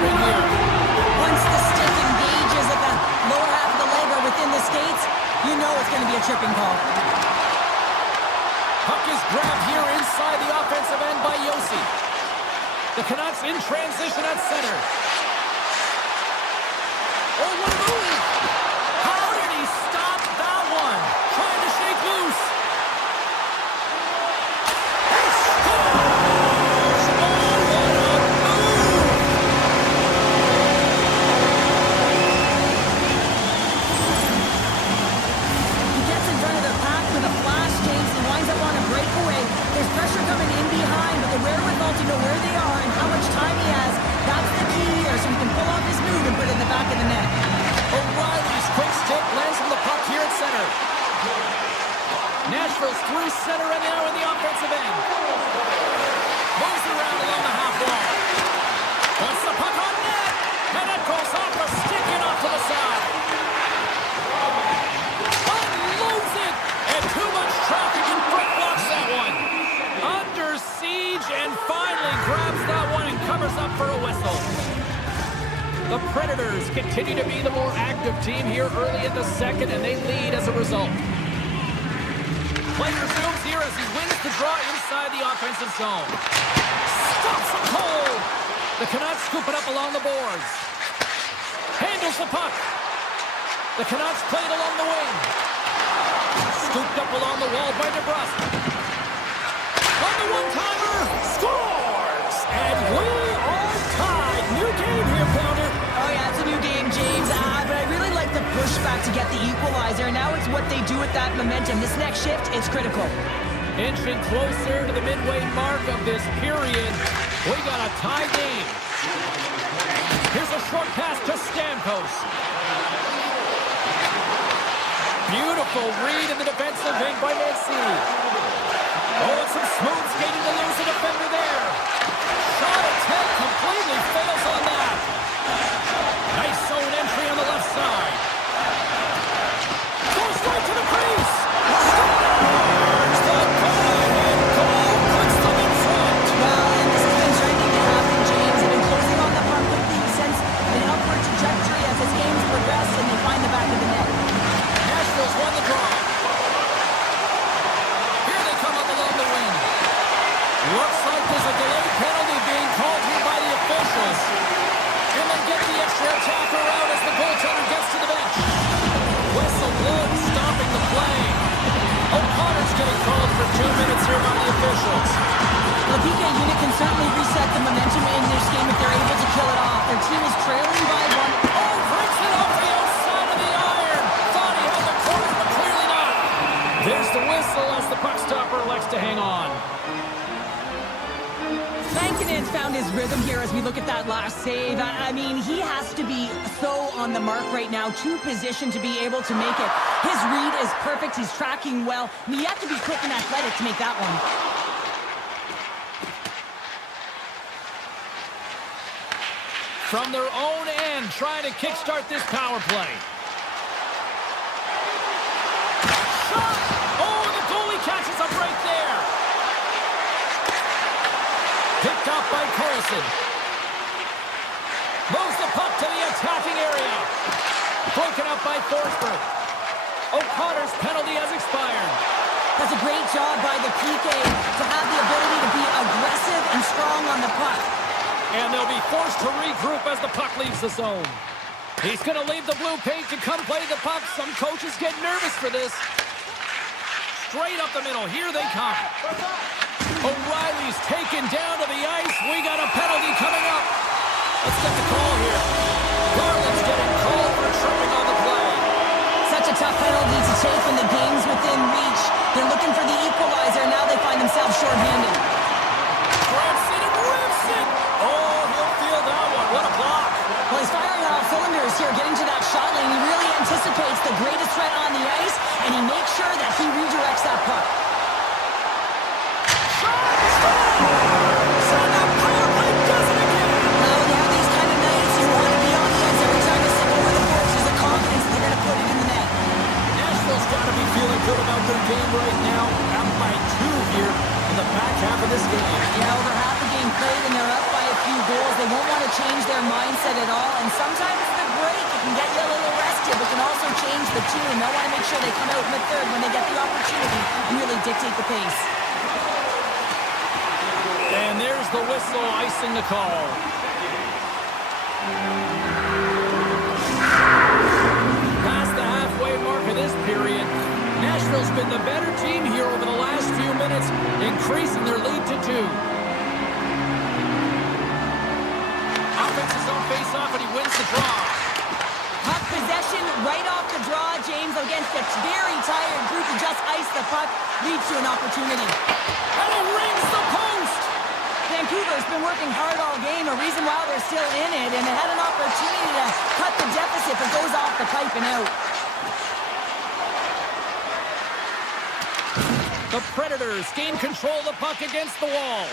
tripping here. Once the stick engages at the lower half of the leg or within the skates, you know it's going to be a tripping call. Puck is grabbed here inside the offensive end by Yossi. The Canucks in transition at center. Oh, what a move! How did he stop that one? Trying to shake loose. He scores! Oh, what a move! He gets in front of the pack with a flash, James, and winds up on a breakaway. There's pressure coming in behind, but the wherewithal to know where they are and how much time he has, that's the key here, so he can pull off his move and put it in the back of the net. O'Reilly's quick stick lands from the puck here at center. Nashville's through center and now in the offensive end. Moves around along the half wall. Puts the puck on net. And it goes off a stick and off to the side. Unloads it. And too much traffic in front blocks that one. Under siege and finally grabs that one and covers up for a whistle. The Predators continue to be the more active team here early in the second, and they lead as a result. Player zooms here as he wins the draw inside the offensive zone. Stops him cold. The Canucks scoop it up along the boards. Handles the puck. The Canucks play it along the wing. Scooped up along the wall by DeBrusque. On the one-timer, scores! And we are tied. New game here, Pounder. Oh yeah, it's a new game, James. But I really like the pushback to get the equalizer. Now it's what they do with that momentum. This next shift, it's critical. Inching closer to the midway mark of this period. We got a tie game. Here's a short pass to Stamkos. Beautiful read in the defensive end by Mancini. Oh, it's some smooth skating to lose the defender there. Shot attempt completely fails on that. Nice zone entry on the left side. Goes right to the crease. Scores! The go-ahead goal puts them in front. Well, and this has been trending to happen, James. They've been closing on the puck with the sense an upward trajectory as this game's progressed and they find the back of the net. Nashville's won the draw. Here they come up along the wing. Looks like there's a delayed penalty being called here by the officials. And they get the extra attacker out as the goaltender gets to the bench. Whistle blown, stopping the play. O'Connor's getting called for 2 minutes here by the officials. The PK unit can certainly reset the momentum in this game if they're able to kill it off. Their team is trailing by one. Oh, breaks it off the outside of the iron. Thought he had the corner, but clearly not. There's the whistle as the puck stopper elects to hang on. Vankanen's found his rhythm here as we look at that last save. I mean, he has to be so on the mark right now, to position to be able to make it. His read is perfect. He's tracking well. I mean, you have to be quick and athletic to make that one. From their own end, trying to kickstart this power play. Shot! Oh, the goalie catches up right there. Picked up by Carlson. Moves the puck to the attacking area. Broken up by Forsberg. O'Connor's penalty has expired. That's a great job by the PK to have the ability to be aggressive and strong on the puck. And they'll be forced to regroup as the puck leaves the zone. He's going to leave the blue paint to come play the puck. Some coaches get nervous for this. Straight up the middle. Here they come. O'Reilly's taken down to the ice. We got a penalty coming up. Let's get the call here. Garland's getting called for tripping on the play. Such a tough penalty to take when the game's within reach. They're looking for the equalizer. Now they find themselves shorthanded. Grabs it and rips it. Oh, he'll feel that one. What a block. Well, he's firing on all cylinders here, getting to that shot lane. He really anticipates the greatest threat on the ice, and he makes sure that he redirects that puck. So now power play does it again. Well, yeah, these kind of nights, you want to be on the ice every time you step over the boards. There's a confidence that they're going to put it in the net. Nashville's got to be feeling good about their game right now. Up by 2 here in the back half of this game. Yeah, over half the game played, and they're up by a few goals. They won't want to change their mindset at all. And sometimes the break, it can get you a little rested, but can also change the tune. They'll want to make sure they come out in the third when they get the opportunity and really dictate the pace. And there's the whistle, icing the call. Past the halfway mark of this period, Nashville's been the better team here over the last few minutes, increasing their lead to 2. Offense's own face-off, and he wins the draw. Puck possession right off the draw, James, against a very tired group who just iced the puck, leads to an opportunity. And he rings the post! Vancouver's been working hard all game, a reason why they're still in it, and they had an opportunity to cut the deficit, but goes off the pipe and out. The Predators gain control of the puck against the wall.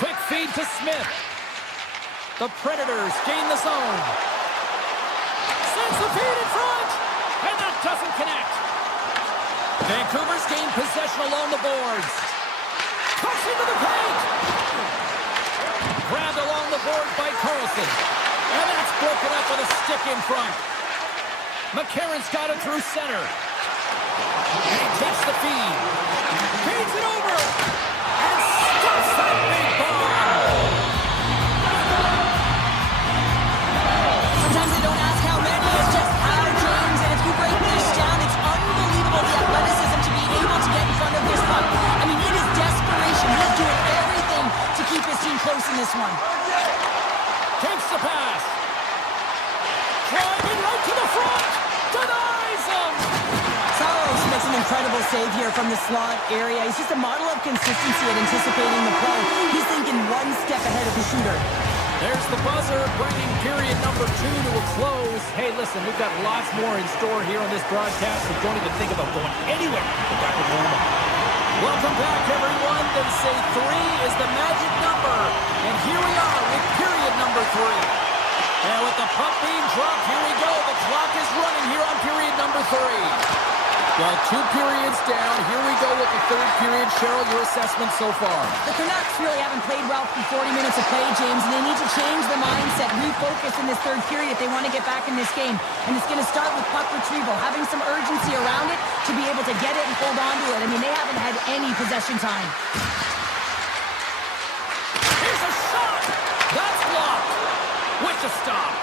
Quick feed to Smith. The Predators gain the zone. Sends the feed in front, and that doesn't connect. Vancouver's gain possession along the boards. Cuts into the paint. Grabbed along the board by Carlson. And that's broken up with a stick in front. McCarron's got it through center. And he takes the feed. Feeds it over. And stuffs that big bomb. Sometimes they don't ask how many, it's just how, James. And if you break this down, it's unbelievable the athleticism to be able to get in front of this puck. I mean, it is desperation. He's doing everything to keep his team close in this one. Takes the pass. Driving right to the front. Denies him. Saros makes an incredible save here from the slot area. He's just a model of consistency at anticipating the play. He's thinking one step ahead of the shooter. There's the buzzer, bringing period number 2 to a close. Hey, listen, we've got lots more in store here on this broadcast, so don't even think about going anywhere. We're back to normal. Welcome back, everyone. They say 3 is the magic number. And here we are with period number 3. And with the puck being dropped, here we go. The clock is running here on period number 3. Well, 2 periods down. Here we go with the 3rd period. Cheryl, your assessment so far? The Canucks really haven't played well for 40 minutes of play, James, and they need to change the mindset, refocus in this 3rd period if they want to get back in this game. And it's going to start with puck retrieval, having some urgency around it to be able to get it and hold on to it. I mean, they haven't had any possession time. Here's a shot! That's blocked! With the stop.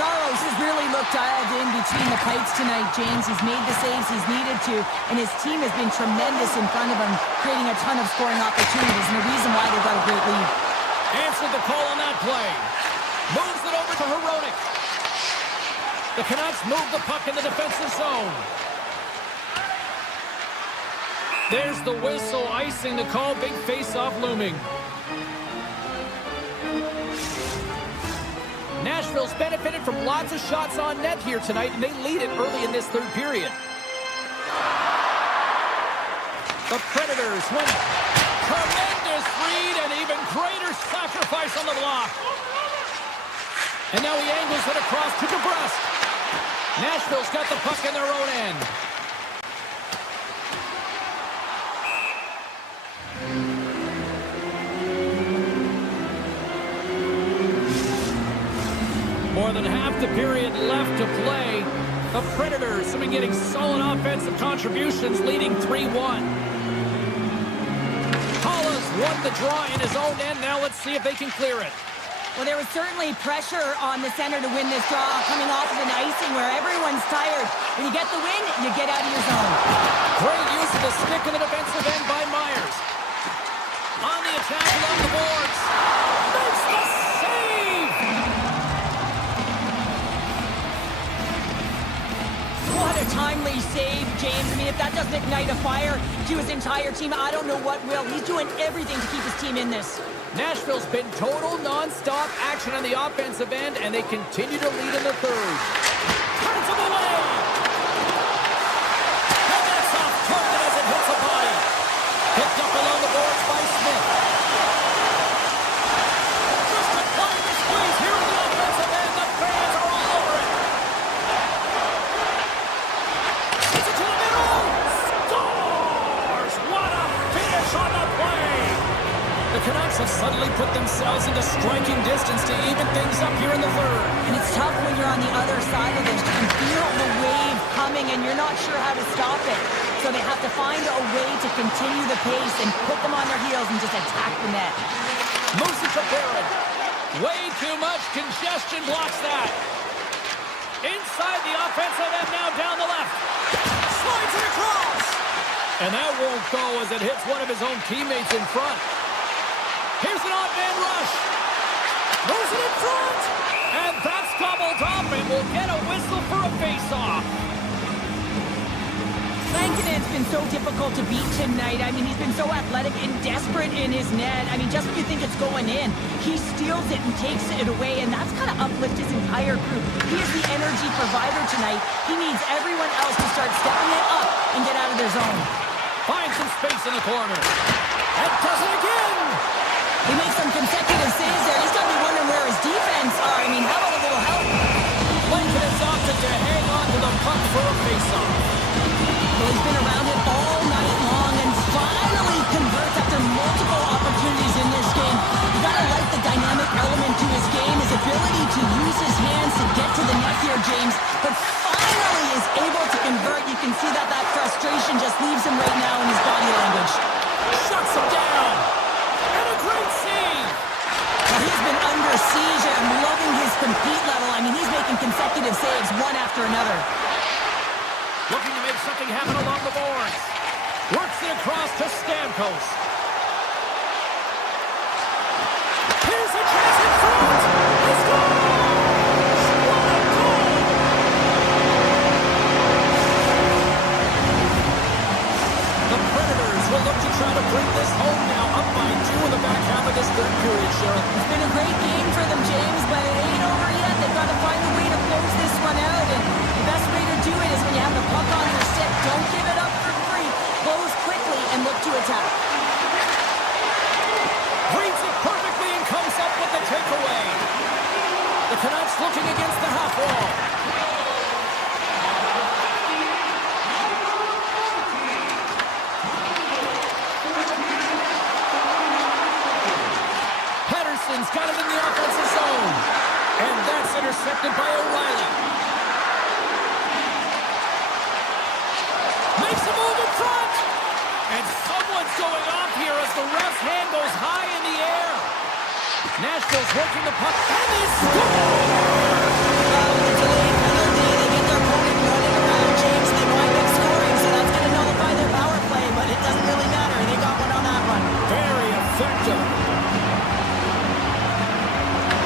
Saros has really looked dialed in between the pipes tonight, James. He's made the saves he's needed to, and his team has been tremendous in front of him, creating a ton of scoring opportunities, and the reason why they've got a great lead. Answered the call on that play. Moves it over to Hronek. The Canucks move the puck in the defensive zone. There's the whistle, icing the call. Big face-off looming. Nashville's benefited from lots of shots on net here tonight, and they lead it early in this 3rd period. The Predators win. Tremendous read and even greater sacrifice on the block. And now he angles it across to DeBrusque. Nashville's got the puck in their own end. More than half the period left to play. The Predators have been getting solid offensive contributions, leading 3-1. Hollis won the draw in his own end. Now let's see if they can clear it. Well, there was certainly pressure on the center to win this draw, coming off of an icing where everyone's tired. When you get the win, you get out of your zone. Great use of the stick in the defensive end by Myers. On the attack along the boards. Makes the save! What a timely save, James. I mean, if that doesn't ignite a fire to his entire team, I don't know what will. He's doing everything to keep his team in this. Nashville's been total non-stop action on the offensive end, and they continue to lead in the 3rd. Turns him away! And that's off target as it hits the body. Picked up along the boards by Smith. Just applying the squeeze here in the offensive end. The fans are all over it. Hits it to the middle. Scores! What a finish on the play! The The Canucks have suddenly put themselves into striking distance to even things up here in the third. And it's tough when you're on the other side of this. You can feel the wave coming and you're not sure how to stop it. So they have to find a way to continue the pace and put them on their heels and just attack the net. Moves it to Barron. Way too much congestion blocks that. Inside the offensive end now down the left. Slides it across. And that won't go as it hits one of his own teammates in front. Here's an odd man rush. Moves it in front. And that's doubled up and will get a whistle for a face-off. Lankinen's been so difficult to beat tonight. I mean, he's been so athletic and desperate in his net. I mean, just when you think it's going in, he steals it and takes it away, and that's kind of uplifted his entire group. He is the energy provider tonight. He needs everyone else to start stepping it up and get out of their zone. Finds some space in the corner. And does it again. He makes some consecutive saves there. He's got to be wondering where his defense are. I mean, how about a little help? Lankinen's opted to hang on to the puck for a face-off. Well, he's been around it all night long and finally converts after multiple opportunities in this game. You gotta like the dynamic element to his game, his ability to use his hands to get to the net here, James. But finally is able to convert. You can see that frustration just leaves him right now in his body language. Shuts him down. And a great save. Well, he's been under siege and I'm loving his compete level. I mean, he's making consecutive saves one after another. Looking to make something happen along the boards. Works it across to Stamkos. Here's a chance in front. He scores! What a goal! The Predators will look to try to bring this home now, up by 2 in the back half of this third period, Cheryl. It's been a great game for them, James, but it ain't over yet. They've got to find a way to close this one out, and the best way to do it is when you have the puck on your stick. Don't give it up for free. Close quickly and look to attack. Reads it perfectly and comes up with the takeaway. The Canucks looking against the half wall. Patterson's got it in the offensive zone. And that's intercepted by O'Reilly. Makes a move in front. And someone's going off here as the ref's hand goes high in the air. Nashville's working the puck. And they score! With the delayed penalty, they get their opponent running around, James. They wind up scoring, so that's going to nullify their power play, but it doesn't really matter. They got one on that one. Very effective.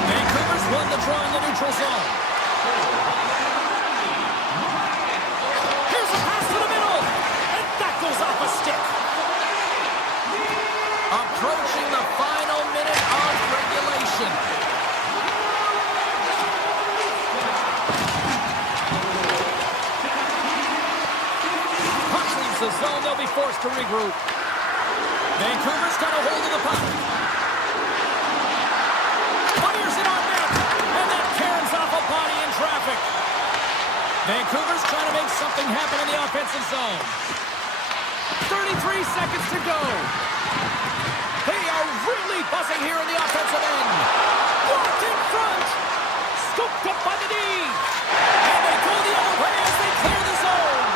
Vancouver's won the draw in the neutral zone. Here's a pass to the middle. And that goes off a stick. Approaching the final minute of regulation. Puck leaves the zone. They'll be forced to regroup. Vancouver's got a hold of the puck. Fires it on net. And that caroms off a body in traffic. Vancouver's trying to make something happen in the offensive zone. 33 seconds to go. They are really buzzing here in the offensive end. Blocked in front. Scooped up by the D. And they go the other way as they clear the zone.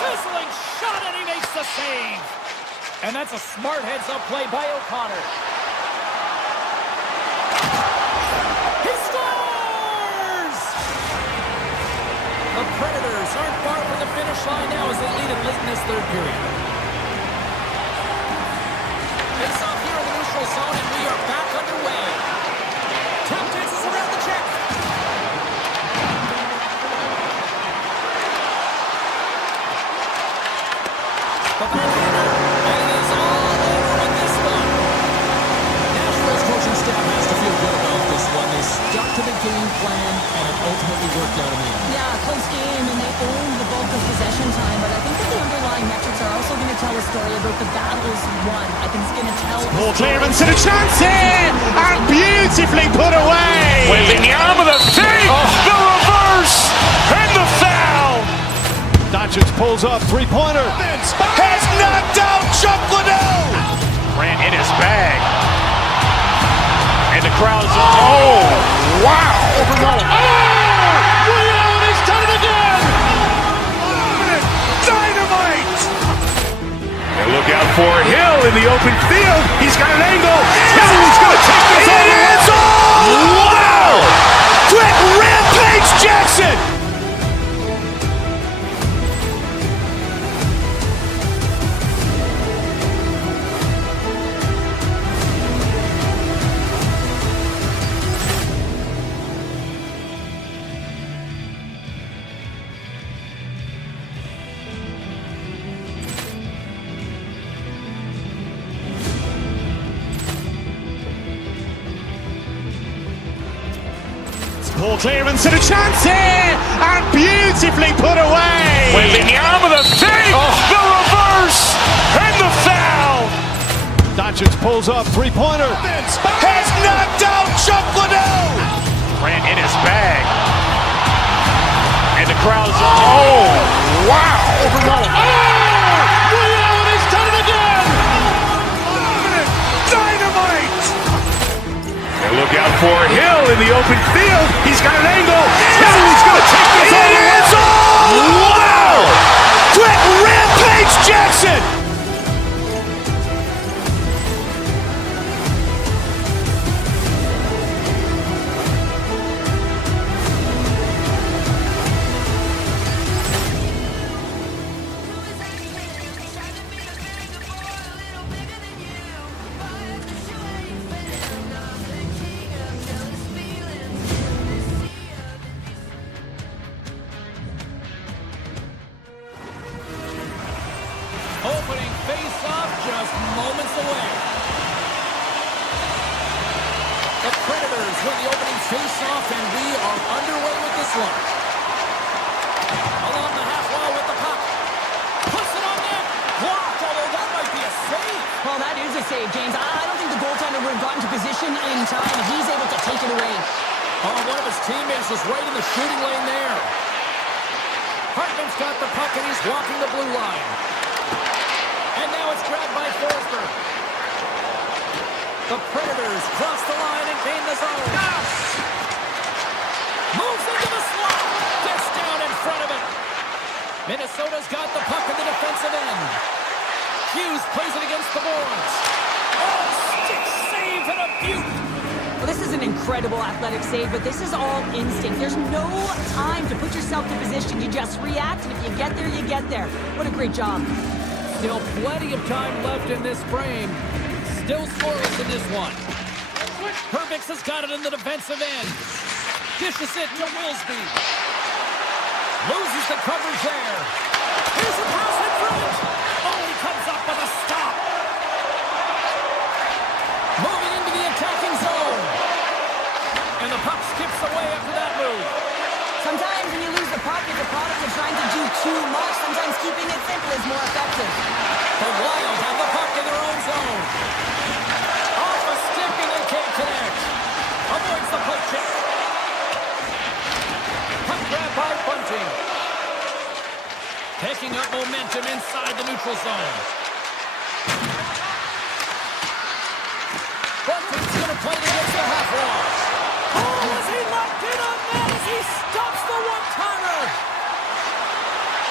Sizzling shot, and he makes the save. And that's a smart heads-up play by O'Connor. He scores! The Predators aren't far from the finish line now as they lead it late in this third period. Face off here in the neutral zone, and we are back underway. Tap dances around the check. The backhander, and it is all over with this one. Nashville's coaching staff has to feel good about this one. They stuck to the game plan, and it ultimately worked out in the end. Yeah, close game, and they owned the bulk of possession time, but I think that the underlying metrics are also going to tell a story about the battles won. I think it's going to tell... Ball clearance and a chance here! And beautifully put away! Waving the arm of the feet! The reverse! And the foul! Doncic pulls up, three-pointer. Has knocked out Chuck Liddell! Ran in his bag. crowd's, oh, wow. Over goal. Oh! William, he's done it again! Dynamite! And look out for Hill in the open field. He's got an angle. Hill is going to take this all the way. Wow! Quick rampage Jackson! Paul clearance and a chance here! And beautifully put away! Wembanyama the fake! The reverse! And the foul! Doncic pulls up, three-pointer. Has knocked out Chuck Liddell! Grant in his bag. And the crowd's, oh, wow! Over goal. Oh! William, he's done it again! Dynamite! And look out for Hill in the open field. He's got an angle. Hill is going to take this all the way. Wow! Quick rampage Jackson! Opening face-off just moments away. The Predators win the opening face-off, and we are underway with this one. Along the half wall with the puck. Puts it on net. Blocked, although that might be a save. Well, that is a save, James. I don't think the goaltender would have gotten to position in time. He's able to take it away. Oh, one of his teammates is right in the shooting lane there. Hartman's got the puck, and he's walking the blue line. And now it's grabbed by Forsberg. The Predators cross the line and gain the zone. Moves into the slot. Gets down in front of it. Minnesota's got the puck in the defensive end. Hughes plays it against the boards. Oh, stick save and a beaut. Well, this is an incredible athletic save, but this is all instinct. There's no time to put yourself in position. You just react, and if you get there, you get there. What a great job. Still plenty of time left in this frame. Still scoreless in this one. Herbix has got it in the defensive end. Dishes it to Willsby. Loses the coverage there. Here's a pass in front. Oh, he comes up with a stop. Moving into the attacking zone. And the puck skips away after that move. Sometimes when you lose the puck, it's a product of trying to do too much. Sometimes keeping it simple is more effective. The Wild have the puck in their own zone. Off a stick and they can't connect. Avoids the plate check. Puck grab by Bunting. Picking up momentum inside the neutral zone. Bunting's going to play it against the half wall. Oh, is he locked in on that as he stops the one-timer?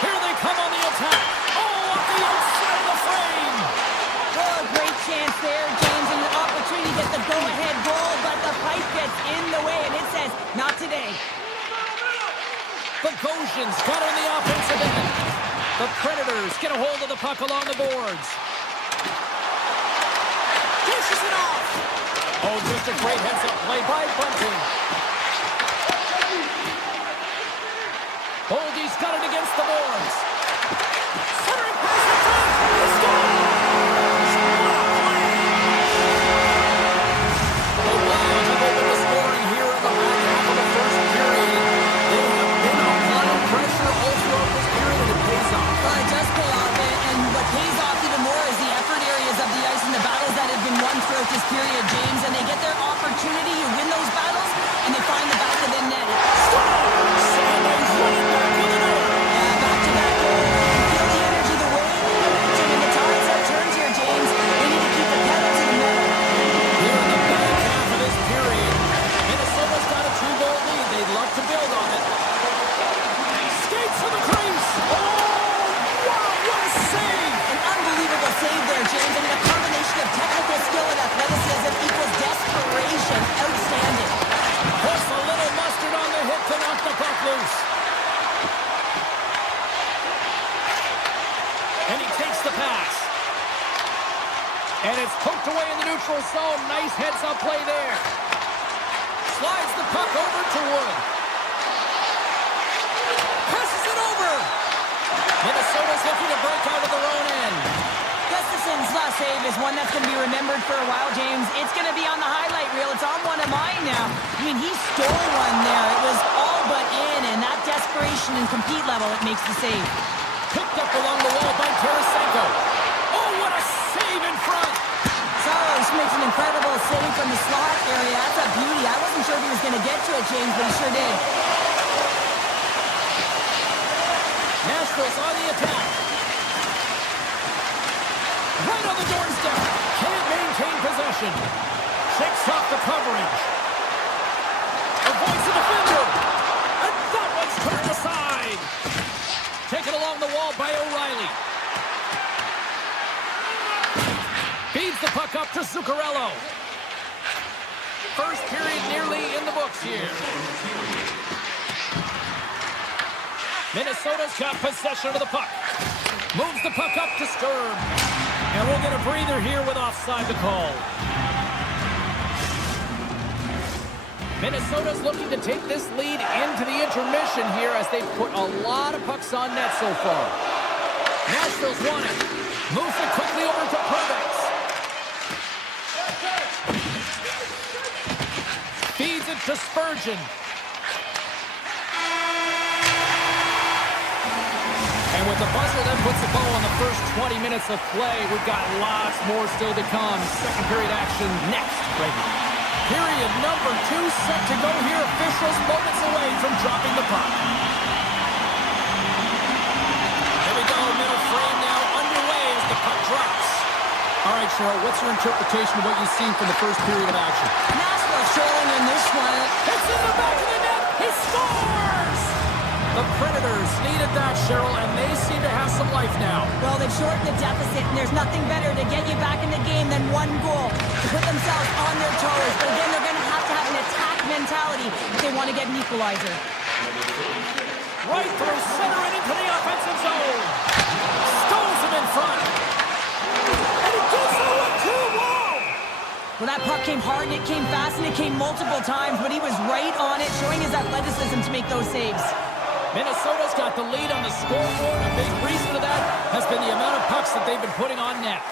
Here they come on the attack. Oh, off the outside of the frame. Oh, great chance there, James, and an opportunity to get the go-ahead goal, but the pipe gets in the way, and it says, not today. The Goshen's got on the offensive end. The Predators get a hold of the puck along the boards. Dishes it off. Oh, just a great heads-up play by Bunting. Boldy's got it against the boards. Centering pass in front. He scores! The Wild have opened the scoring here in the back half of the first period. They have been applying pressure all throughout this period, and it pays off. It does pay off, and what pays off even more is the effort areas of the ice and the battles that have been won throughout this period, James, and they get their opportunity, you win those battles, and they find the back of the net. Scores! Sanders running back with another. Back-to-back goal. Feel the energy, the way, the momentum, and the tides have turned here, James. They need to keep the pedal to the metal. Here in the back half of this period, Fakes the pass. And it's poked away in the neutral zone. Nice heads-up play there. Slides the puck over to Wood. Passes it over. Minnesota's looking to break out of their own end. Gustafson's last save is one that's going to be remembered for a while, James. It's going to be on the highlight reel. It's on one of mine now. I mean, he stole one there. It was all but in, and that desperation and compete level, it makes the save. Picked up along the wall by Tarasenko. Oh, what a save in front. Saros makes an incredible save from the slot area. That's a beauty. I wasn't sure if he was going to get to it, James, but he sure did. Nashville's on the attack. Right on the doorstep. Can't maintain possession. Shakes off the coverage. Avoids the defender. And that one's turned aside. Taken along the wall by O'Reilly. Feeds the puck up to Zuccarello. First period nearly in the books here. Minnesota's got possession of the puck. Moves the puck up to Sturm. And we'll get a breather here with offside to call. Minnesota's looking to take this lead into the intermission here as they've put a lot of pucks on net so far. Nashville's won it. Moves it quickly over to Provex. Feeds it to Spurgeon. And with the buzzer that puts a bow on the first 20 minutes of play, we've got lots more still to come. Second period action next, right here. Period number 2 set to go here. Officials moments away from dropping the puck. Here we go, middle frame now underway as the puck drops. All right, Cheryl, what's your interpretation of what you've seen from the first period of action? Nashville's trailing in this one. It's in the back of the net. He scores! The Predators needed that, Cheryl, and they seem to have some life now. Well, they've shortened the deficit, and there's nothing better to get you back in the game than one goal to put themselves on their toes. But again, they're going to have an attack mentality if they want to get an equalizer. Right through center and into the offensive zone. Stones him in front. And he gives it a 2-1. Well, that puck came hard, and it came fast, and it came multiple times, but he was right on it, showing his athleticism to make those saves. Minnesota's got the lead on the scoreboard. A big reason to that has been the amount of pucks that they've been putting on net.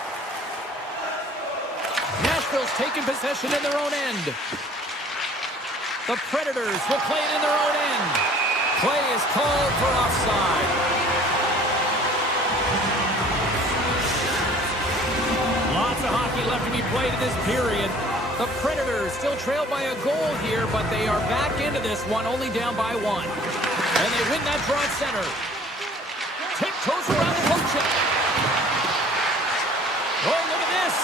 Nashville's taking possession in their own end. The Predators will play it in their own end. Play is called for offside. Lots of hockey left to be played in this period. The Predators still trail by a goal here, but they are back into this one, only down by 1. And they win that draw at center. Tiptoes around the poke check. Oh, look at this.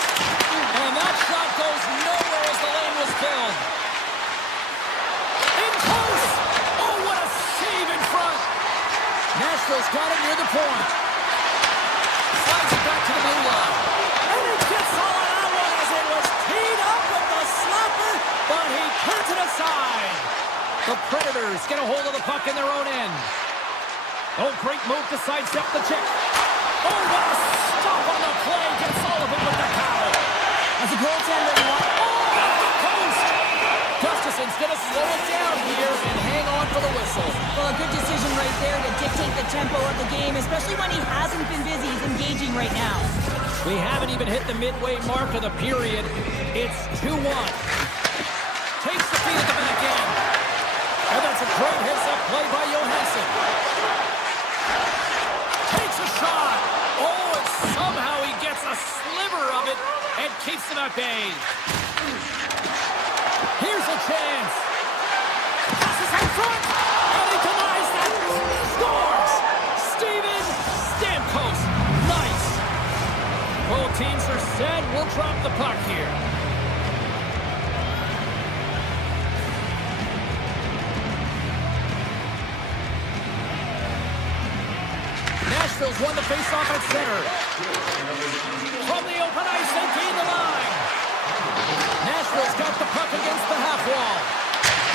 And that shot goes nowhere as the lane was filled. In close. Oh, what a save in front. Nashville's got it near the point. Slides it back to the blue line. And he gets all on that one as it was teed up with the slapper, but he turns it aside. The Predators get a hold of the puck in their own end. Oh, great move to sidestep the check. Oh, what a stop on the play. Gets Sullivan with the foul. As a goaltender, Oh, off the coast. Gustafson's going to slow it down here and hang on for the whistle. well, a good decision right there to dictate the tempo of the game, especially when he hasn't been busy. He's engaging right now. We haven't even hit the midway mark of the period. It's 2-1. Takes the feed at the back end. And that's a great heads-up play by Johansson. Takes a shot. Oh, and somehow he gets a sliver of it and keeps them at bay. Here's a chance. Passes in front. And he denies that. Scores. Steven Stamkos. Nice. Both teams are set. We'll drop the puck here. Nashville's won the faceoff at center. From the open ice, they gain the line. Nashville's got the puck against the half wall.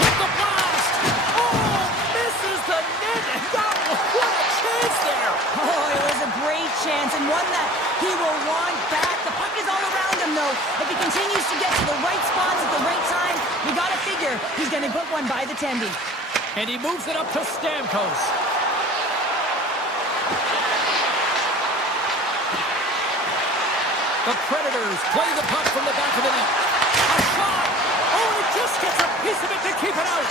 With the blast. Oh, misses the net. And what a chance there. Oh, it was a great chance, and one that He will want that. The puck is all around him, though. If he continues to get to the right spots at the right time, we got to figure he's going to put one by the tendy. And he moves it up to Stamkos. The Predators play the puck from the back of the net. A shot! Oh, he just gets a piece of it to keep it out.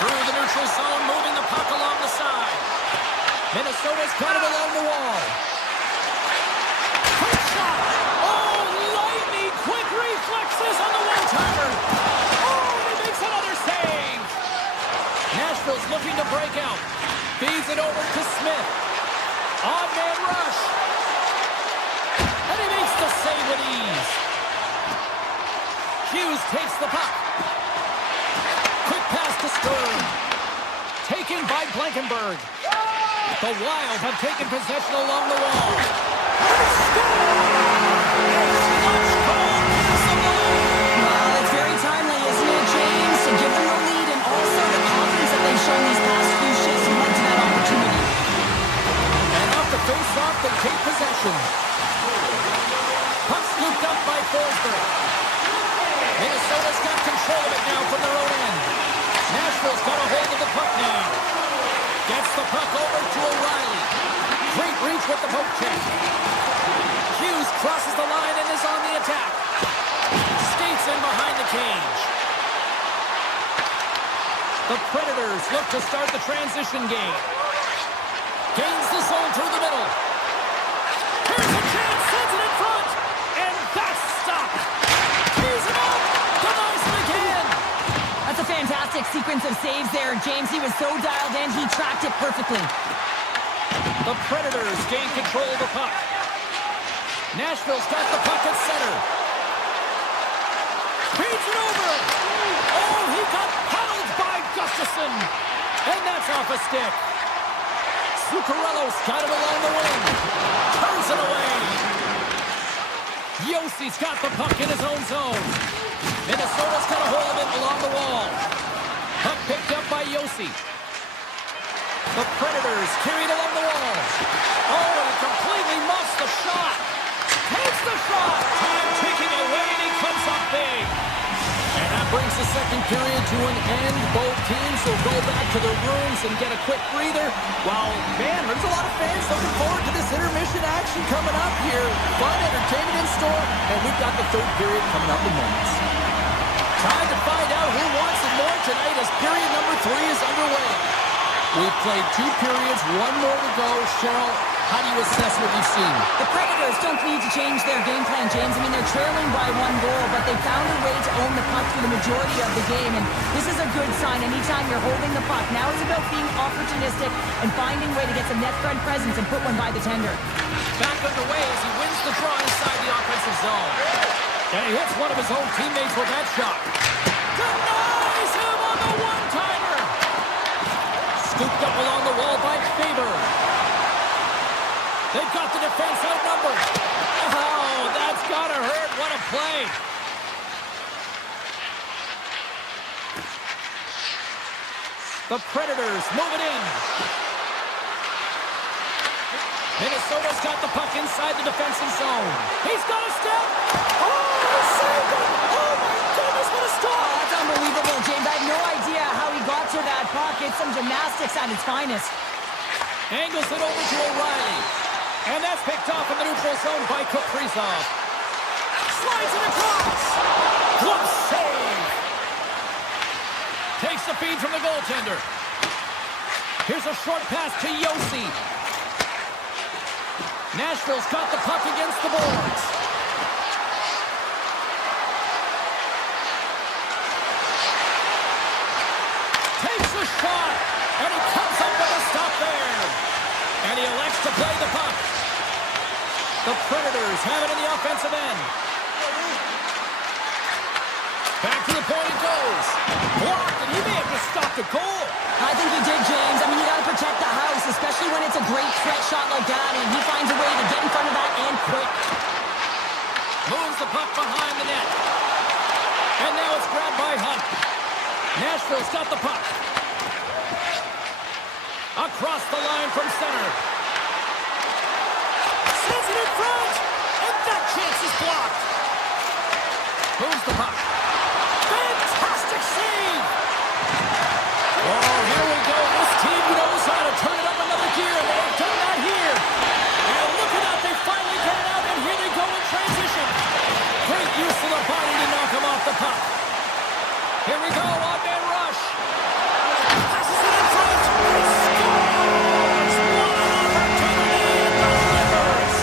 Through the neutral zone, moving the puck along the side. Minnesota's got it along the wall. Quick shot! Oh, lightning quick reflexes on the one-timer. Oh, he makes another save. Nashville's looking to break out. Feeds it over to Smith. Odd-man rush. And he makes the save with ease. Hughes takes the puck. Quick pass to Stern. Taken by Blankenberg. The Wild have taken possession along the wall. Well, it's very timely, isn't it, James? To give them the lead and also the confidence that they've shown these past few shifts led to that opportunity. And off the face-off, they take possession. Puck scooped up by Forsberg. Minnesota's got control of it now from their own end. Nashville's got a hold of the puck now. Gets the puck over to O'Reilly. Great reach with the poke check. Hughes crosses the line and is on the attack. Skates in behind the cage. The Predators look to start the transition game. Gains the zone through the middle. Here's a chance, sends it in front. And that's stopped. He's it up. Denies it again. That's a fantastic sequence of saves there, James. He was so dialed in, he tracked it perfectly. The Predators gain control of the puck. Nashville's got the puck at center. Feeds it over. Oh, he got paddled by Gustafsson. And that's off a stick. Zuccarello's got it along the wing. Turns it away. Yossi's got the puck in his own zone. Minnesota's got a hold of it along the wall. Puck picked up by Yossi. The Predators carried along the wall. Oh, and he completely muffs the shot. Takes the shot. Time ticking away, and he comes up big. And that brings the second period to an end. Both teams will go back to their rooms and get a quick breather. Well, man, there's a lot of fans looking forward to this intermission action coming up here. Fun entertainment in store, and we've got the third period coming up in moments. Time to find out who wants it more tonight as period number 3 is underway. We've played 2 periods, 1 more to go. Cheryl, how do you assess what you've seen? The Predators don't need to change their game plan, James. I mean, they're trailing by 1 goal, but they found a way to own the puck for the majority of the game, and this is a good sign anytime you're holding the puck. Now it's about being opportunistic and finding a way to get some net front presence and put one by the tender. Back underway as he wins the draw inside the offensive zone. And he hits one of his own teammates with that shot. Denies him on the one-timer. Scooped up along the wall by Faber. They've got the defense outnumbered. Oh, that's gotta hurt. What a play. The Predators move it in. Minnesota's got the puck inside the defensive zone. He's got a step. Oh, he saved it. Oh, my goodness, what a stop. Oh, that's unbelievable, James. I have no idea how he got to that puck. It's some gymnastics at its finest. Angles it over to O'Reilly. And that's picked off in the neutral zone by Kaprizov. Slides it across. Glove save. Takes the feed from the goaltender. Here's a short pass to Yossi. Nashville's got the puck against the boards. Takes the shot, and he comes up with a stop there. And he elects to play the puck. The Predators have it in the offensive end. Back to the point it goes. Blocked, and he may have just stopped a goal. I think he did, James. I mean, you got to protect the house, especially when it's a great threat shot like that, and he finds a way to get in front of that and quick. Moves the puck behind the net. And now it's grabbed by Hunt. Nashville's got the puck. Across the line from center. Sends it Moves the puck. Fantastic save! Oh, here we go. This team knows how to turn it up another gear, and they have done that here. And look at that. They finally get it out, and here they go in transition. Great use of the body to knock him off the puck. Here we go, on-man rush. Passes it in front. He scores! What an opportunity and delivers.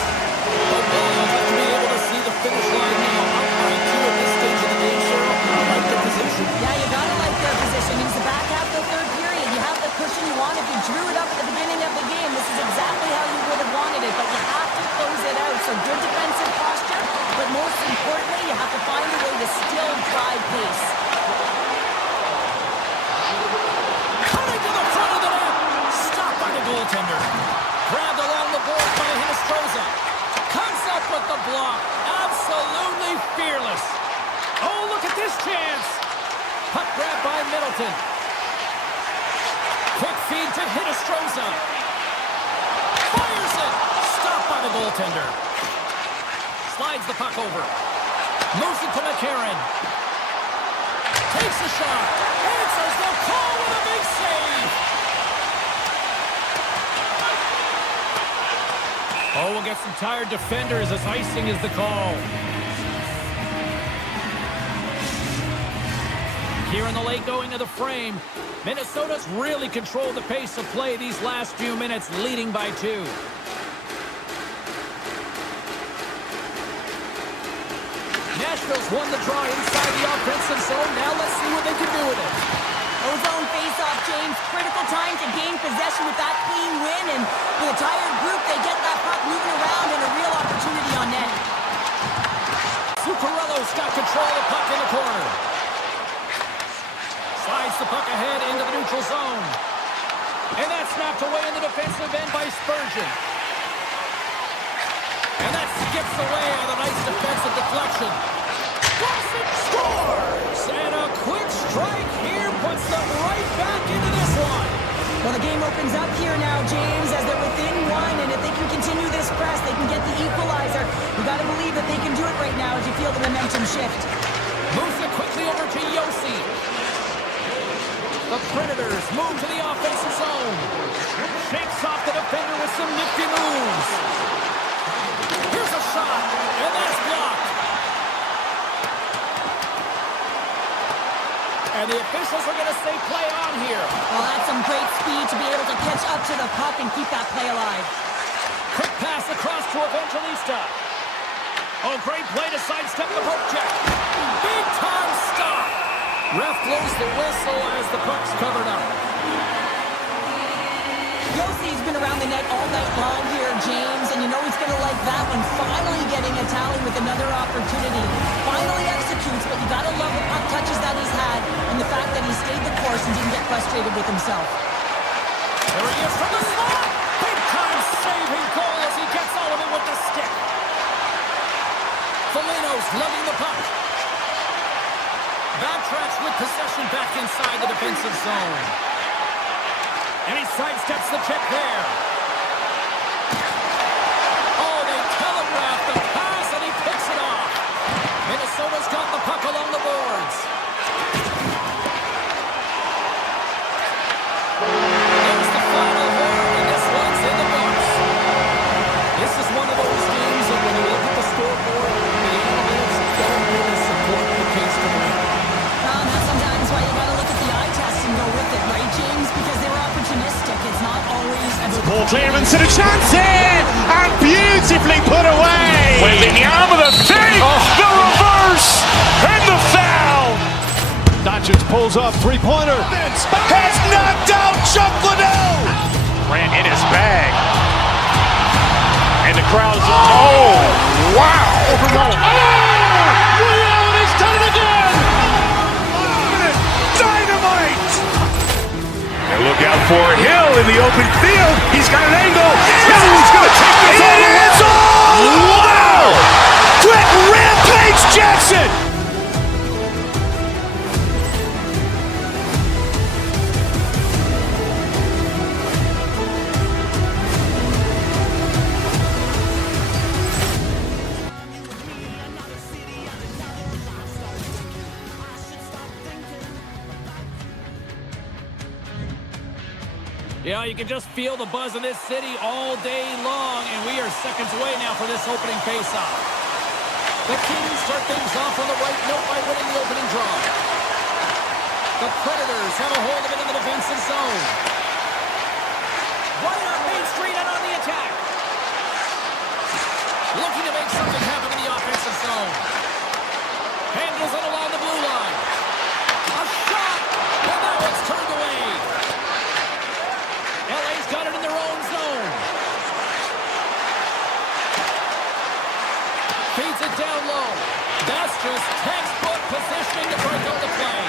The Wild have to be able to see the finish line now. Up by 2 at this stage of the game, sir. I like the position. Yeah, you gotta like their position. It was the back half of the third period. You have the cushion you want. If you drew it up at the beginning of the game, this is exactly how you would have wanted it, but you have to close it out. So good defensive posture, but most importantly, you have to find a way to still drive pace. Coming to the front of the net. Stopped by the goaltender. Grabbed along the boards by Hinostroza. Comes up with the block. Absolutely fearless. Oh, look at this chance. Puck grab by Middleton. Quick feed to Hinostroza. Fires it. Stopped by the goaltender. Slides the puck over. Moves it to McCarron. Takes a shot. Answers the call with a big save. Oh, we'll get some tired defenders as icing is the call. Here in the late going of the frame, Minnesota's really controlled the pace of play these last few minutes, leading by 2. Nashville's won the draw inside the offensive zone. Now let's see what they can do with it. Ozone face-off, James. Critical time to gain possession with that clean win, and with a tired group, they get that puck moving around and a real opportunity on net. Zuccarello's got control of the puck in the corner. Slides the puck ahead into the neutral zone. And that's knocked away in the defensive end by Spurgeon. And that skips away on a nice defensive deflection. Boston scores! And a quick strike here puts them right back into this one. Well, the game opens up here now, James, as they're within 1, and if they can continue this press, they can get the equalizer. You got to believe that they can do it right now as you feel the momentum shift. Moves it quickly over to Yossi. The Predators move to the offensive zone. Shakes off the defender with some nifty moves. Here's a shot, and that's blocked. And the officials are going to say play on here. Well, that's some great speed to be able to catch up to the puck and keep that play alive. Quick pass across to Evangelista. Oh, great play to sidestep the poke check. Big time stop. Ref blows the whistle as the puck's covered up. Yossi's been around the net all night long here, James, and you know he's going to like that one. Finally getting a tally with another opportunity. Finally executes, but you got to love the puck touches that he's had and the fact that he stayed the course and didn't get frustrated with himself. There he is from the slot. Big time saving goal as he gets all of it with the stick. Foligno's lugging the puck. Backtracks with possession back inside the defensive zone. And he sidesteps the check there. Oh, they telegraph the pass, and he picks it off. Minnesota's got the puck along the boards. There's the final horn, and this one's in the books. This is one of those games that when you look at the scoreboard, the analytics don't really support the case to win. Well, that's sometimes why you got to look at the eye test and go with it, right, James? Because they were opportunistic. It's not always about... Paul clearance and a chance here, and beautifully put away. With the arm of the thing, the reverse, and the foul. Doncic pulls up, three-pointer. Has knocked out Chuck Liddell. Ran in his bag. And the crowd is, oh, wow. He's done it again! Dynamite. And look out for Hill in the open field. He's got an angle. Oh, he's going to take this all the way. Wow. Quick rampage Jackson. Yeah, you can just feel the buzz in this city all day long, and we are seconds away now for this opening faceoff. The Kings start things off on the right note by winning the opening draw. The Predators have a hold of it in the defensive zone. Right on Main Street and on the attack. Looking to make something happen in the offensive zone. Handles it along the blue line. A shot! And that one's turned away. LA's got it in their own zone. Feeds it down low. That's just textbook positioning to break up the play.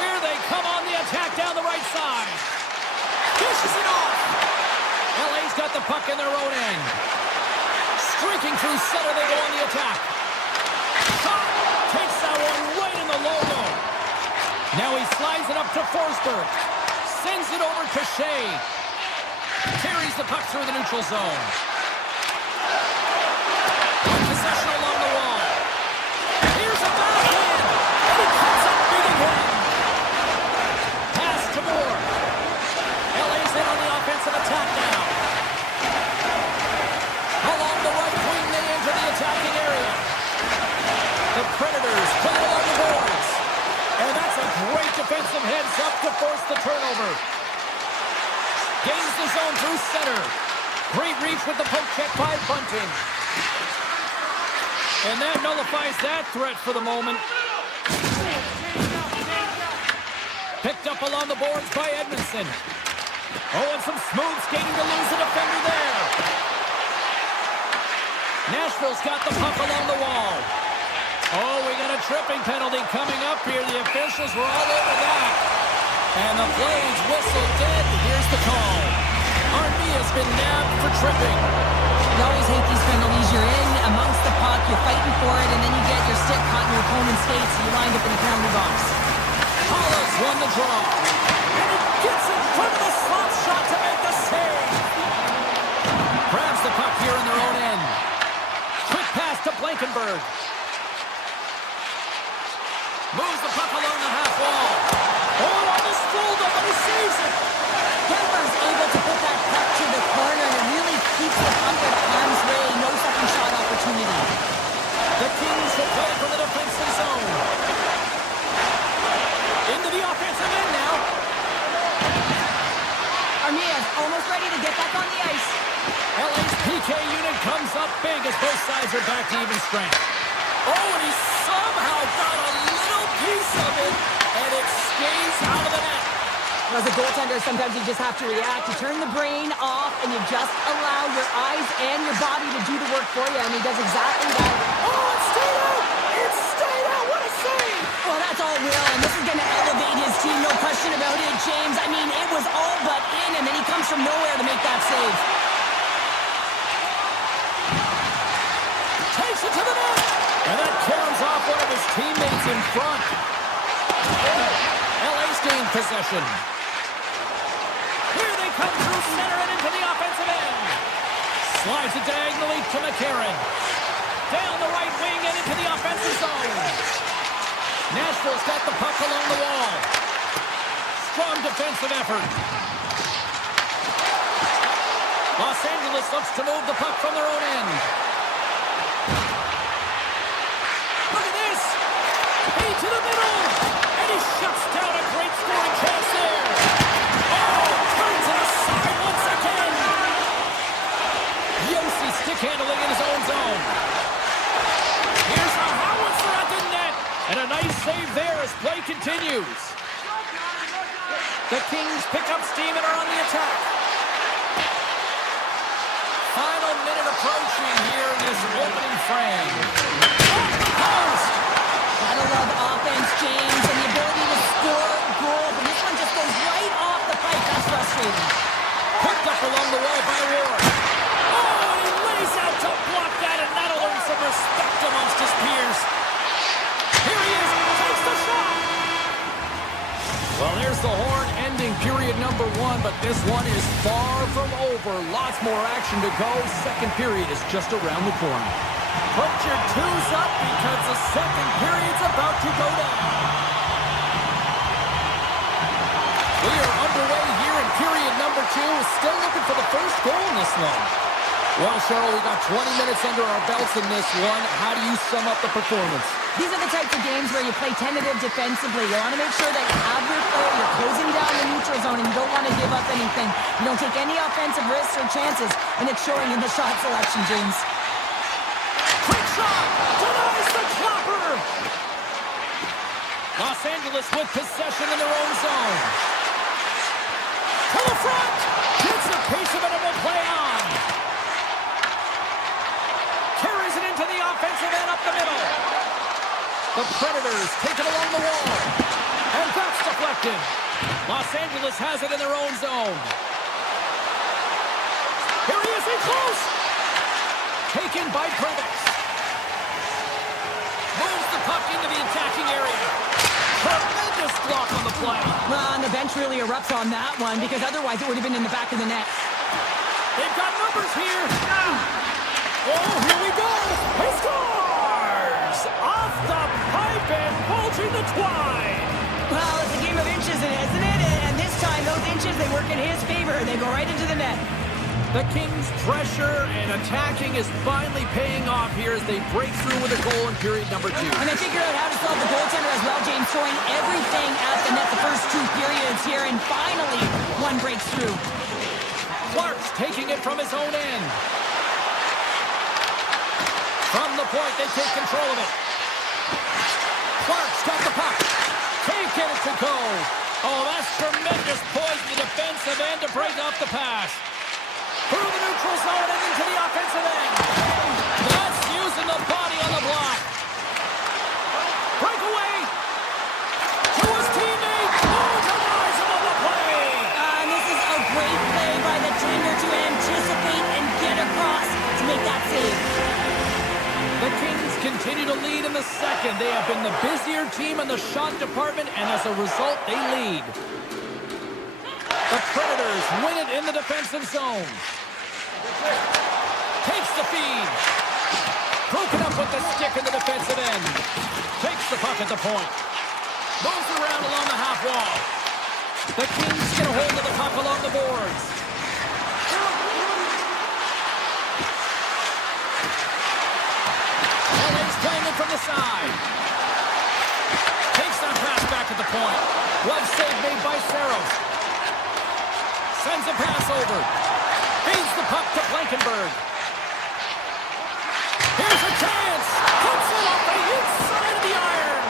Here they come on the attack down the right side. Dishes it off. LA's got the puck in their own end. Streaking through center, they go on the attack. Shot! Takes that one right in the logo. Now he slides it up to Forsberg. Sends it over to Shea. Carries the puck through the neutral zone. Possession along the wall. Here's a backhand. And he cuts up big again. Pass to Moore. LA's in on the offensive attack now. Along the right wing, they enter the attacking area. The Predators put it along the boards. And that's a great defensive heads-up to force the turnover. Gains the zone through center. Great reach with the poke check by Bunting. And that nullifies that threat for the moment. Picked up along the boards by Edmondson. Oh, and some smooth skating to lose a defender there. Nashville's got the puck along the wall. Oh, we got a tripping penalty coming up here. The officials were all over that. And the Blades whistle dead. Here's the call. Armia's been nabbed for tripping. You always hate these penalties. You're in amongst the puck, you're fighting for it, and then you get your stick caught in your opponent's skates, and you wind up in the penalty box. Hollis won the draw. And he gets in front of the slot shot to make the save. Grabs the puck here in their own end. Quick pass to Blankenberg. Moves the puck along the half wall. Oh, almost fooled him, but he saves it. Denver's able to put that puck to the corner, and it really keeps the puck at arm's way. No second shot opportunity. The Kings will play from the defensive zone. Into the offensive end now. Armia's almost ready to get back on the ice. LA's PK unit comes up big as both sides are back to even strength. Oh, and he somehow got a little piece of it, and it stays out of the net. As a goaltender, sometimes you just have to react. You turn the brain off, and you just allow your eyes and your body to do the work for you, and he does exactly that. Oh, it stayed out! It stayed out! What a save! Well, that's all Will, and this is going to elevate his team, no question about it, James. I mean, it was all but in, and then he comes from nowhere to make that save. Takes it to the net! And that carries off one of his teammates in front. LA's gained possession. Here they come through center and into the offensive end. Slides it diagonally to McCarron. Down the right wing and into the offensive zone. Nashville's got the puck along the wall. Strong defensive effort. Los Angeles looks to move the puck from their own end. Look at this! Hey, to the middle! And he shuts down a great scoring chance there. Oh, turns it aside once again. Yossi stick handling in his own zone. Here's a howitzer at the net. And a nice save there as play continues. The Kings pick up steam and are on the attack. Final minute approaching here in this opening frame. Off the post! Gotta love offense, James, and the ability to score goals. And this one just goes right off the pipe. That's frustrating. Picked up along the wall by Ward. Oh, and he lays out to block that, and that'll earn some respect amongst his peers. Here he is, takes the shot. Well, there's the horn ending period number 1, but this one is far from over. Lots more action to go. Second period is just around the corner. Put your twos up because the second period's about to go down. We are underway here in period number 2. Still looking for the first goal in this one. Well, Cheryl, we got 20 minutes under our belts in this one. How do you sum up the performance? These are the types of games where you play tentative defensively. You want to make sure that you have your player, you're closing down the neutral zone, and you don't want to give up anything. You don't take any offensive risks or chances, and it's showing in the shot selection, James. Quick shot! Denies the clopper! Los Angeles with possession in their own zone. To the front! Gets a piece of it and will play on. Carries it into the offensive end up the middle. The Predators take it along the wall. And that's deflected. Los Angeles has it in their own zone. Here he is in close. Taken by Predex. Moves the puck into the attacking area. Tremendous block on the play. Well, and the bench really erupts on that one, because otherwise it would have been in the back of the net. They've got numbers here. Oh, here we go. He scores! Off the pipe and bulging the twine. Well, it's a game of inches, isn't it? And this time, those inches, they work in his favor. They go right into the net. The Kings' pressure and attacking is finally paying off here as they break through with a goal in period number 2. And they figure out how to solve the goaltender as well, James, throwing everything at the net the first 2 periods here, and finally, one breaks through. Clark's taking it from his own end. From the point, they take control of it. Clark's got the puck. Can't get it to go. Oh, that's tremendous poise in the defensive end to break off the pass. Through the neutral zone and into the offensive end. That's using the body on the block. Breakaway. To his teammate. Oh, denies him on the play. And this is a great play by the tender to anticipate and get across to make that save. The Kings continue to lead in the second. They have been the busier team in the shot department, and as a result, they lead. The Predators win it in the defensive zone. Takes the feed. Broken up with the stick in the defensive end. Takes the puck at the point. Moves around along the half wall. The Kings get a hold of the puck along the boards. LA's playing it from the side. Takes that pass back at the point. Glove save made by Saros. Sends a pass over. Feeds the puck to Blankenberg. Here's a chance. Puts it off the inside of the iron.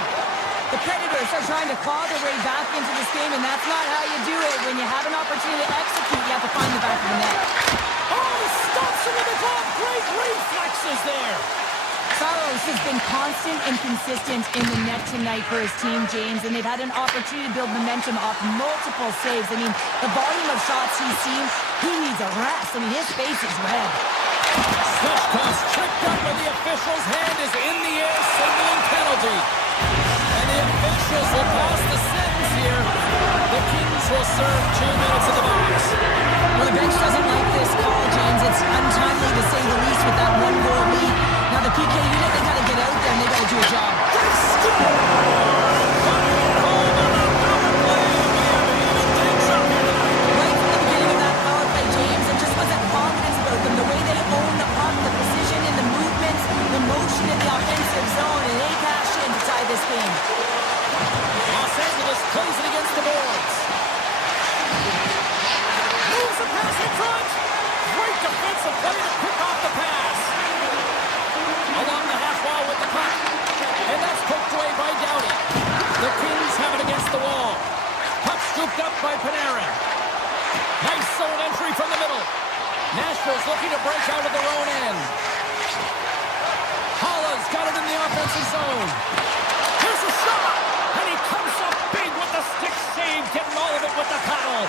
The Predators are trying to claw their way back into this game, and that's not how you do it. When you have an opportunity to execute, you have to find the back of the net. Oh, he stops him with the glove. Great reflexes there. Saros has been constant and consistent in the net tonight for his team, James, and they've had an opportunity to build momentum off multiple saves. I mean, the volume of shots he's seen, he needs a rest. I mean, his face is red. Svechkov's tripped up, and the official's hand is in the air, signaling penalty. And the officials will pass the sentence here. The Kings will serve 2 minutes in the box. Well, the bench doesn't like this call, James. It's untimely to say the least with that 1-goal lead. Now, the PK unit, they got to get out there and they got to do a job. They score! Right from the beginning of that power play, James, there just wasn't confidence about them. The way they own the puck, the precision in the movements, the motion in the offensive zone, and they cashed in to tie this game. Los Angeles plays it against the boards. Moves the pass in front. Great defensive play to pick off the pass. Along the half wall with the puck. And that's poked away by Doughty. The Kings have it against the wall. Puck scooped up by Panarin. Nice zone entry from the middle. Nashville's looking to break out of their own end. Holla's got it in the offensive zone. Here's a shot. And he comes up big with the stick save, getting all of it with the paddle.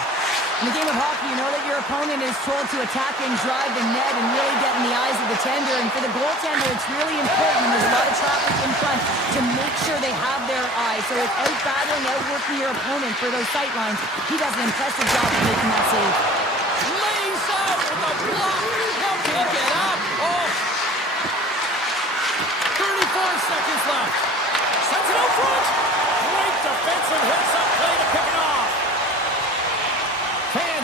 In the game of hockey, you know that your opponent is told to attack and drive the net and really get in the eyes of the tender. And for the goaltender, it's really important when there's a lot of traffic in front to make sure they have their eyes. So it's out-battling, outworking your opponent for those sight lines. He does an impressive job of making that save. Lays out with a block. How can he get up? Oh. 34 seconds left. Sends it out front. Great defensive hits up play to pick it off.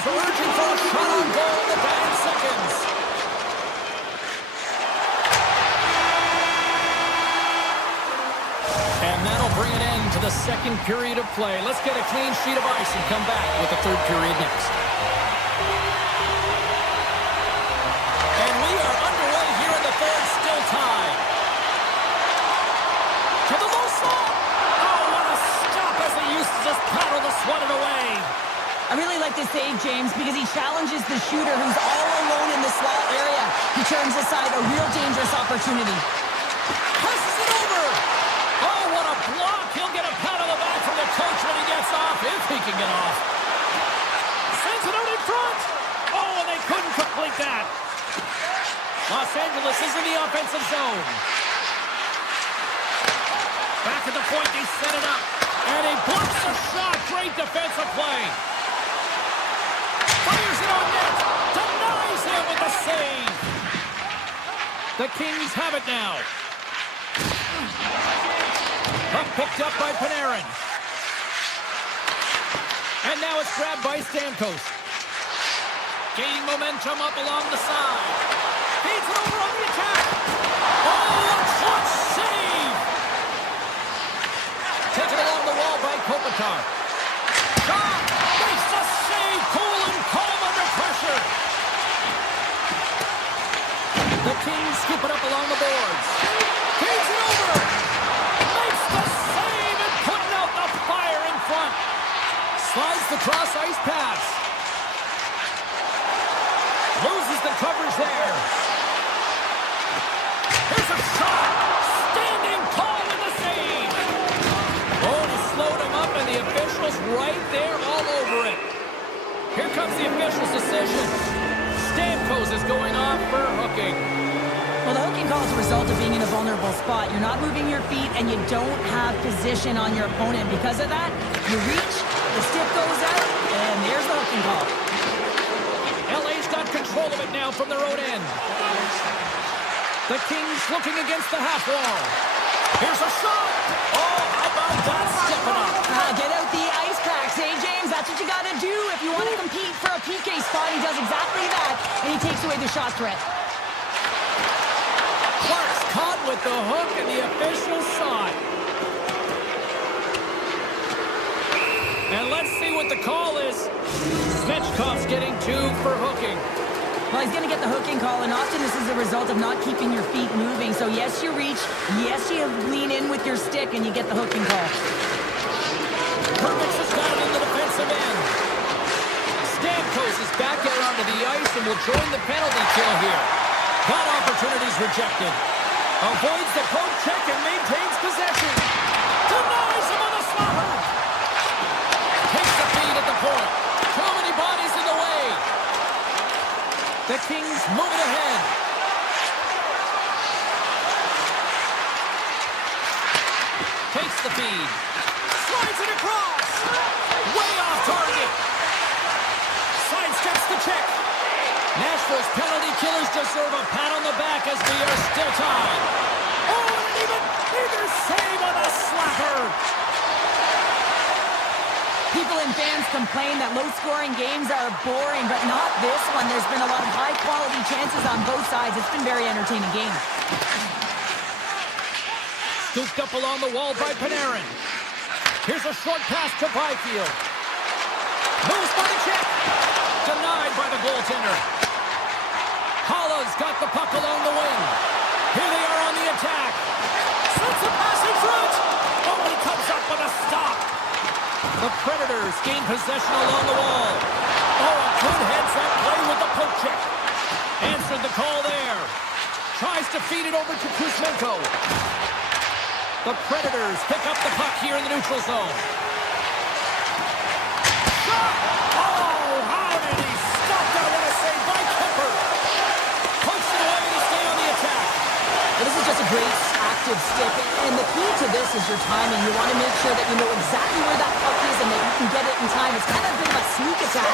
urging for a shot on goal in the dying seconds. And that'll bring an end to the second period of play. Let's get a clean sheet of ice and come back with the third period next. And we are underway here in the third, still tied. To the low slot. Oh, what a stop as he used to just paddle to swat it away. I really like this save, James, because he challenges the shooter who's all alone in the slot area. He turns aside a real dangerous opportunity. Passes it over. Oh, what a block. He'll get a pat on the back from the coach when he gets off, if he can get off. Sends it out in front. Oh, and they couldn't complete that. Los Angeles is in the offensive zone. Back at the point, they set it up. And he blocks a shot. Great defensive play. Fires it on net. Denies him with the save. The Kings have it now. Puck picked up by Panarin. And now it's grabbed by Stamkos. Gaining momentum up along the side. Feeds it over on the attack. Oh, a clutch save. Taken along the wall by Kopitar. Shot! Makes the save! Cool and calm under pressure. The Kings scoop it up along the boards. Feeds it over. Makes the save and putting out the fire in front. Slides the cross-ice pass. Loses the coverage there. Here's a shot. Standing tall in the save. Oh, he slowed him up, and the official's right there all over it. Here comes the official's decision. Stamkos is going off for hooking. Well, the hooking call is a result of being in a vulnerable spot. You're not moving your feet, and you don't have position on your opponent. Because of that, you reach, the stick goes out, and there's the hooking call. LA's got control of it now from their own end. The Kings looking against the half wall. Here's a shot. Oh, how about that stepping up? Get out the ice packs, hey, James? That's what you got to do if you want to compete for a PK spot. He does exactly that, and he takes away the shot threat. Clark's caught with the hook, and the official saw it. And let's see what the call is. Svechkov's getting 2 for hooking. Well, he's going to get the hooking call, and often this is a result of not keeping your feet moving. So, yes, you reach. Yes, you lean in with your stick, and you get the hooking call. Hermix has got it in the defensive end. Stamkos is back out onto the ice and will join the penalty kill here. That opportunity's rejected. Avoids the poke check and maintains possession. Denies him on the slapper. Takes the feed at the point. Too many bodies in the way. The Kings move it ahead. Takes the feed. Slides it across. Way off target. Sidesteps the check. Nashville's penalty killers deserve a pat on the back as we are still tied. Oh, and even bigger save on the slapper. People and fans complain that low-scoring games are boring, but not this one. There's been a lot of high-quality chances on both sides. It's been a very entertaining game. Scooped up along the wall by Panarin. Here's a short pass to Byfield. Moves by the check. Denied by the goaltender. Holla's got the puck along the wing. Here they are on the attack. Sends a pass in front. Oh, he comes up with a stop. The Predators gain possession along the wall. Oh, a good heads-up play with the poke check. Answered the call there. Tries to feed it over to Kuzmenko. The Predators pick up the puck here in the neutral zone. Shot! Oh, how did he stop that? What a save by Kemper. Punched it away to stay on the attack. Well, this is just a great active stick, and the key to this is your timing. You want to make sure that you know exactly where that puck is and that you can get it in time. It's kind of a bit of a sneak attack.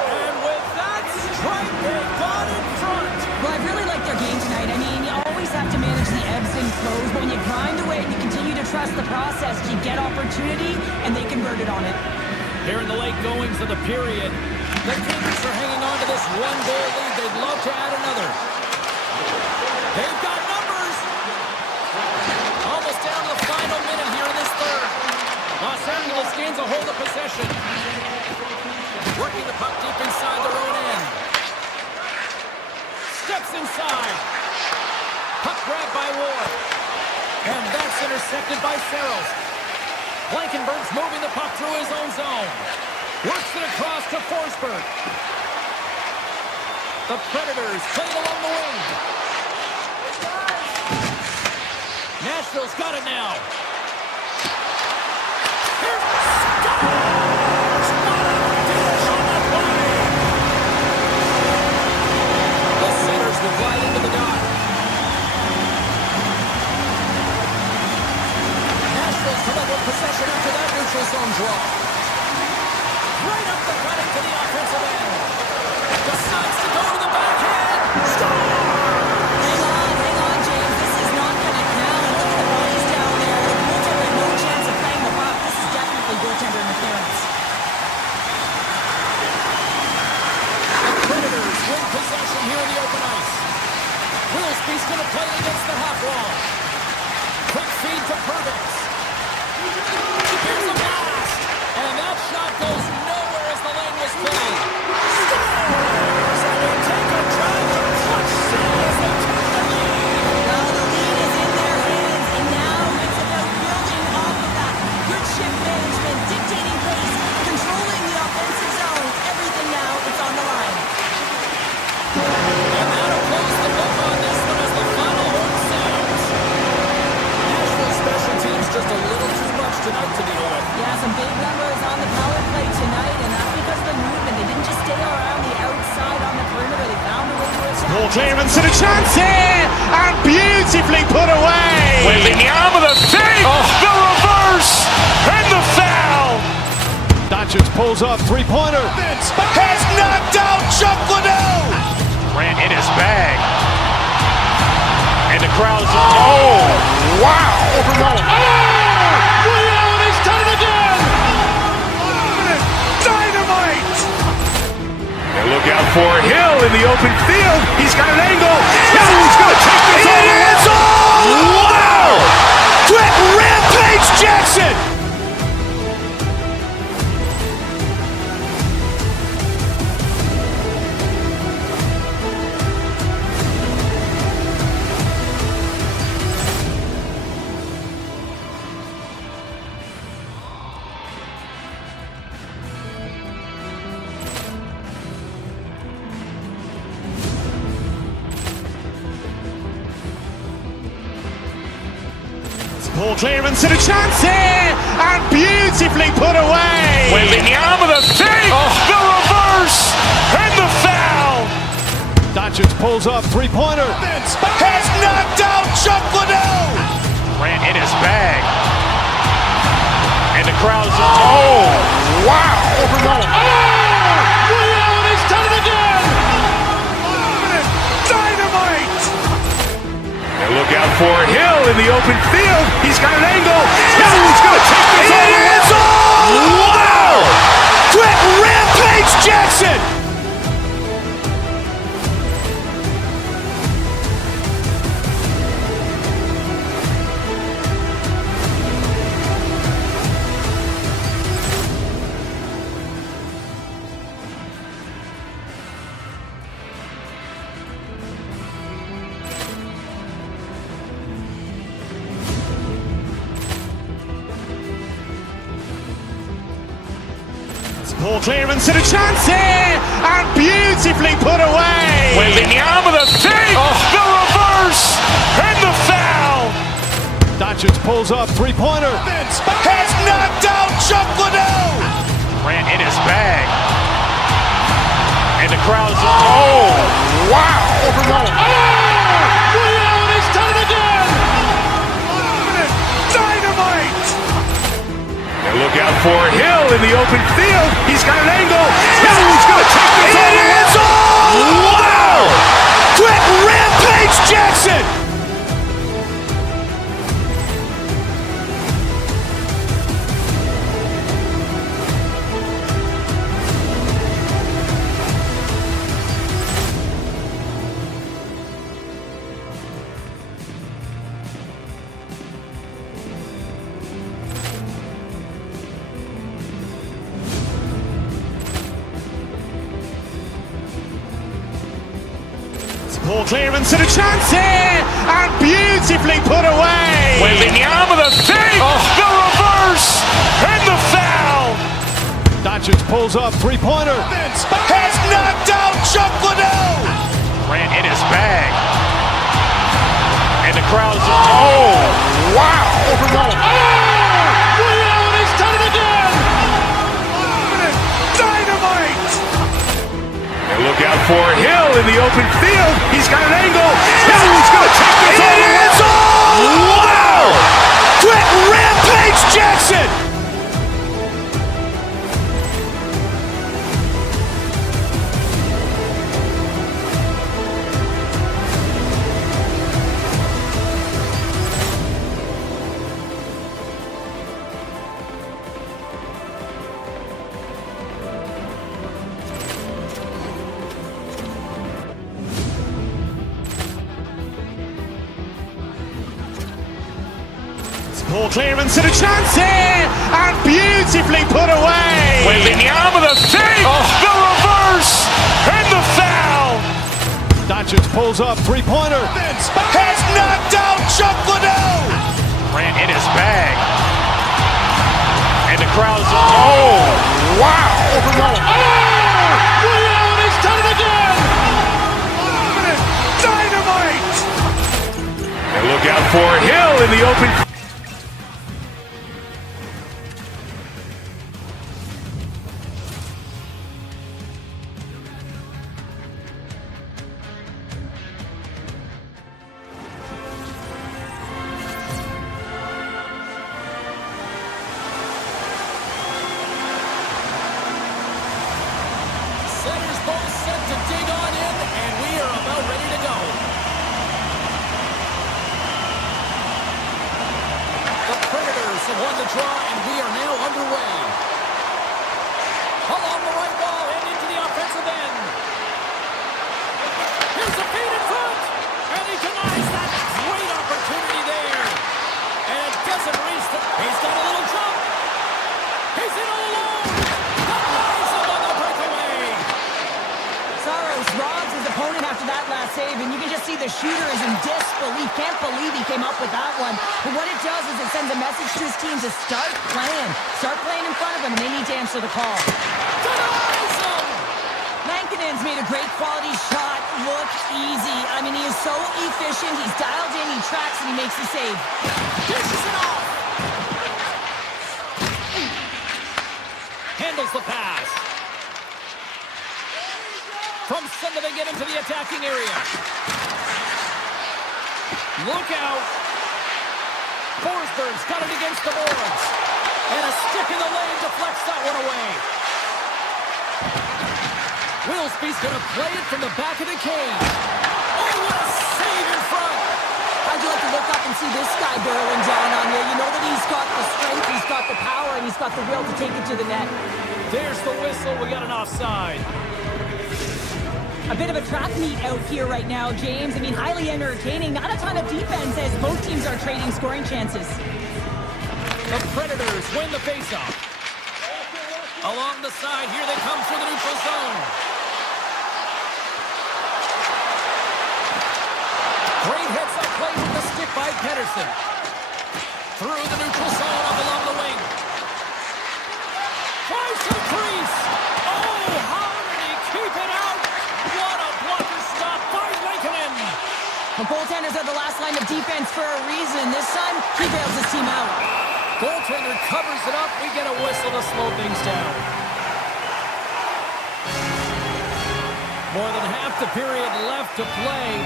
And with that strike, they got in front. Well, I really like their game tonight. I mean, you always have to manage the ebbs and flows, but when you grind away and you continue to trust the process, you get opportunity, and they converted on it. Here in the late goings of the period, the Kings are hanging on to this one-goal lead. They'd love to add another. They've got numbers. Almost down to the final minute here in this third. Los Angeles gains a hold of possession. Working the puck deep inside their own end. Steps inside. Puck grabbed by Ward. And that's intercepted by Saros. Blankenberg's moving the puck through his own zone. Works it across to Forsberg. The Predators played along the wing. Nashville's got it now. Here's scores! What a finish on the play! The centers will glide into the dot. Nashville's come up with possession after that neutral zone draw. Right up the cutting to the offensive end. Decides to go to the backhand. Score! Hang on, James. This is not going to count. Look at the bodies down there. The goaltender had no chance of playing the puck. This is definitely goaltender interference. The Predators win possession here in the open ice. Wilsby's going to play against the half wall. Quick feed to Pervix. Here's a blast. And that shot goes nowhere as the lane was played. Scores! And they take a drive to clutch city as they take the lead. Well, the lead is in their hands, and now it's about building off of that. Good shift management, dictating pace, controlling the offensive zone. Everything now, it's on the line. And that'll close the book on this one as the final horn sounds. Nashville special teams just a little too much tonight to deal with. Yeah, some big numbers on the power play tonight, and that's because of the movement. They didn't just stay around the outside on the perimeter. They found a way to attack. Ball clearance and a chance here, and beautifully put away. With the arm of the fake, the reverse, and the foul. Doncic pulls up, three-pointer. Has knocked out Chuck Liddell. Ran in his bag. And the crowd's, oh, wow. He's done it again. Dynamite. And look out for Hill in the open field. He's got an angle. Now he's going to take this all. It is all. Wow. Quick rampage Jackson. Ball clearance and a chance here, and beautifully put away. With the arm of the fake, the reverse, and the foul. Doncic pulls up, three-pointer. Has knocked out Chuck Liddell. Ran in his bag. And the crowd's, oh, wow. He's done it again. Dynamite. And look out for Hill in the open field. He's got an angle. Now he's going to take this all. It is all. Wow. Quick rampage Jackson. Ball clearance and a chance here, and beautifully put away. With the arm of the fake, the reverse, and the foul. Doncic pulls up, three-pointer. Has knocked out Chuck Liddell. Ran in his bag. And the crowd's, oh, wow. He's done it again. Dynamite. And look out for Hill in the open field. He's got an angle. Now he's going to take this all. It is all. Wow. Quick rampage Jackson. Ball clearance and a chance here, and beautifully put away. Wembanyama with a save, the reverse, and the foul. Doncic pulls up, three-pointer. Has knocked out Chuck Liddell. Grant in his bag. And the crowd's, oh, wow. He's done it again. Dynamite. And look out for Hill in the open field. He's got an angle. Hill's going to take this all the way. It's all. Wow. Quick rampage Jackson. Ball clearance and a chance here, and beautifully put away. Wembanyama with a save, the reverse, and the foul. Doncic pulls up, three-pointer. Has knocked out Chuck Liddell. Grant in his bag. And the crowd's, oh, wow. He's done it again. Dynamite. And look out for Hill in the open. Centers both set to dig on in, and we are about ready to go. The Predators have won the draw, and we are now underway. Along the right wall and into the offensive end. Here's a feed in front, and he denies that great opportunity there. And it doesn't reach the... He's got a little jump. He's in all alone. Denies him on the breakaway. Saros robs his opponent after that last save, and you can just see the shooter is in disbelief. Can't believe he came up with that one. But what it does is it sends a message to his team to start playing. Start playing in front of him, and they need to answer the call. Denies him. Lankinen's made a great quality shot look easy. I mean, he is so efficient. He's dialed in, he tracks, and he makes the save. Dishes it off. Handles the pass. From center they get into the attacking area. Look out. Forsberg's got it against the boards. And a stick in the lane deflects that one away. Wilsby's going to play it from the back of the cage. Oh, what a save in front. How'd you like to look up and see this guy barreling down on you? You know that he's got the strength, he's got the power, and he's got the will to take it to the net. There's the whistle. We got an offside. A bit of a track meet out here right now, James. I mean, highly entertaining. Not a ton of defense as both teams are trading scoring chances. The Predators win the faceoff. Along the side, here they come through the neutral zone. Great heads-up play with the stick by Pettersson. Through the neutral zone, up along the wing. Tries to the crease. Oh, how did he keep it out? What a blocker stop by Lankinen. The goaltenders are the last line of defense for a reason. This time, he bails his team out. Goaltender covers it up. We get a whistle to slow things down. More than half the period left to play.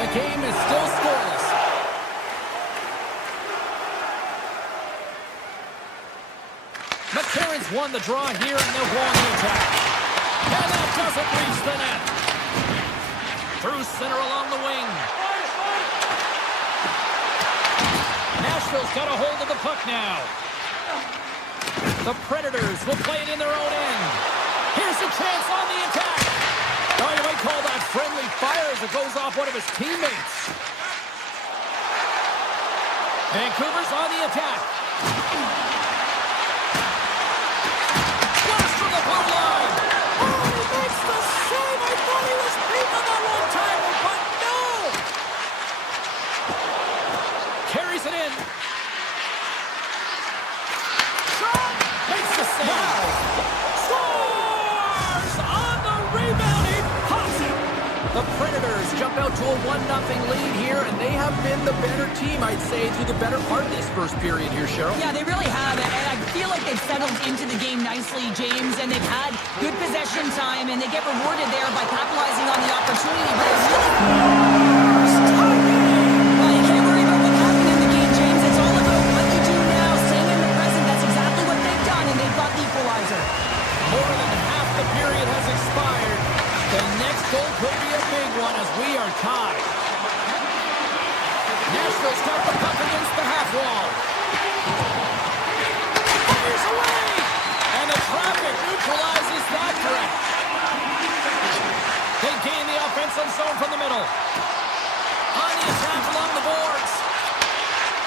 The game is still scoreless. McCarron's won the draw here, and they'll go on the attack. And that doesn't reach the net. Through center along the wing. Nashville's got a hold of the puck now. The Predators will play it in their own end. Here's a chance on the attack. Oh, you might call that friendly fire as it goes off one of his teammates. Vancouver's on the attack. Flash from the blue line. Oh, he makes the save. I thought he was beaten on that one-timer, but no! out to a 1-0 lead here, and they have been the better team, I'd say, through the better part of this first period here, Cheryl. Yeah, they really have, and I feel like they've settled into the game nicely, James, and they've had good possession time, and they get rewarded there by capitalizing on the opportunity. But it's well, you can't worry about what happened in the game, James. It's all about what you do now, staying in the present. That's exactly what they've done, and they've got the equalizer. More than half the period has expired. The next goal could be a big one as we are tied. Nashville's got the puck against the half wall. Fires away! And the traffic neutralizes that threat. They gain the offensive zone from the middle. On the attack along the boards.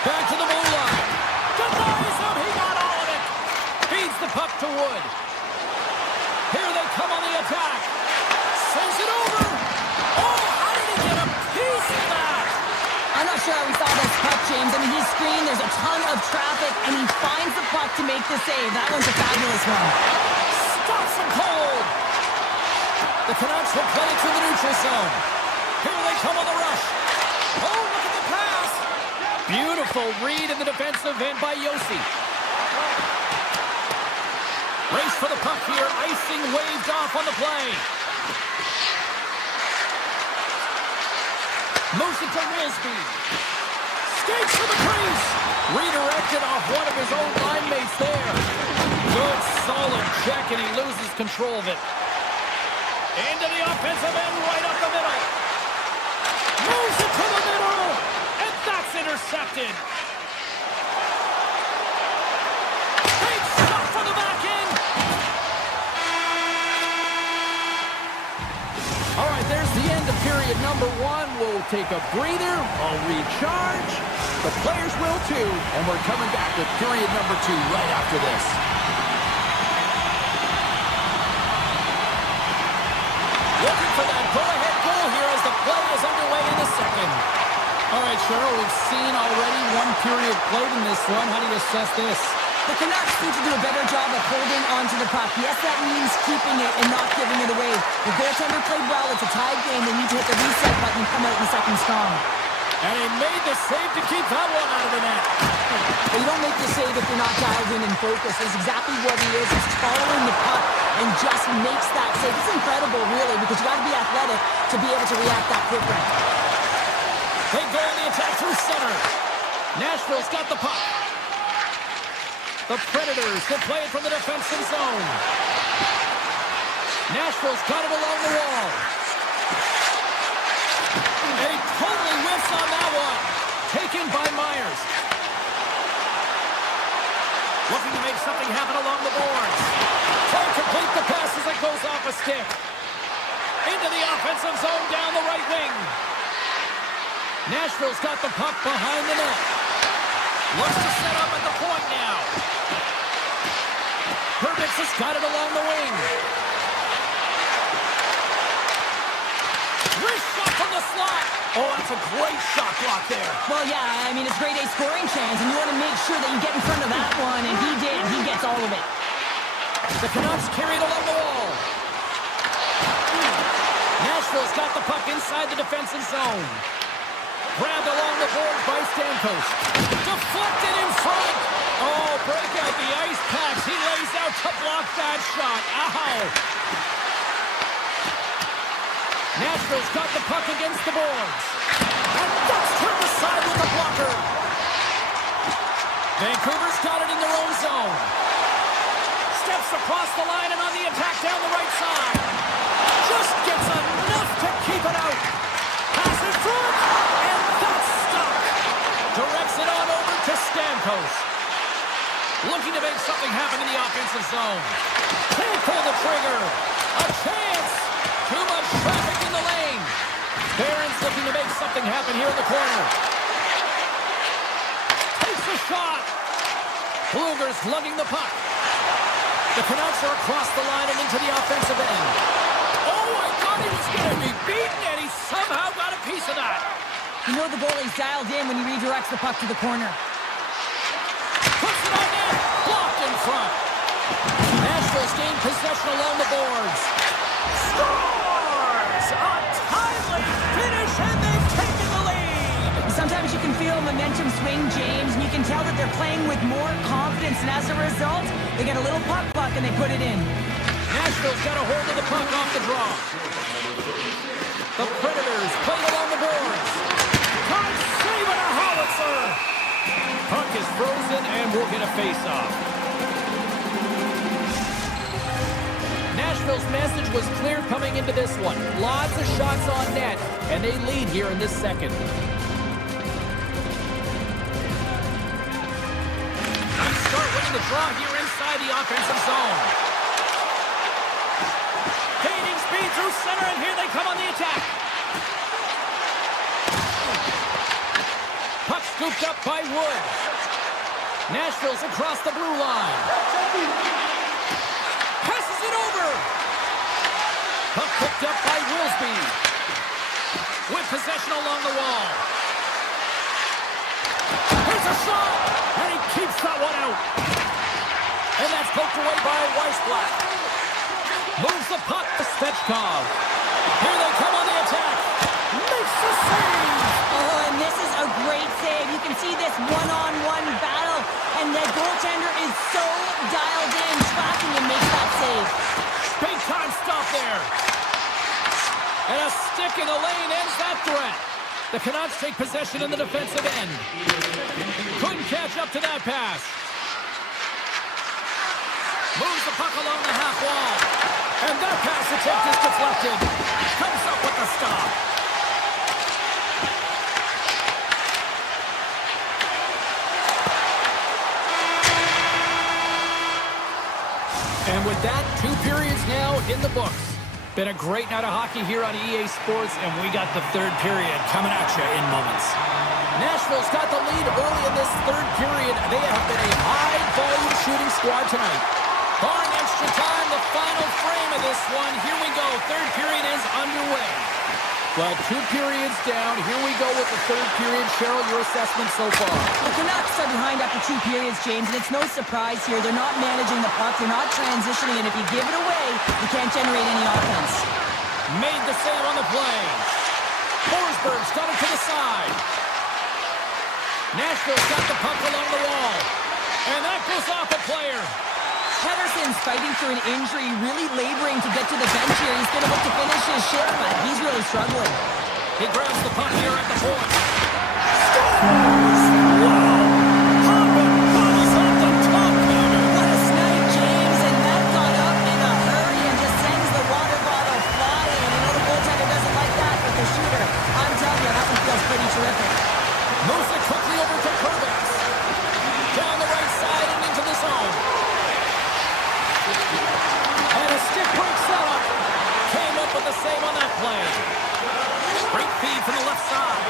Back to the blue line. Denies him! He got all of it! Feeds the puck to Wood. Here they come on the attack. Sends it over. Oh, how did he get a piece of that? I'm not sure how we saw this puck, James. I mean, he's screened, there's a ton of traffic, and he finds the puck to make the save. That one's a fabulous one. Stops him cold. The Canucks will play it to the neutral zone. Here they come on the rush. Oh, look at the pass. Beautiful read in the defensive end by Yossi. Race for the puck here. Icing waved off on the play. Moves it to Risby. Skates for the crease. Redirected off one of his own line mates there. Good, solid check, and he loses control of it. Into the offensive end, right up the middle. Moves it to the middle, and that's intercepted. Big shot for the back end. All right, there's the end of period number 1. We'll take a breather. I'll recharge. The players will too. And we're coming back with period number 2 right after this. Looking for that go-ahead goal here as the play is underway in the second. All right, Cheryl, we've seen already 1 period played in this one. How do you assess this? The Canucks need to do a better job of holding onto the puck. Yes, that means keeping it and not giving it away. The goaltender played well. It's a tied game. They need to hit the reset button and come out in the second strong. And he made the save to keep that one out of the net. But you don't make the save if you're not dialed in and focused. It's exactly what he is. He's following the puck and just makes that save. It's incredible, really, because you got to be athletic to be able to react that quickly. They go on the attack through center. Nashville's got the puck. The Predators will play it from the defensive zone. Nashville's got it along the wall. And he totally whiffs on that one. Taken by Myers. Looking to make something happen along the boards. Trying to complete the pass as it goes off a stick. Into the offensive zone down the right wing. Nashville's got the puck behind the net. Looks to set up at the point now. Herbix has got it along the wing. Wrist shot from the slot. Oh, that's a great shot block there. Well, yeah, I mean, it's grade A scoring chance, and you want to make sure that you get in front of that one, and he did. He gets all of it. The Canucks carry it along the wall. Nashville's got the puck inside the defensive zone. Grabbed along the boards by Stamkos. Deflected in front. Oh, break out the ice packs. He lays out to block that shot. Ow. Nashville's got the puck against the boards. And that's turned aside with the blocker. Vancouver's got it in their own zone. Steps across the line and on the attack down the right side. Just gets enough to keep it out. Passes through, and that's stuck. Directs it on over to Stamkos. Looking to make something happen in the offensive zone. Can't pull the trigger. A chance. Too much traffic in the lane. Barron's looking to make something happen here in the corner. Takes a shot. Blueger's lugging the puck. The Canucks are across the line and into the offensive end. Oh, I thought he was going to be beaten, and he somehow got a piece of that. You know the goalie's dialed in when he redirects the puck to the corner. Puts it on net. Blocked in front. Nashville's gained possession along the boards. Scores! A timely finish, and feel momentum swing, James, and you can tell that they're playing with more confidence, and as a result, they get a little puck and they put it in. Nashville's got a hold of the puck off the draw. The Predators play it along the boards. Caught, saving a howitzer. Puck is frozen and we'll get a face-off. Nashville's message was clear coming into this one. Lots of shots on net, and they lead here in this second. We start winning the draw here inside the offensive zone. Gaining speed through center, and here they come on the attack. Puck scooped up by Wood. Nashville's across the blue line. Passes it over. Puck picked up by Willsby. With possession along the wall. Here's a shot, and he keeps that one out. And that's poked away by Weissblatt. Moves the puck to Svechkov. Here they come on the attack. Makes the save. Oh, and this is a great save. You can see this one-on-one battle, and the goaltender is so dialed in, tracking and makes that save. Big time stop there. And a stick in the lane ends that threat. The Canucks take possession in the defensive end. Couldn't catch up to that pass. Moves the puck along the half wall. And that pass attempt is deflected. Comes up with the stop. And with that, 2 periods now in the books. Been a great night of hockey here on EA Sports, and we got the third period coming at you in moments. Nashville's got the lead early in this third period. They have been a high-volume shooting squad tonight. Barring extra time, the final frame of this one. Here we go. Third period is underway. Well, 2 periods down. Here we go with the third period. Cheryl, your assessment so far? The Canucks are behind after 2 periods, James, and it's no surprise here. They're not managing the puck. They're not transitioning, and if you give it away, you can't generate any offense. Made the save on the play. Forsberg's got it to the side. Nashville's got the puck along the wall. And that goes off a player. Pedersen's fighting through an injury, really laboring to get to the bench here. He's going to look to finish his shift, but he's really struggling. He grabs the puck here at the point. Scores! Wow! Hopping bodies off the top corner. What a snipe, James, and that got up in a hurry and just sends the water bottle flying. And I know the goaltender doesn't like that, but the shooter, I'm telling you, that one feels pretty terrific. Moves it quickly over to Kerbex. Down the right side and into the zone. And a stick break setup. Came up with the save on that play. Great feed from the left side.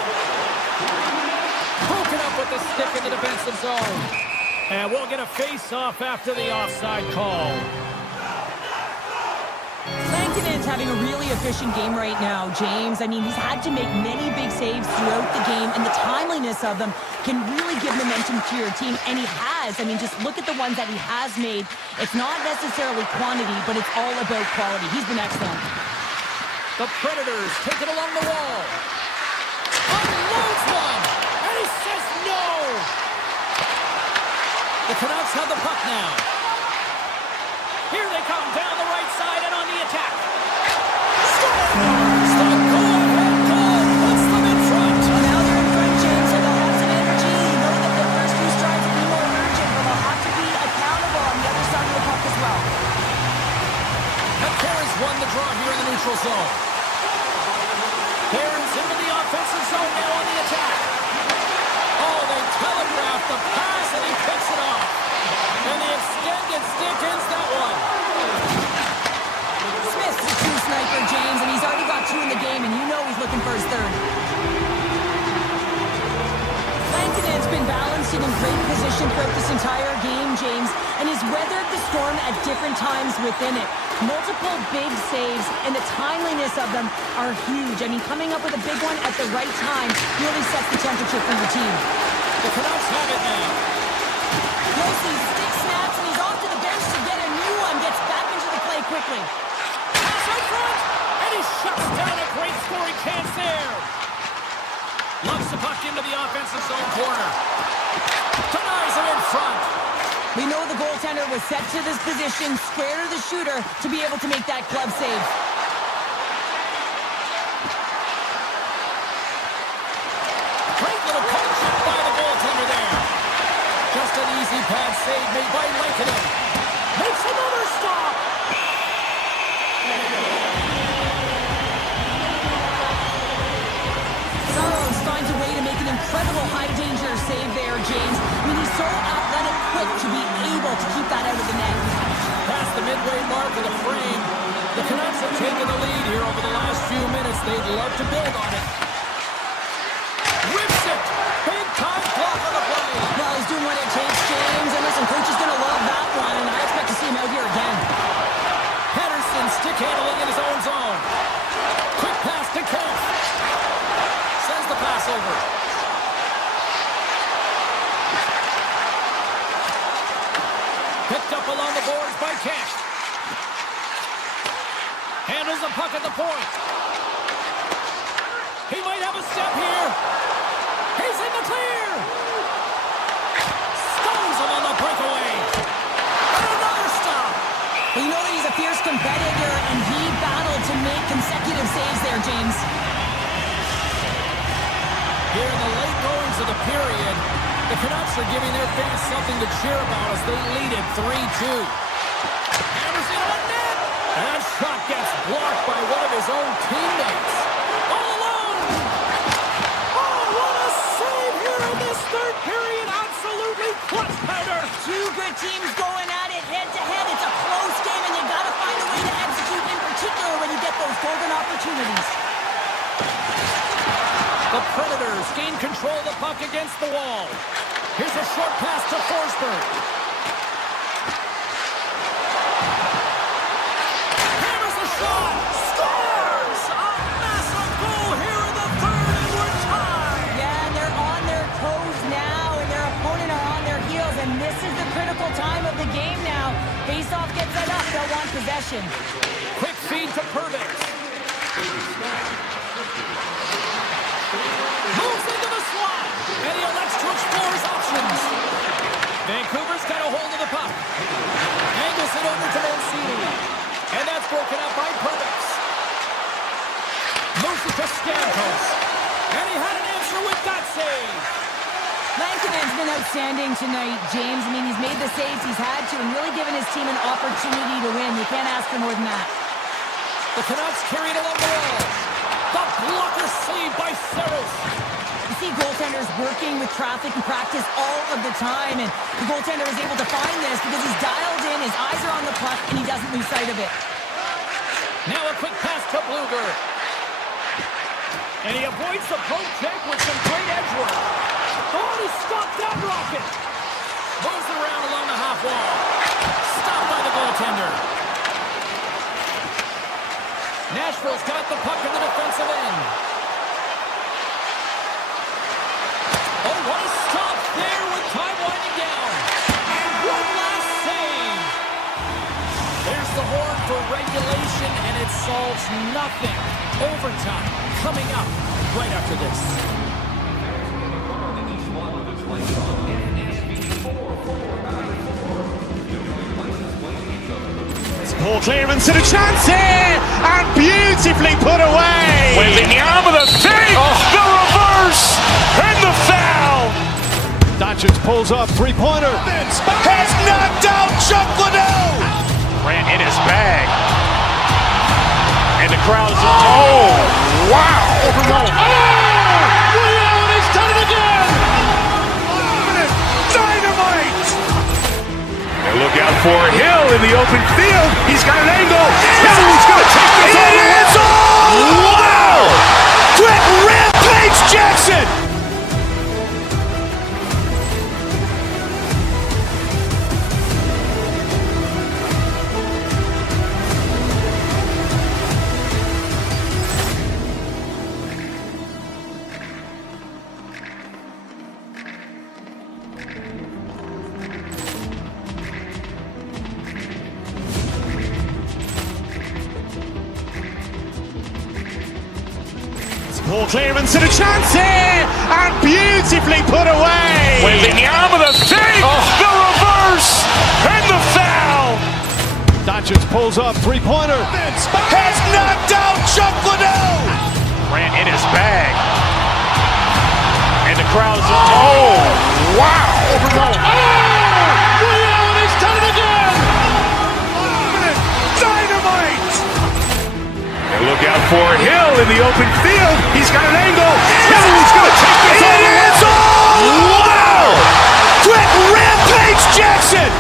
Broken up with the stick in the defensive zone. And we'll get a face-off after the offside call. Langton's having a really efficient game right now, James. I mean, he's had to make many big saves throughout the game, and the timeliness of them can really give momentum to your team, and he has. I mean, just look at the ones that he has made. It's not necessarily quantity, but it's all about quality. He's been excellent. The Predators take it along the wall. Unloads one, and he says no. The Canucks have the puck now. Here they come down the right side and on the attack. Scores! The go-ahead goal puts them in front. Well, now they're in front, James, and they'll have some energy. You know that the first few strides will be more urgent, but they'll have to be accountable on the other side of the puck as well. The Cairns won the draw here in the neutral zone. Cairns into the offensive zone now on the attack. Oh, they telegraph the pass, and he picks it off. And the extended stick ends that one. Smith's a true sniper, James, and he's already got 2 in the game, and you know he's looking for his third. Langton's been balanced and in great position throughout this entire game, James, and he's weathered the storm at different times within it. Multiple big saves, and the timeliness of them are huge. I mean, coming up with a big one at the right time really sets the temperature for your team. The Canucks have it now. Yossi stick snaps, and he's off to the bench to get a new one. Gets back into the play quickly. Pass out front, and he shuts down a great scoring chance there. Loves the puck in into the offensive zone corner. Denies it in front. We know the goaltender was set to this position, square to the shooter, to be able to make that glove save. Great little punch by the goaltender there. Just an easy pad save made by Lankinen. Makes another stop. Saros finds a way to make an incredible high-danger save there, James. I mean, he's so athletic, quick to be able to keep that out of the net. Past the midway mark of the frame, the Canucks have taken the lead here over the last few minutes. They'd love to build on it. Rips it! Big-time block on the play! Well, he's doing what it takes, James. And listen, coach is going to love that one, and I expect to see him out here again. Henderson stick handling in his own zone. Quick pass to Kemp. Sends the pass over. Picked up along the boards by Kemp. Handles the puck at the point. He might have a step here. He's in the clear. Stones him on the breakaway. And another stop. Well, you know that he's a fierce competitor, and he battled to make consecutive saves there, James. Here in the late goings of the period, the Canucks are giving their fans something to cheer about as they lead it 3-2. Hammers in on net. And that shot gets blocked by one of his own teammates. All alone. Oh, what a save here in this third period. Absolutely clutch powder. Two good teams going at it head-to-head. It's a close game, and you've got to find a way to execute, in particular when you get those golden opportunities. The Predators gain control of the puck against the wall. Here's a short pass to Forsberg. Hammers the shot. Scores! A massive goal here in the third, and we're tied. Yeah, and they're on their toes now, and their opponent are on their heels, and this is the critical time of the game now. Face-off gets set up. They'll want possession. Quick feed to Purvis. Moves into the slot, and he elects to explore his options. Vancouver's got a hold of the puck. Angles it over to Mancini. And that's broken up by Purvis. Moves it to Stamkos. And he had an answer with that save. Lankinen's been outstanding tonight, James. I mean, he's made the saves he's had to and really given his team an opportunity to win. You can't ask for more than that. The Canucks carry it along the wall. The blocker saved by Saros. You see goaltenders working with traffic and practice all of the time, and the goaltender is able to find this because he's dialed in, his eyes are on the puck, and he doesn't lose sight of it. Now a quick pass to Bluger. And he avoids the poke check with some great edge work. Oh, he stopped that rocket. Moves it around along the half wall. Stopped by the goaltender. Nashville's got the puck in the defensive end. Oh, what a stop there with time winding down. And one last save. There's the horn for regulation, and it solves nothing. Overtime coming up right after this. Ball clearance and a chance here, and beautifully put away. With the arm of the fake, the reverse, and the foul. Doncic pulls up, three-pointer. Has knocked out Chuck Liddell. Ran in his bag. And the crowd is, oh, wow. Leon has done it again. Dynamite. And look out for Hill in the open field. He's got an angle. Now he's going to take this all the way. It's all! Wow. Quick rampage Jackson. Ball clearance and a chance here, and beautifully put away. Waving the arm of the fake, the reverse, and the foul. Doncic pulls up, three-pointer. Has knocked out Chuck Liddell. Grant in his bag. And the crowd's wow! He's done it again. Dynamite. And look out for Hill in the open field. He's got an angle. He's going to take this all the way. Wow! Quick Rampage Jackson.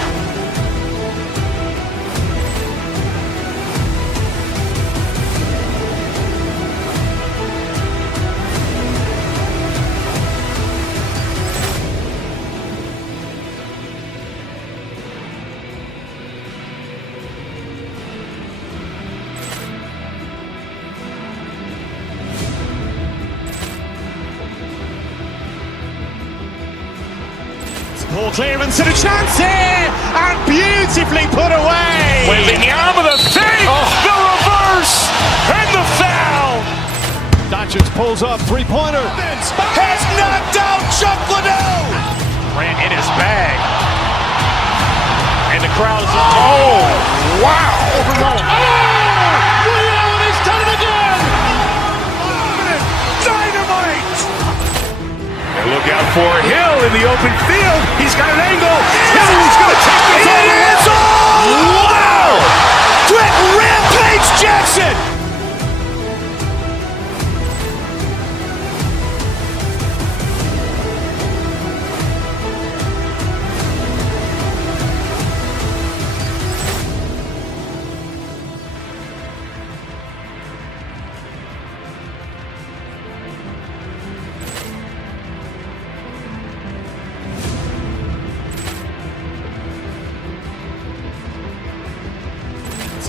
Ball clearance and a chance here, and beautifully put away. Waving the arm of the fake, the reverse, and the foul. Doncic pulls up, three-pointer. Has knocked out Chuck Liddell. Grant in his bag. And the crowd's wow! He's done it again. Dynamite. And look out for Hill in the open field. He's got an angle. He's going to take this all the way. Wow! Quick Rampage Jackson.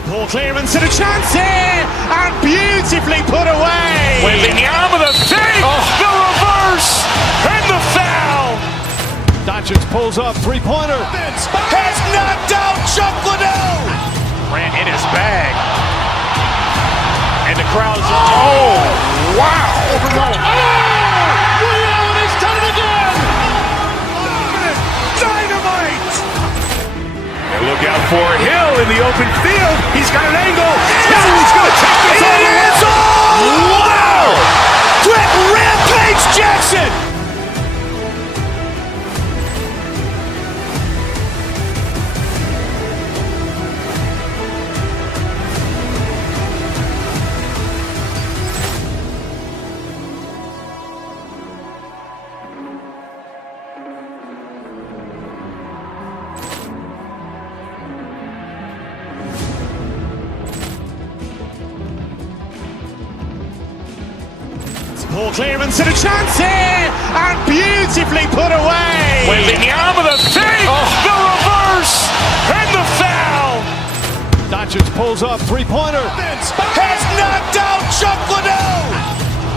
Ball clearance and a chance here, and beautifully put away. Waving the arm of the fake, the reverse, and the foul. Doncic pulls up, three-pointer. Has knocked out Chuck Liddell. Grant in his bag. And the crowd's wow! He's done it again. Dynamite. And look out for Hill in the open field. He's got an angle. He's going to take this all the way. Wow! Quick Rampage Jackson. Ball clearance and a chance here, and beautifully put away. Waving the arm of the fake, the reverse, and the foul. Doncic pulls up, three-pointer. Has knocked out Chuck Liddell.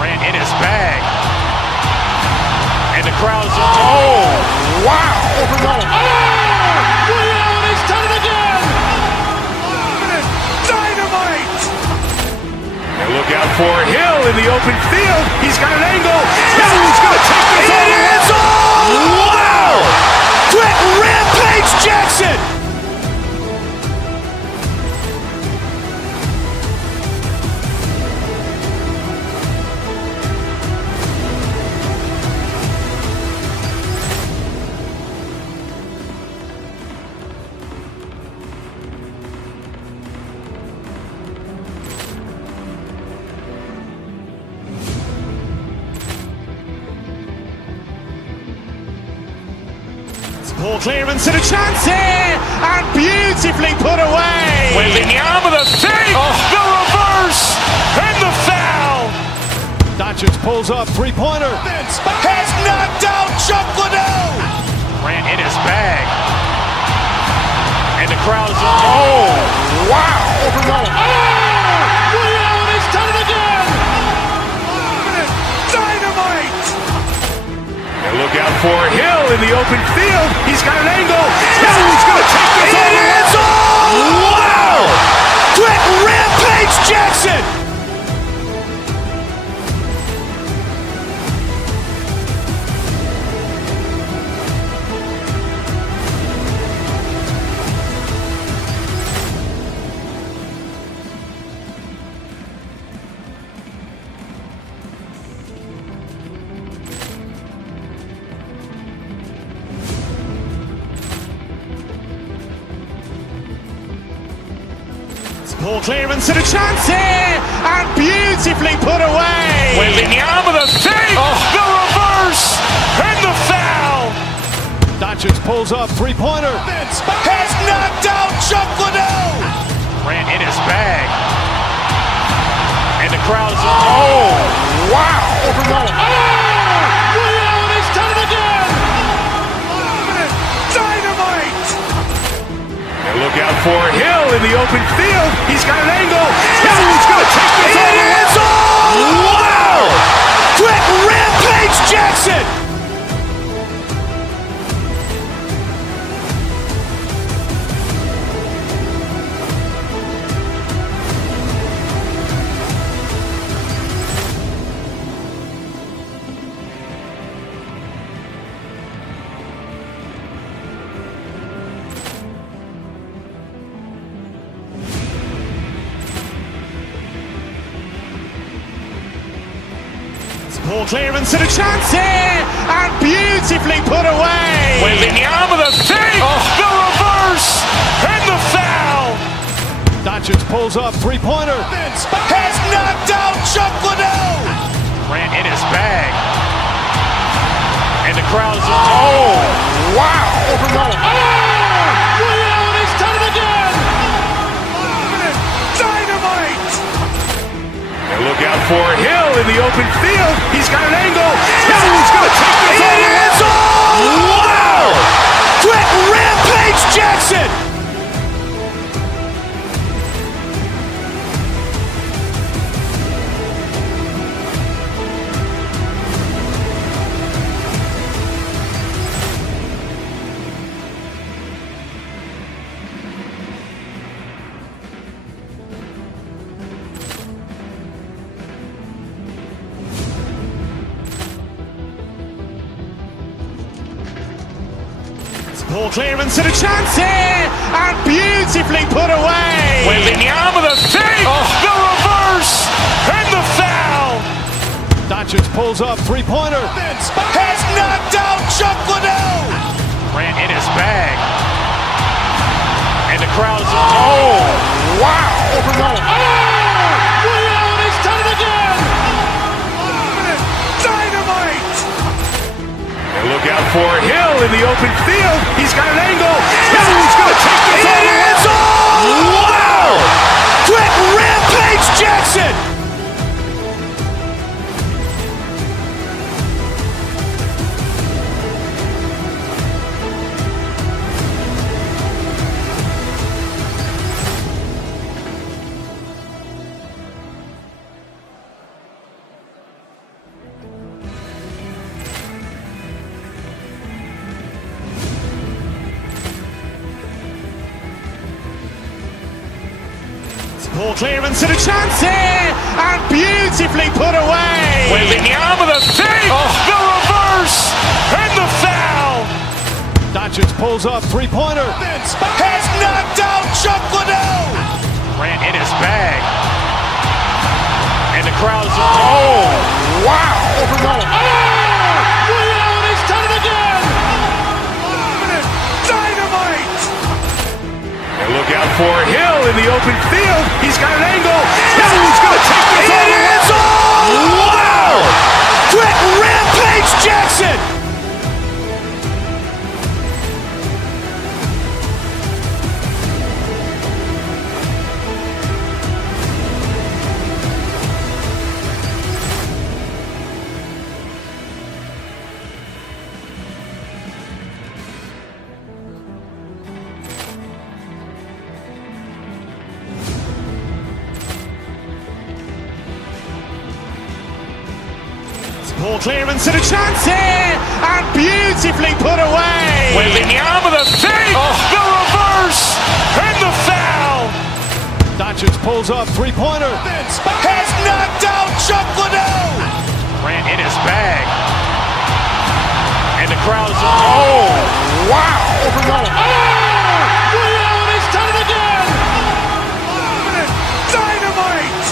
Grant in his bag. And the crowd's wow! He's done it again. Dynamite. And look out for Hill in the open field. He's got an angle. He's going to take this all the way. Wow! Quick Rampage Jackson. Ball clearance and a chance here, and beautifully put away. Waving the arm of the fake, the reverse, and the foul. Doncic pulls up, three-pointer. Has knocked out Chuck Liddell. Grant in his bag. And the crowd's wow! He's done it again. Dynamite. And look out for Hill in the open field. He's got an angle. He's going to take this all the way. Wow! Quick Rampage Jackson. Ball clearance and a chance here, and beautifully put away. Waving the arm of the fake, the reverse, and the foul. Doncic pulls up, three-pointer. Has knocked out Chuck Liddell. Ran in his bag. And the crowd is, oh, wow. Liddell has done it again. Dynamite. And look out for Hill in the open field. He's got an angle. Hill's going to take this all the way. Wow! Quick rampage Jackson. Ball clearance and a chance here, and beautifully put away. Waving the arm of the fake, the reverse, and the foul. Doncic pulls up, three-pointer. Has knocked out Chuck Liddell. Ran in his bag. And the crowd is, oh, wow. Liddell has done it again. Dynamite. And look out for Hill in the open field. He's got an angle. Hill's going to take this all the way. Wow! Quick rampage Jackson. Ball clearance and a chance here, and beautifully put away. Waving the arm of the fake, the reverse, and the foul. Doncic pulls up, three-pointer. Has knocked out Chuck Liddell. Ran in his bag. And the crowd is, oh, wow. Liddell has done it again. Dynamite. And look out for Hill in the open field. He's got an angle. Hill's going to take this all the way. Wow! Quick rampage Jackson. Ball clearance and a chance here, and beautifully put away. Waving the arm of the fake, the reverse, and the foul. Doncic pulls up, three-pointer. Has knocked out Chuck Liddell. Ran in his bag. And the crowd is, oh, wow. Liddell has done it again. Dynamite. And look out for Hill in the open field. He's got an angle. Hill's going to take this all the way. Wow! Quick rampage Jackson. Ball clearance and a chance here, and beautifully put away. Waving the arm of the fake, the reverse, and the foul. Doncic pulls up, three-pointer. Has knocked out Chuck Liddell. Ran in his bag. And the crowd is, oh, wow. Liddell has done it again. Dynamite.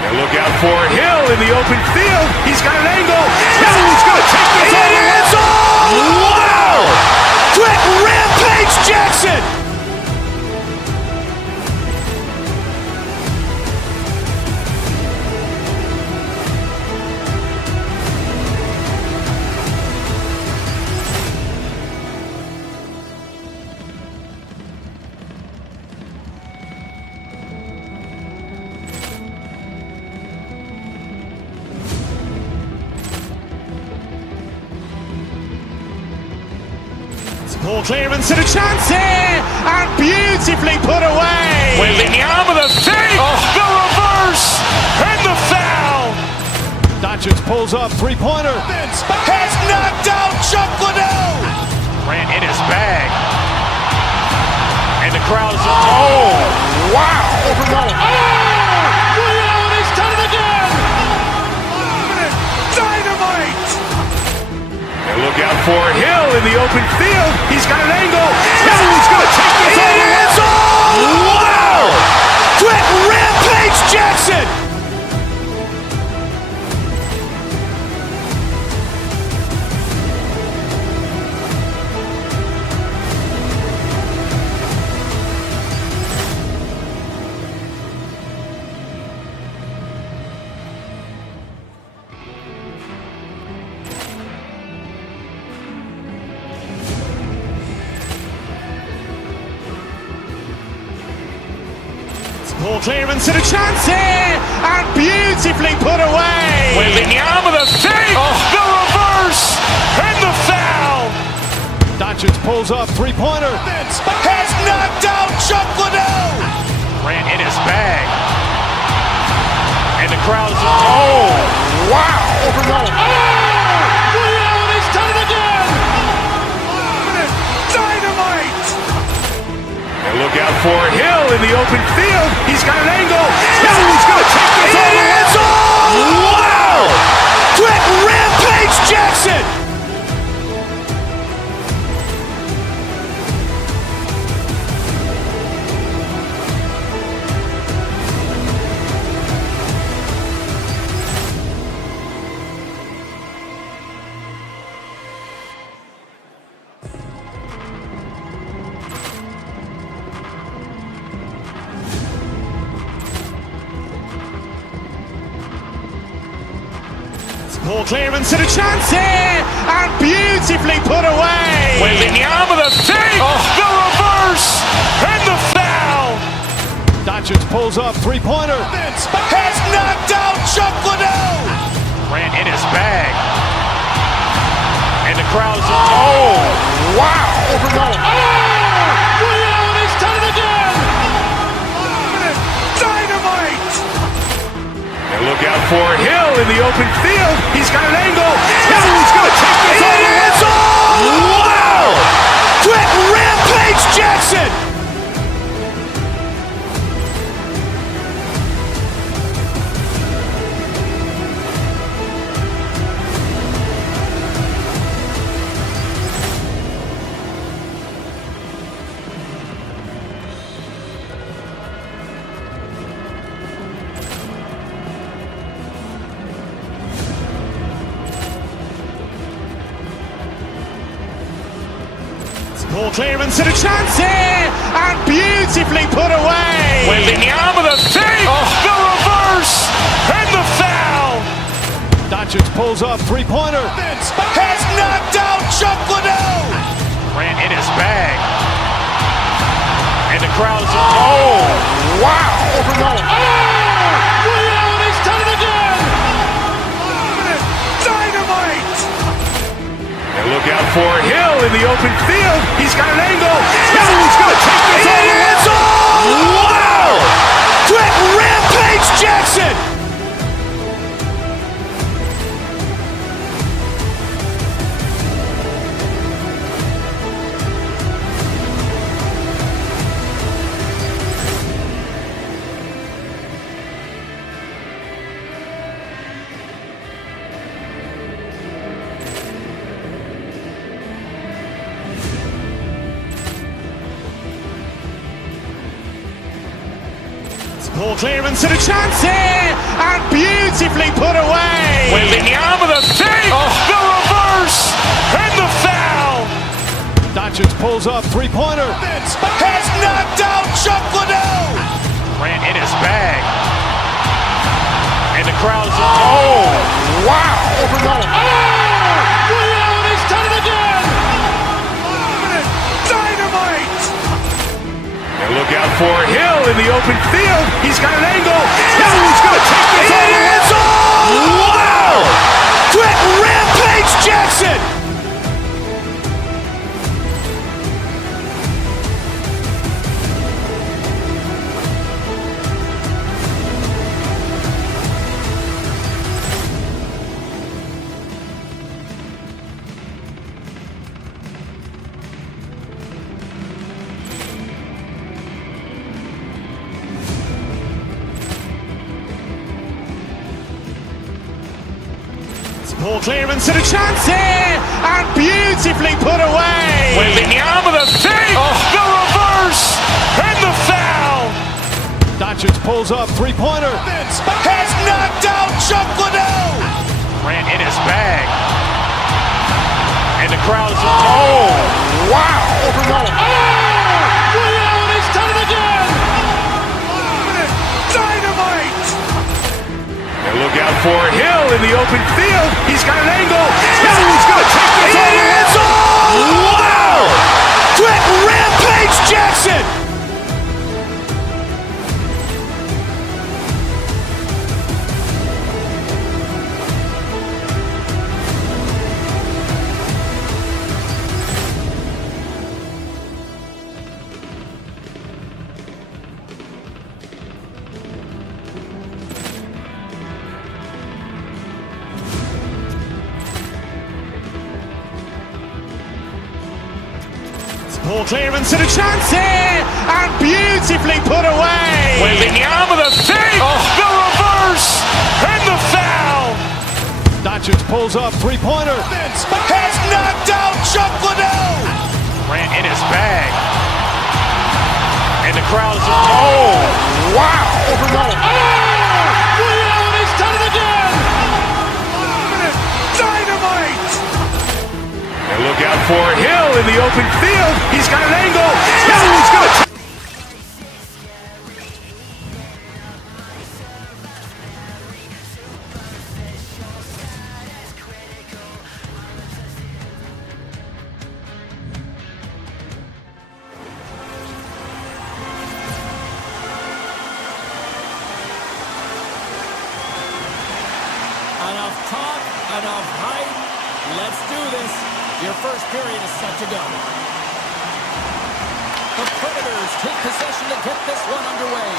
And look out for Hill in the open field. He's got an angle. Hill's going to take this all the way. Wow! Quick rampage Jackson. Ball clearance and a chance here, and beautifully put away. Waving the arm of the fake, the reverse, and the foul. Doncic pulls up, three-pointer. Has knocked out Chuck Liddell. Grant in his bag. And the crowd is, oh, wow. Overruled. Liddell has done it again. Dynamite. And look out for Hill in the open field. He's got an angle. He's going to take this all the way. Wow. Quick Rampage Jackson. Ball clearance and a chance here, and beautifully put away. Waving the arm of the fake, the reverse, and the foul. Doncic pulls up, three-pointer. Has knocked out Chuck Liddell. Grant in his bag. And the crowd is, oh, wow. Overruled. Liddell has done it again. Dynamite. And look out for Hill in the open field. He's got an angle. He's going to take this all the way. Wow. Quick Rampage Jackson. Ball clearance and a chance here, and beautifully put away. Waving the arm of the fake, the reverse, and the foul. Doncic pulls up, three-pointer. Has knocked out Chuck Liddell. Grant in his bag. And the crowd is, oh, wow. Overruled. Liddell has done it again. Dynamite. And look out for Hill in the open field. He's got an angle. He's going to take this all the way. Wow. Quick Rampage Jackson. Ball clearance and a chance here, and beautifully put away. Waving the arm of the fake, the reverse, and the foul. Doncic pulls up, three-pointer. Has knocked out Chuck Liddell. Grant in his bag. And the crowd is, oh, wow. Overruled. Liddell has done it again. Dynamite. And look out for Hill in the open field. He's got an angle. He's going to take this all the way. Wow. Quick Rampage Jackson. Ball clearance and a chance here, and beautifully put away. Waving the arm of the fake, the reverse, and the foul. Doncic pulls up, three-pointer. Has knocked out Chuck Liddell. Grant in his bag. And the crowd is, oh, wow. Overruled. Liddell has done it again. Dynamite. And look out for Hill in the open field. He's got an angle. He's going to take this all the way. Wow. Quick Rampage Jackson. Ball clearance and a chance here, and beautifully put away. With the arm of the fake, the reverse, and the foul. Doncic pulls up, three-pointer. Has knocked out Chuck Liddell. Ran in his bag. And the crowd is, oh, wow. Liddell, and he's done it again. Dynamite. And look out for Hill in the open field. He's got an angle. He's going to take this all the way. Wow! Quick rampage Jackson. Ball clearance and a chance here, and beautifully put away. With the arm of the fake, the reverse, and the foul. Doncic pulls up, three-pointer. Has knocked out Chuck Liddell. Ran in his bag. And the crowd is, oh, wow. Liddell, and he's done it again. Dynamite. And look out for Hill in the open field. He's got an angle. He's going to Enough talk, enough hype. Let's do this. Your first period is set to go. The Predators take possession to get this one underway.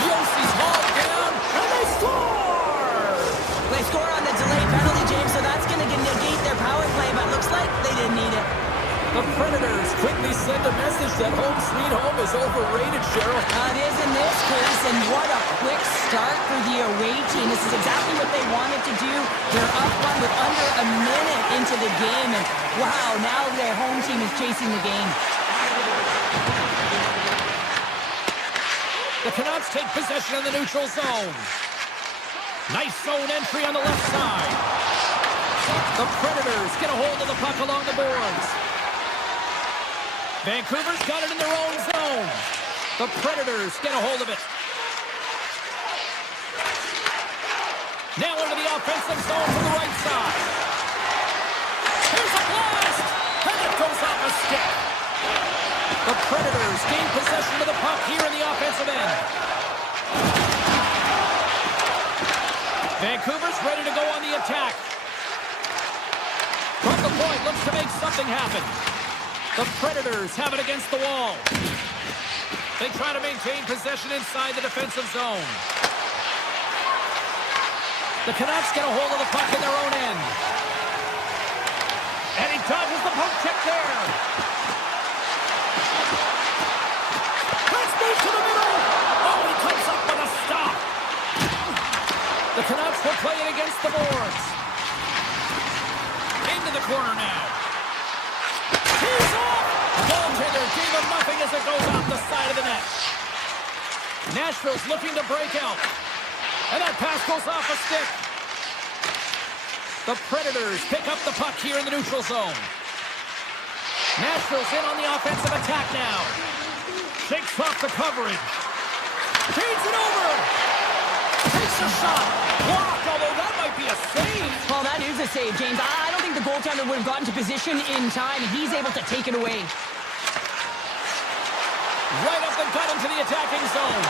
Yossi's hauled down, and they score! They score on the delayed penalty, James, so that's going to negate their power play, but looks like they didn't need it. The Predators quickly send a message that home sweet home is overrated, Cheryl. It is in this case, and what a quick start for the away team. This is exactly what they wanted to do. They're up one with under a minute into the game, and wow, now their home team is chasing the game. The Canucks take possession in the neutral zone. Nice zone entry on the left side. The Predators get a hold of the puck along the boards. Vancouver's got it in their own zone. The Predators get a hold of it. Now into the offensive zone from the right side. Here's a blast! And it goes off a stick. The Predators gain possession of the puck here in the offensive end. Vancouver's ready to go on the attack. From the point, looks to make something happen. The Predators have it against the wall. They try to maintain possession inside the defensive zone. The Canucks get a hold of the puck in their own end. And he dodges the poke check there. Let's move to the middle. Oh, he comes up with a stop. The Canucks will play it against the boards. Into the corner now. He's off! Goaltender gave him nothing as it goes off the side of the net. Nashville's looking to break out. And that pass goes off a stick. The Predators pick up the puck here in the neutral zone. Nashville's in on the offensive attack now. Shakes off the coverage. Feeds it over. Takes a shot. Blocked, although that might be a save. Well, that is a save, James. I don't think the goaltender would have gotten to position in time, and he's able to take it away. Right up the gut into the attacking zone.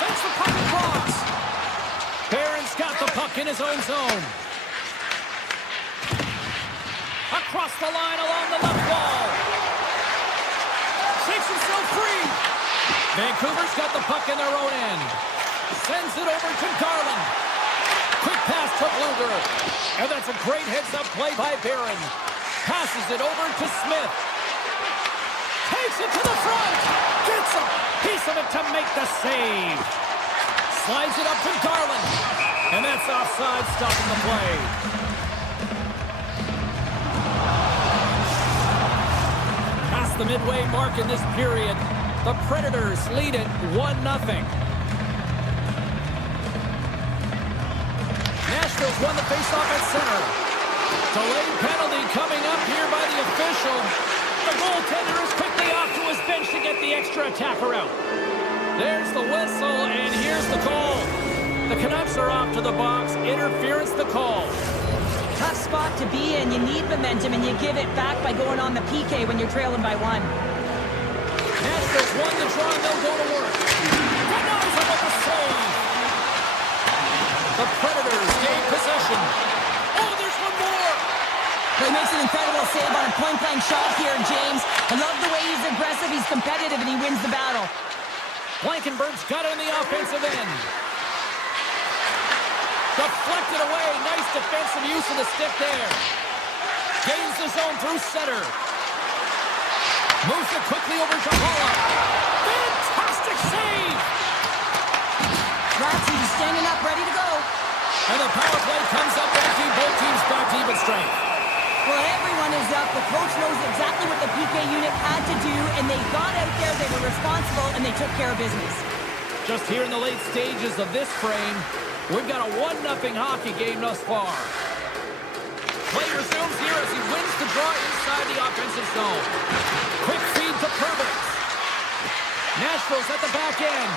Sends the puck across. Barron's got the puck in his own zone. Across the line along the left wall. Shakes himself free. Vancouver's got the puck in their own end. Sends it over to Garland. Quick pass to Bluger. And that's a great heads-up play by Barron. Passes it over to Smith. Takes it to the front. Gets a piece of it to make the save. Slides it up to Garland. And that's offside, stopping the play. Past the midway mark in this period, the Predators lead it 1-0. Nashville's won the faceoff at center. Delayed penalty coming up here by the official. The goaltender is quickly off to his bench to get the extra attacker out. There's the whistle, and here's the call. The Canucks are off to the box. Interference the call. Tough spot to be in. You need momentum, and you give it back by going on the PK when you're trailing by 1. Nashville's won the draw, and they'll go to work. Denies him with a save. The Predators gain possession. Oh, there's one more. He makes an incredible save on a point-blank shot here, James. I love the way he's aggressive, he's competitive, and he wins the battle. Blankenberg's got it in the offensive end. Deflected away. Nice defensive use of the stick there. Gains the zone through center. Moves it quickly over to Holla. Fantastic save! Ratzy is standing up, ready to go. And the power play comes up empty. Both teams back to even strength. Well, everyone is up. The coach knows exactly what the PK unit had to do, and they got out there, they were responsible, and they took care of business. Just here in the late stages of this frame, we've got a 1-0 hockey game thus far. Play resumes here as he wins the draw inside the offensive zone. Quick feed to Perbix. Nashville's at the back end.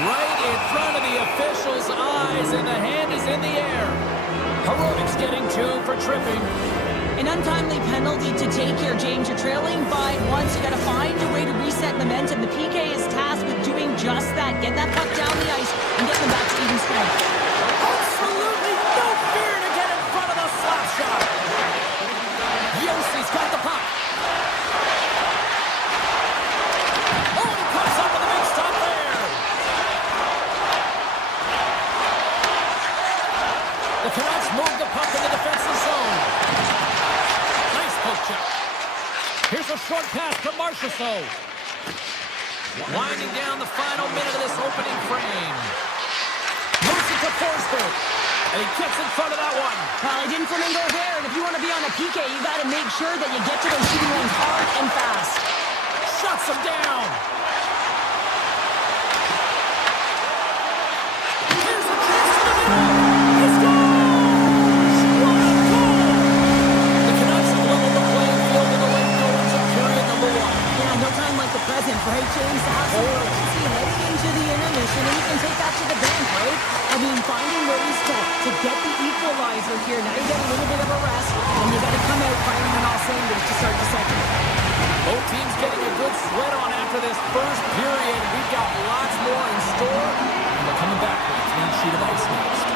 Right in front of the official's eyes, and the hand is in the air. Heroics getting 2 for tripping. An untimely penalty to take here, James. You're trailing by 1, so you got to find a way to reset momentum. The PK is tasked with doing just that. Get that puck down the ice and get them back to even strength. Absolutely no fear to get in front of the slap shot. Yossi's got the puck. Oh, he comes up with a big stop there. The Canucks move the puck in the defensive zone. Nice poke check. Here's a short pass to Marchessault. Winding down the final minute of this opening frame. Moves it to Forsberg. And he gets in front of that one. Well, he didn't flamingo there, and if you want to be on a PK, you got to make sure that you get to those shooting lanes hard and fast. Shuts him down. Here's a chance to the middle. He scores! What a goal! The Canucks have leveled the playing field in the late goings of period number 1. Yeah, no time like the present, right, James? To have some urgency heading into the intermission, and you can take that to the bank, right? I mean, finding ways to get the equalizer here. Now you get a little bit of a rest, and you got to come out firing on all cylinders to start the second. Both teams getting a good sweat on after this first period. We've got lots more in store, and we're coming back with a clean sheet of ice next.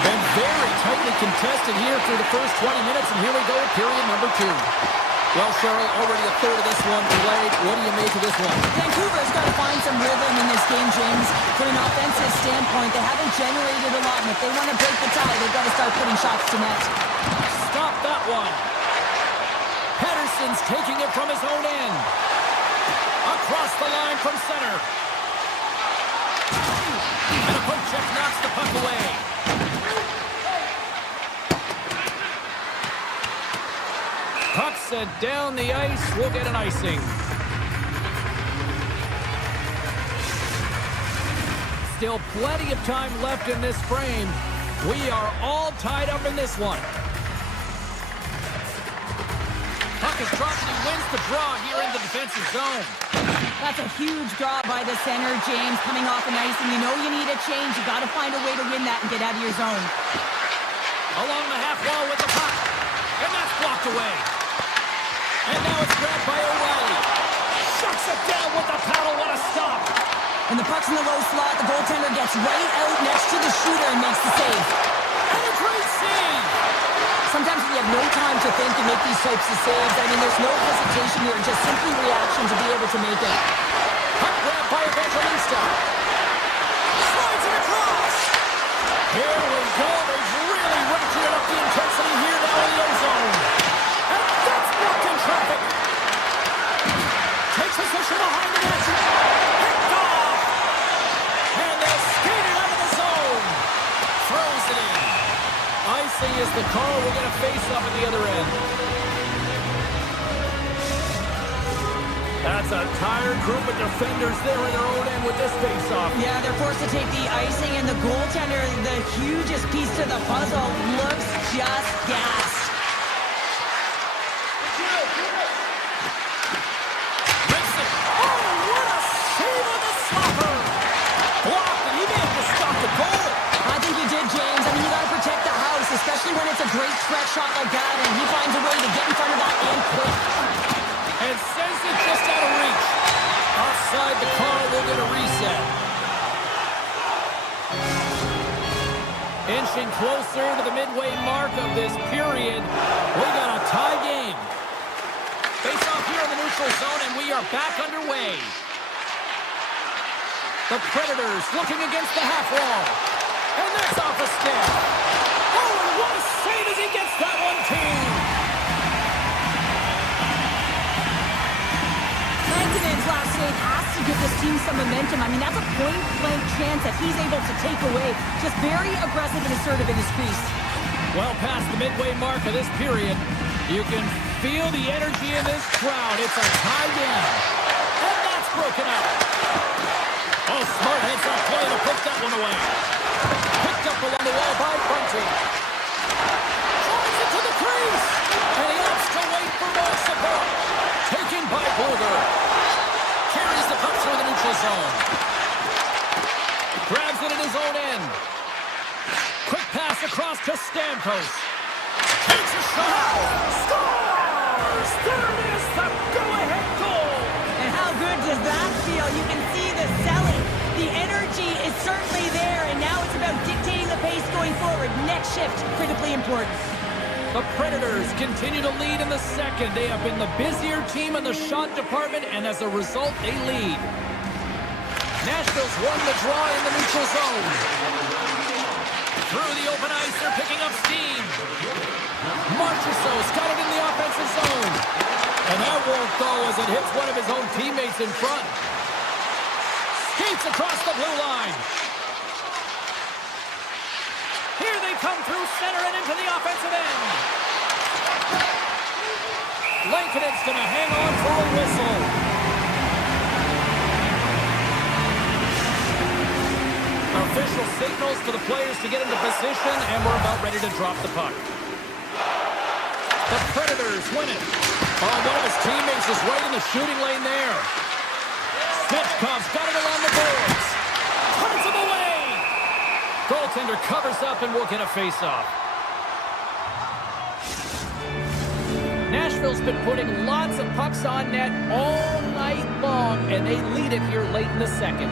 Been very tightly contested here through the first 20 minutes, and here we go, period number 2. Well, Cheryl, already a third of this one played. What do you make of this one? Vancouver's got to find some rhythm in this game, James. From an offensive standpoint, they haven't generated a lot, and if they want to break the tie, they've got to start putting shots to net. Stop that one. Pettersson's taking it from his own end. Across the line from center. And a poke check knocks the puck away. Puck sent down the ice. We'll get an icing. Still plenty of time left in this frame. We are all tied up in this one. Puck is dropped and he wins the draw here in the defensive zone. That's a huge draw by the center, James, coming off an icing. You know you need a change. You got to find a way to win that and get out of your zone. Along the half wall with the puck. And that's blocked away. And now it's grabbed by O'Reilly. Shuts it down with the paddle. What a stop. And the puck's in the low slot. The goaltender gets right out next to the shooter and makes the save. And a great save. Sometimes we have no time to think and make these types of saves. I mean, there's no hesitation here. Just simply reaction to be able to make it. Puck grabbed by Evangelista. Slides it across. Here we go. They've really ratcheted up the intensity here now in the ozone. And that's blocked in traffic. Takes position behind the net. see as the call will get a face-off at the other end. That's a tired group of defenders there in their own end with this face-off. Yeah, they're forced to take the icing, and the goaltender, the hugest piece to the puzzle, looks just gassed. Gibson. Oh, what a save on the slapper! Blocked, and he may have to stop the goal. I think you did, James. I mean, you got to protect the house, especially when it's a great stretch shot like that, and he finds a way to get in front of that and quick. And sends it just out of reach. Offside, the call will get a reset. Inching closer to the midway mark of this period. We got a tie game. Face off here in the neutral zone, and we are back underway. The Predators looking against the half wall. And that's off a stick. Oh, and what a save as he gets that one, team. Lankinen last save has to give this team some momentum. I mean, that's a point-blank chance that he's able to take away. Just very aggressive and assertive in his crease. Well past the midway mark of this period, you can feel the energy in this crowd. It's a tie game. And that's broken up. Oh, smart heads-up play to put that one away. Picked up along the wall by Bunting. Drives it to the crease. And he opts to wait for more support. Taken by Bluger. Carries the puck through the neutral zone. Grabs it in his own end. Quick pass across to Stamkos. Takes a shot. Scores! There it is, the go-ahead goal. And how good does that feel? You can see the selling. The energy is certainly there, and now it's about dictating the pace going forward. Next shift, critically important. The Predators continue to lead in the second. They have been the busier team in the shot department, and as a result, they lead. Nashville's won the draw in the neutral zone. Through the open ice, they're picking up steam. Marchessault's got it in the offensive zone. And that won't go as it hits one of his own teammates in front. Skates across the blue line. Here they come through center and into the offensive end. Lankinen's going to hang on for a whistle. Official signals for the players to get into position, and we're about ready to drop the puck. The Predators win it. Oh, one of his teammates is right in the shooting lane there. Svechkov's got it along the boards. Turns him away. Goaltender covers up and will get a face-off. Nashville's been putting lots of pucks on net all night long, and they lead it here late in the second.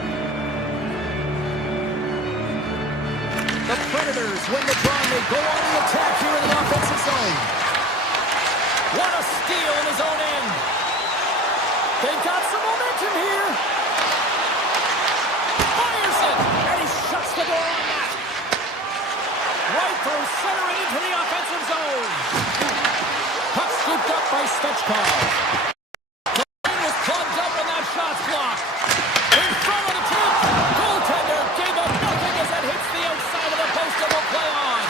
The Predators win the draw, and they go on the attack here in the offensive zone. What a steal in his own end. They've got some momentum here. Fires it, and he shuts the door on that. Right through center and into the offensive zone. Puck scooped up by Svechkov. The lane was plugged up and that shot's blocked. In front of the tip. Goaltender gave up nothing as that hits the outside of the post and will play on.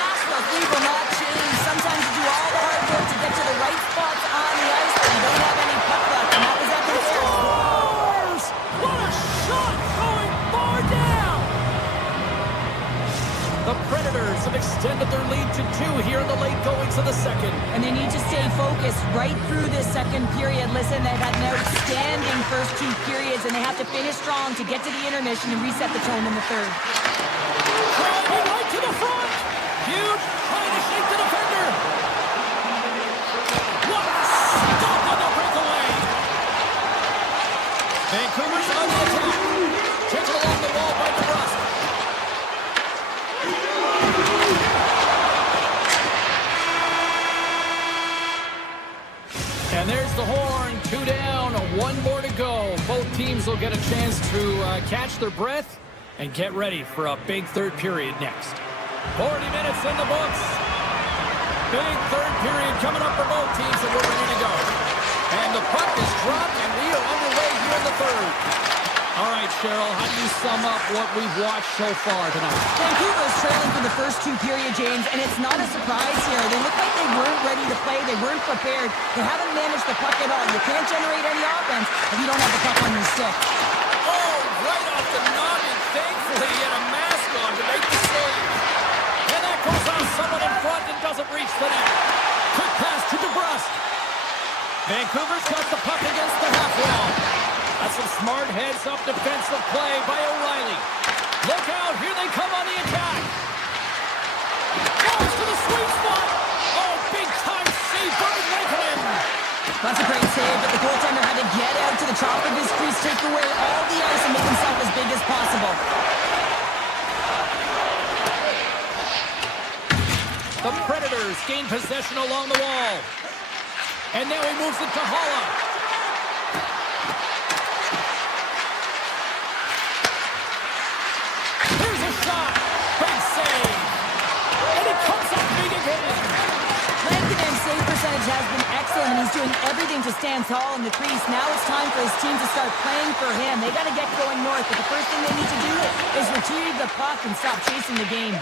Nashville's lead will not change. Sometimes you do all the hard work to get to the right spots on the ice, but you don't have any puck luck, and that was evident there. Scores! What a shot going far down! The Predators have extended their lead to 2 here in the late goings of the second. And they need to stay focused right through this second period. Listen, they've had an outstanding first 2 periods, and they have to finish strong to get to the intermission and reset the tone in the third. Driving right to the front! Huge, trying to shake the defender! What a stop on the breakaway! Vancouver's on the attack. Taken along the wall by DeBrusque. And there's the horn. 2 down, 1 more to go. Both teams will get a chance to catch their breath and get ready for a big third period next. 40 minutes in the books. Big third period coming up for both teams, and we're ready to go. And the puck is dropped, and we are underway here in the third. All right, Cheryl, how do you sum up what we've watched so far tonight? Vancouver's trailing for the first two period, James, and it's not a surprise here. They look like they weren't ready to play. They weren't prepared. They haven't managed the puck at all. You can't generate any offense if you don't have the puck on your stick. Oh, right off the noggin. Thankfully, he had a mask on to make the save. And that goes on someone in front and doesn't reach the net. Quick pass to DeBrusque. Vancouver's got the puck against the half wall. That's some smart heads-up defensive play by O'Reilly. Look out, here they come on the attack. Goes to the sweet spot. Oh, big-time save by Lankinen. That's a great save, but the goaltender had to get out to the top of his crease, take away all the ice, and make himself as big as possible. The Predators gain possession along the wall. And now he moves it to Holla. Here's a shot. Big save. And it comes up big again. Lankinen's save percentage has been excellent, and he's doing everything to stand tall in the crease. Now it's time for his team to start playing for him. They got to get going north, but the first thing they need to do is retrieve the puck and stop chasing the game.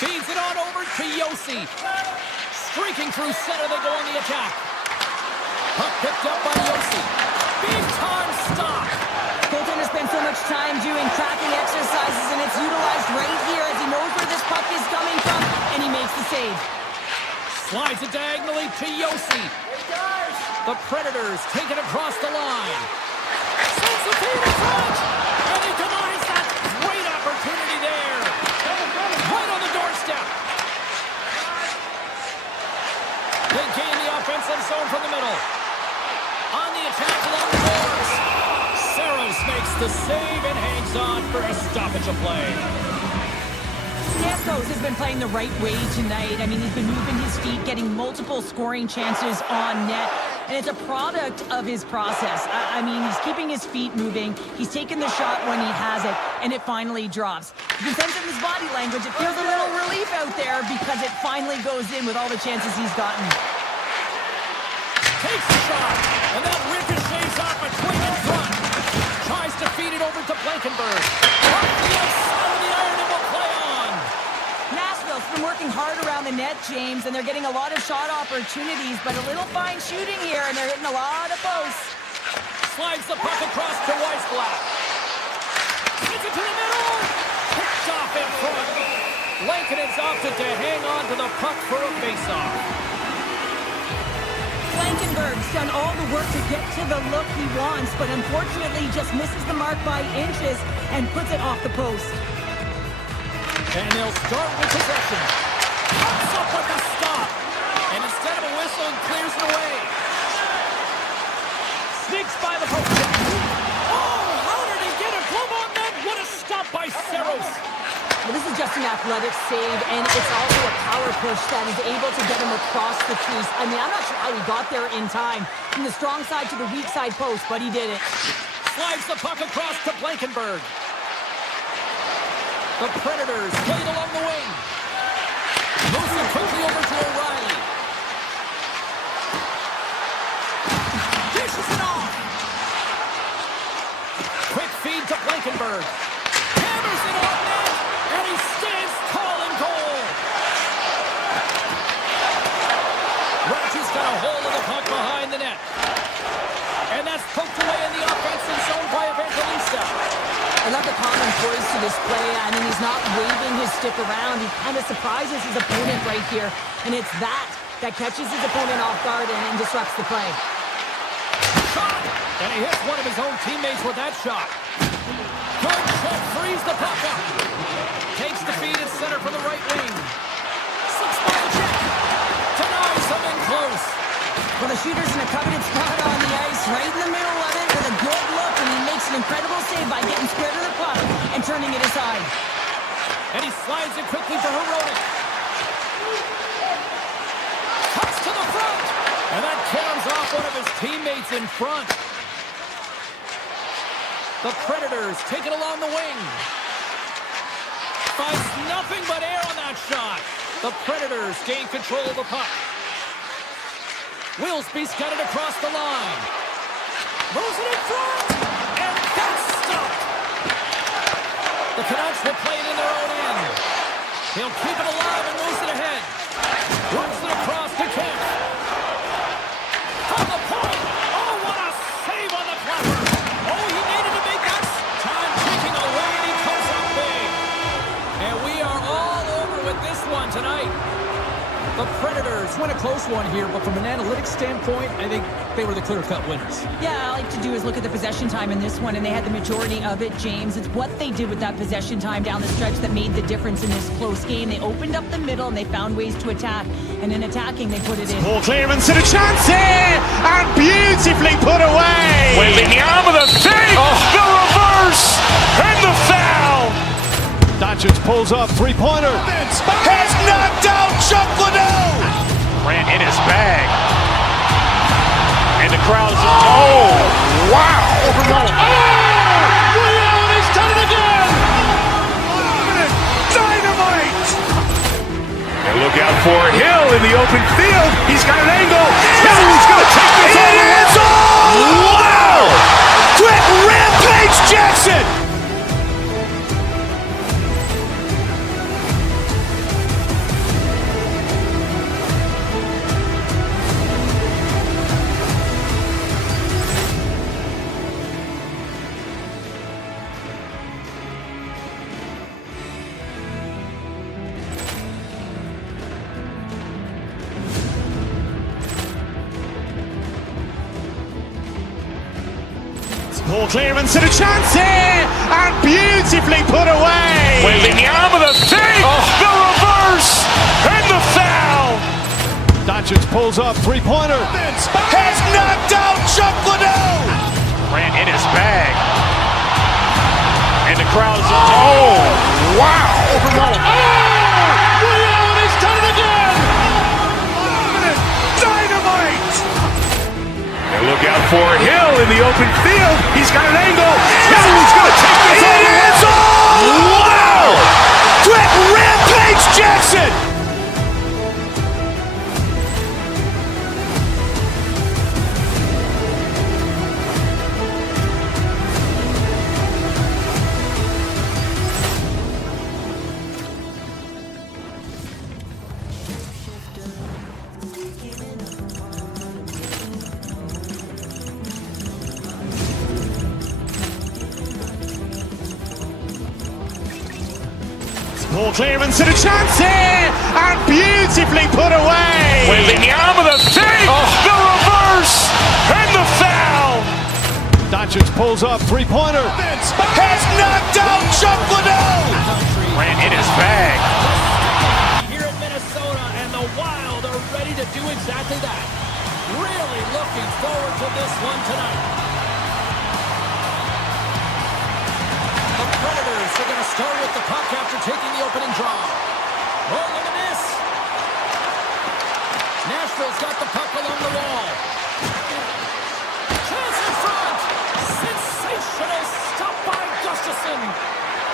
Feeds it on over to Yossi. Streaking through center, they go on the attack. Puck picked up by Yossi. Big time stop. Goaltender spends so much time doing tracking exercises, and it's utilized right here as he knows where this puck is coming from, and he makes the save. Slides it diagonally to Yossi. The Predators take it across the line. Sends the feed in front, and he denies that great opportunity there. Right on the doorstep. They gain the offensive zone from the middle. On the attack along the boards. Saros makes the save and hangs on for a stoppage of play. Stamkos has been playing the right way tonight. I mean, he's been moving his feet, getting multiple scoring chances on net, and it's a product of his process. I mean, he's keeping his feet moving. He's taking the shot when he has it, and it finally drops. You can sense in his body language, it feels a little relief out there because it finally goes in with all the chances he's gotten. Takes the shot, and that ricochets off a twig in front. Tries to feed it over to Blankenberg. Off the outside of the iron and will play on. Nashville's been working hard around the net, James, and they're getting a lot of shot opportunities, but a little fine shooting here, and they're hitting a lot of posts. Slides the puck across to Weissblatt. Gets it to the middle. Picked off in front. Lankinen's opted to hang on to the puck for a faceoff. Blankenberg's done all the work to get to the look he wants, but unfortunately just misses the mark by inches and puts it off the post. And they'll start with possession. Pops up with the stop. And instead of a whistle, it clears it away. Sneaks by the post. Oh, how did he get a glove on that? What a stop by Saros. Well, this is just an athletic save, and it's also a power push that is able to get him across the crease. I mean, I'm not sure how he got there in time, from the strong side to the weak side post, but he did it. Slides the puck across to Blankenberg. The Predators played along the wing. Moves it quickly over to O'Reilly. Dishes it off. Quick feed to Blankenberg. Hammers it on net, and he stands tall in goal. Rogers got a hold of the puck behind the net. And that's poked away in the offensive zone by Evangelista. I love the common poise to this play. I mean, he's not waving his stick around. He kind of surprises his opponent right here. And it's that catches his opponent off guard and disrupts the play. Shot! And he hits one of his own teammates with that shot. Good check, frees the puck up. Takes the feed at center for the right wing. Slips by the check. Denies him in close. Well, the shooter's in a coveted spot on the ice, right in the middle of it, with a good look, and he makes an incredible save by getting square to the puck and turning it aside. And he slides it quickly for Hronek. Cuts to the front. And that carries off one of his teammates in front. The Predators take it along the wing. Finds nothing but air on that shot. The Predators gain control of the puck. Willsby's got it across the line. Moves it in front. And that's stopped. The Canucks will play it in their own end. He'll keep it alive and moves it ahead. Works it across to Kemp. From the point. Oh, what a save on the flapper. Oh, he needed to make that time ticking away, and he comes up big. And we are all over with this one tonight. The Predators win a close one here, but from an analytics standpoint, I think they were the clear-cut winners. Yeah, I like to do is look at the possession time in this one, and they had the majority of it, James. It's what they did with that possession time down the stretch that made the difference in this close game. They opened up the middle, and they found ways to attack, and in attacking, they put it in. Ball clearance and a chance here, and beautifully put away. Waving the arm of the save. The reverse and the foul. Doncic pulls up, three-pointer. Has knocked out Chuck Liddell. Grant in his bag. And the crowd's, oh, wow. Liddell has done it again. Dynamite. And look out for Hill in the open field. He's got an angle. Hill's going to take this all the way. Wow. Quick rampage Jackson. Ball clearance and a chance here, and beautifully put away. Waving the arm of the save. The reverse and the foul. Doncic pulls up, three-pointer. Has knocked out Chuck Liddell. Grant in his bag. And the crowd's, oh, wow. Liddell has done it again. Dynamite. And look out for Hill in the open field. He's got an angle. Hill's going to take this all the way. Wow. Quick rampage Jackson. Ball clearance and a chance here, and beautifully put away. Waving the arm of the save. The reverse and the foul. Doncic pulls up, three-pointer. Has knocked out Chuck Liddell. Grant in his bag. Here in Minnesota, and the Wild are ready to do exactly that. Really looking forward to this one tonight. The Predators are going to start with the puck after taking the opening draw. Oh, look at this. Nashville's got the puck along the wall. Chance in front. Sensational stop by Gustafsson.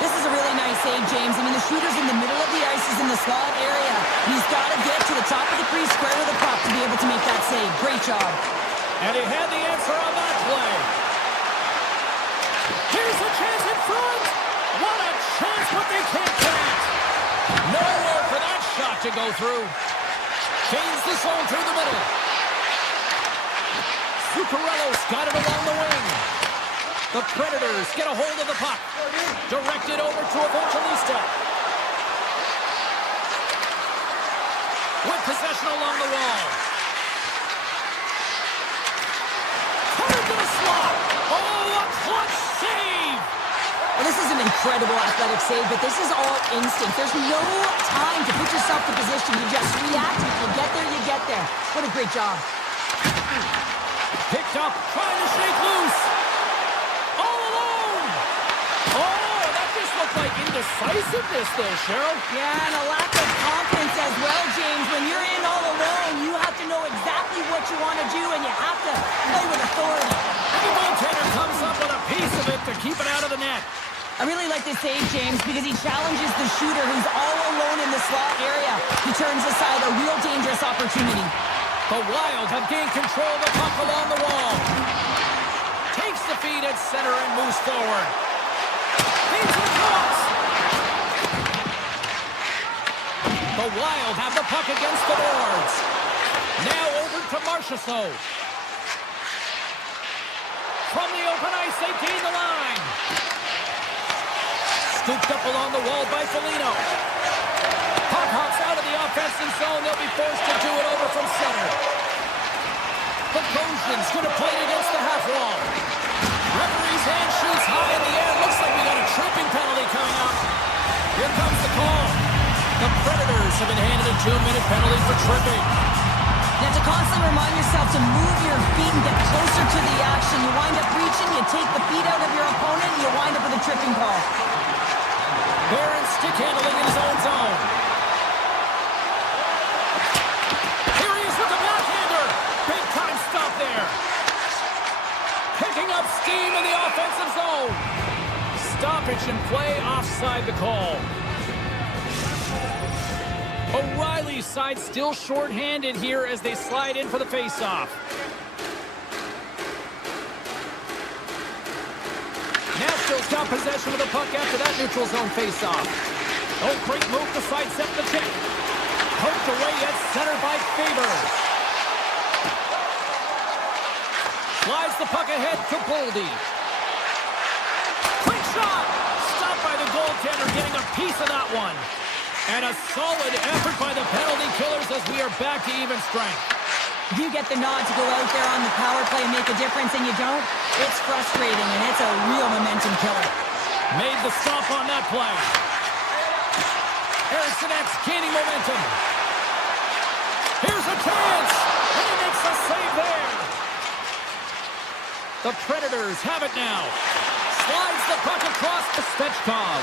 This is a really nice save, James. I mean, the shooter's in the middle of the ice. He's in the slot area. And he's got to get to the top of the crease square with the puck to be able to make that save. Great job. And he had the answer on that play. Here's a chance in front. What a chance, but they can't connect. Nowhere for that shot to go through. Gains the zone through the middle. Zuccarello's got it along the wing. The Predators get a hold of the puck. Directed over to Evangelista. With possession along the wall. Turned to the slot. Oh, a clutch save. Well, this is an incredible athletic save, but this is all instinct. There's no time to put yourself in position. You just react. If you get there, you get there. What a great job. Picked up, trying to shake loose. All alone. Oh, that just looked like indecisiveness there, Cheryl. Yeah, and a lack of confidence as well, James. When you're in all alone, you have to know exactly what you want to do, and you have to play with authority. And the goaltender comes up with a piece of it to keep it out of the net. I really like this save, James, because he challenges the shooter who's all alone in the slot area. He turns aside a real dangerous opportunity. The Wild have gained control of the puck along the wall. Takes the feed at center and moves forward. Feeds the cross. The Wild have the puck against the boards. Now over to Marchessault. From the open ice, they gain the line. Scooped up along the wall by Foligno. Puck hops out of the offensive zone. They'll be forced to do it over from center. The Trojans going to play it against the half wall. Referee's hand shoots high in the air. Looks like we got a tripping penalty coming up. Here comes the call. The Predators have been handed a 2-minute penalty for tripping. Now, to constantly remind yourself to move your feet and get closer to the action. You wind up reaching, you take the feet out of your opponent, and you wind up with a tripping call. Barron stick handling in his own zone. Here he is with the backhander. Big time stop there. Picking up steam in the offensive zone. Stoppage and play offside the call. O'Reilly's side still short-handed here as they slide in for the face-off. Nashville's got possession of the puck after that neutral zone face-off. Oh, great move to sidestep the check. Poked away at center by Favors. Slides the puck ahead to Boldy. Quick shot! Stopped by the goaltender, getting a piece of that one. And a solid effort by the penalty killers as we are back to even strength. You get the nod to go out there on the power play and make a difference, and you don't. It's frustrating, and it's a real momentum killer. Made the stop on that play. Harrison X gaining momentum. Here's a chance, and he makes a save there. The Predators have it now. Slides the puck across to Svechkov.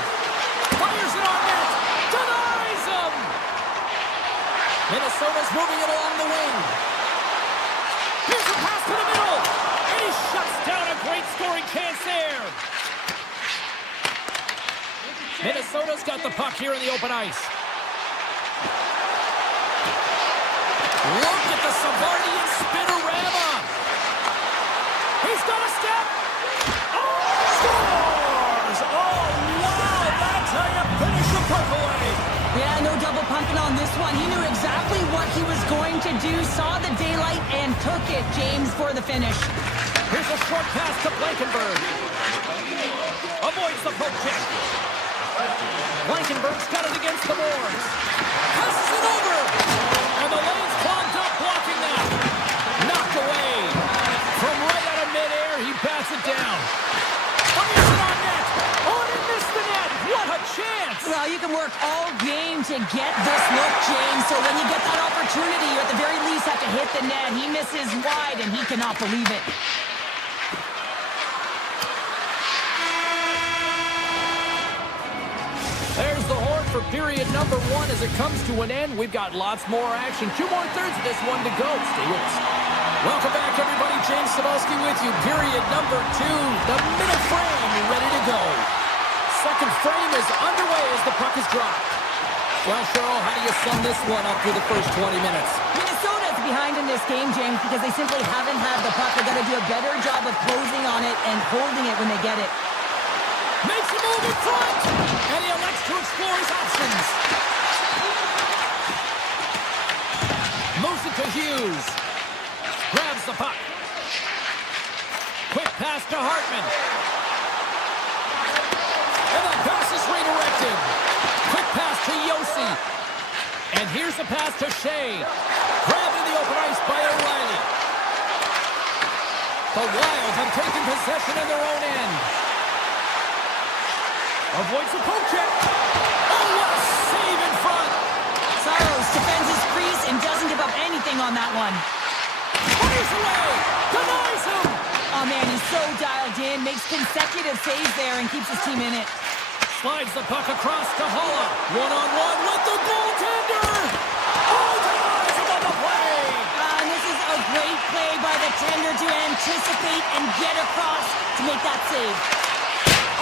Fires it on net. Denies him. Minnesota's moving it along the wing. Here's a pass to the middle. And he shuts down a great scoring chance there. Minnesota's got the puck here in the open ice. Look at the Savardian spinorama. He's got a step. Oh, scores! Oh, wow, that's how you finish the puck away. Yeah, no double pumping on this one. He knew exactly what he was going to do, saw the daylight, and took it, James, for the finish. Here's a short pass to Blankenberg. Avoids the poke check. Blankenberg's got it against the boards. Passes it over. And the lane's clogged up, blocking that. Knocked away. From right out of midair, he bats it down. Fires it on net. Oh, and he missed the net. What a chance. Well, you can work all game to get this look, James. So when you get that opportunity, you at the very least have to hit the net. He misses wide, and he cannot believe it. There's the horn for period number 1 as it comes to an end. We've got lots more action. 2 more thirds of this one to go. Stay with us. Welcome back, everybody. James Cebulski with you. Period number 2. The middle frame ready to go. Second frame is underway as the puck is dropped. Well, Cheryl, how do you sum this one up through the first 20 minutes? Minnesota's behind in this game, James, because they simply haven't had the puck. They've got to do a better job of closing on it and holding it when they get it. Makes a move in front, and he elects to explore his options. Moves it to Hughes. Grabs the puck. Quick pass to Hartman. And the pass is redirected. Quick pass to Yossi. And here's the pass to Shea. Grabbed in the open ice by O'Reilly. The Wild have taken possession in their own end. Avoids the poke check. Oh, what a save in front. Saros defends his crease and doesn't give up anything on that one. Fires away. Denies him. Oh, man, he's so dialed in. Makes consecutive saves there and keeps his team in it. Slides the puck across to Holla. One-on-one with the goaltender. Oh, denies him on the play. And this is a great play by the tender to anticipate and get across to make that save.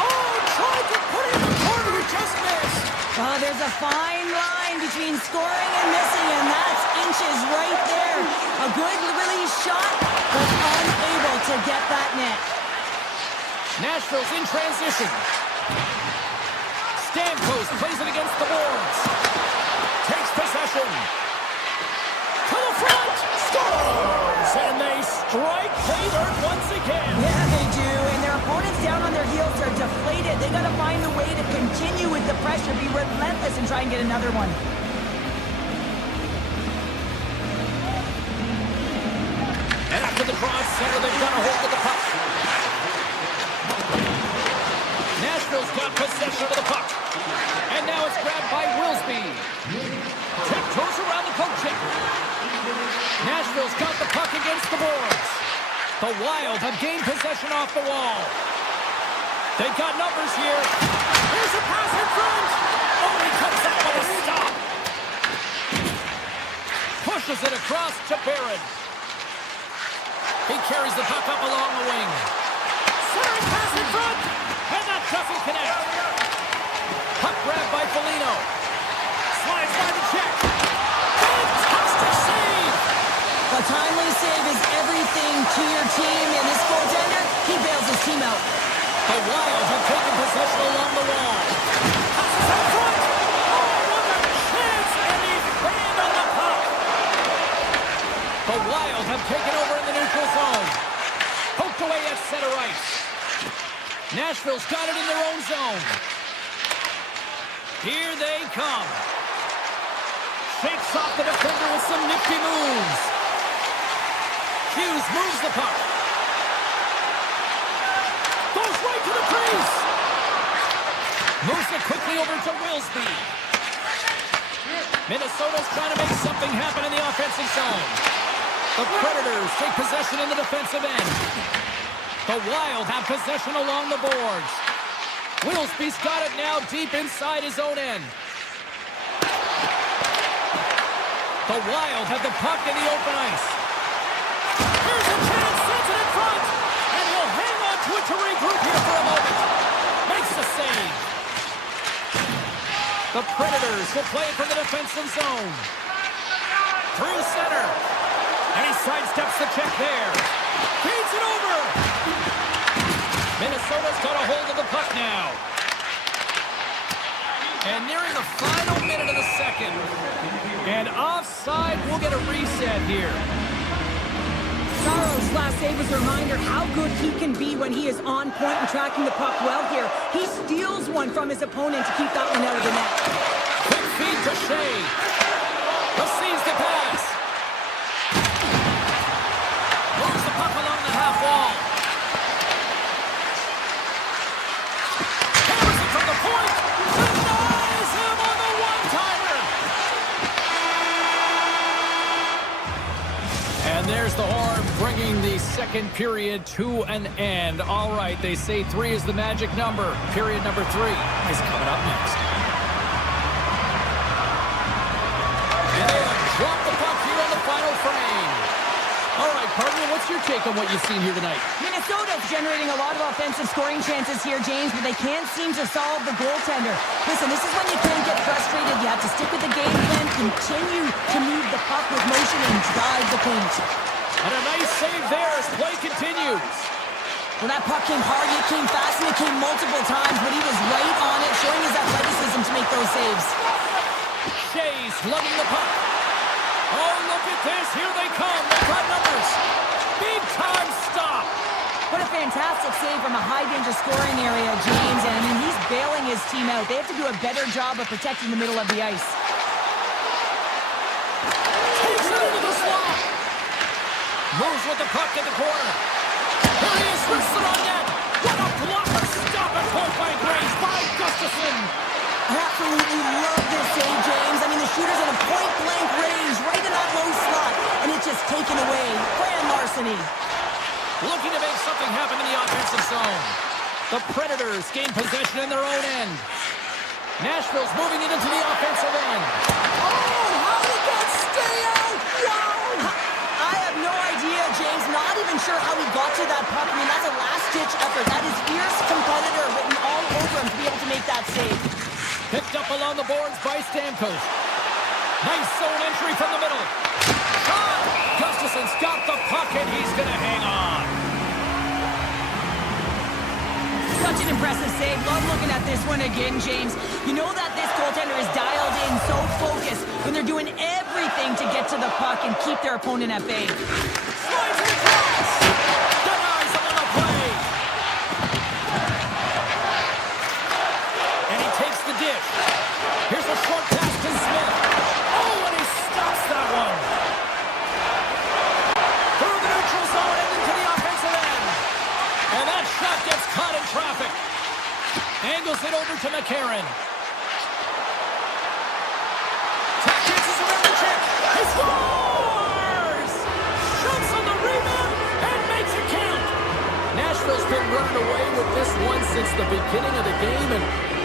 Oh, tried to put it in the corner. He just missed. There's a fine line between scoring and missing, and that's inches right there. A good release shot, but unable to get that net. Nashville's in transition. Stamkos plays it against the boards. Takes possession. again. Yeah, they do. And their opponents down on their heels are deflated. They got to find a way to continue with the pressure, be relentless, and try and get another one. And after the draw center, they've got a hold of the puck. Nashville's got possession of the puck. And now it's grabbed by Wilsby. Tiptoes around the poke check. Nashville's got the puck against the boards. The Wild have gained possession off the wall. They've got numbers here. Here's a pass in front. Oh, he comes up with a stop. Pushes it across to Barron. He carries the puck up along the wing. Centering pass in front. And that doesn't connect. Puck grabbed by Foligno. Slides by the check. Fantastic save. A timely save is everything to your team, and this goaltender, he bails his team out. The Wild have taken possession along the wall. Passes out front. Oh, what a chance, and he's banned on the puck. The Wild have taken over in the neutral zone. Poked away at center ice. Nashville's got it in their own zone. Here they come. Shakes off the defender with some nifty moves. Hughes moves the puck. Goes right to the crease. Moves it quickly over to Wilsby. Minnesota's trying to make something happen in the offensive zone. The Predators take possession in the defensive end. The Wild have possession along the boards. Wilsby's got it now deep inside his own end. The Wild have the puck in the open ice. Here's a chance, sends it in front. And he'll hang on to it to regroup here for a moment. Makes the save. The Predators will play it from the defensive zone. Through center. And he sidesteps the check there. Feeds it over. Minnesota's got a hold of the puck now. And nearing the final minute of the second. And offside, we'll get a reset here. Saro's last save is a reminder how good he can be when he is on point and tracking the puck well here. He steals one from his opponent to keep that one out of the net. Quick feed to Shea. Receives the pass. Moves the puck along the half wall. Hammers it from the point. Denies him on the one-timer. And there's the horn, bringing the second period to an end. All right, they say 3 is the magic number. Period number 3 is coming up next. And they have dropped the puck here on the final frame. All right, partner, what's your take on what you've seen here tonight? Minnesota's generating a lot of offensive scoring chances here, James, but they can't seem to solve the goaltender. Listen, this is when you can't get frustrated. You have to stick with the game plan, continue to move the puck with motion, and drive the paint. And a nice save there as play continues. Well, that puck came hard, it came fast, and it came multiple times, but he was right on it, showing his athleticism to make those saves. Shea's lugging the puck. Oh, look at this. Here they come. They've got numbers. Big time stop. What a fantastic save from a high-danger scoring area, James. And I mean, he's bailing his team out. They have to do a better job of protecting the middle of the ice. Takes it into the slot. Moves with the puck in the corner. Here he is, wristed on net. What a blocker. Stop at point-blank range by Gustafsson. I absolutely love this save, James. I mean, the shooter's at a point-blank range, right in that low slot, and it's just taken away. Grand larceny. Looking to make something happen in the offensive zone. The Predators gain possession in their own end. Nashville's moving it into the offensive end. Oh, how did that stay out? Wow! I have no idea, James. Not even sure how he got to that puck. I mean, that's a last-ditch effort. That is fierce competitor written all over him to be able to make that save. Picked up along the boards by Stamkos. Nice zone entry from the middle. Shot! Gustafsson's got the puck, and he's going to hang on. Such an impressive save. Love looking at this one again, James. You know that this goaltender is dialed in, so focused, when they're doing everything to get to the puck and keep their opponent at bay. Slides it across. Denies him on the dish. Here's a short pass to Smith. Oh, and he stops that one. Through the neutral zone and into the offensive end. And that shot gets caught in traffic. Angles it over to McCarron. Chances around the check. He scores! Shoots on the rebound and makes it count. Nashville's been running away with this one since the beginning of the game, and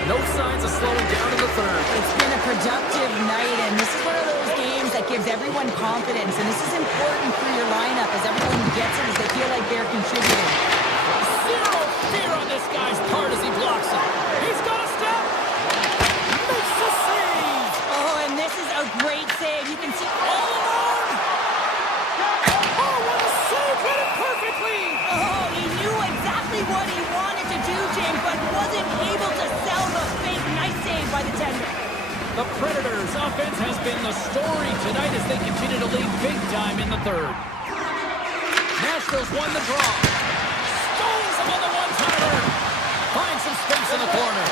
no signs of slowing down in the third. It's been a productive night, and this is one of those games that gives everyone confidence, and this is important for your lineup as everyone gets it, as they feel like they're contributing. Zero fear on this guy's part as he blocks it. He's got a step. Makes the save. Oh, and this is a great save. You can see all along. Oh, what a save. Hit it perfectly. Oh, he knew exactly what he wanted to do, James, but wasn't able to sell the fake. Nice save by the tender. The Predators' offense has been the story tonight as they continue to lead big time in the third. Nashville's won the draw. Stones him on the one-timer. Finds some space in the corner.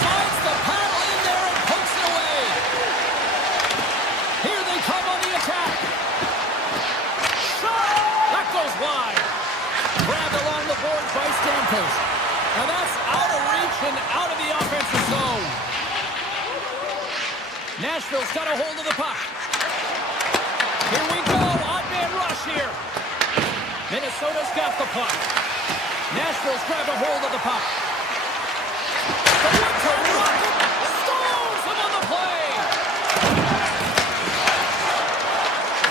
Slides the paddle in there and pokes it away. Here they come on the attack. Shot! That goes wide. Grabbed along the boards by Stamkos. And that's out of reach and out of the offensive zone. Nashville's got a hold of the puck. Here we go. Odd man rush here. Minnesota's got the puck. Nashville's grabbed a hold of the puck. The one-time rocket stalls him on the play.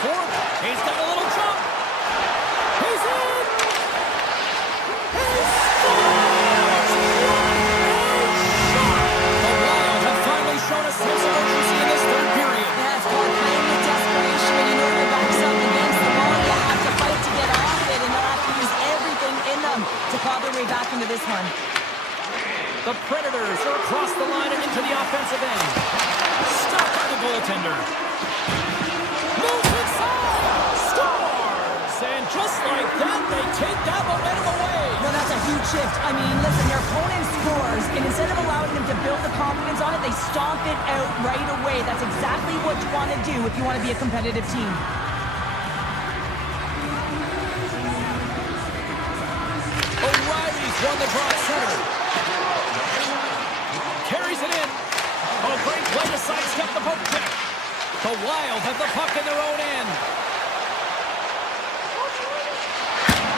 Ford, he's got a little jump. He's in. He scores! The Wild have finally shown a sense of urgency in this third period. Yeah, it's called playing with desperation. When you know your back's up against the wall, you have to fight to get off it, and they'll have to use everything in them to claw their way back into this one. The Predators are across the line and into the offensive end. Stopped by the goaltender. Moves inside. Scores! And just like that, they take that momentum away. Well, that's a huge shift. I mean, listen, their opponent scores, and instead of allowing them to build the confidence on it, they stomp it out right away. That's exactly what you want to do if you want to be a competitive team. O'Reilly's won the draw at center. Carries it in. Oh, great play to sidestep the poke check. The Wild have the puck in their own end.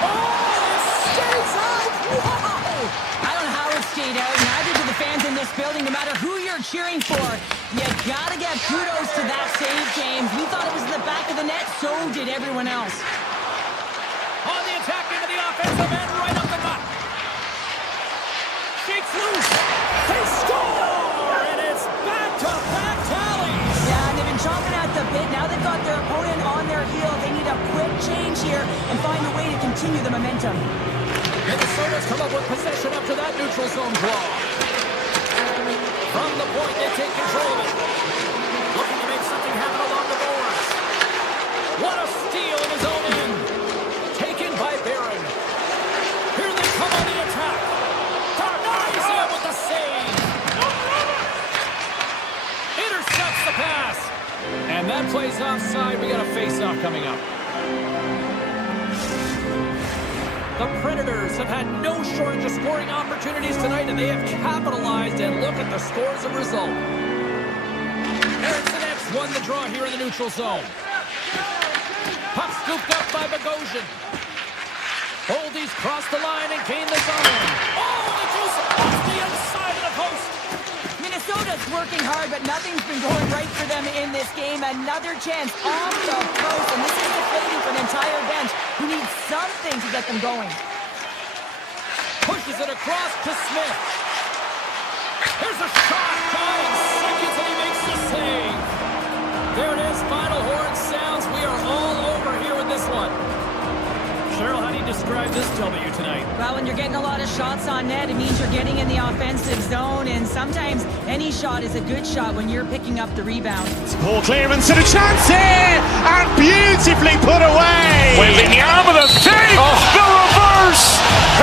Oh, it stays out! Wow! I don't know how it stayed out, neither do the fans in this building, no matter who you're cheering for. You gotta give kudos to that save, James. We thought it was in the back of the net, so did everyone else. On the attack into the offensive end, right up the gut. Shakes loose. They score! And it's back-to-back tallies. Yeah, and they've been chomping at the bit. Now they've got their opponent on their heel. They need a quick change here and find a way to continue the momentum. Minnesota's come up with possession up to that neutral zone draw. From the point, they take control of it. Looking to make something happen along the boards. What a steal in his own end. Taken by Barron. Here they come on the attack. Denies him with the save. Intercepts the pass. And that plays offside. We got a face-off coming up. The Predators have had no shortage of scoring opportunities tonight, and they have capitalized, and look at the score as a result. Eriksson X won the draw here in the neutral zone. Puck scooped up by Bogosian. Oldies cross the line and gain the zone. Oh, it goes off the inside of the post. Minnesota's working hard, but nothing's been going right for them in this game. Another chance off the post, and this is deflating for an entire bench who needs something to get them going. Pushes it across to Smith. Here's a shot. 9 seconds, and he makes the save. There it is. Final horn sounds. We are all over here with this one. Cheryl, how do you describe this W tonight? Well, when you're getting a lot of shots on net, it means you're getting in the offensive zone, and sometimes any shot is a good shot when you're picking up the rebound. Poor clearance and a chance here, and beautifully put away. Waving the arm of the save, the reverse,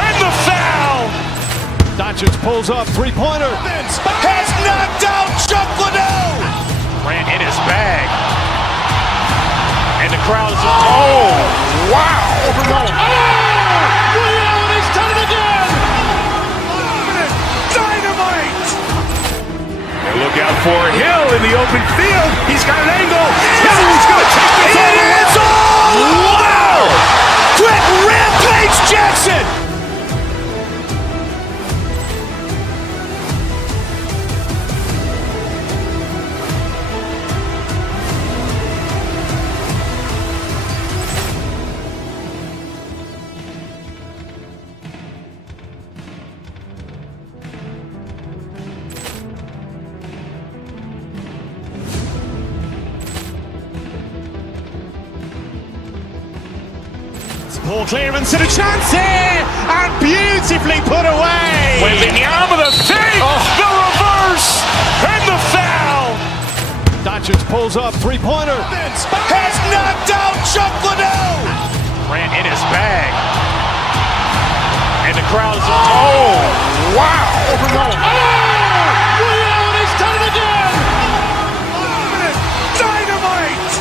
and the foul. Doncic pulls up, three-pointer. Has knocked out Chuck Liddell. Grant in his bag. And the crowd is, oh, wow. Overrun. Allen has done it again. Dynamite. And look out for Hill in the open field. He's got an angle. Hill's going to take this all the way. Wow. Quick rampage Jackson. Ball clearance and a chance here, and beautifully put away. Wembanyama the fake, the reverse, and the foul. Doncic pulls up, three-pointer. Has knocked out Chuck Liddell. Grant in his bag. And the crowd is, oh, wow. Overrun. Allen has done it again. Dynamite.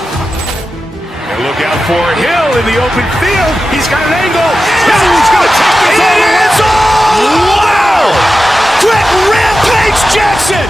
And look out for Hill in the open field. He's got an angle. Hill's going to take this all the way. Wow. Quick rampage Jackson.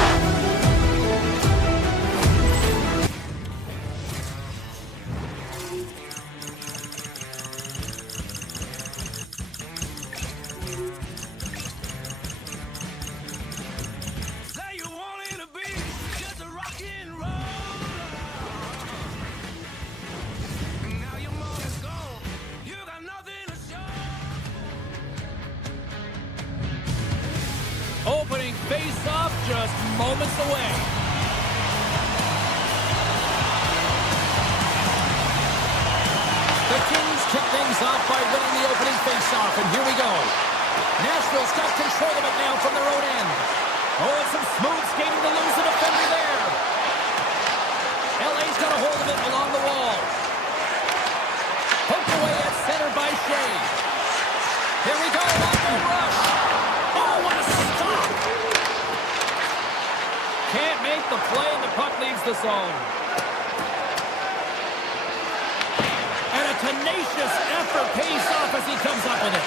Opening face-off just moments away. The Kings kick things off by winning the opening face-off, and here we go. Nashville's got control of it now from their own end. Oh, and some smooth skating to lose the defender there. LA's got a hold of it along the wall. Poked away at center by Shea. Here we go, off the rush. Oh, what a stop! Can't make the play, and the puck leaves the zone. And a tenacious effort pays off as he comes up with it.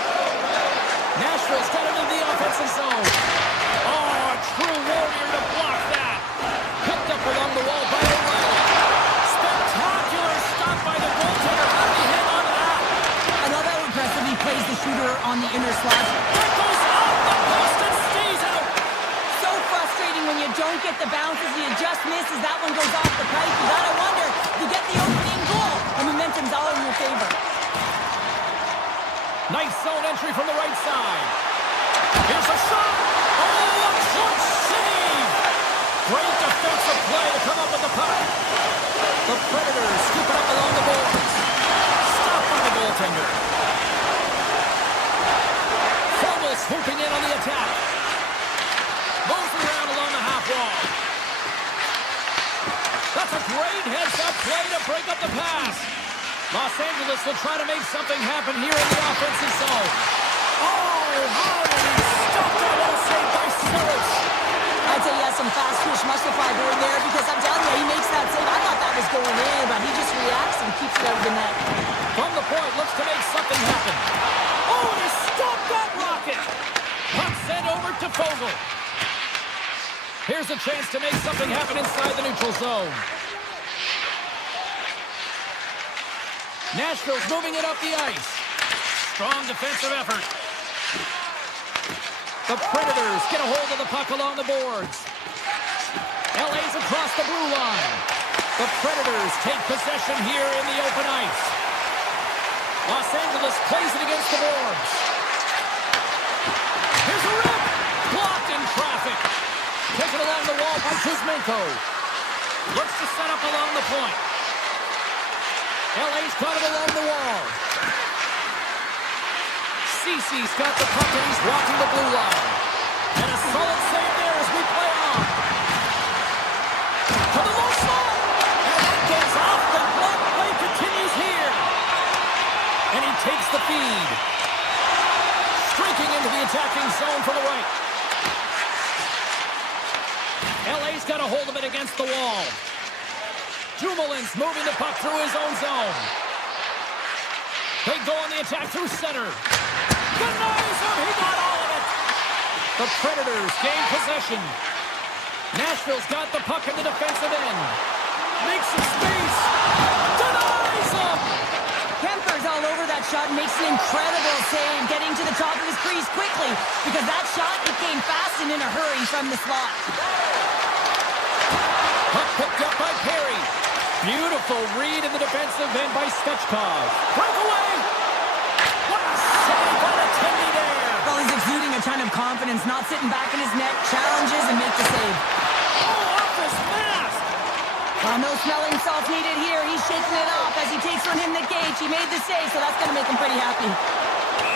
Nashville's got it into the offensive zone. Oh, a true warrior to block that. Picked up along the wall by O'Reilly. Spectacular stop by the goaltender. How did he hang on to that? Another impressive, he plays the shooter on the inner slot. That goes off the post and stays out. So frustrating when you don't get the bounces, you just misses. That one goes off the pipe. You gotta wonder, you get the opening goal. The momentum's all in your favor. Nice zone entry from the right side. Here's a shot. Oh, a clutch save. Great defensive play to come up with the puck. The Predators scoop it up along the boards. Stopped by the goaltender. Fogle swooping in on the attack. Moves around along the half wall. That's a great heads-up play to break up the pass. Los Angeles will try to make something happen here in the offensive zone. Oh, how did he stop that? What a save by Silas. I'd say he has some fast twitch muscle fiber in there because I'm telling you, he makes that save. I thought that was going in, but he just reacts and keeps it out of the net. From the point, looks to make something happen. Oh, and he stopped that rocket. Puck sent over to Fogle. Here's a chance to make something happen inside the neutral zone. Nashville's moving it up the ice. Strong defensive effort. The Predators get a hold of the puck along the boards. LA's across the blue line. The Predators take possession here in the open ice. Los Angeles plays it against the boards. Here's a rip. Blocked in traffic. Taken along the wall by Kuzmenko. Looks to set up along the point. LA's got it along the wall. Cece's got the puck and he's walking the blue line. And a solid save there as we play on. To the low slot. And it goes off. The block play continues here. And he takes the feed. Streaking into the attacking zone from the right. got a hold of it against the wall. Dumoulin's moving the puck through his own zone. They go on the attack through center. Denies him. He got all of it. The Predators gain possession. Nashville's got the puck in the defensive end. Makes some space. Denies him. Kemper's all over that shot and makes an incredible save, getting to the top of his crease quickly, because that shot, it came fast and in a hurry from the slot. Puck picked up by Perry. Beautiful read in the defensive end by Svechkov. Breakaway. What a save by the Tendy there. Well, he's exuding a ton of confidence, not sitting back in his net, challenges and make the save. Oh, off his mask. No smelling salt needed here. He's shaking it off as he takes one in the gauge. He made the save, so that's going to make him pretty happy.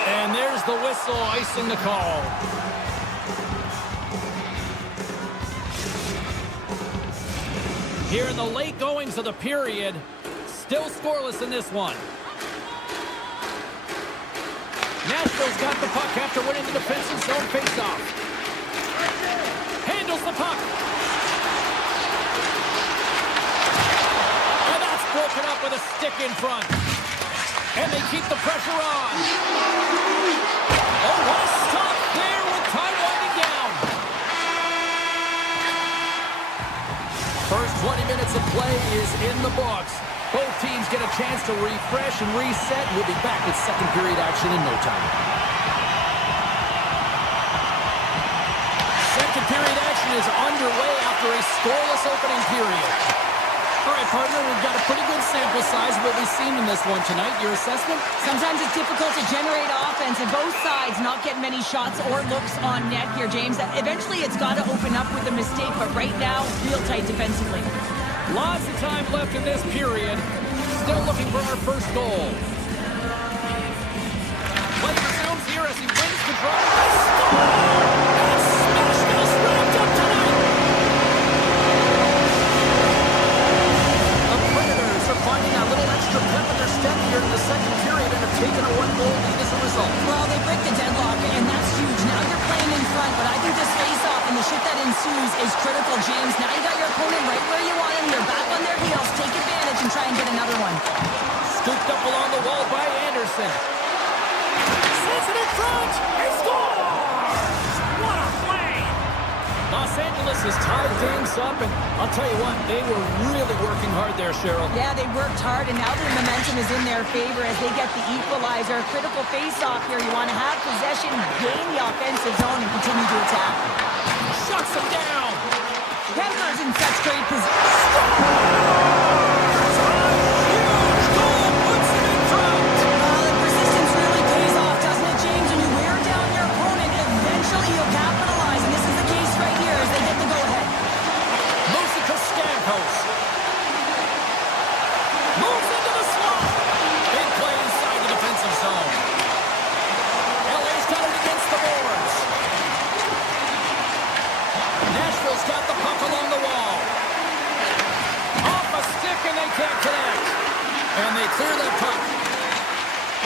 And there's the whistle icing the call. Here in the late goings of the period, still scoreless in this one. Nashville's got the puck after winning the defensive zone faceoff. Handles the puck. And that's broken up with a stick in front. And they keep the pressure on. Oh, what a stop there with time winding down. First 20 minutes of play is in the books. Both teams get a chance to refresh and reset. We'll be back with second period action in no time. Second period action is underway after a scoreless opening period. All right, partner, we've got a pretty good sample size of what we've seen in this one tonight. Your assessment? Sometimes it's difficult to generate offense, and both sides not getting many shots or looks on net here, James. Eventually, it's got to open up with a mistake, but right now, real tight defensively. Lots of time left in this period. Still looking for our first goal. Play resumes here as he wins the draw. And smashed and is wrapped up tonight. The Predators are finding a little extra pep in their step here in the second period and have taken a one-goal lead as a result. Well, they break the deadlock, and that's huge. Now you're playing in front, but I think this face-off and the shit that ensues is critical, James. Now you got your opponent right where you want him. They're back on their heels. Take advantage and try and get another one. Scooped up along the wall by Anderson. Sends it in front. He scores! What a play! Los Angeles has tied things up, and I'll tell you what, they were really working hard there, Cheryl. Yeah, they worked hard, and now their momentum is in their favor as they get the equalizer. Critical face-off here. You want to have possession, gain the offensive zone, and continue to attack. Shuts him down. Kemper's in such great position. Huge goal puts him in front. The persistence really pays off, doesn't it, James? When you wear down your opponent, eventually you'll capitalize, and this is the case right here as they get the go-ahead. Musica Stamkos. Moves into the slot. Big play inside the defensive zone. LA's got it against the boards. Nashville's got the puck along the wall. Off a stick and they can't connect. And they clear that puck.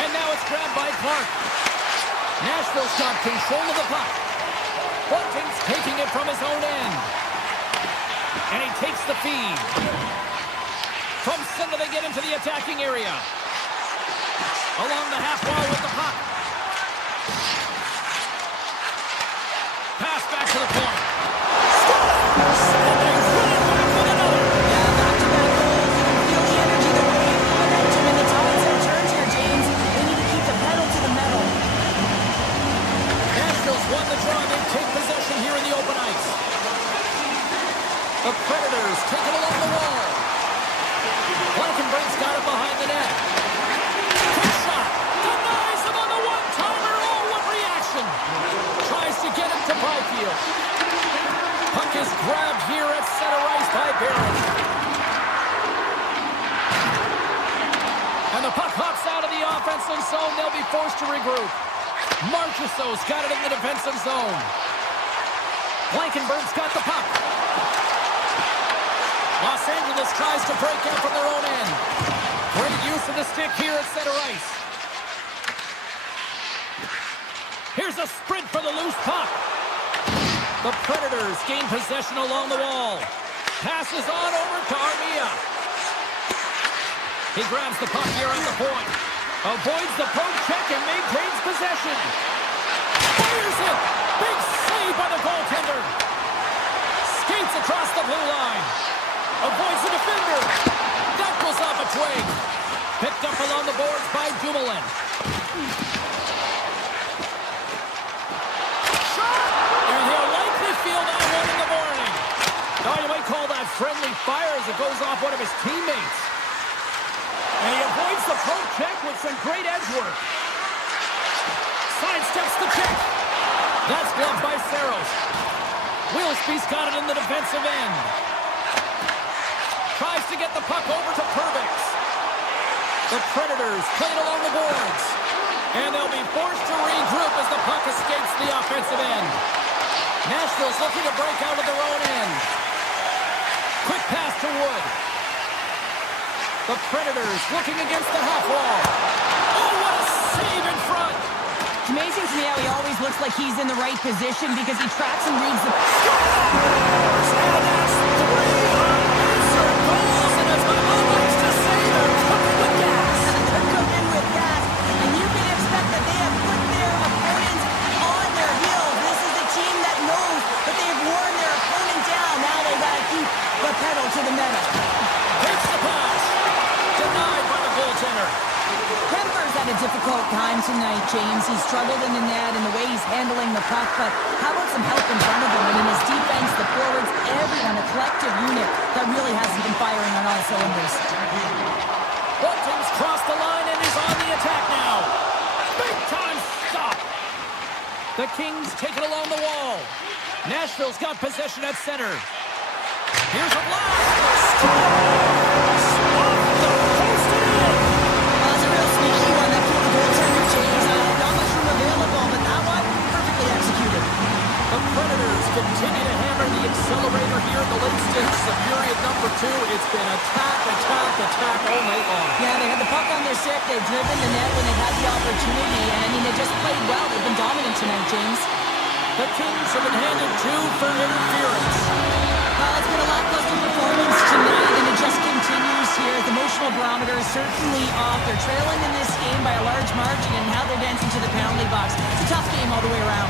And now it's grabbed by Clark. Nashville's got control of the puck. Bunting's taking it from his own end. And he takes the feed. From center they get into the attacking area. Along the half wall with the puck. Pass back to the point. Scores! And they run it back with another. Yeah, back-to-back goals. You can feel the energy, the wave, the momentum, and the tides have turned here, James. They need to keep the pedal to the metal. Nashville's won the draw. They take possession here in the open ice. The Predators take it along the wall. Blankenberg's got it behind the net. Quick shot. Denies him on the one-timer. Oh, what reaction. Tries to get him to Byfield. Puck is grabbed here at center ice by Barron. And the puck hops out of the offensive zone. They'll be forced to regroup. Marchessault's got it in the defensive zone. Blankenberg's got the puck. Los Angeles tries to break out from their own end. Great use of the stick here at center ice. Here's a sprint for the loose puck. The Predators gain possession along the wall. Passes on over to Armia. He grabs the puck here at the point. Avoids the poke check and maintains possession. Fires it! Big save by the goaltender. Skates across the blue line. Avoids the defender. That goes off a twig. Picked up along the boards by Dumoulin. Shot! And he'll likely feel that one in the morning. Oh, you might call that friendly fire as it goes off one of his teammates. And he avoids the poke check with some great edge work. Sidesteps the check. That's blocked by Saros. Wilsby's got it in the defensive end. Tries to get the puck over to Pervix. The Predators play it along the boards. And they'll be forced to regroup as the puck escapes the offensive end. Nashville's looking to break out of their own end. Quick pass to Wood. The Predators looking against the half wall. Oh, what a save in front! It's amazing to me how he always looks like he's in the right position because he tracks and reads the... Scores! And that's 3 unanswered goals, and as my mom likes to say, they're cooking with gas. They're cooking with gas, and you can expect that they have put their opponents on their heels. This is a team that knows that they have worn their opponent down. Now they've got to keep the pedal to the metal. Takes the pass. Denied by the goaltender. Kemper's had a difficult time tonight, James. He's struggled in the net and the way he's handling the puck, but how about some help in front of him? I mean, his defense, the forwards, everyone, a collective unit that really hasn't been firing on all cylinders. Bunting's crossed the line and is on the attack now. Big time stop. The Kings take it along the wall. Nashville's got possession at center. Here's a blast. Scores! Off the post and in. Well, that's a real sneaky one that put the goaltender, James. Not much room available, but that one perfectly executed. The Predators continue to hammer the accelerator here in the late stages of period number 2. It's been attack, attack, attack all night long. Yeah, they had the puck on their stick. They've driven the net when they've had the opportunity, and I mean, they just played well. They've been dominant tonight, James. The Kings have been handed 2 for interference. Well, it's been a lackluster performance tonight, and it just continues here. The emotional barometer is certainly off. They're trailing in this game by a large margin, and now they're dancing to the penalty box. It's a tough game all the way around.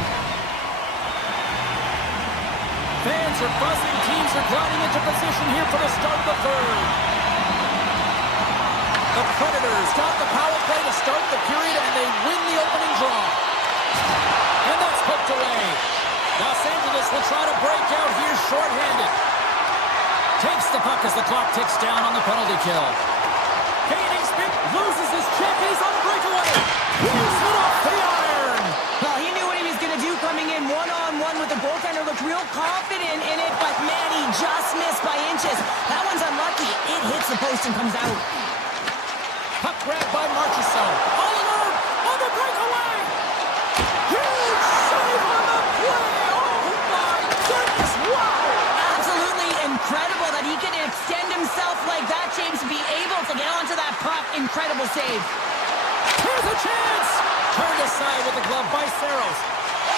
Fans are buzzing. Teams are gliding into position here for the start of the third. The Predators got the power play to start the period, and they win the opening draw. And that's poked away. Los Angeles will try to break out here shorthanded. Takes the puck as the clock ticks down on the penalty kill. Gaining speed, loses his check. He's on a breakaway. He's hit off the iron. Well, he knew what he was going to do coming in one-on-one with the goaltender. Looked real confident in it, but man, he just missed by inches. That one's unlucky. It hits the post and comes out. Puck grabbed by Marchessault. All alone on the breakaway. Huge save on the play. Oh, my goodness. Wow. Absolutely incredible that he can extend himself like that, James, to be able to get onto that puck. Incredible save. Here's a chance. Turned aside with the glove by Saros.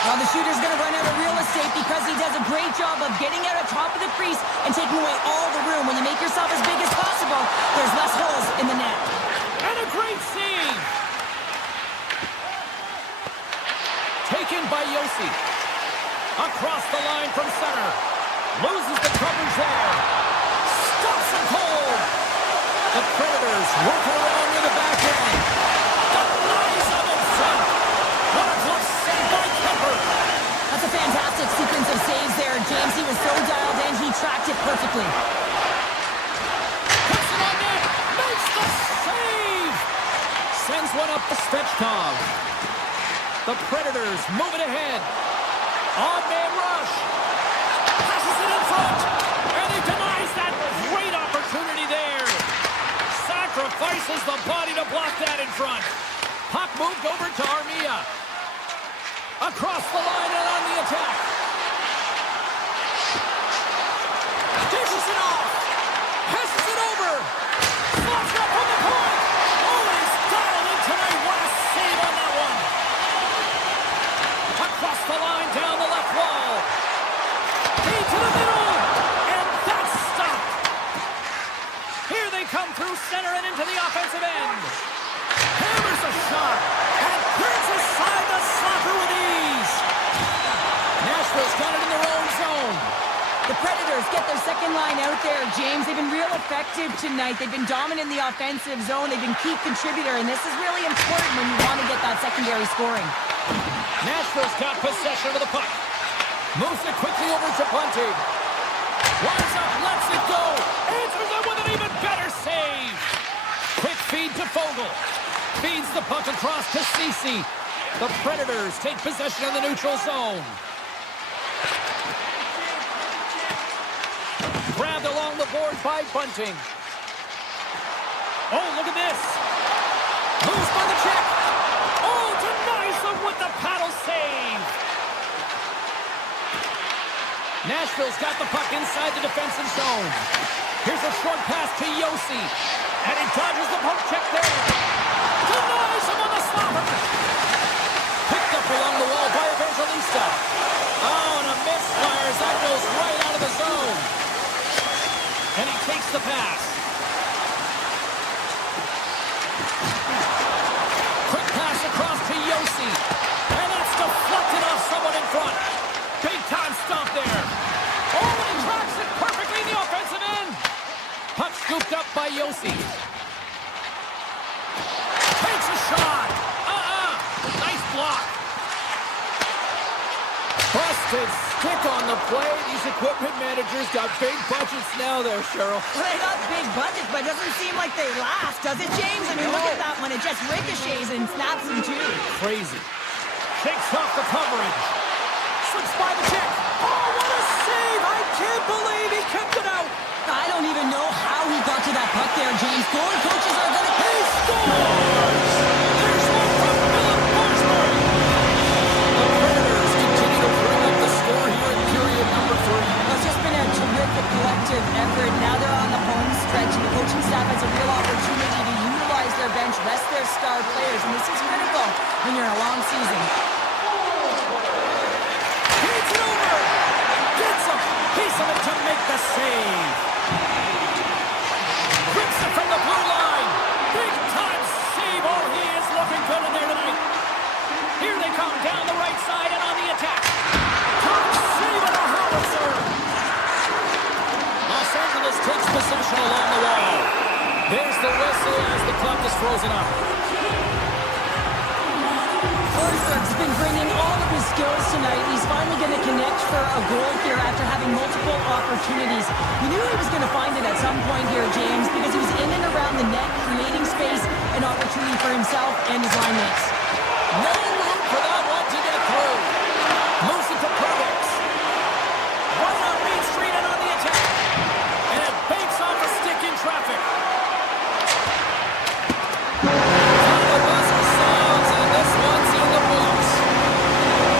Well, the shooter's going to run out of real estate because he does a great job of getting out of top of the crease and taking away all the room. When you make yourself as big as possible, there's less holes in the net. And a great save. Taken by Yossi. Across the line from center. Loses the coverage there. Stops him cold. The Predators work around near the back end. Denies him in front. What a glove save by Kemper. That's a fantastic sequence of saves there, James. He was so dialed in, he tracked it perfectly. Puts it on net. Makes the save. Sends one up to Svechkov. The Predators move it ahead. On-man rush. Passes it in front. And he denies that great opportunity there. Sacrifices the body to block that in front. Puck moved over to Armia. Across the line and on the attack. Dishes it off. Passes it over. Slots up on the point. Oh, he's dialed in tonight. What a save on that one. Across the line, down the left wall. center and into the offensive end. Hammers a shot and clears aside the slapper with ease. Nashville's got it in their own zone. The Predators get their second line out there, James. They've been real effective tonight. They've been dominant in the offensive zone. They've been key contributor, and this is really important when you want to get that secondary scoring. Nashville's got possession of the puck. Moves it quickly over to Bunting. Winds up, lets it go. Answers it with an even better save. Quick feed to Fogle. Feeds the puck across to Ceci. The Predators take possession of the neutral zone. Grabbed along the boards by Bunting. Oh, look at this. Moves by the check. Oh, denies them with the paddle save. Nashville's got the puck inside the defensive zone. Here's a short pass to Yossi. And he dodges the poke check there. Denies him on the slapper. Picked up along the wall by Evangelista. Oh, and a misfire as that goes right out of the zone. And he takes the pass. Quick pass across to Yossi. And that's deflected off someone in front. Big time stop there. Oh, and he tracks it perfectly in the offensive end. Puck scooped up by Yossi. Takes a shot. Nice block. Busted stick on the play. These equipment managers got big budgets now there, Cheryl. Well, they got big budgets, but it doesn't seem like they last, does it, James? I mean, look at that one. It just ricochets and snaps him, too. Crazy. Shakes off the coverage. Slips by the check. Oh, what a save! I can't believe he kept it out. I don't even know how he got to that puck there, James. Goalie coaches are going to... He scores! There's one from Philip Forsberg. The Predators continue to bring up the score here in period number 3. It's just been a terrific collective effort. Now they're on the home stretch, and the coaching staff has a real opportunity to utilize their bench, rest their star players, and this is critical when you're in a long season. Heats it over. Gets a piece of it to make the save. Rips it from the blue line. Big time save. Oh, he is looking good in there tonight. Here they come down the right side and on the attack. Top save of the howitzer. Los Angeles takes possession along the wall. There's the whistle as the clock is frozen up. Forsberg's been bringing all of his skills tonight. He's finally going to connect for a goal here after having multiple opportunities. We knew he was going to find it at some point here, James, because he was in and around the net, creating space and opportunity for himself and his line mates. No room for that one to get through. Moves it to Pervix. Right on Main Street and on the attack. And it banks off a stick in traffic. The buzzer sounds, and this one's in the books.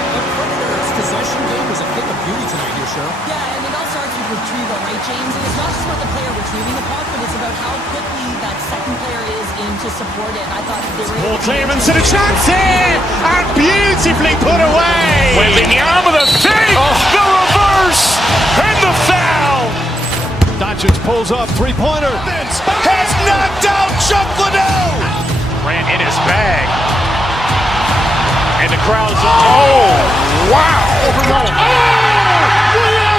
The Predators' possession game was a thing of beauty tonight here, Cheryl. Yeah, and it all starts with retrieval, right, James? And it's not just about the player retrieving the puck, but it's about how quickly that second player is in to support it. I thought they were Paul Clemens to the chance here, and beautifully put away. With the arm of the save, the reverse, and the foul. Doncic pulls up, three-pointer. Has knocked out Chuck Liddell. Ran in his bag. And the crowd's oh, wow.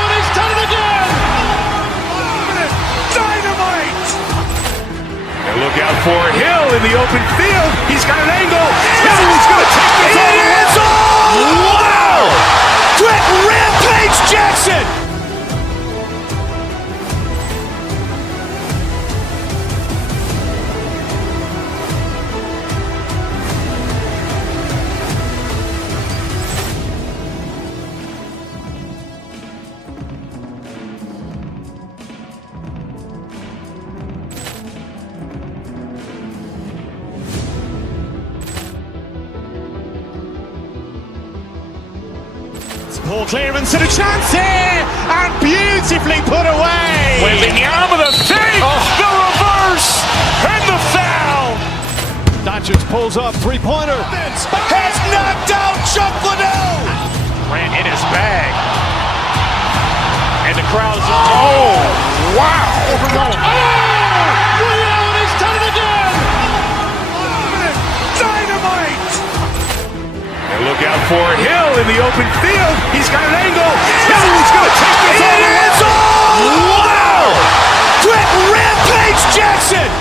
He's done it again. Dynamite. And look out for Hill in the open field. He's got an angle. He's going to take this all. It is all. Wow. Quick Rampage Jackson. Paul Clemens to the chance here, and beautifully put away. With the arm of the save, the reverse, and the foul. Doncic pulls up, three-pointer. Has knocked out Chuck Liddell. Ran in his bag. And the crowd's oh, wow. look out for Hill in the open field. He's got an angle. Hill's going to take this all the way. Wow! Quick Rampage Jackson!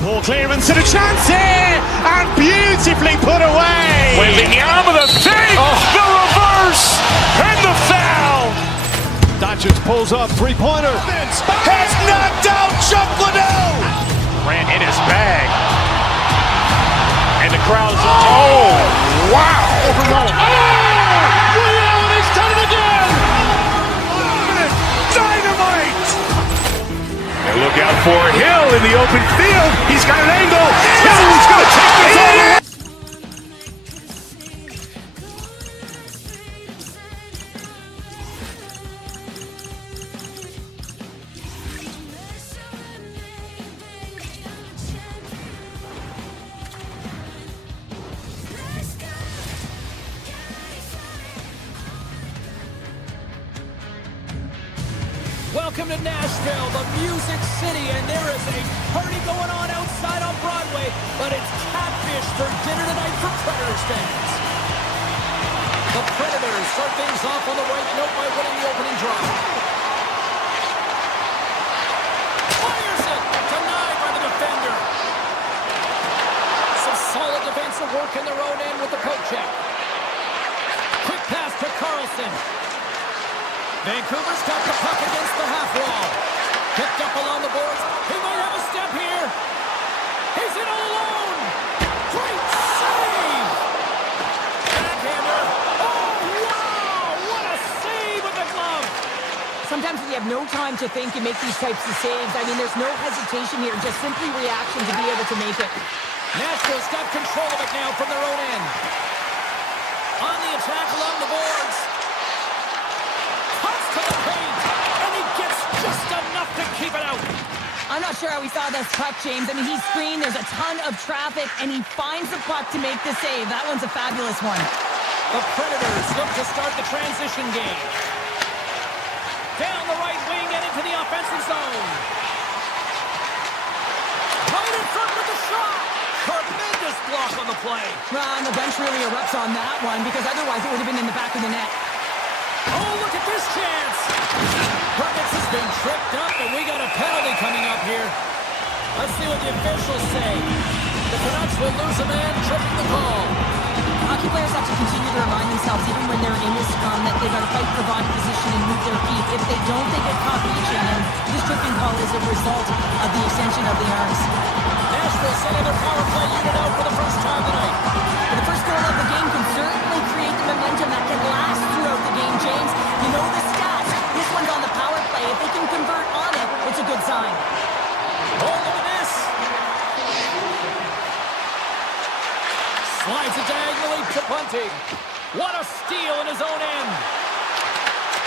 Ball clearance and a chance here, and beautifully put away. Wembanyama, the fake, the reverse, and the foul. Doncic pulls up, three-pointer. Has knocked out Chuck Liddell. Ran in his bag. And the crowd's, oh, wow. He's done it again. Dynamite. And look out for Hill in the open field. He's got an angle. Hill's going to take this all the way. Welcome to Nashville, the Music City, and there is a party going on outside on Broadway, but it's catfish for dinner tonight for Predators fans. The Predators start things off on the right note by winning the opening draw. Fires it! Denied by the defender. Some solid defensive work in their own end with the poke check. Quick pass to Carlson. Vancouver's got the puck against the half wall. Picked up along the boards. He might have a step here. He's in all alone. Great save. Backhander. Oh, wow. What a save with the glove. Sometimes when you have no time to think and make these types of saves, I mean, there's no hesitation here, just simply reaction to be able to make it. Nashville's got control of it now from their own end. On the attack along the boards. To the paint, and he gets just enough to keep it out. I'm not sure how he saw this puck, James. I mean, he's screened, there's a ton of traffic, and he finds the puck to make the save. That one's a fabulous one. The Predators look to start the transition game. Down the right wing and into the offensive zone. Right in front with the shot. Tremendous block on the play. Well, and the bench really erupts on that one, because otherwise it would have been in the back of the net. Oh, look at this chance! Perkins has been tripped up, and we got a penalty coming up here. Let's see what the officials say. The Canucks will lose a man, tripping the call. Hockey players have to continue to remind themselves, even when they're in this scrum, that they've got to fight for body position and move their feet. If they don't, they get caught reaching, and this tripping call is a result of the extension of the arms. Nashville sending their power play unit out for the first time tonight. But the first goal of the game can certainly create the momentum that can last throughout the game, James. You know the stats. This one's on the power play. If they can convert on it, it's a good sign. Oh, look at this. Slides it diagonally to Bunting. What a steal in his own end.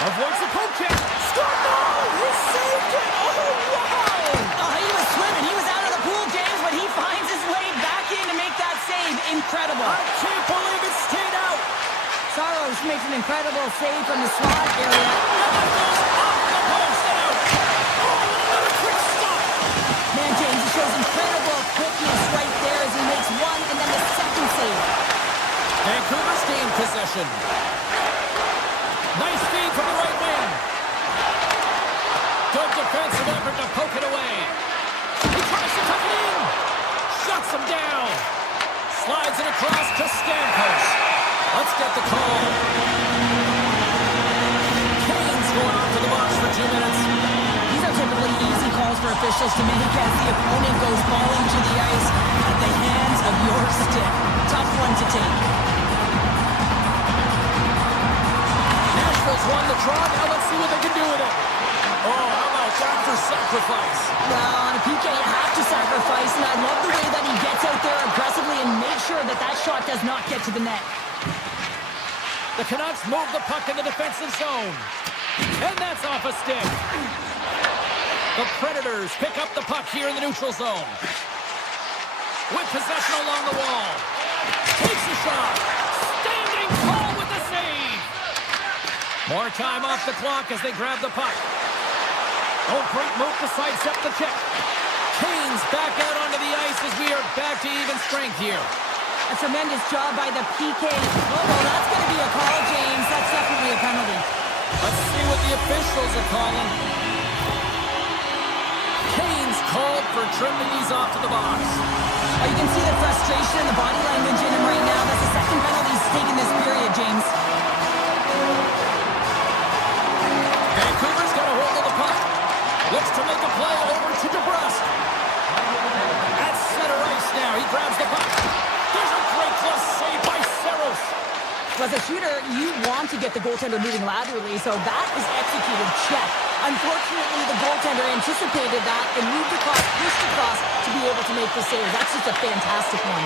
Avoids the poke check. Score! He saved it! Oh, wow! Oh, he was swimming. He was out of the pool, James, but he finds his way back in to make that save. Incredible. I can't believe it stayed out. Saros makes an incredible save from the slot area. And that goes off the post and out. Oh, another quick stop. Man, James, he shows incredible quickness right there as he makes one and then the second save. Vancouver's gained possession. Nice feed from the right wing. Good defensive effort to poke it away. He tries to tuck it in. Shuts him down. Slides it across to Stamkos. Let's get the call. Kane's going off to the box for 2 minutes. These are typically easy calls for officials to make as the opponent goes falling to the ice at the hands of your stick. Tough one to take. Nashville's won the draw. Now let's see what they can do with it. Oh, how about that for sacrifice? Well, on a PK, you have to sacrifice, and I love the way that he gets out there aggressively and makes sure that that shot does not get to the net. The Canucks move the puck in the defensive zone. And that's off a stick. The Predators pick up the puck here in the neutral zone. With possession along the wall. Takes a shot. Standing tall with the save. More time off the clock as they grab the puck. Oh, great move to sidestep the check. Kane's back out onto the ice as we are back to even strength here. A tremendous job by the PK. Oh, that's going to be a call, James. That's definitely a penalty. Let's see what the officials are calling. Kane's called for tripping these off to the box. Oh, you can see the frustration and the body language in him right now. That's the second penalty he's taken this period, James. Vancouver's got a hold of the puck. Looks to make a play over to DeBrusque. At center ice now. He grabs the puck. There's a great close save by Saros. As a shooter, you want to get the goaltender moving laterally, so that is executed. Check. Unfortunately, the goaltender anticipated that and moved across, pushed across to be able to make the save. That's just a fantastic one.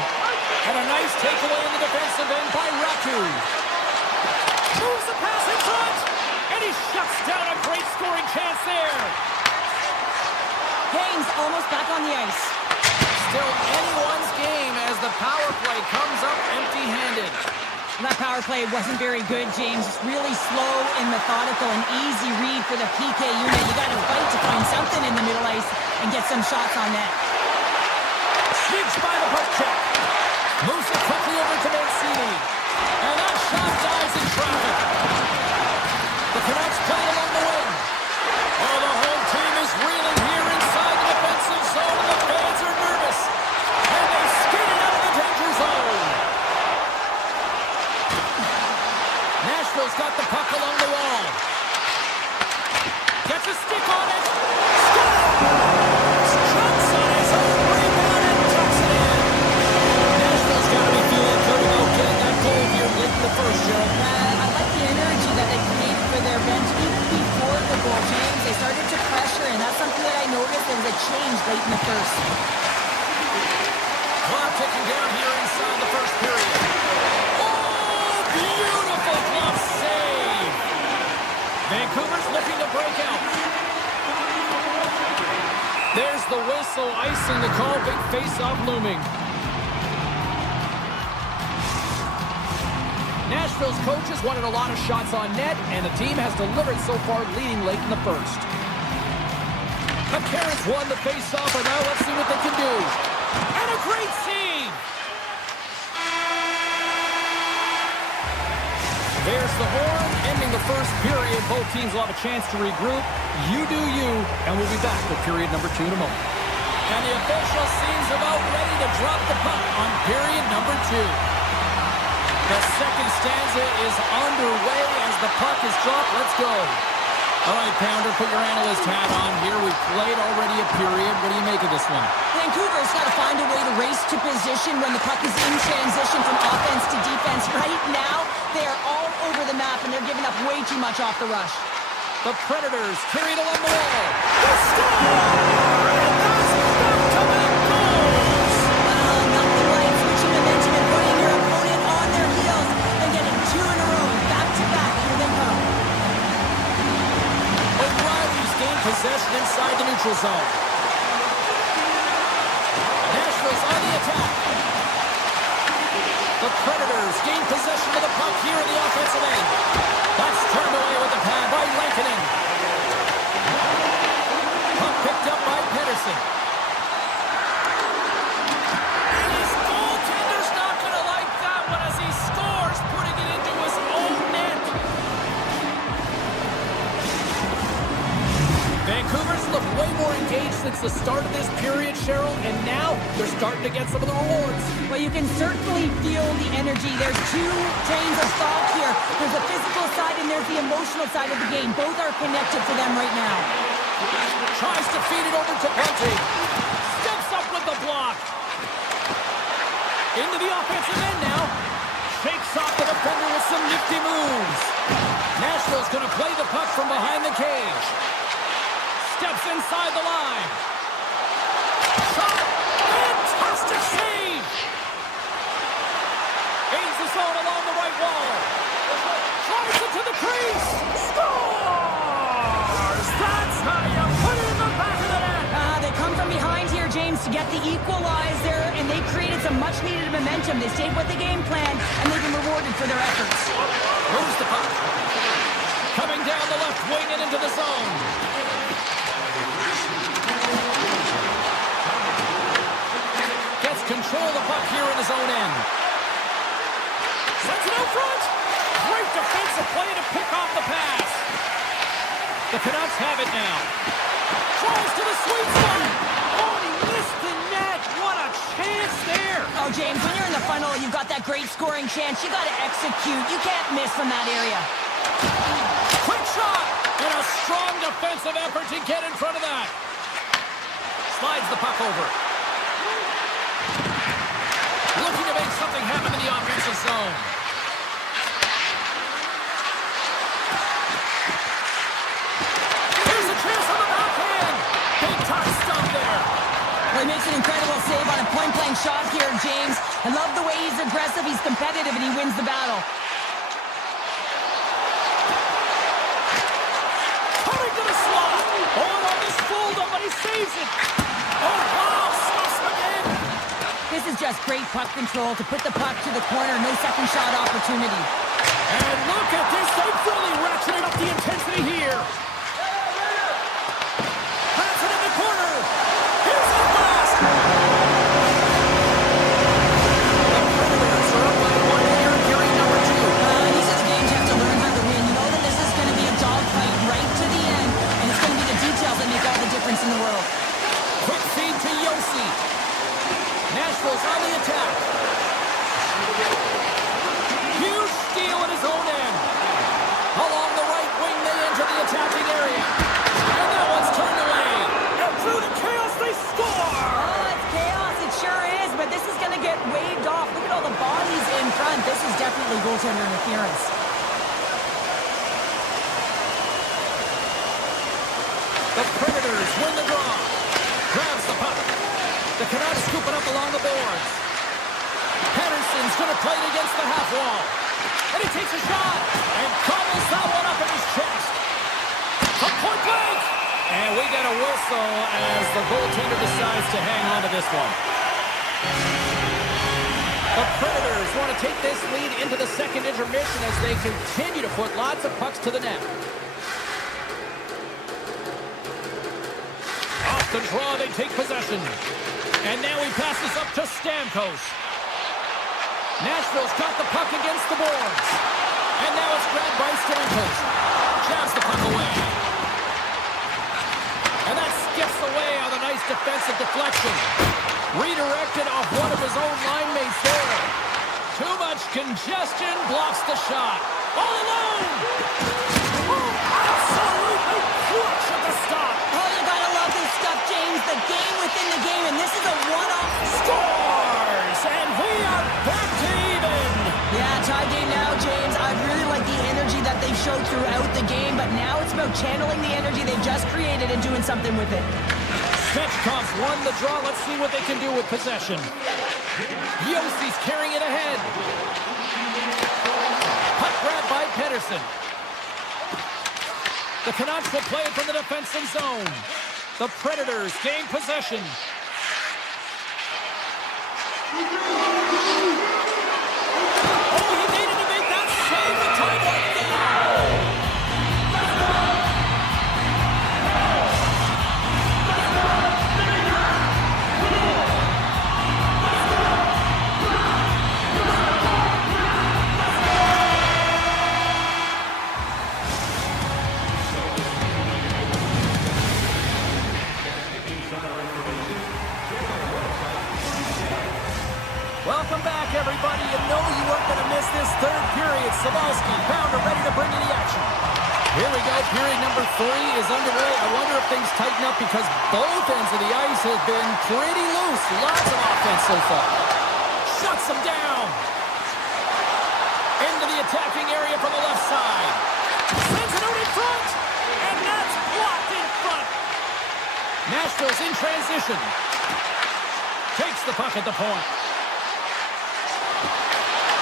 And a nice takeaway in the defensive end by Ratu. Moves the pass in front. And he shuts down a great scoring chance there. Kane's almost back on the ice. Still anyone's game as the power play comes up empty-handed. That power play wasn't very good, James. It's really slow and methodical, an easy read for the PK unit. You got to fight to find something in the middle ice and get some shots on net. Sneaks by the puck check. Moves it quickly over to Mancini. And that shot dies in traffic. The Canucks play it along the wing. Oh, the whole team is reeling here inside the defensive zone. The fans are nervous. And they skate it out of the danger zone. Nashville's got the puck along the wall. Gets a stick on it. Scores! Jumps on his own rebound and tucks it in. Nashville's got to be feeling good about getting that goal here late in the first, Gerald. I like the energy that they created for their bench even before the goal, James. They started to pressure, and that's something that I noticed. There was a change late in the first. Clock ticking down here inside the first period. Beautiful glove save. Vancouver's looking to break out. There's the whistle, icing the call. Big face-off looming. Nashville's coaches wanted a lot of shots on net, and the team has delivered so far, leading late in the first. The Carrots won the face-off, and now let's see what they can do. And a great save. There's the horn, ending the first period. Both teams will have a chance to regroup. You do you, and we'll be back with period number 2 in a moment. And the official seems about ready to drop the puck on period number 2. The second stanza is underway as the puck is dropped. Let's go. All right, Pounder, put your analyst hat on here. We've played already a period. What do you make of this one? Vancouver's got to find a way to race to position when the puck is in transition from offense to defense. Right now, they are all over the map, and they're giving up way too much off the rush. The Predators carried along the wall. They score! And that's back-to-back goals! Well, nothing like switching momentum and putting your opponent on their heels and getting 2 in a row. Back-to-back, here they come. O'Reilly's gained possession inside the neutral zone. Nashville's on the attack. The Predators gain possession of the puck here in the offensive end. That's turned away with the pad by Lankinen. Puck picked up by Pedersen. And his goaltender's not going to like that one as he scores, putting it into his own net. Vancouver's looked way more engaged since the start of this period, Cheryl, and now they're starting to get some of the rewards. Well, you can certainly feel the energy. There's 2 trains of thought here. There's the physical side and there's the emotional side of the game. Both are connected for them right now. Tries to feed it over to Bunting. Steps up with the block. Into the offensive end now. Shakes off the defender with some nifty moves. Nashville's going to play the puck from behind the cage. Steps inside the line. Shot. Fantastic save. Aims the zone along the right wall. face! Scores! That's how you put it in the back of the net! They come from behind here, James, to get the equalizer, and they created some much-needed momentum. They stayed with the game plan, and they've been rewarded for their efforts. Moves the puck. Coming down the left wing and into the zone. Gets control of the puck here in his own end. Sends it out front. Great defensive play to pick off the pass. The Canucks have it now. Tries to the sweet spot. Oh, he missed the net. What a chance there. Oh, James, when you're in the funnel, you've got that great scoring chance. You got to execute. You can't miss from that area. Quick shot. And a strong defensive effort to get in front of that. Slides the puck over. Looking to make something happen in the offensive zone. Here's a chance on the backhand. Big time stop there. Well, he makes an incredible save on a point-blank shot here, James. I love the way he's aggressive, he's competitive, and he wins the battle. Coming to the slot. Oh, on this fold-up, but he saves it. Oh, wow, stuffs him again. This is just great puck control to put the puck to the corner. No second shot opportunity. And look at this. They've really ratcheted up the intensity here. Pass it in the corner. Here's the blast. The Predators are up by one here in period number 2. These are the games you have to learn how to win. You know that this is going to be a dogfight right to the end, and it's going to be the details that make all the difference in the world. Quick feed to Yossi. Nashville's on the attack. Huge steal in his own end. Along the right wing, they enter the attacking area. And that one's turned away. And through the chaos, they score! Oh, it's chaos. It sure is, but this is going to get waved off. Look at all the bodies in front. This is definitely goaltender interference. The Predators win the draw. Grabs the puck. The Canucks scoop it up along the boards. Patterson's going to play it against the half wall. And he takes a shot. And gobbles that one up in his chest. From point blank. And we get a whistle as the goaltender decides to hang on to this one. The Predators want to take this lead into the second intermission as they continue to put lots of pucks to the net. Off the draw, they take possession. And now he passes up to Stamkos. Nashville's got the puck against the boards. And now it's grabbed by Stamkos. Jabs the puck away. And that skips away on a nice defensive deflection. Redirected off one of his own line mates there. Too much congestion, blocks the shot. All alone! Oh, absolutely clutch at the stop. Oh, you gotta love this stuff, James. The game within the game, and this is a one-off. Scores! And we are back to even. Yeah, tie game now, James. I really like the energy that they showed throughout the game, but now it's about channeling the energy they've just created and doing something with it. Svechnikov's won the draw. Let's see what they can do with possession. Yossi's carrying it ahead. Puck grabbed by Pedersen. The Canucks will play it from the defensive zone. The Predators gain possession. Oh, he needed to make that save. The time went down. Welcome back, everybody. You know you weren't going to miss this third period. Sabalski, Pounder, ready to bring you the action. Here we go. Period number 3 is underway. I wonder if things tighten up because both ends of the ice have been pretty loose. Lots of offense so far. Shuts them down. Into the attacking area from the left side. Sends it out in front. And that's blocked in front. Nashville's in transition. Takes the puck at the point.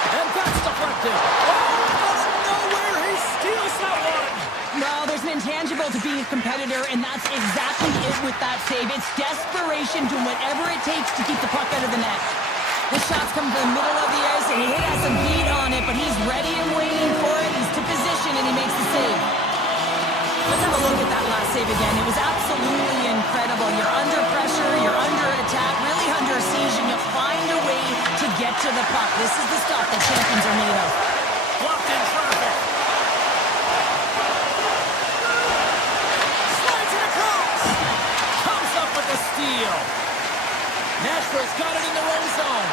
And that's deflected. Oh, out of nowhere, he steals that intangible to being a competitor, and that's exactly it with that save. It's desperation, doing whatever it takes to keep the puck out of the net. The shots come from the middle of the ice, and he has some heat on it, but he's ready and waiting for it. He's to position, and he makes the save. Let's have a look at that last save again. It was absolutely incredible. You're under pressure, you're under attack, really under siege, and you find a way to get to the puck. This is the stuff that champions are made of. Blocked in traffic. Slides it across. Comes up with the steal. Nashville's got it in their own zone.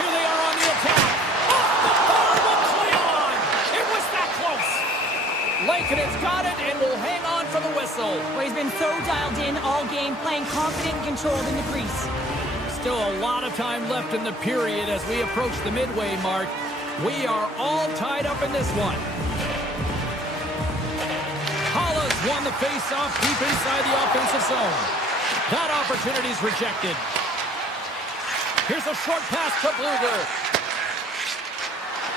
Here they are on the attack. Off the bar will play on. It was that close. Lankkonen's got it and will hang on for the whistle. Well, he's been so dialed in all game, playing confident and controlled in the crease. Still a lot of time left in the period as we approach the midway mark. We are all tied up in this one. Hollis won the face-off deep inside the offensive zone. That opportunity's rejected. Here's a short pass to Bluger.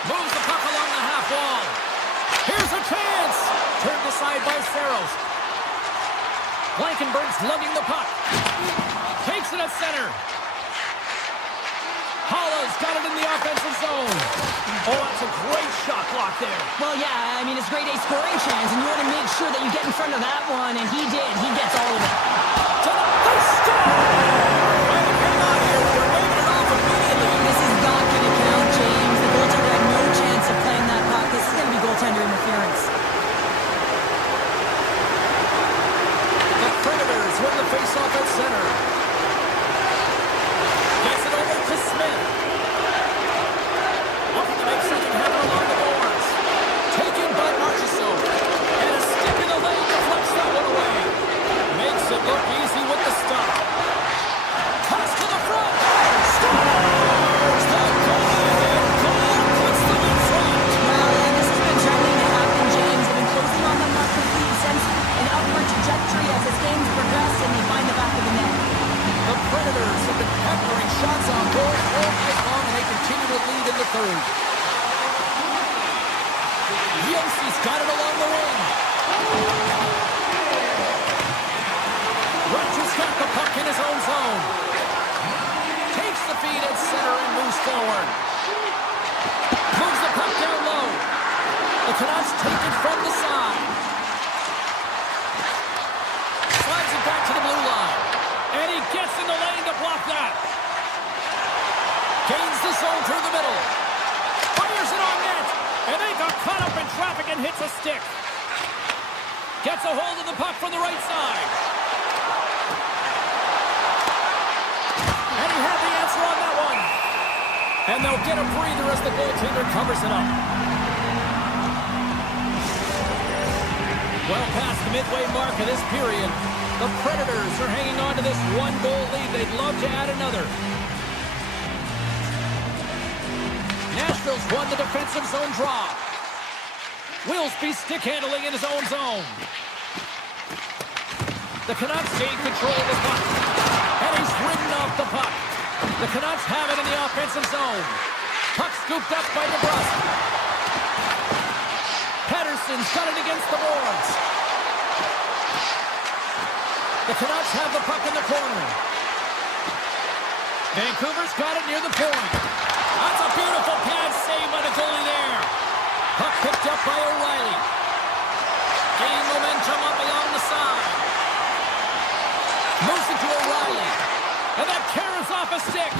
Moves the puck along the half wall. Here's a chance. Turned aside by Saros. Blankenberg's lugging the puck. Takes it at center. Hollis got it in the offensive zone. Oh, that's a great shot block there. Well, yeah, I mean, it's grade A scoring chance, and you want to make sure that you get in front of that one, and he did. He gets all of it. To the face score! And hang on here. They're waving it off immediately. This is not going to count, James. The goaltender had no chance of playing that puck. This is going to be goaltender interference. The Predators win the face-off at center. Gets it over to Smith. Looking to make something happen along the boards. Taken by Marchessault. And a stick in the lane deflects that one away. Makes it look easy with the stop. Toss to the front. Scores! The go-ahead goal puts them in front. Well, and this has been trending to happen, James. They've been closing on the puck complete sense an upward trajectory as this game's progressed, and they find the back of the net. The Predators have been peppering shots on goal all night long, and they continue to lead in the third. Yossi's got it along the wing. Rutsch's got the puck in his own zone. Takes the feed at center and moves forward. Moves the puck down low. The Canucks take it from the side. Slides it back to the blue line. And he gets in the lane to block that. Gains the zone through the middle. Fires it on net. And they got caught up in traffic and hits a stick. Gets a hold of the puck from the right side. And he had the answer on that one. And they'll get a breather as the goaltender covers it up. Well past the midway mark of this period, the Predators are hanging on to this one-goal lead. They'd love to add another. Nashville's won the defensive zone draw. Wilsby stick handling in his own zone. The Canucks gain control of the puck. And he's ridden off the puck. The Canucks have it in the offensive zone. Puck scooped up by DeBrusk. Pettersson's got it against the boards. The Canucks have the puck in the corner. Vancouver's got it near the point. That's a beautiful pad save by the goalie there. Puck picked up by O'Reilly. Gain momentum up along the side. Moves it to O'Reilly. And that carries off a stick.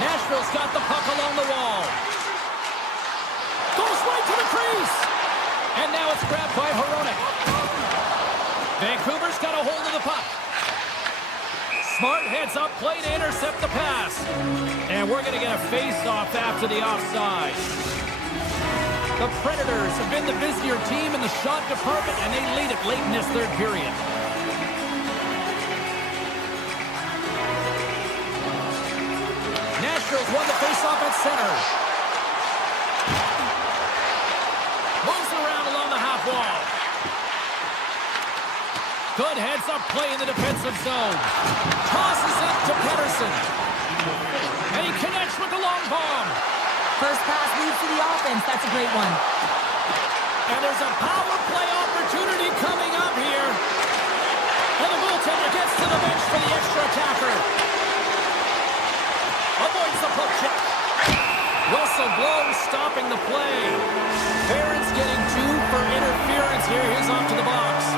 Nashville's got the puck along the wall. Goes right to the crease. And now it's grabbed by Hronek. Vancouver's got a hold of the puck. Smart heads up play to intercept the pass. And we're going to get a face-off after the offside. The Predators have been the busier team in the shot department, and they lead it late in this third period. Nashville's won the face-off at center. Moves around along the half wall. Good heads-up play in the defensive zone. Tosses it to Pettersson. And he connects with the long bomb. First pass leads to the offense. That's a great one. And there's a power play opportunity coming up here. And the goaltender gets to the bench for the extra attacker. Avoids the poke check. Whistle blows, stopping the play. Barron's getting 2 for interference here. He's off to the box.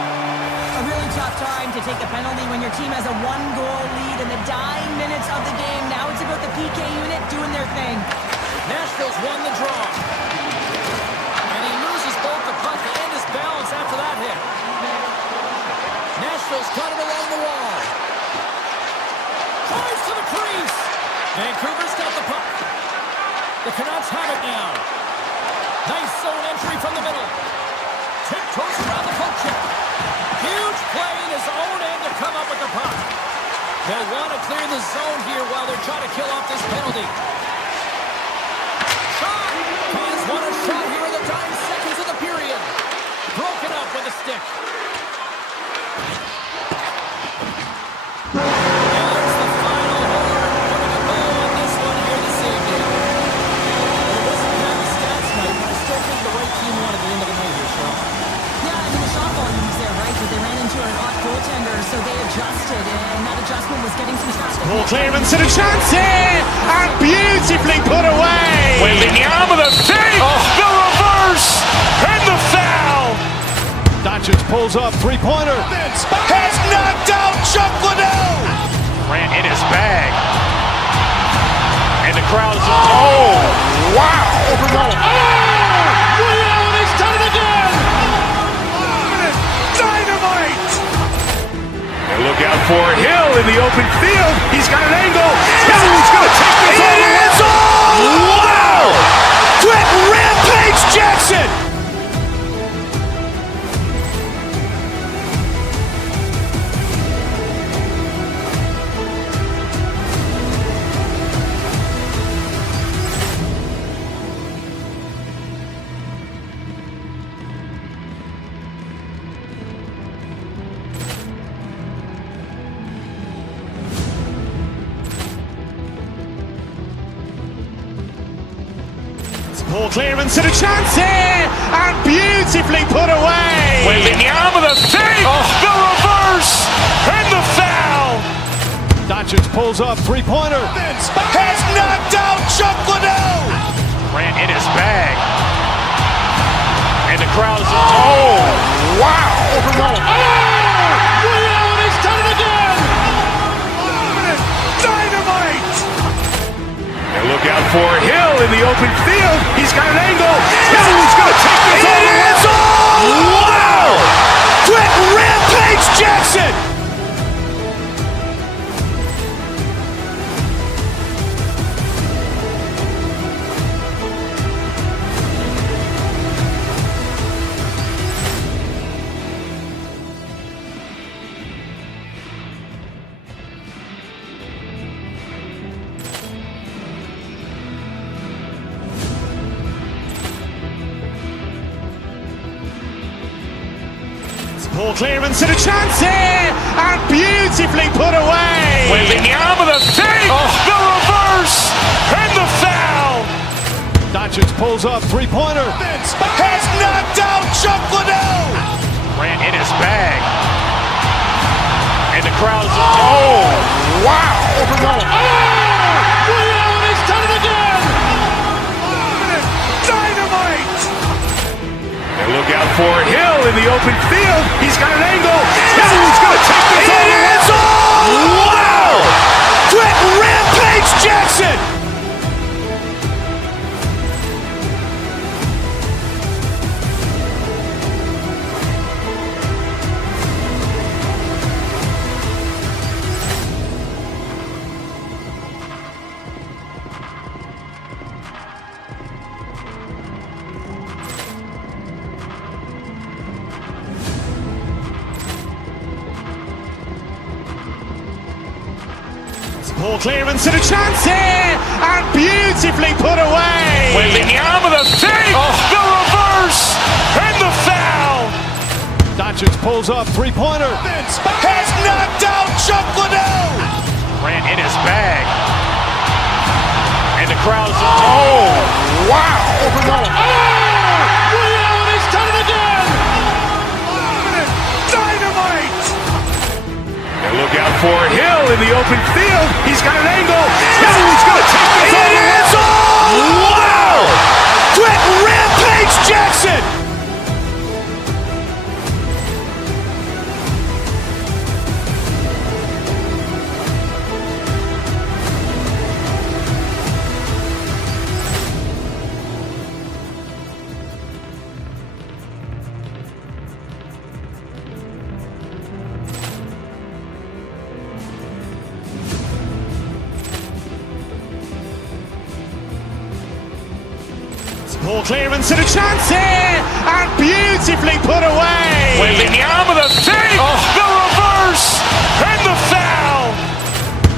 A really tough time to take the penalty when your team has a 1-goal lead in the dying minutes of the game. Now it's about the PK unit doing their thing. Nashville's won the draw. And he loses both the puck and his balance after that hit. Nashville's got it along the wall. Drives to the crease. Vancouver's got the puck. The Canucks have it now. Nice zone entry from the middle. Tiptoes around the poke check. Huge play in his own end to come up with the puck. They'll want to clear the zone here while they're trying to kill off this penalty. Shot! Fans want a shot here in the dying seconds of the period. Broken up with a stick. There's the final horn. Putting a bow on this one here this evening. It wasn't bad stats night, but I still think the right team won at the end of the night here, Cheryl. Yeah, I mean, the shot volume was there, right? But they ran into a hot goaltender, so they adjusted, and that adjustment was getting some traffic. Ball clearance and a chance here, and beautifully put away. Waving the arm of the feet. The reverse and the foul. Doncic pulls up, three-pointer. Has knocked out Chuck Liddell. Ran in his bag. And the crowd is, oh, wow. He's done it again. Dynamite. And look out for Hill in the open field. He's got an angle. Hill's going to take this all the way. Wow! Quick Rampage Jackson. Ball clearance and a chance here, and beautifully put away. Waving the arm of the feet. The reverse and the foul. Doncic pulls up, three-pointer. Has knocked out Chuck Liddell. Ran in his bag. And the crowd is, oh, wow. He's done it again. Dynamite. And look out for Hill in the open field. He's got an angle. Hill's going to take this all the way. Wow! Quick Rampage Jackson. Ball clearance and a chance here, and beautifully put away. Waving the arm of the feet. The reverse and the foul. Doncic pulls up, three-pointer. Has knocked out Chuck Liddell. Ran in his bag. And the crowd is, oh, wow. He's done it again. Dynamite. And look out for Hill in the open field. He's got an angle. Hill's going to take this all the way. Wow! Quick Rampage Jackson. Ball clearance and a chance here, and beautifully put away. Waving the arm of the feet. The reverse and the foul. Doncic pulls up, three-pointer. Has knocked out Chuck Liddell. Ran in his bag. And the crowd is, oh, wow. He's done it for Hill in the open field. He's got an angle. No, he's going to take this all the way. Wow! Quick Rampage Jackson! Ball clearance and a chance here, and beautifully put away. Waving the arm of the thing, the reverse, and the foul.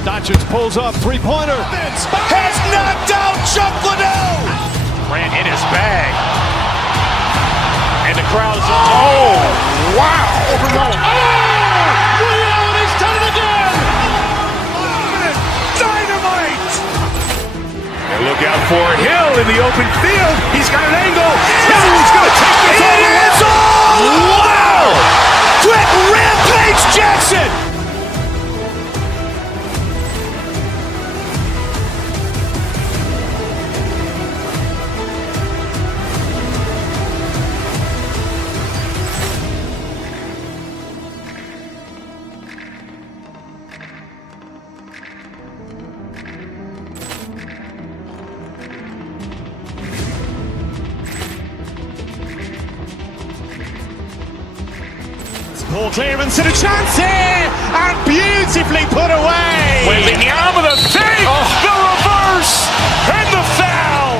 Doncic pulls up, three-pointer. Has knocked out Chuck Liddell. Grant in his bag. And the crowd's, oh, wow. Reality's done it again. Dynamite. And look out for Hill in the open field. He's got an angle. No, he's going to take this all the way. Wow! Quick Rampage Jackson. Ball clearance and a chance here, and beautifully put away. Waving the arm of the thing, the reverse, and the foul.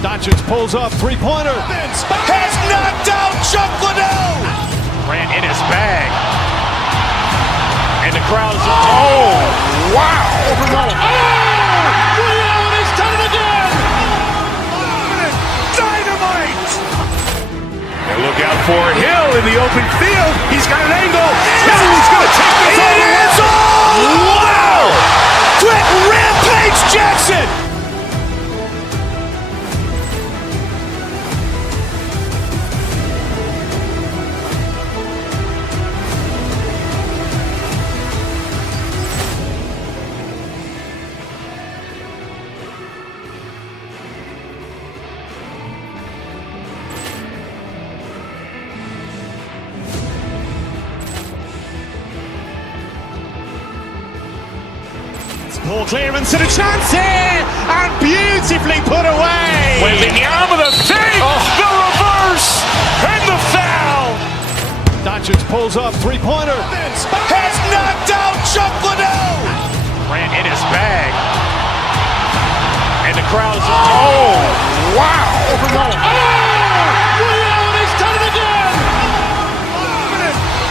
Doncic pulls up, three-pointer. Has knocked out Chuck Liddell. Grant in his bag. And the crowd's, oh, wow. Reality's done it again. Dynamite. And look out for Hill in the open field. He's got an angle. No, he's going to take this all the way. Wow! Quick Rampage Jackson. Ball clearance and a chance here, and beautifully put away. Waving the arm of the thing, the reverse, and the foul. Doncic pulls up, three-pointer. Has knocked out Chuck Liddell. Grant in his bag. And the crowd's, oh, wow. Reality's done it again.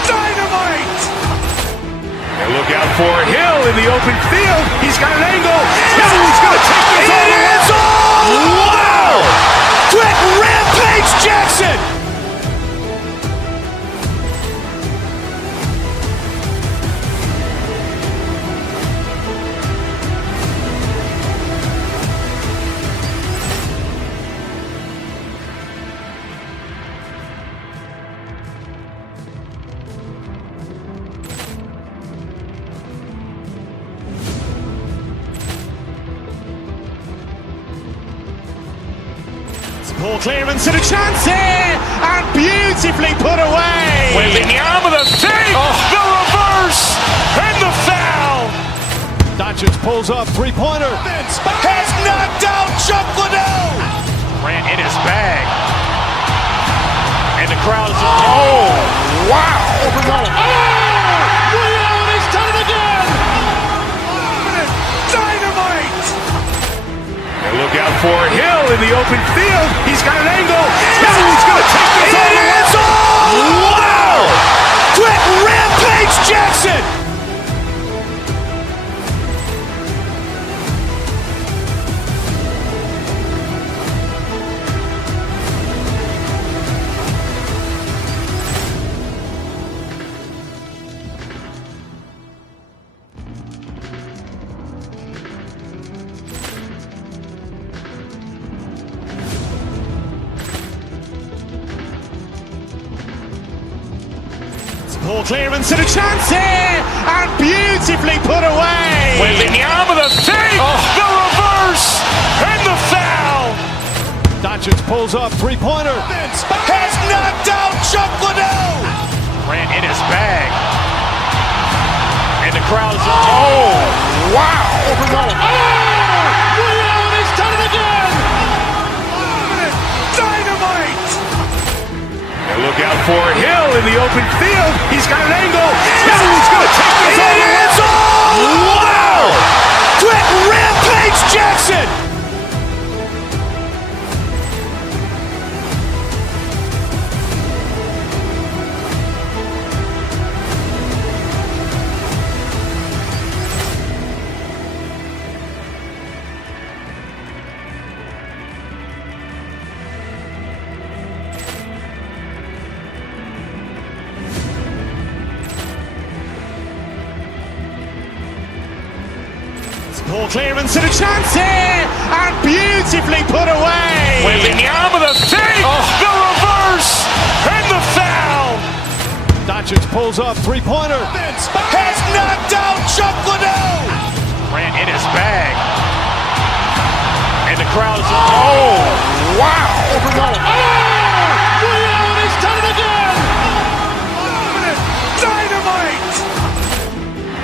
Dynamite. And look out for Hill in the open field. He's got an angle. No, he's going to take this all the way. Wow! Quick Rampage Jackson. Ball clearance and a chance here, and beautifully put away. Waving the arm of the thing, the reverse, and the foul. Doncic pulls up, three-pointer. Has knocked out Chuck Liddell. Grant in his bag. And the crowd's, oh, wow. Reality's done it again. Dynamite. And look out for Hill in the open field. He's got an angle. No, he's going to take this all the way. Wow! Quick Rampage Jackson. Ball clearance and a chance here, and beautifully put away. Waving the arm of the fake, the reverse, and the foul. Doncic pulls up, three-pointer. Has knocked out Chuck Liddell. Grant in his bag. And the crowd's wow! Liddell, he's done it again. Dynamite. And look out for Hill in the open field. He's got an angle. He's going to take this all the way. Wow! Quick Rampage Jackson. Ball clearance and a chance here, and beautifully put away. Waving the arm of the fake, the reverse, and the foul. Doncic pulls up, three-pointer. Has knocked out Chuck Liddell. Grant in his bag. And the crowd's wow! Liddell, he's done it again. Dynamite.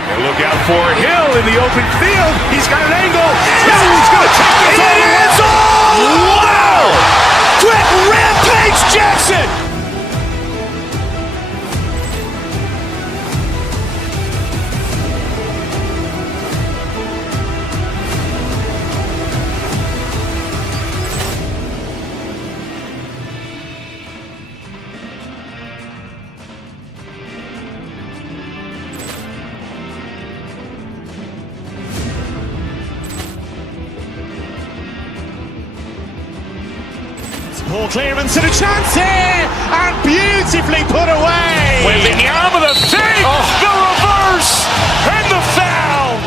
And look out for Hill in the open field. He's got an angle. He's going to take this all the way. Wow! Quick Rampage Jackson. Ball clearance and a chance here, and beautifully put away. Waving the arm of the fake, the reverse, and the foul.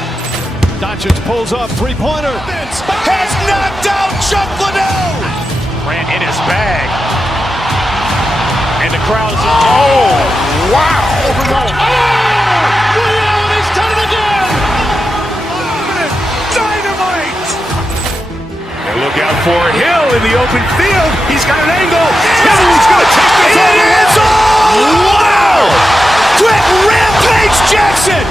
Doncic pulls up, three-pointer. Has knocked out Chuck Liddell. Grant in his bag. And the crowd's wow! Liddell, he's done it again. Dynamite. And look out for Hill in the open field. He's got an angle. He's going to take this all the way. Wow! Quick Rampage Jackson.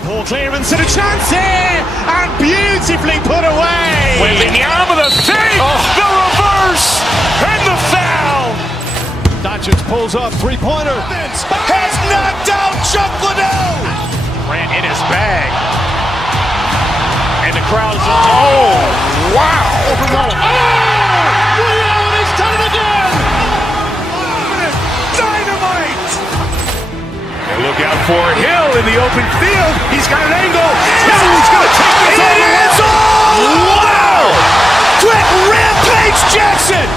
Ball clearance and a chance here, and beautifully put away. Waving the arm of the fake, the reverse, and the foul. Doncic pulls up, three-pointer. Has knocked out Chuck Liddell. Grant in his bag. And the crowd's wow! Liddell, he's done it again. Dynamite. And look out for Hill in the open field. He's got an angle. He's going to take this all the way. Wow! Quick Rampage Jackson.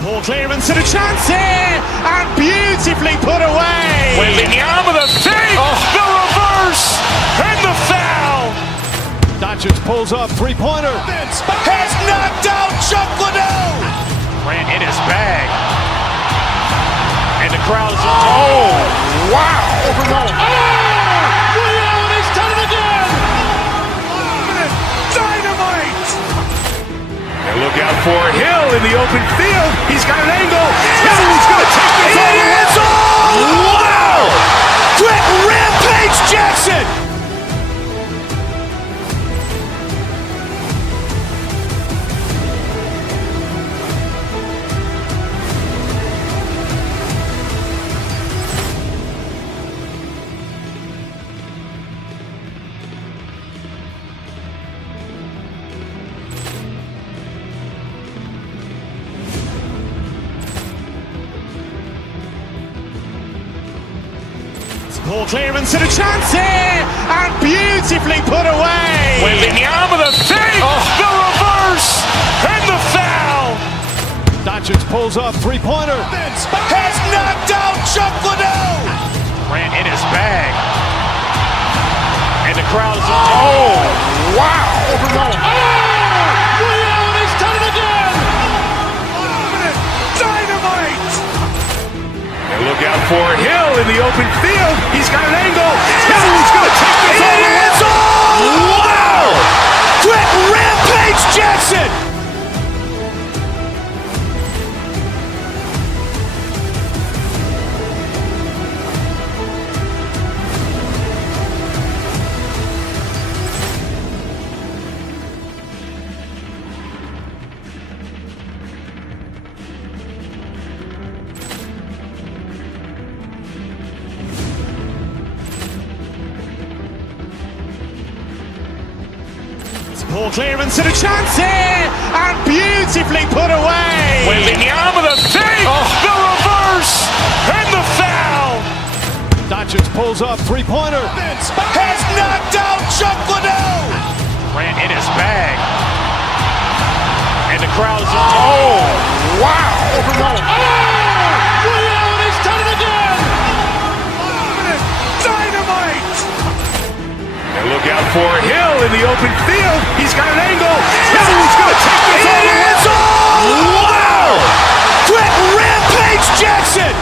Ball clearance and a chance here, and beautifully put away. Waving the arm of the fake, the reverse, and the foul. Doncic pulls up, three-pointer. Has knocked out Chuck Liddell. Grant in his bag. And the crowd's wow! Liddell, he's done it again. Dynamite. And look out for Hill in the open field. He's got an angle. He's going to take this all the way. Wow! Quick Rampage Jackson. Ball clearance and a chance here, and beautifully put away. Waving the arm of the fake, the reverse, and the foul. Doncic pulls up, three-pointer. Has knocked out Chuck Liddell. Grant in his bag. And the crowd is, oh, wow. Leon has done it again. Dynamite. And look out for Hill in the open field. He's got an angle. Hill's going to take this all the way. Wow! Quick Rampage Jackson. Ball clearance and a chance here, and beautifully put away. Waving the arm of the fake, the reverse, and the foul. Doncic pulls up, three-pointer. Has knocked out Chuck Liddell. Grant in his bag. And the crowd is, oh, wow. Leon has done it again. Dynamite. And look out for Hill in the open field. He's got an angle. Hill's going to take this all the way. Wow! Quick Rampage Jackson.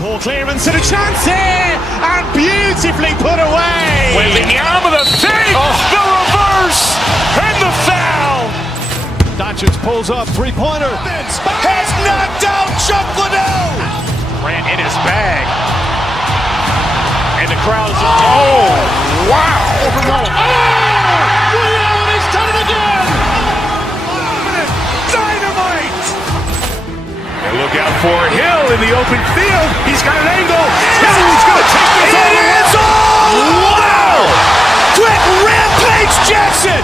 Ball clearance and a chance here, and beautifully put away. Waving the arm of the fake, the reverse, and the foul. Doncic pulls up, three-pointer. Has knocked out Chuck Liddell. Grant in his bag. And the crowd is, oh, wow. Leon has done it again. Dynamite. And look out for Hill in the open field. He's got an angle. Hill's going to take this all the way. Wow! Quick Rampage Jackson.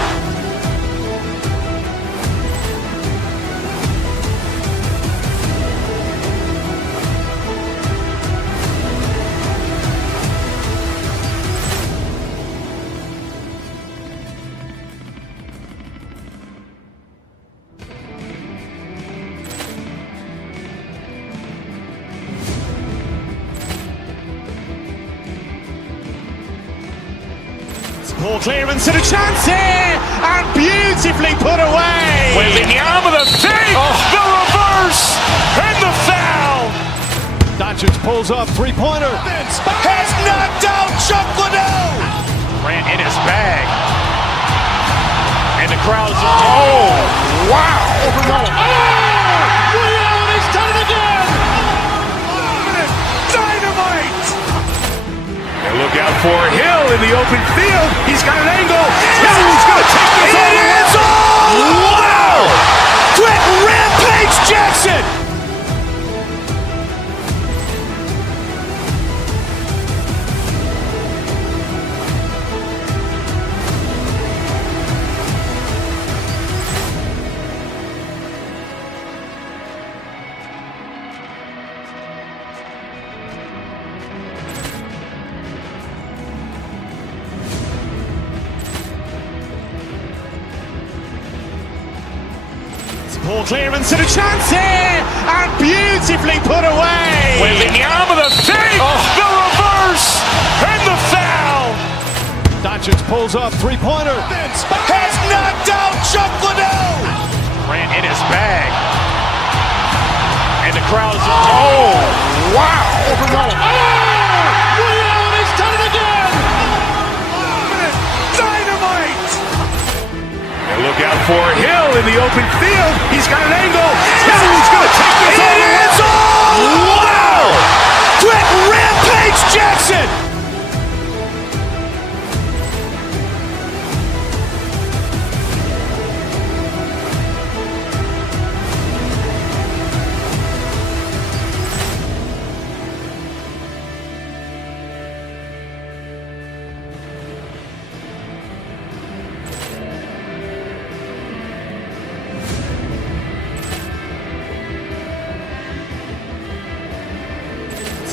Ball clearance and a chance here, and beautifully put away. Waving the arm of the fake, the reverse, and the foul. Doncic pulls up, three-pointer. Has knocked out Chuck Liddell. Grant in his bag. And the crowd is, oh, wow. Leon has done it again. Dynamite. And look out for Hill in the open field. He's got an angle. Hill's going to take this all the way. Wow! Quick Rampage Jackson. Ball clearance and a chance here, and beautifully put away. Waving the arm of the fake, the reverse, and the foul. Doncic pulls up, three-pointer. Has knocked out Chuck Liddell. Grant in his bag. And the crowd is, oh, wow. Leon has done it again. Dynamite. And look out for Hill in the open field. He's got an angle. Hill's going to take this all the way. Wow! Quick Rampage Jackson.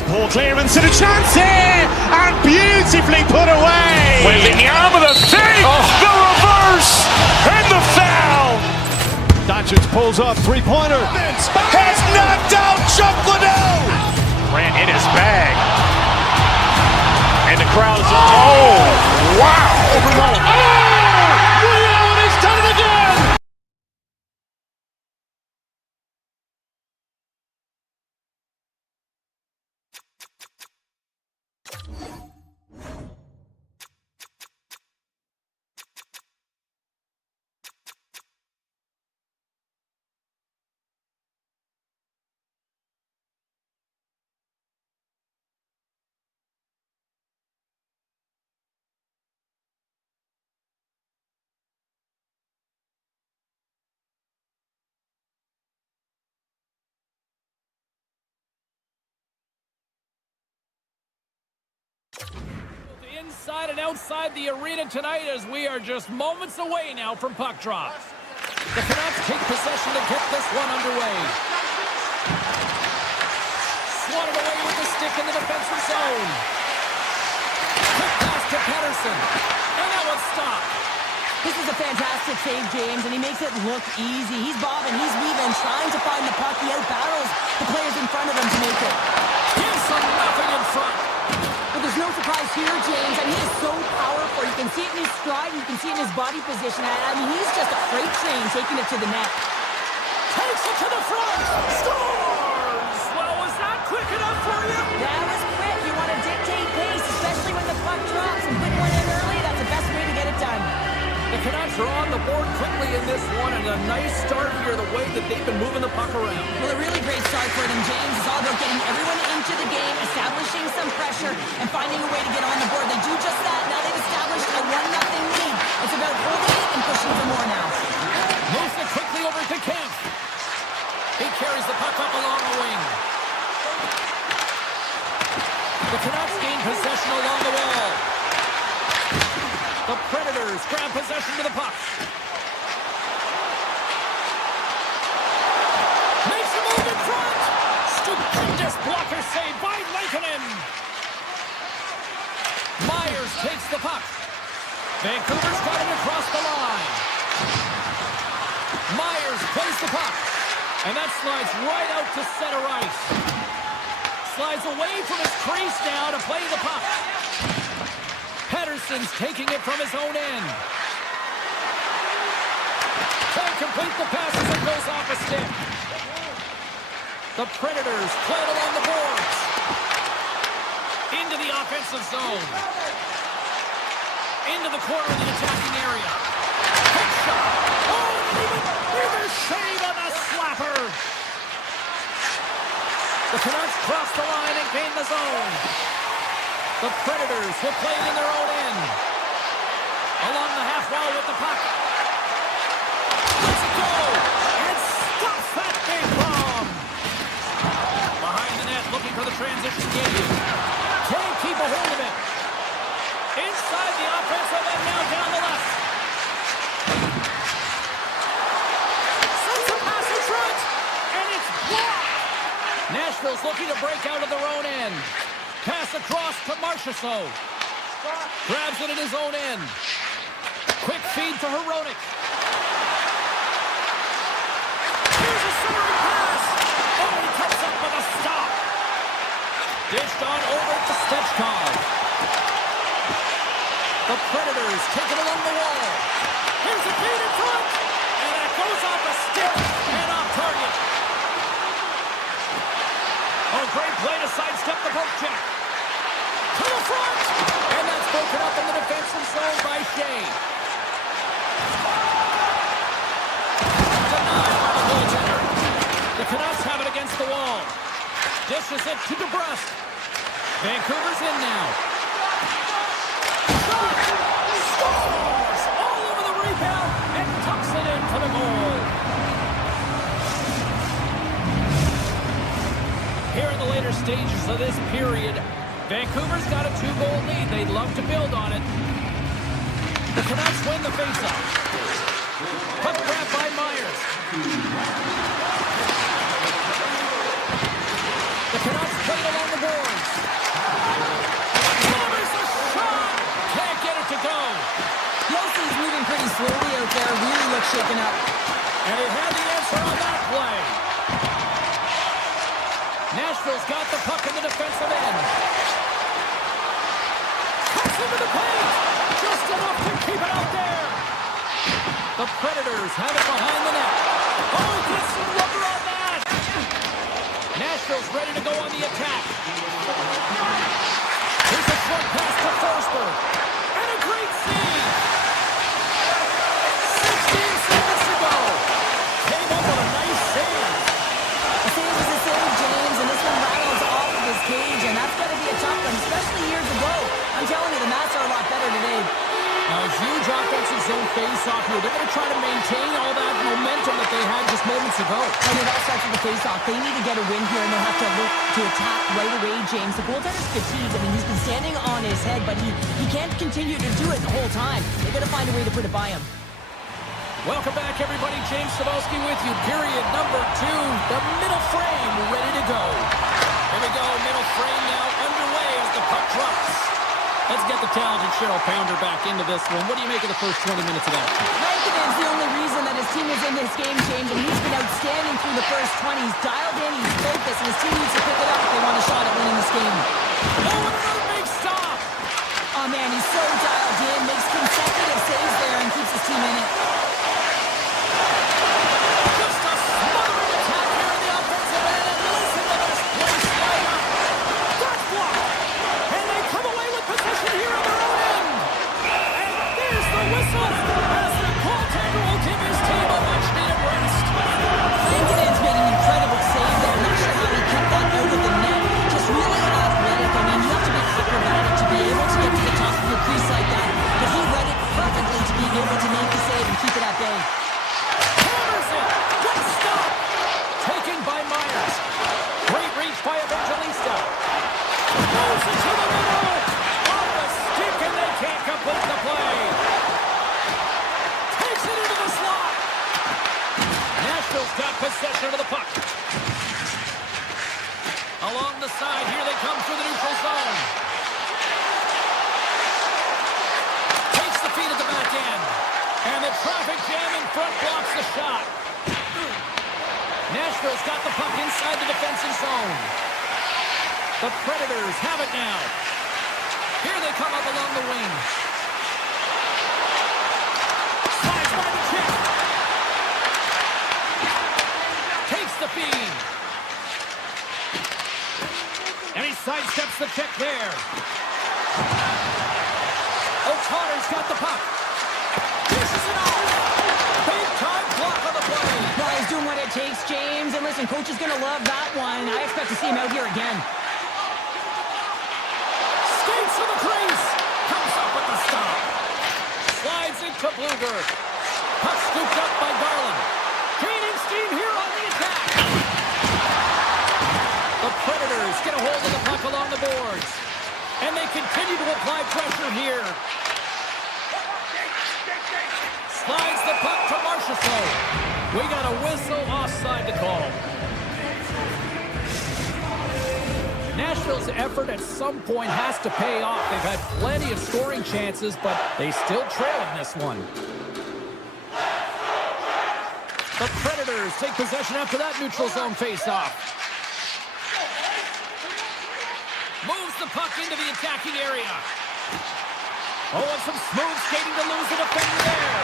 Poor clearance and a chance here, and beautifully put away. Waving the arm of the fake, the reverse, and the foul. Doncic pulls up, three-pointer. Has knocked out Chuck Liddell. Ran in his bag. And the crowd is, oh, wow. He's done it again. Inside and outside the arena tonight as we are just moments away now from puck drop. The Canucks take possession to get this one underway. Swatted away with the stick in the defensive zone. Quick pass to Pettersson. And that one's stopped. This is a fantastic save, James, and he makes it look easy. He's bobbing, he's weaving, trying to find the puck. He out-battles the players in front of him to make it. Gives them nothing in front. But there's no surprise here, James. I mean, he is so powerful. You can see it in his stride, you can see it in his body position. I mean, he's just a freight train taking it to the net. Takes it to the front. Scores! Well, was that quick enough for you? That was quick. You want to dictate pace, especially when the puck drops and put one in early. That's the best way to get it done. The Canucks are on the board quickly in this one, and a nice start here, the way that they've been moving the puck around. Well, a really great start for them, James. It's all about getting everyone into the game, establishing some pressure, and finding a way to get on the board. They do just that. Now they've established a 1-0 lead. It's about holding it and pushing for more now. Moves it quickly over to Kemp. He carries the puck up along the wing. The Canucks gain possession along the wall. The Predators grab possession to the puck. Makes a move in front. Stupendous blocker save by Lankinen. Myers takes the puck. Vancouver's got it across the line. Myers plays the puck. And that slides right out to center ice. Slides away from his crease now to play the puck. Pettersson's taking it from his own end. Can't complete the pass as it goes off a stick. The Predators play it along the boards. Into the offensive zone. Into the corner of the attacking area. Quick shot. Oh, even shade on the slapper. The Canucks cross the line and gain the zone. The Predators will play it in their own end. Along the half wall with the puck. Let's it go. And stops that big bomb. Behind the net, looking for the transition game. Can't keep a hold of it. Inside the offensive end, now down the left. Sends a pass in front. And it's blocked. Nashville's looking to break out of their own end. Pass across to Marchessault. Grabs it in his own end. Quick feed to Hronek. Here's a centering pass. Oh, he comes up with a stop. Dished on over to Stechkov. The Predators take it along the wall. Here's a feed in front. And it goes off a stick and off target. Oh, great play to sidestep the poke check. To the front! And that's broken up in the defensive zone by Shea. Denied by the goaltender. The Canucks have it against the wall. Dishes it to DeBrusque. Vancouver's in now. Shot! Scores! All over the rebound and tucks it in for the goal. Here in the later stages of this period, Vancouver's got a 2-goal lead. They'd love to build on it. The Canucks win the faceoff. Puck grab by Myers. The Canucks play it along the boards. into the paint. Just enough to keep it out there. The Predators have it behind the net. Oh, gets some rubber on that. Nashville's ready to go on the attack. Here's a short pass to Forsberg. And a great save. 16 seconds to go. Came up with a nice save. A save is a save, James, and this one rattles off of his cage, and that's going to be a tough one, especially years ago. I'm telling you, the Mats are a lot better today. Now, a huge offensive zone face-off here. They're going to try to maintain all that momentum that they had just moments ago. And it all starts with the face-off. They need to get a win here, and they have to look to attack right away, James. The goaltender's fatigued. I mean, he's been standing on his head, but he can't continue to do it the whole time. They've got to find a way to put it by him. Welcome back, everybody. James Cebulski with you. Period number 2. The middle frame ready to go. Here we go. Middle frame now underway as the puck drops. Let's get the talented Cheryl Pounder back into this one. What do you make of the first 20 minutes of action? Rankinen's the only reason that his team is in this game, James, and he's been outstanding through the first 20. He's dialed in, he's focused, and his team needs to pick it up if they want a shot at winning this game. Oh, and another big stop! Oh, man, he's so dialed in, makes consecutive saves there, and keeps his team in it. Just a smothering attack here in the offensive end, and listen to this play slide. That's blocked! And they come away with possession here on their own end. And there's the whistle as the goaltender will give his team a much-needed rest. Rankinen's made an incredible save there. Not sure how he kept that out of the net. Just really athletic. I mean, you have to be acrobatic to be able to get to the top of your crease like that. But he read it perfectly to be able to make the save and keep it at bay. Hammers it. Good stop. Taken by Myers. Great reach by Evangelista. Moves it to the middle. Off the stick, and they can't complete the play. Takes it into the slot. Nashville's got possession of the puck. Along the side, here they come through the neutral zone. Takes the feed at the back end. And the traffic jam in front blocks the shot. Nashville's got the puck inside the defensive zone. The Predators have it now. Here they come up along the wing. Slides by the check. Takes the feed. And he sidesteps the check there. O'Connor's got the puck. Dishes it off. Big time block on the play. Well, he's doing what it takes, James. And listen, coach is going to love that one. I expect to see him out here again. Skates to the crease. Comes up with the stop. Slides into Bluger. Puck scooped up by Garland. Gaining steam here on the attack. The Predators get a hold of the puck along the boards. And they continue to apply pressure here. Slides the puck to Marchessault. We got a whistle offside to call. Nashville's effort at some point has to pay off. They've had plenty of scoring chances, but they still trail in this one. The Predators take possession after that neutral zone face-off. Moves the puck into the attacking area. Oh, and some smooth skating to lose the defender there.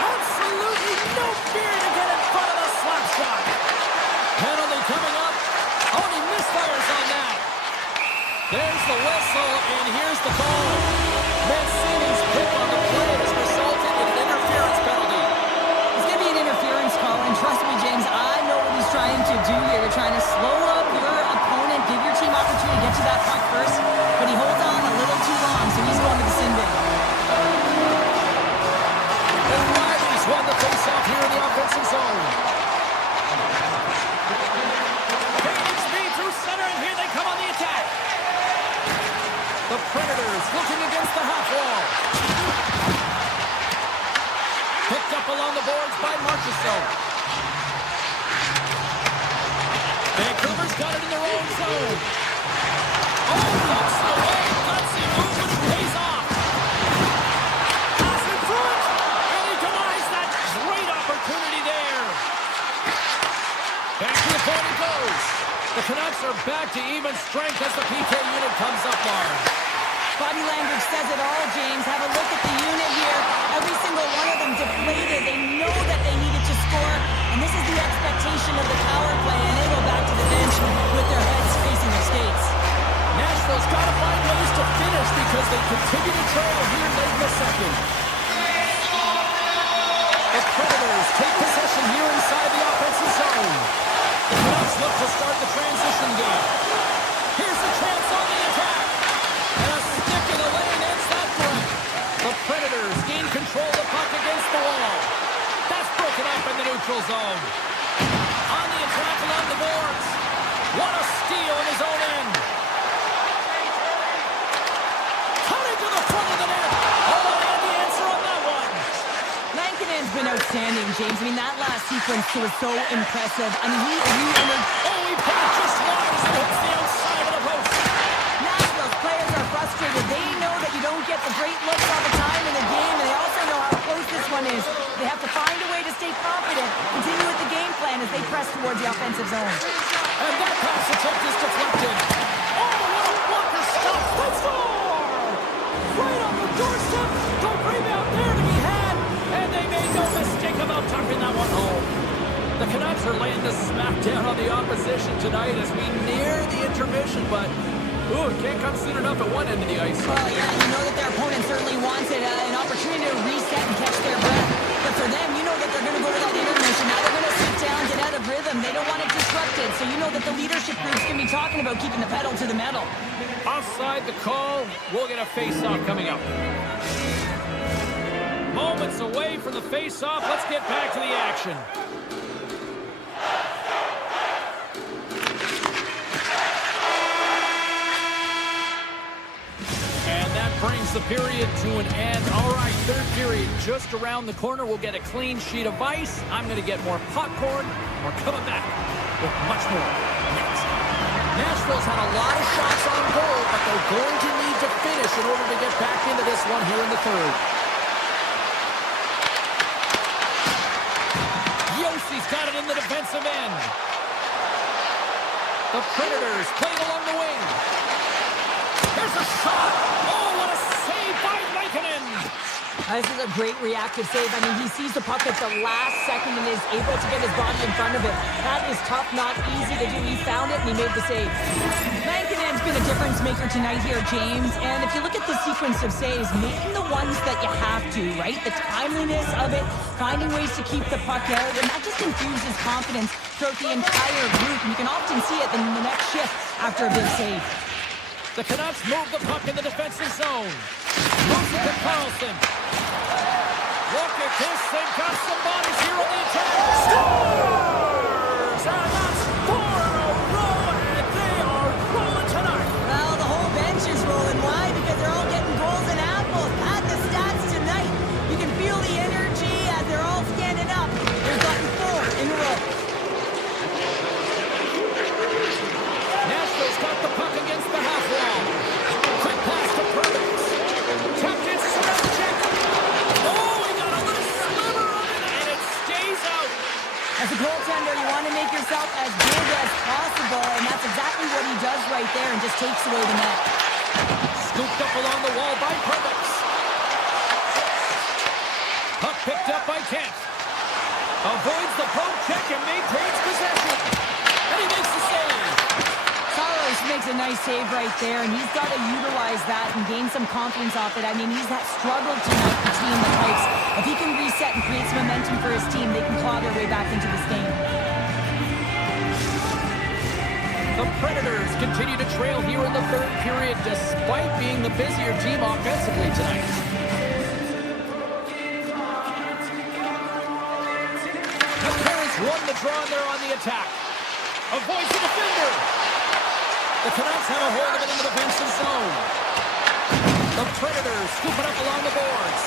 Absolutely no fear to get in front of the slap shot. Penalty coming up. Oh, he misfires on that. There's the whistle, and here's the call. Mancini's pick on the play has resulted in an interference penalty. It's going to be an interference call, and trust me, James, I know what he's trying to do here. They're trying to slow up your opponent, give your team opportunity to get to that puck first, but he holds on a little too long, so he's going to the sin bin. And Riley's won the face-off here in the offensive zone. Gaining speed through center, and here they come on the attack. The Predators looking against the half wall. Picked up along the boards by Marchessault. Vancouver's got it in their own zone. Oh, knocks it away. Gutsy move, and it pays off. Pass in front, and he denies that great opportunity there. Back to the point it goes. The Canucks are back to even strength as the PK unit comes up large. Body language says it is the expectation of the power play, and they go back to the bench with their heads facing their skates. Nashville's got to find ways to finish because they continue to trail here late in the second. The Predators take possession here inside the offensive zone. The Canucks look to start the transition game. Here's a chance on the attack. And a stick in the lane ends that threat. The Predators gain control of the puck against the wall. That's broken up in the neutral zone. On the attack along the boards. What a steal in his own end. Cutting to the front of the net. Oh, and the answer on that one. Lankinen's been outstanding, James. I mean, that last sequence was so impressive. I mean, he re-entered. Oh, he put it just wide as it hits the outside of the post. Nashville's players are frustrated. They know that you don't get the great looks all the time in the game, and they also know how close this one is. They have to find a way to stay confident, continue with the game plan as they press towards the offensive zone. And that pass attempt is deflected. Oh, what a blocker stop. That's score! Right on the doorstep. The rebound there to be had. And they made no mistake about tucking that one home. The Canucks are laying the smackdown on the opposition tonight as we near the intermission, but ooh, it can't come soon enough at one end of the ice. Well, yeah, you know that their opponent certainly wants it, an opportunity to reset and catch their breath. But for them, you know that they're going to go to that intermission. Now they're going to sit down, get out of rhythm. They don't want it disrupted. So you know that the leadership group's going to be talking about keeping the pedal to the metal. Offside the call. We'll get a face-off coming up. Moments away from the face-off. Let's get back to the action. And that brings the period to an end. All right, third period just around the corner. We'll get a clean sheet of ice. I'm going to get more popcorn. We're coming back with much more next. Nashville's had a lot of shots on goal, but they're going to need to finish in order to get back into this one here in the third. Yossi's got it in the defensive end. The Predators played along the wing. There's a shot. Oh, what a save by Lankinen. This is a great reactive save. I mean, he sees the puck at the last second and is able to get his body in front of it. That is tough, not easy to do. He found it and he made the save. Lankinen's been a difference maker tonight here, James. And if you look at the sequence of saves, making the ones that you have to, right? The timeliness of it, finding ways to keep the puck out, and that just infuses confidence throughout the entire group. And you can often see it in the next shift after a big save. The Canucks move the puck in the defensive zone. Moves it to Carlson. Look at this. They've got some bodies here on the attack. Scores! And that's 4 in a row, and they are rolling tonight. Well, the whole bench is rolling. Why? Because they're all getting goals and apples. Add the stats tonight. You can feel the energy as they're all standing up. They've gotten 4 in a row. Nashville's got the puck against the half wall. Quick pass to Perkins. Tapped in Sarachik. Oh, he got a little sliver on it, and it stays out. As a goaltender, you want to make yourself as big as possible, and that's exactly what he does right there and just takes away the net. Scooped up along the wall by Perkins. Puck picked up by Kent. Avoids the poke check and maintains possession. And he makes the save. Saros makes a nice save right there, and he's got to utilize that and gain some confidence off it. I mean, he's struggled tonight between the pipes. If he can reset and create some momentum for his team, they can claw their way back into this game. The Predators continue to trail here in the third period despite being the busier team offensively tonight. The Canucks won the draw and they're on the attack. Avoids the defender. The Canucks have a hold of it in the defensive zone. The Predators scoop it up along the boards.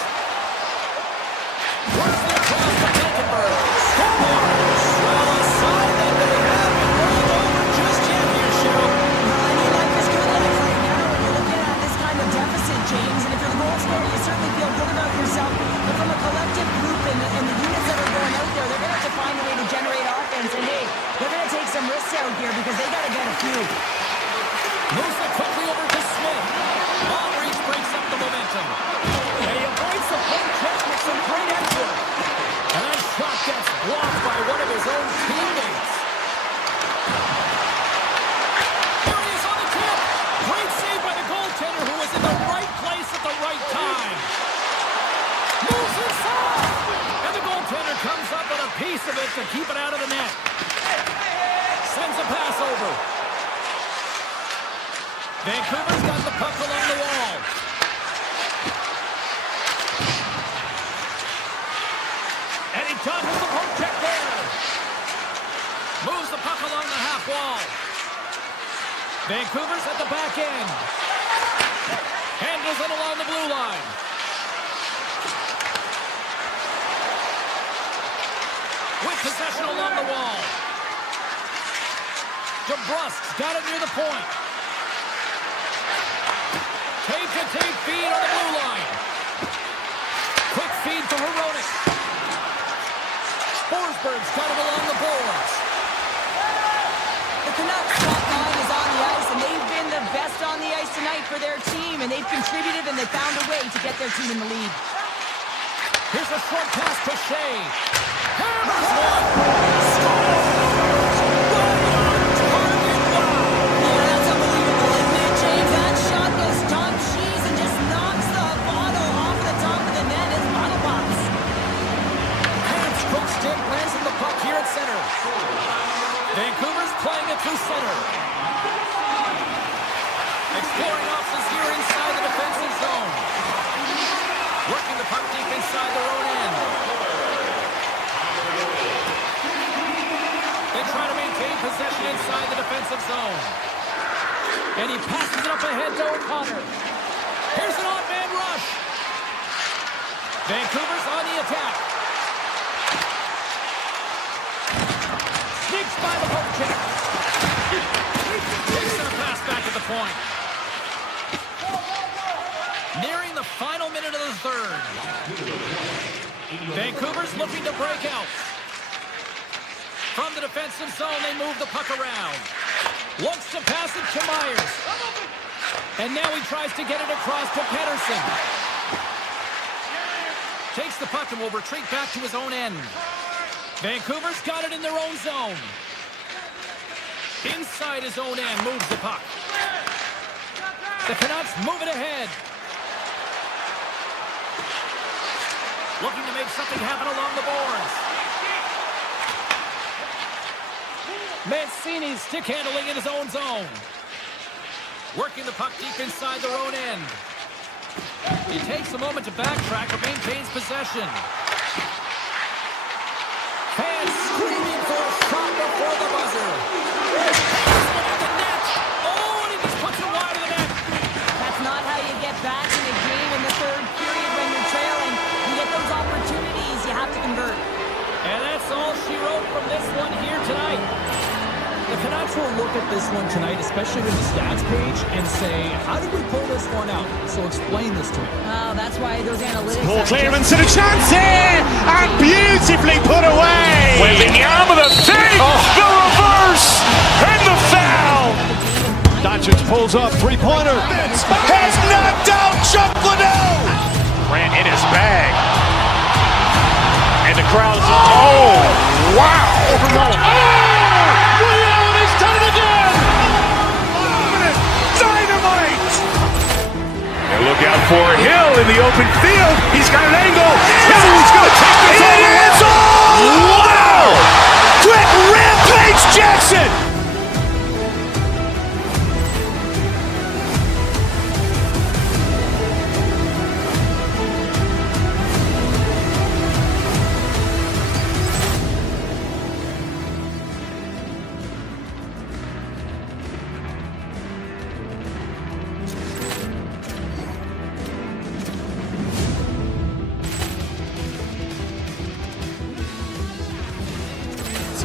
Works the cross to Keltenberg. Scores! Well, a sign that they haven't rolled over just yet here, Cheryl. I mean, life is good life right now when you're looking at this kind of deficit, James. And if you're the goal scorer, you certainly feel good about yourself. But from a collective group and the units that are going out there, they're going to have to find a way to generate offense. And hey, they're going to take some risks out here because they got to get a few. Moves it quickly over to Smith. Long reach breaks up the momentum. And he avoids the poke check with some great effort. Vancouver's got the puck along the wall. And he dodges the poke check there. Moves the puck along the half wall. Vancouver's at the back end. Handles it along the blue line. With possession along the wall. DeBrusk's got it near the point. Tape-to-tape feed on the blue line. Quick feed to Hronek. Forsberg's got it along the boards. The Canucks top line is on the ice, and they've been the best on the ice tonight for their team, and they've contributed, and they found a way to get their team in the lead. Here's a short pass to Shea. Hammers one. Scores! Yeah, that's unbelievable, isn't it, James? That shot goes top cheese and just knocks the bottle off the top of the net as bottle pops. Hands hook stick lands in the puck here at center. Vancouver's playing it through center. Exploring options here inside the defensive zone. Working the puck deep inside their own end. They try to maintain possession inside the defensive zone. And he passes it up ahead to O'Connor. Here's an odd-man rush. Vancouver's on the attack. Sneaks by the poke check. Takes a pass back at the point. Nearing the final minute of the third. Vancouver's looking to break out. From the defensive zone, they move the puck around. Looks to pass it to Myers. And now he tries to get it across to Pettersson. Takes the puck and will retreat back to his own end. Vancouver's got it in their own zone. Inside his own end, moves the puck. The Canucks move it ahead. Looking to make something happen along the boards. Mancini's stick handling in his own zone. Working the puck deep inside their own end. He takes a moment to backtrack but maintains possession. Fans screaming for a shot before the buzzer. At the net. Oh, and he just puts it wide of the net. That's not how you get back in the game in the third period when you're trailing. You get those opportunities, you have to convert. And that's all she wrote from this one here tonight. The Canucks will look at this one tonight, especially with the stats page, and say, how did we pull this one out? So explain this to me. Oh, that's why those analytics Ball are clearance and a chance here, and beautifully put away. Wembanyama with a save, the reverse, and the foul. Doncic pulls up, three-pointer. Has knocked out Chuck Liddell. Ran in his bag. And the crowd is, oh, wow. He's done it again. Dynamite. And look out for Hill in the open field. He's got an angle. He's going to take this all the way. Wow. Quick rampage Jackson.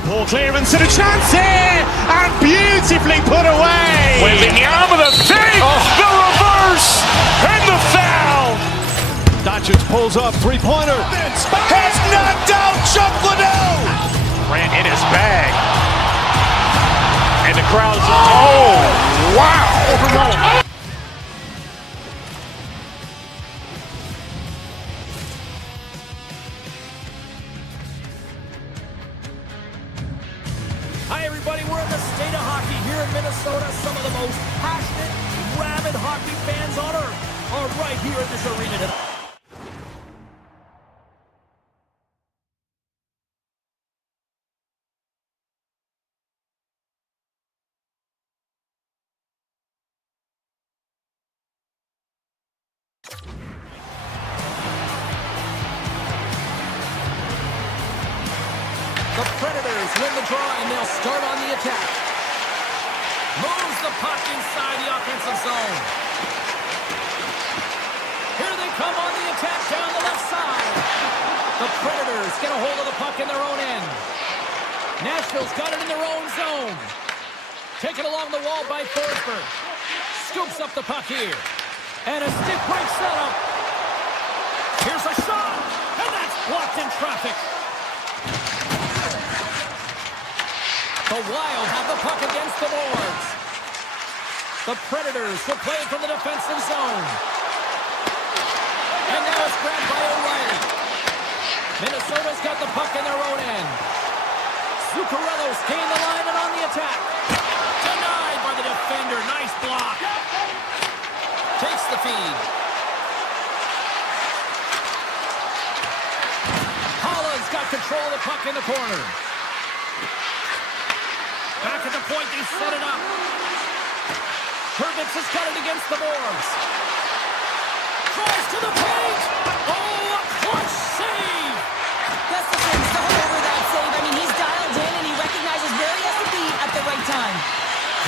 Ball clearance and a chance here, and beautifully put away. Wembanyama with a save, the reverse, and the foul. Doncic pulls up, three-pointer. Has knocked out Chuck Liddell. Ran in his bag. And the crowd is, oh, wow. Hi, everybody. We're in the state of hockey here in Minnesota. Some of the most passionate, rabid hockey fans on earth are right here in this arena tonight. win the draw, and they'll start on the attack. Moves the puck inside the offensive zone. Here they come on the attack down the left side. The Predators get a hold of the puck in their own end. Nashville's got it in their own zone. Taken along the wall by Forsberg. Scoops up the puck here. And a stick break setup. Here's a shot. And that's blocked in traffic. The Wild have the puck against the boards. The Predators will play it from the defensive zone. And now it's grabbed by O'Reilly. Minnesota's got the puck in their own end. Zuccarello's gained the line and on the attack. Denied by the defender. Nice block. Takes the feed. Holland's got control of the puck in the corner. Back at the point, they set it up. Hervitz has got it against the boards. Tries to the paint. Oh, a clutch save. Gustafson's going over that save. I mean, he's dialed in and he recognizes where he has to be at the right time.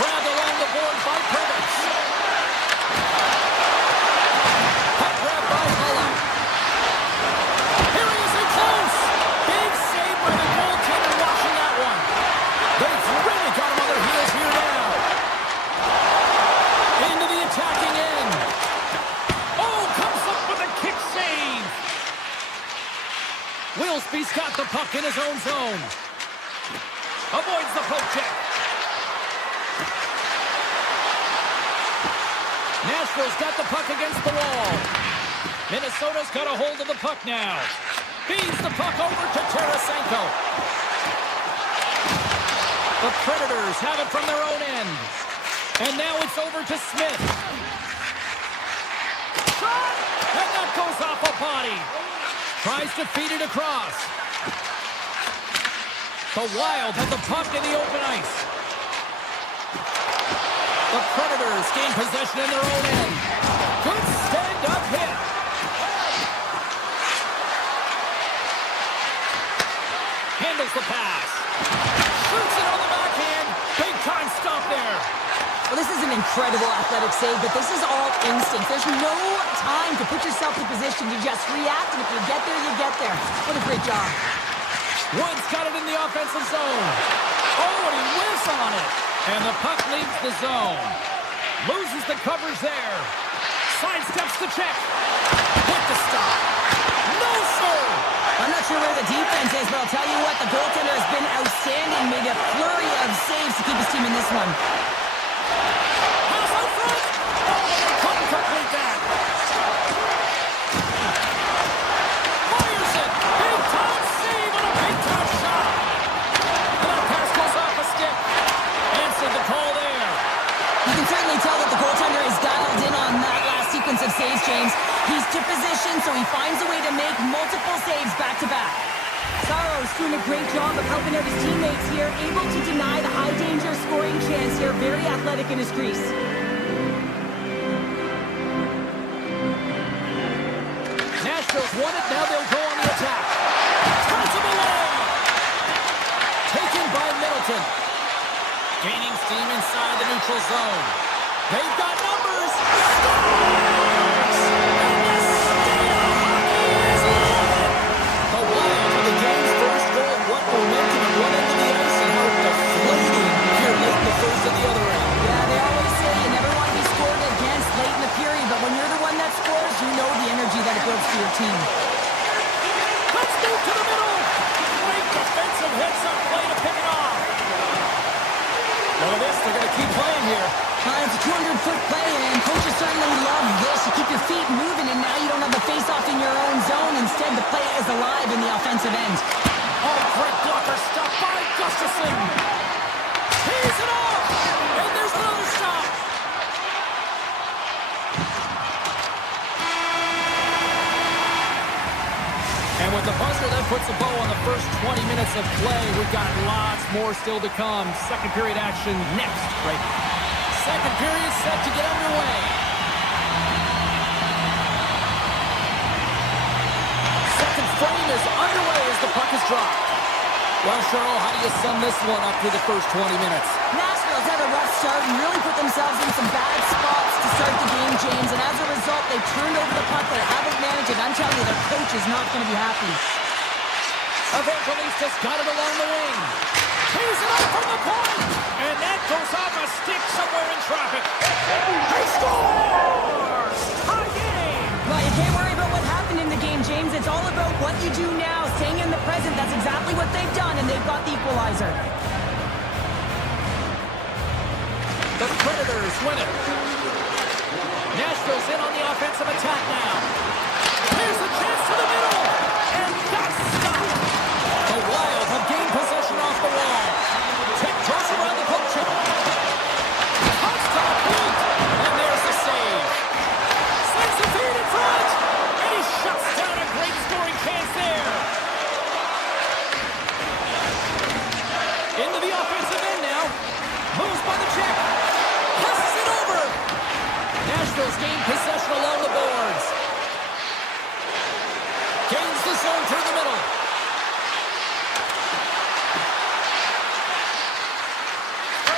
Grabbed along the board by Hervitz. Puck grab by Holland. Here he is in close. Big save by the goaltender watching that one. They've really got him on their heels here now. Into the attacking end. Oh, comes up with a kick save. Wilsby's got the puck in his own zone. Avoids the poke check. Nashville's got the puck against the wall. Minnesota's got a hold of the puck now. Feeds the puck over to Tarasenko. The Predators have it from their own end. And now it's over to Smith. Shot! And that goes off a body. Tries to feed it across. The Wild have the puck in the open ice. The Predators gain possession in their own end. Good stand-up hit. Handles the pass. Shoots it on the backhand. Big time stop there. Well, this is an incredible athletic save, but this is all instinct. There's no time to put yourself in position. You just react, and if you get there, you get there. What a great job. Woods got it in the offensive zone. Oh, and he whiffs on it. And the puck leaves the zone. Loses the coverage there. Sidesteps the check. With the stop. No, sir. I'm not sure where the defense is, but I'll tell you what, the goaltender has been outstanding. Made a flurry of saves to keep his team in this one. Pass out front. Oh, they couldn't complete that. Fires it. Big time save on a big time shot. And that pass goes off a stick. Answered the call there. You can certainly tell that the goaltender is dialed in on that last sequence of saves, James. He's to position, so he finds a way to make multiple saves back-to-back. Saro's doing a great job of helping out his teammates here, able to deny the high-danger scoring chance here. Very athletic in his crease. Nashville's won it, now they'll go on the attack. Turns him away. Taken by Middleton. Gaining steam inside the neutral zone. They've got numbers. Scores! And the state of hockey is livid. The Wild with the game's first goal. What momentum at one end of the ice and how deflating here late in the first at the other end. Yeah, they always say you never want to be scored against late in the period, but when you're the one that scores, you know the energy that it builds to your team. Let's move to the middle. Great defensive heads-up play to pick it off. Look at this, they're going to keep playing here. It's a 200-foot play, and coaches certainly love this. You keep your feet moving, and now you don't have the face-off in your own zone. Instead, the play is alive in the offensive end. Oh, great blocker stop by Gustafson. Tees it off, and there's another stop. And with the buzzer, that puts a bow on the first 20 minutes of play. We've got lots more still to come. Second period action next, right now. Second period set to get underway. Second frame is underway as the puck is dropped. Well, Cheryl, how do you sum this one up through the first 20 minutes? Nashville's had a rough start and really put themselves in some bad spots to start the game, James. And as a result, they turned over the puck. They haven't managed it. I'm telling you, their coach is not going to be happy. Evangelistas got it along the wing. Here's it out from the point. And that goes off a stick somewhere in traffic. He scores! Tie game! Well, you can't worry about what happened in the game, James. It's all about what you do now, staying in the present. That's exactly what they've done, and they've got the equalizer. The Predators win it. Nashville's in on the offensive attack now. Here's a chance to the middle. And that's stopped. The Wild have gained possession off the wall. Tiptoes around the poke check. Toss to the point. And there's the save. Slings the feed in front. And he shuts down a great scoring chance there. Into the offensive end now. Moves by the check. Passes it over. Nashville's gained possession along the boards. Gains the zone through the middle.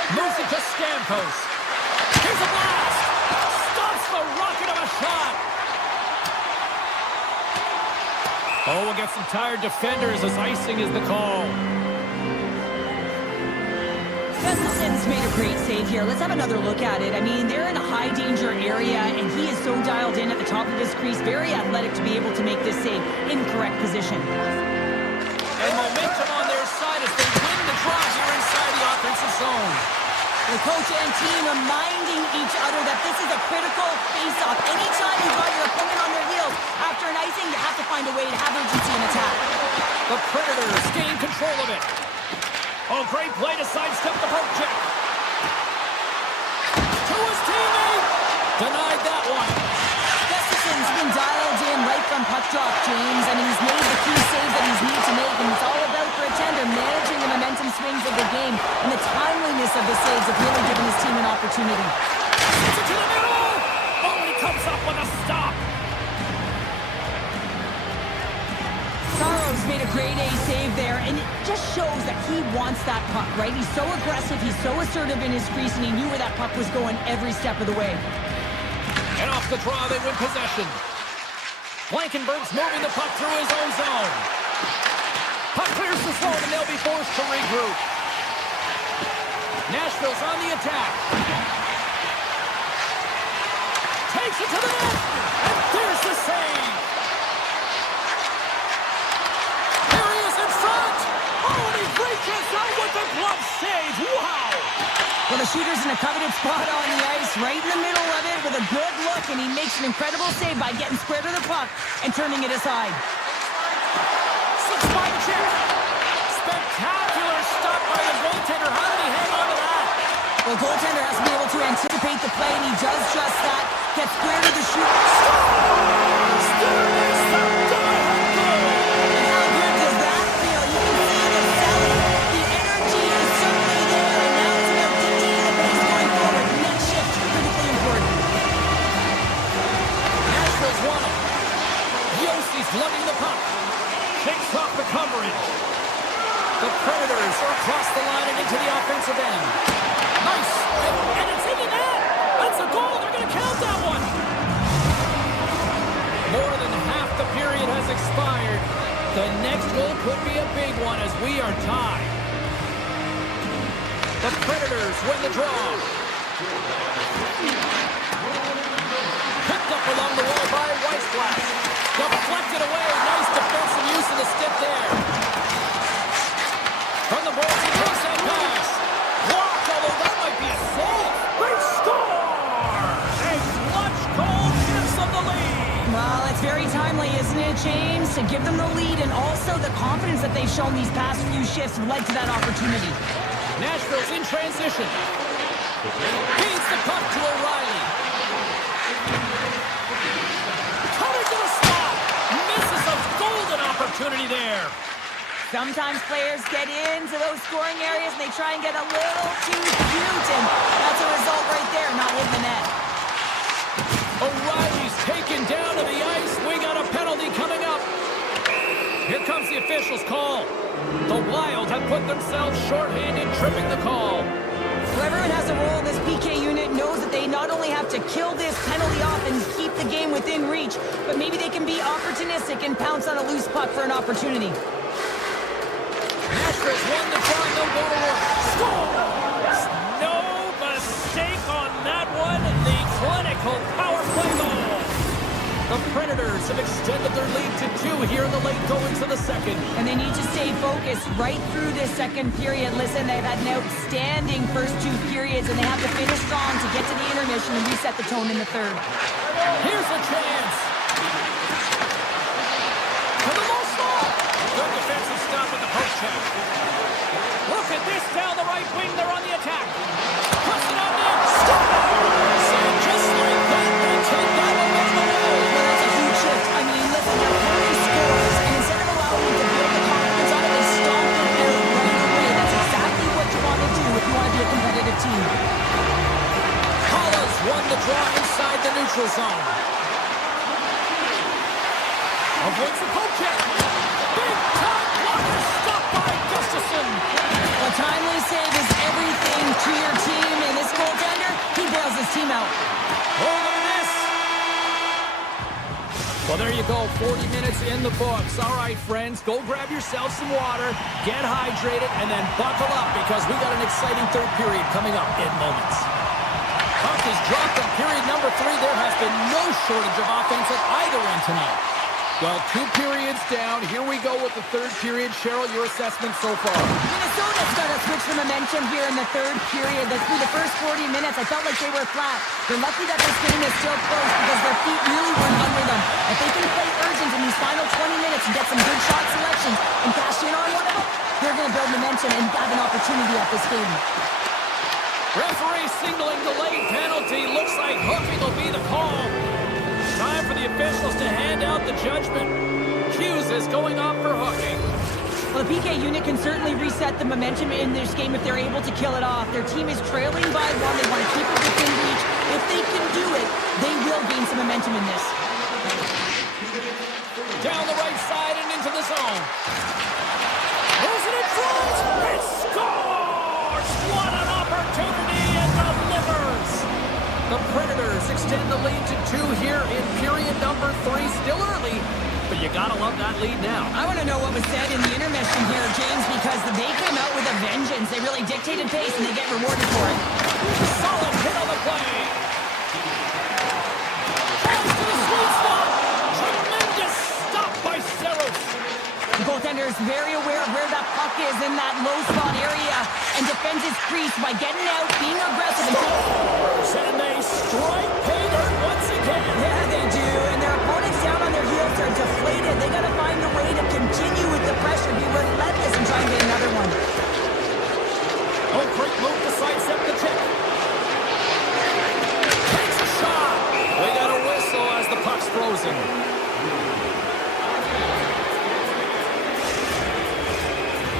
Moves it to Stamkos. Here's a blast. Stops the rocket of a shot. Oh, we'll get some tired defenders as icing is the call. Gustafson's made a great save here. Let's have another look at it. I mean, they're in a high-danger area, and he is so dialed in at the top of his crease. Very athletic to be able to make this save in correct position. And momentum on their side as they win the draw here inside the offensive zone. The coach and team reminding each other that this is a critical face-off. Anytime you've got your opponent on their heels after an icing, you have to find a way to have urgency in attack. The Predators gain control of it. Oh, great play to sidestep the poke check. To his teammate. Denied that one. Gustafson's been dialed in right from puck drop, James. I mean, he's made the key save that he's needed to make, and it's all about for a tender, managing the momentum swings of the game, and the timeliness of the saves have really given his team an opportunity. Sends it to the middle. Oh, and he comes up with a stop. Saros made a great A save there, and it just shows that he wants that puck, right? He's so aggressive, he's so assertive in his crease, and he knew where that puck was going every step of the way. And off the draw, they win possession. Blankenberg's moving the puck through his own zone. Puck clears the zone, and they'll be forced to regroup. Nashville's on the attack. Takes it to the net, and there's the save. Here he is in front. Oh, and he breaks out with the glove save. Wow. Well, the shooter's in a coveted spot on the ice, right in the middle of it with a good look, and he makes an incredible save by getting square to the puck and turning it aside. Slips by the check. Spectacular stop by the goaltender. How did he hang on to that? Well, the goaltender has to be able to anticipate the play, and he does just that. Gets square to the shooter. Scores! There is the die-hard goal! And how good does that feel? You can see the selling. The energy is certainly there, and now it's about dictating the pace going forward. Next shift, critically important. Nashville's won it. Yossi's lugging the puck. Shakes off the coverage. The Predators are across the line and into the offensive end. Nice! And it's in the net! That's a goal! They're going to count that one! More than half the period has expired. The next goal could be a big one as we are tied. The Predators win the draw. Picked up along the wall by Weissblatt. Deflected away. Nice defensive use of the stick there. From the boards, he takes that pass. Blocked, although that might be a save. They score! A clutch goal gives them the lead. Well, it's very timely, isn't it, James? To give them the lead, and also the confidence that they've shown these past few shifts led to that opportunity. Nashville's in transition. Feeds the puck to O'Reilly. Coming to the slot. Misses a golden opportunity there. Sometimes players get into those scoring areas and they try and get a little too cute, and that's a result right there, not hitting the net. O'Reilly's taken down to the ice. We got a penalty coming up. Here comes the official's call. The Wild have put themselves shorthanded, tripping the call. Well, everyone has a role in this PK unit, knows that they not only have to kill this penalty off and keep the game within reach, but maybe they can be opportunistic and pounce on a loose puck for an opportunity. Nashville's won the draw, they'll go to work. Scores! No mistake on that one. The clinical power play goal. The Predators have extended their lead to 2 here in the late goings of the second. And they need to stay focused right through this second period. Listen, they've had an outstanding first 2 periods, and they have to finish strong to get to the intermission and reset the tone in the third. Here's a chance. For the low slot. Good defensive stop with the poke check. Look at this down the right wing. They're on the attack. Puts it on net. Scores! And just like that, they take that one with the wall. Well, that's a huge shift. I mean, listen, your opponent scores, and instead of allowing you to build the confidence on it, they stomp it out right away. That's exactly what you want to do if you want to be a competitive team. Hollis won the draw inside the neutral zone. Avoids the poke check. Big time blocker stopped by Gustafsson. A timely save is everything to your team, and this goaltender, he bails his team out. Over this. Well, there you go. 40 minutes in the books. All right, friends, go grab yourself some water, get hydrated, and then buckle up because we got an exciting third period coming up in moments. Puck is dropped in period number 3. There has been no shortage of offense at either end tonight. Well, 2 periods down. Here we go with the third period. Cheryl, your assessment so far? Minnesota's got to switch the momentum here in the third period. Through the first 40 minutes, I felt like they were flat. They're lucky that this game is still close because their feet really weren't under them. If they can play urgent in these final 20 minutes and get some good shot selections and cash in on one of them, they're going to build momentum and have an opportunity at this game. Referee signaling the late penalty. Looks like hooking will be the call. Time for the officials to hand out the judgment. Hughes is going off for hooking. Well, the PK unit can certainly reset the momentum in this game if they're able to kill it off. Their team is trailing by 1. They want to keep it within reach. If they can do it, they will gain some momentum in this. Down the right side and into the zone. Moves it in front. It scores! What an opportunity and delivers! The Predators extend the lead to 2 here in period number 3. Still early, but you gotta love that lead now. I want to know what was said in the intermission here, James, because they came out with a vengeance. They really dictated pace, and they get rewarded for it. Solid hit on the play. Tries to the sweet spot. Tremendous stop by Saros. The goaltender is very aware of where that puck is in that low spot area and defends his crease by getting out, being aggressive, And they strike pay dirt once again. Yeah, they do, and their opponents down on their heels are deflated. They got to find a way to continue with the pressure, be relentless, and try and get another one. Oh, great move to sidestep the check. Takes a shot. We got a whistle as the puck's frozen.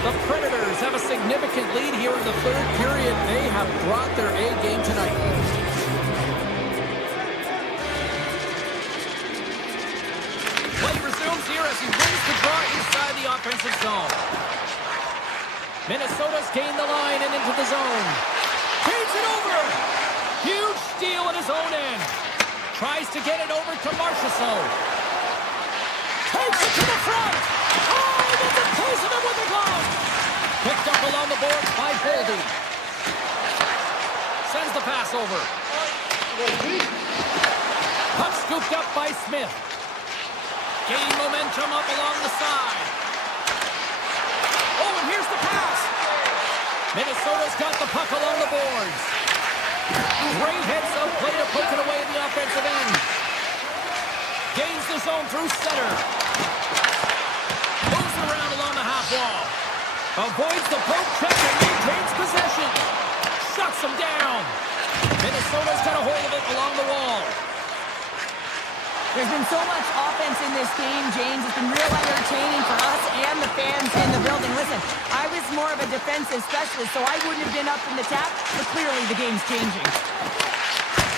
The Predators have a significant lead here in the third period. They have brought their A game tonight. Play resumes here as he wins the draw inside the offensive zone. Minnesota's gained the line and into the zone. Feeds it over. Huge steal at his own end. Tries to get it over to Marchessault. Takes it to the front. Oh, that's a piece of it with the glove. Picked up along the boards by Boldy. Sends the pass over. Puck scooped up by Smith. Gain momentum up along the side. Oh, and here's the pass. Minnesota's got the puck along the boards. Great heads-up play to poke it away at the offensive end. Gains the zone through center. Moves it around along the half wall. Avoids the poke check and maintains possession. Shuts him down. Minnesota's got a hold of it along the wall. There's been so much offense in this game, James. It's been real entertaining for us and the fans in the building. Listen, I was more of a defensive specialist, so I wouldn't have been up in the tap, but clearly the game's changing.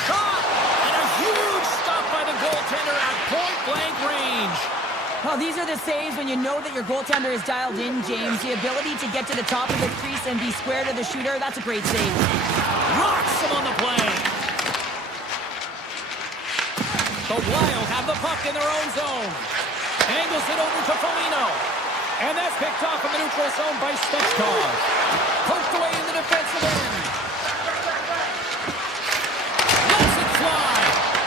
Shot! And a huge stop by the goaltender at point-blank range. Well, these are the saves when you know that your goaltender is dialed in, James. The ability to get to the top of the crease and be square to the shooter, that's a great save. Rocks him on the play. The Wild have the puck in their own zone. Angles it over to Foligno. And that's picked off in the neutral zone by Stechkov. Poked away in the defensive end. Lets it fly.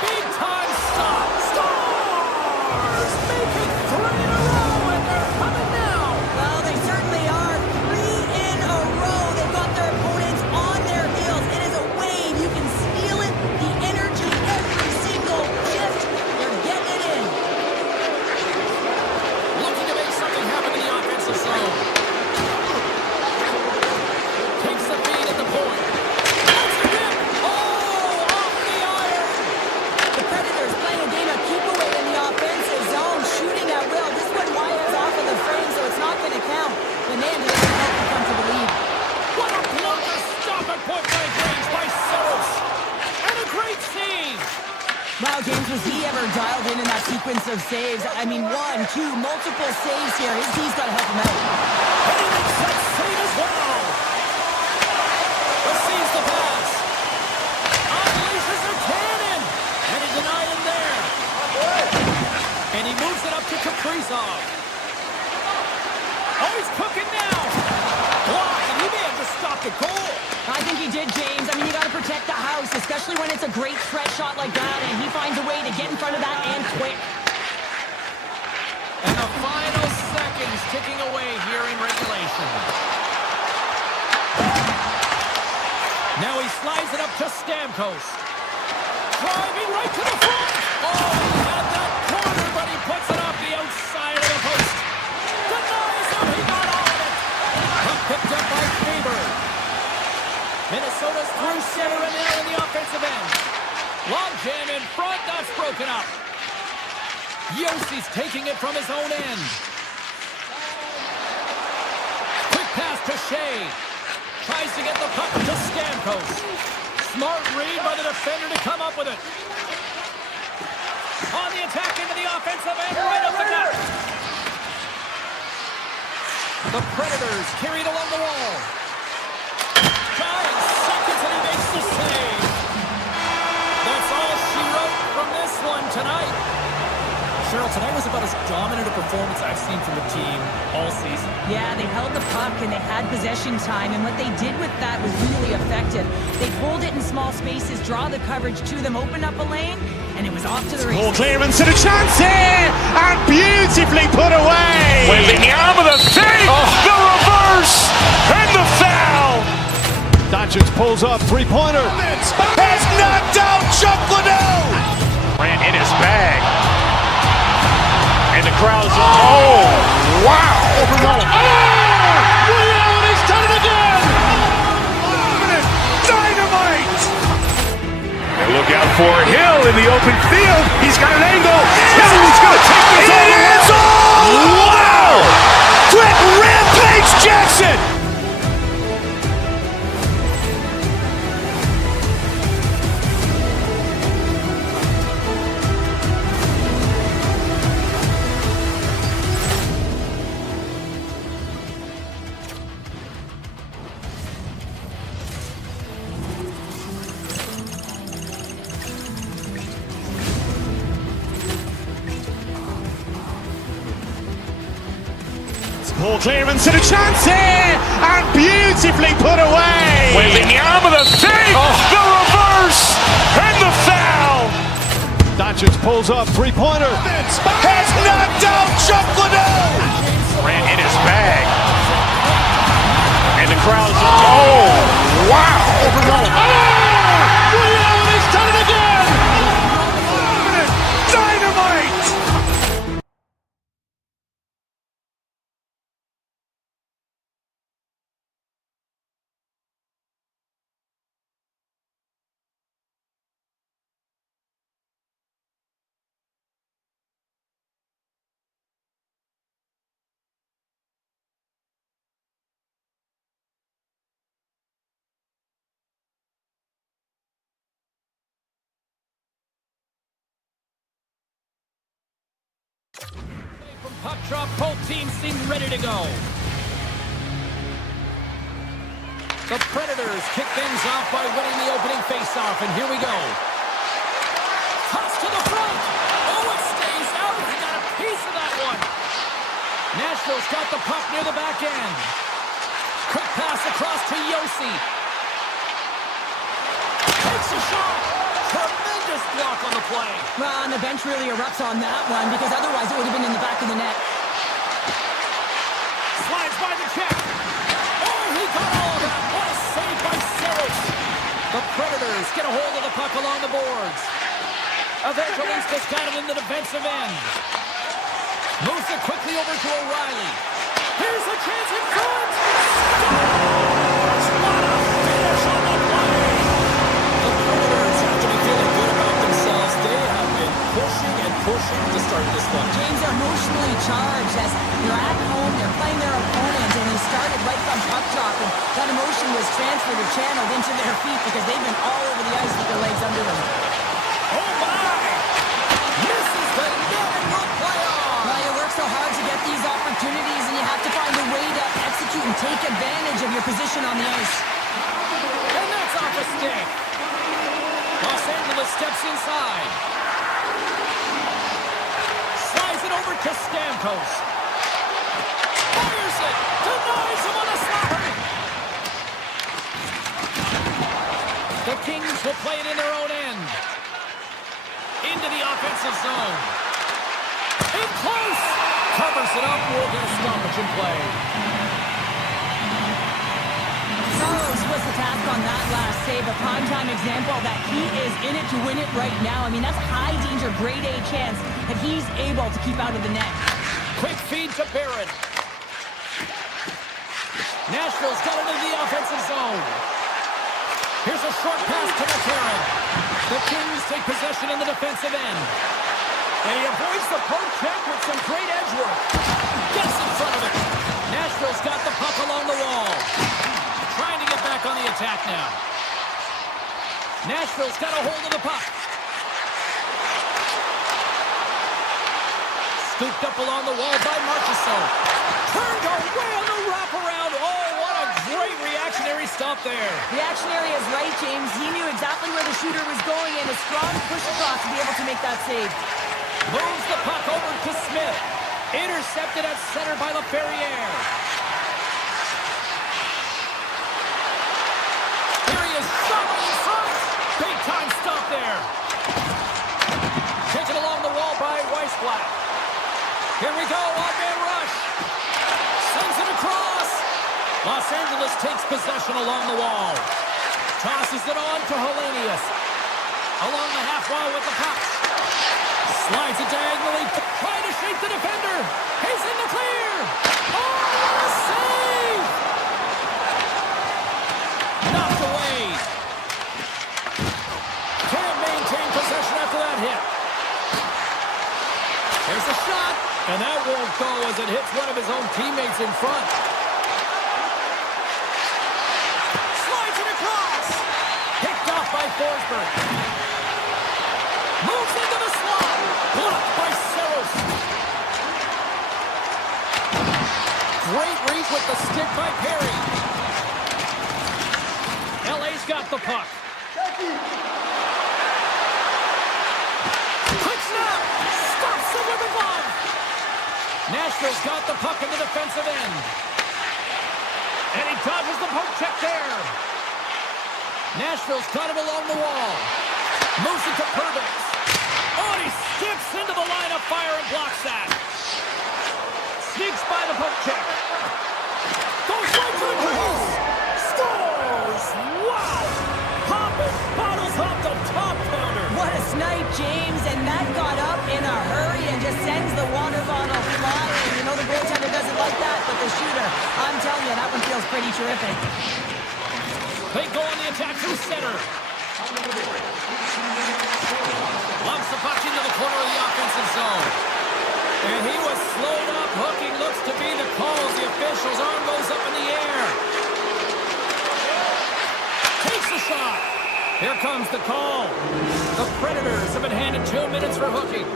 Big time stop. Stars! Make it 3 in a row, and they're coming now. Well, they certainly are. 3 in a row. They've got their opponents on their heels. It is a wave. You can feel it. The energy every single shift. They're getting it in. Looking to make something happen in the offensive zone. Takes the feed at the point. That's a rip. Oh, off the iron. The Predators playing a game of keep away in the offensive zone, shooting at will. This one wires off of the frame, so it's not going to count. The man doesn't help to come to the lead. What a blocker stop at point-blank range by Saros. And a great save. Wow, James, was he ever dialed in that sequence of saves? I mean, 1, 2, multiple saves here. His D's got to help him out. And he makes that save as well. Receives the pass. Unleashes a cannon. And he denied him there. And he moves it up to Kaprizov. Oh, he's cooking now. Blocked, and he may have just stopped the goal. I think he did, James. I mean, you got to protect the house, especially when it's a great threat shot like that, and he finds a way to get in front of that and quick. And the final seconds ticking away here in regulation. Now he slides it up to Stamkos. Driving right to the front. Oh, he had that corner, but he puts it off the outside of the post. Denies him. He got all of it. He picked up by Faber. Minnesota's through center and now in the offensive end. Long jam in front. That's broken up. Yossi's taking it from his own end. Quick pass to Shea. Tries to get the puck to Stamkos. Smart read by the defender to come up with it. On the attack into the offensive end, right up the net. The Predators carried along the wall. 9 seconds and he makes the save. That's all she wrote from this one tonight. Cheryl, tonight was about as dominant a performance I've seen from the team all season. Yeah, they held the puck and they had possession time, and what they did with that was really effective. They pulled it in small spaces, draw the coverage to them, open up a lane, and it was off to the races. Ball clearance and a chance here, and beautifully put away. With the arm of the save, the reverse, and the foul. Doncic pulls up, three-pointer. Has knocked out Chuck Liddell. Ran in his bag. And the crowd's, oh, wow. He's done it again. Dynamite. And look out for Hill in the open field. He's got an angle. He's going to take this all. It is all. Wow. Quick rampage Jackson. Ball clearance and a chance here, and beautifully put away. With the arm of the save, the reverse, and the foul. Doncic pulls up, three-pointer. Has knocked out Chuck Liddell. Ran in his bag. And the crowd's, oh, wow. He's done it again. Dynamite. puck drop, both teams seem ready to go. The Predators kick things off by winning the opening faceoff, and here we go. Toss to the front. Oh, it stays out. He got a piece of that one. Nashville's got the puck near the back end. Quick pass across to Yossi. Takes a shot. Tremendous block on the play. Well, and the bench really erupts on that one because otherwise it would have been in the back of the net. Slides by the check. Oh, he got all of that. What a save by Saros. The Predators get a hold of the puck along the boards. Evangelista's got it in the defensive end. Moves it quickly over to O'Reilly. Here's a chance in front. Scores! What a finish on the play. The Predators have to be feeling good about themselves. They have been pushing and pushing to start this one. James are emotionally charged as they're at home, they're playing their opponent, and they started right from puck drop, and that emotion was transferred or channeled into their feet because they've been all over the ice with their legs under them. Oh my! Misses the net and will play on. Well, you work so hard to get these opportunities, and you have to find a way to execute and take advantage of your position on the ice. And that's off a stick. Los Angeles steps inside. Slides it over to Stamkos. Fires it. Denies him on a slapper. The Kings will play it in their own end. Into the offensive zone. In close. Covers it up. We'll get a stoppage in play. Saros was the task on that last save, a prime-time example that he is in it to win it right now. I mean, that's a high-danger, grade-A chance that he's able to keep out of the net. Quick feed to Barrett. Nashville's got it into the offensive zone. Here's a short pass to McCarron. The Kings take possession in the defensive end. And he avoids the poke check with some great edge work. Gets in front of it. Nashville's got the puck along the wall. Trying to get back on the attack now. Nashville's got a hold of the puck. Scooped up along the wall by Marchessault. Turned away on the wraparound. Oh, what a great reactionary stop there. Reactionary is right, James. He knew exactly where the shooter was going and a strong push across to be able to make that save. Moves the puck over to Smith. Intercepted at center by LaFerriere. Here he is, shot in front. Big time stop there. Taken along the wall by Weissblatt. Here we go, odd-man rush. Sends it across. Los Angeles takes possession along the wall. Tosses it on to Hellenius. Along the half wall with the puck. Slides it diagonally, trying to shake the defender. He's in the clear. Oh, what a save! Knocked away. Can't maintain possession after that hit. There's a shot, and that won't go as it hits one of his own teammates in front. Slides it across. Picked off by Forsberg. Moves into the slot. Blocked by Saros. Great read with the stick by Perry. LA's got the puck. Quick snap. Stops it with a glove. Nashville's got the puck in the defensive end. And he dodges the poke check there. Nashville's got it along the wall. Moves it to Perbix. Oh, and he skips into the line of fire and blocks that. Sneaks by the poke check. Goes right to the crease. Scores! Wow! Popping bottles off the top counter. What a snipe, James, and that got up in a hurry and just sends the water bottle flying. You know the goaltender doesn't like that, but the shooter, I'm telling you, that one feels pretty terrific. They go on the attack through center. Lumps the puck into the corner of the offensive zone. And he was slowed up. Hooking looks to be the call as the official's arm goes up in the air. Takes the shot. Here comes the call. The Predators have been handed 2 minutes for hooking.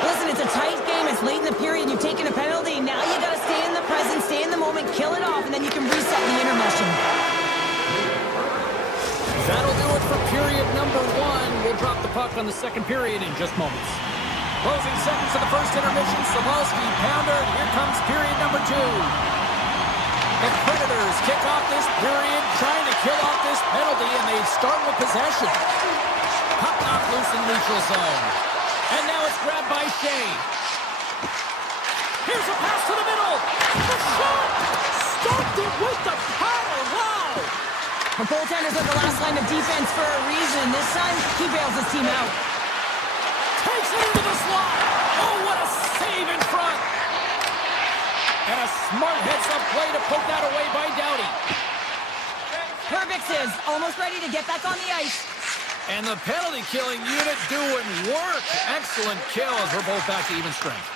Listen, it's a tight game as It's late in the period. You've taken a penalty. Now you got to stay in the present, stay in the moment, kill it off, and then you can reset the intermission. That'll do it for period number 1. We'll drop the puck on the second period in just moments. Closing seconds of the first intermission. Sabalski, pounder. Here comes period number 2. The Predators kick off this period, trying to kill off this penalty, and they start with possession. Puck knocked loose in the neutral zone. And now it's grabbed by Shea. Here's a pass to the middle. The shot! Stopped it with the power. Wow! The goaltenders are the last line of defense for a reason. This time, he bails his team out. Takes it into the slot. Oh, what a save in front. And a smart heads-up play to poke that away by Doughty. Herbix is almost ready to get back on the ice. And the penalty-killing unit doing work. Excellent kill as we're both back to even strength.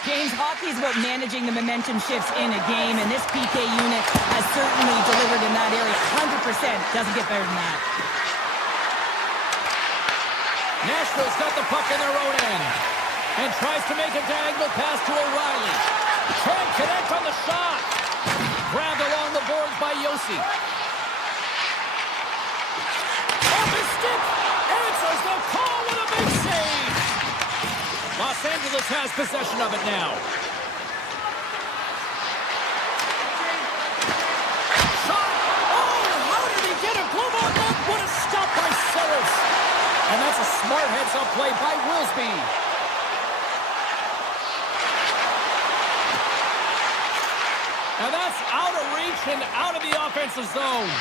James, hockey is about managing the momentum shifts in a game, and this PK unit has certainly delivered in that area. 100%. Doesn't get better than that. Nashville's got the puck in their own end and tries to make a diagonal pass to O'Reilly. Can't connect on the shot. Grabbed along the boards by Yossi. Off his stick. Answers the call with a big save. Los Angeles has possession of it now. Shot. Oh, how did he get a glove on that? What a stop by Saros. And that's a smart heads-up play by Wilsby. And that's out of reach and out of the offensive zone.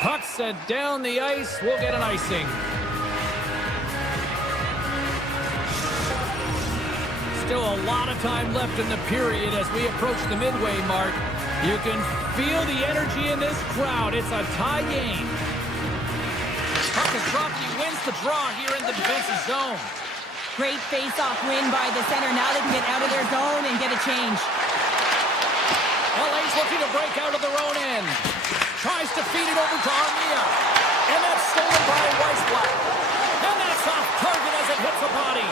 Puck set down the ice. We'll get an icing. Still a lot of time left in the period as we approach the midway mark. You can feel the energy in this crowd. It's a tie game. Puck is dropped and he wins the draw here in the defensive zone. Great face-off win by the center. Now they can get out of their zone and get a change. LA's looking to break out of their own end. Tries to feed it over to Armia. And that's stolen by Weissblatt. And that's off target as it hits the body.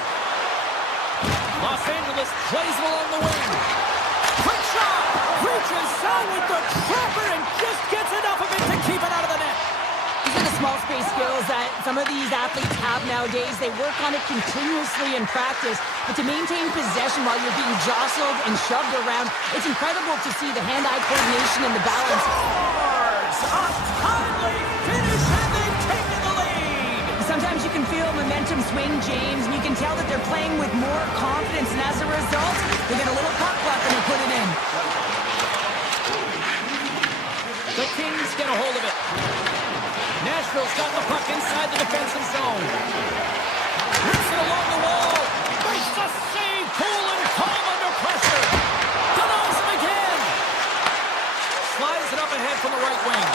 Los Angeles plays it along the wing. Quick shot! Reaches out with the trapper and just gets enough of it to keep it out of the net. These are the small space skills that some of these athletes have nowadays. They work on it continuously in practice. But to maintain possession while you're being jostled and shoved around, it's incredible to see the hand-eye coordination and the balance. Scores! A timely finish and they've taken the lead! Sometimes you can feel momentum swing, James, and you can tell that they're playing with more confidence. And as a result, they get a little puck luck and they put it in. The Kings get a hold of it. Nashville's got the puck inside the defensive zone. Rips it along the wall. Makes the save. Cool and calm under pressure. Denies him again. Slides it up ahead from the right wing.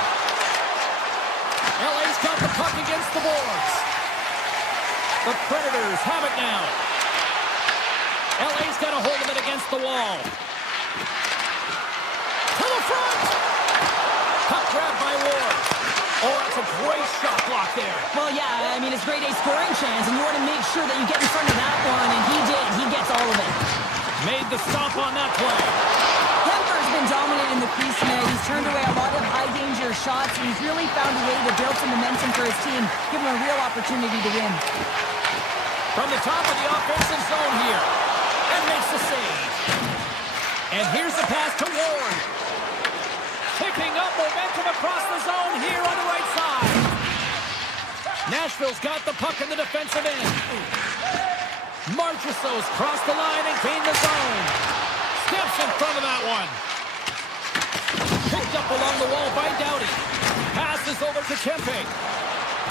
LA's got the puck against the boards. The Predators have it now. LA's got a hold of it against the wall. To the front. Puck grabbed by Ward. Oh, that's a great shot block there. Well, yeah, I mean, it's grade A scoring chance, and you want to make sure that you get in front of that one, and he did. He gets all of it. Made the stop on that play. Kemper's been dominant in the crease tonight. He's turned away a lot of high-danger shots, and he's really found a way to build some momentum for his team, give him a real opportunity to win. From the top of the offensive zone here, and makes the save. And here's the pass to Ward. Picking up momentum across the zone here on the right side. Nashville's got the puck in the defensive end. Marchessault's crossed the line and gained the zone. Steps in front of that one. Picked up along the wall by Doughty. Passes over to Kempe.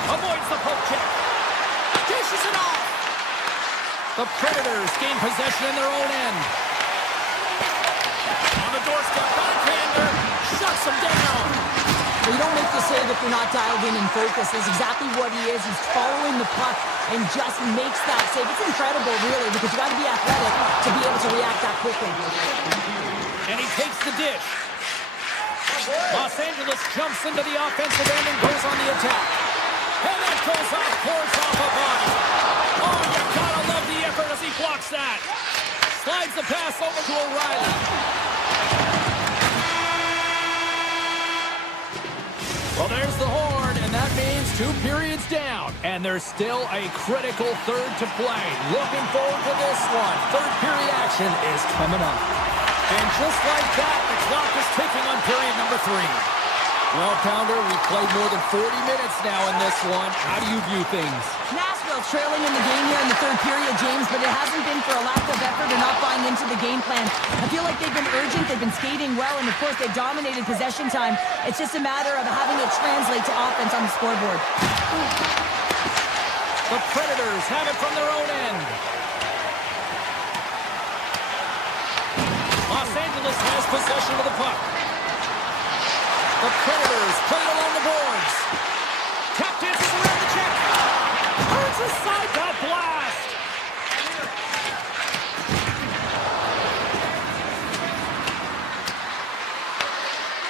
Avoids the poke check. Dishes it off. The Predators gain possession in their own end. On the doorstep, backhander. Shuts him down. Well, you don't make the save if you're not dialed in and focused. That's exactly what he is. He's following the puck and just makes that save. It's incredible, really, because you got to be athletic to be able to react that quickly. And he takes the dish. Los Angeles jumps into the offensive end and goes on the attack. And that goes off, pours off a body. Oh, you gotta love the effort as he blocks Slides the pass over to O'Reilly. Well, there's the horn, and that means 2 periods down. And there's still a critical third to play. Looking forward to this one. Third period action is coming up. And just like that, the clock is ticking on period number 3. Well, Pounder, we've played more than 40 minutes now in this one. How do you view things? Nashville trailing in the game here in the third period, James, but it hasn't been for a lack of effort or not buying into the game plan. I feel like they've been urgent, they've been skating well, and of course they've dominated possession time. It's just a matter of having it translate to offense on the scoreboard. The Predators have it from their own end. Los Angeles has possession of the puck. The Predators play it along the boards. Tap dances around the check. Turns aside that blast.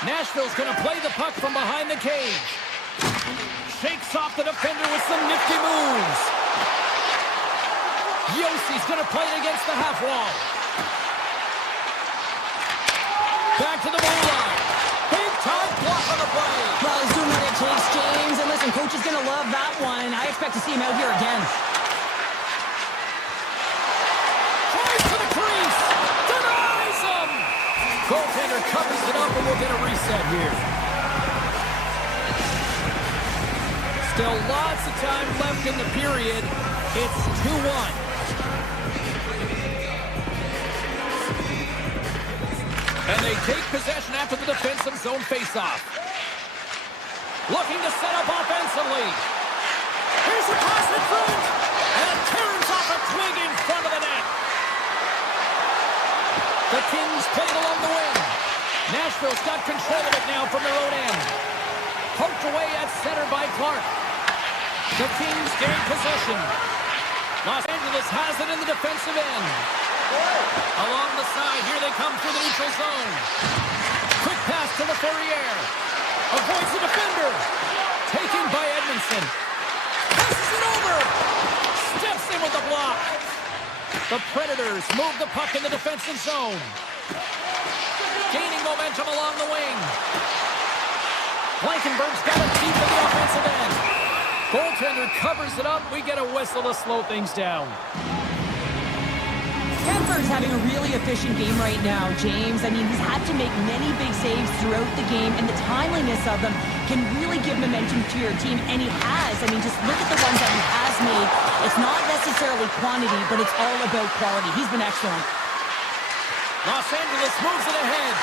Nashville's going to play the puck from behind the cage. Shakes off the defender with some nifty moves. Yossi's going to play it against the half wall. Back to the blue line. Big time block on the play. Well, he's doing what it takes, James. And listen, coach is going to love that one. I expect to see him out here again. Tries to the crease. Denies him. Goaltender covers it up, and we'll get a reset here. Still lots of time left in the period. It's 2-1. And they take possession after the defensive zone faceoff. Looking to set up offensively. Here's a pass in front. And it turns off a twig in front of the net. The Kings play it along the wing. Nashville's got control of it now from their own end. Poked away at center by Clark. The Kings gain possession. Los Angeles has it in the defensive end. Along the side, here they come through the neutral zone. Quick pass to Laferriere. Avoids the defender. Taken by Edmondson. Passes it over. Steps in with the block. The Predators move the puck in the defensive zone. Gaining momentum along the wing. Blankenberg's got it deep in the offensive end. Goaltender covers it up. We get a whistle to slow things down. Kemper's having a really efficient game right now, James. I mean, he's had to make many big saves throughout the game, and the timeliness of them can really give momentum to your team, and he has. I mean, just look at the ones that he has made. It's not necessarily quantity, but it's all about quality. He's been excellent. Los Angeles moves it ahead.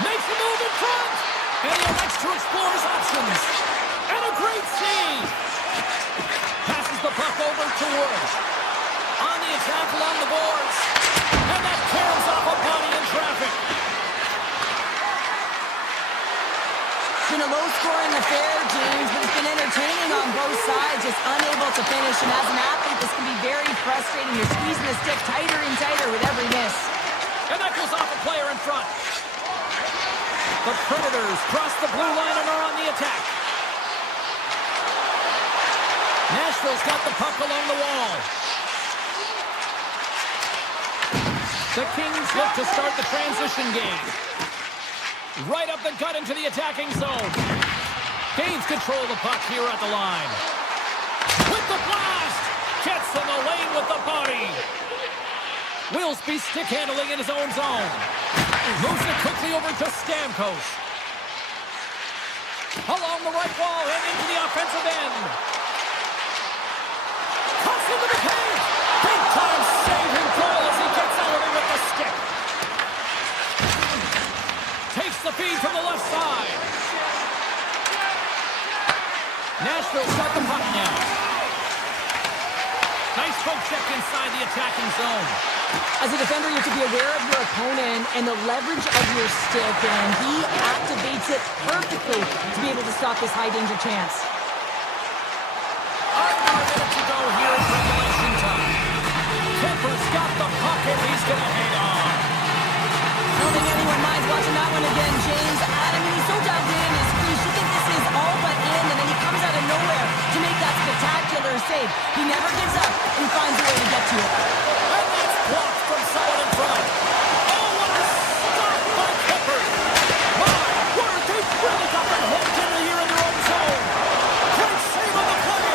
Makes a move in front, and he elects to explore his options. And a great save. Passes the puck over to Wood. On the attack along the boards. And that caroms off a body in traffic. It's been a low-scoring affair, James, but it's been entertaining on both sides, just unable to finish. And as an athlete, this can be very frustrating. You're squeezing the stick tighter and tighter with every miss. And that goes off a player in front. The Predators cross the blue line and are on the attack. Nashville's got the puck along the wall. The Kings look to start the transition game. Right up the gut into the attacking zone. Gains control of the puck here at the line. With the blast! Gets in the lane with the body. Willsby stick handling in his own zone. Moves it quickly over to Stamkos. Along the right wall and into the offensive end. Cuts into the paint. Big time save and goal as he gets out of it with the stick. Takes the feed from the left side. Nashville's got the puck now. Nice poke check inside the attacking zone. As a defender, you have to be aware of your opponent and the leverage of your stick, and he activates it perfectly to be able to stop this high-danger chance. Under a minute to go here in regulation time. Kemper's got the puck and he's going to hang on. I don't think anyone minds watching that one again, James. I mean, he's so dialed in his crease. You think this is all but in, and then he comes out of nowhere to make that spectacular killer save. He never gives up and finds a way to get to it. And that's blocked from someone in front. Oh, what a stop by Kipper. My word, they've really got that hooked in here in their own zone. Great save on the play.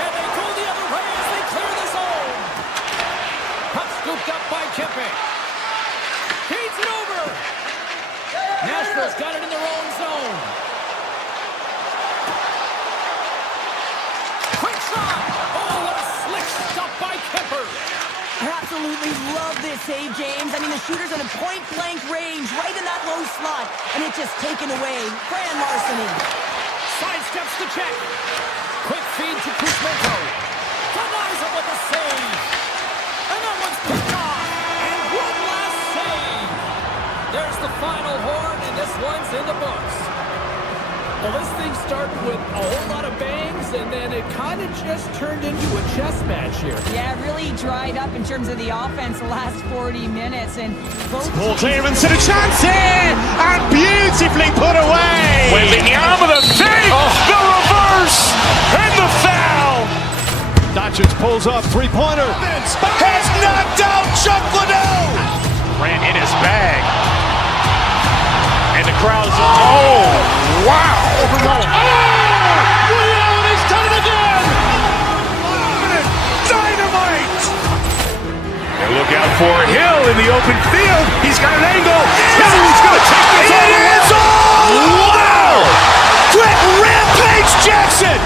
And they go the other way as they clear the zone. Puck scooped up by Kipper. Feeds it over. Nashville's got it in their own zone. Quick shot! Oh, what a slick stop by Kemper! I absolutely love this save, James. I mean, the shooter's at a point-blank range, right in that low slot, and it's just taken away. Grand larceny. Sidesteps the check. Quick feed to Kuzmenko. Denies him with a save. And that one's picked off. And one last save. There's the final horn, and this one's in the books. Well, this thing started with a whole lot of bangs, and then it kind of just turned into a chess match here. Yeah, it really dried up in terms of the offense the last 40 minutes, and both Ball clearance and a chance here, and beautifully put away. With the arm of the save, the reverse, and the foul. Dodgers pulls up, three-pointer. Has knocked out Chuck Liddell. Ran in his bag. And the crowd's, oh, wow. He's done it again. Dynamite. And look out for Hill in the open field. He's got an angle. Now he's going to take this all the way. Wow. Quick rampage Jackson.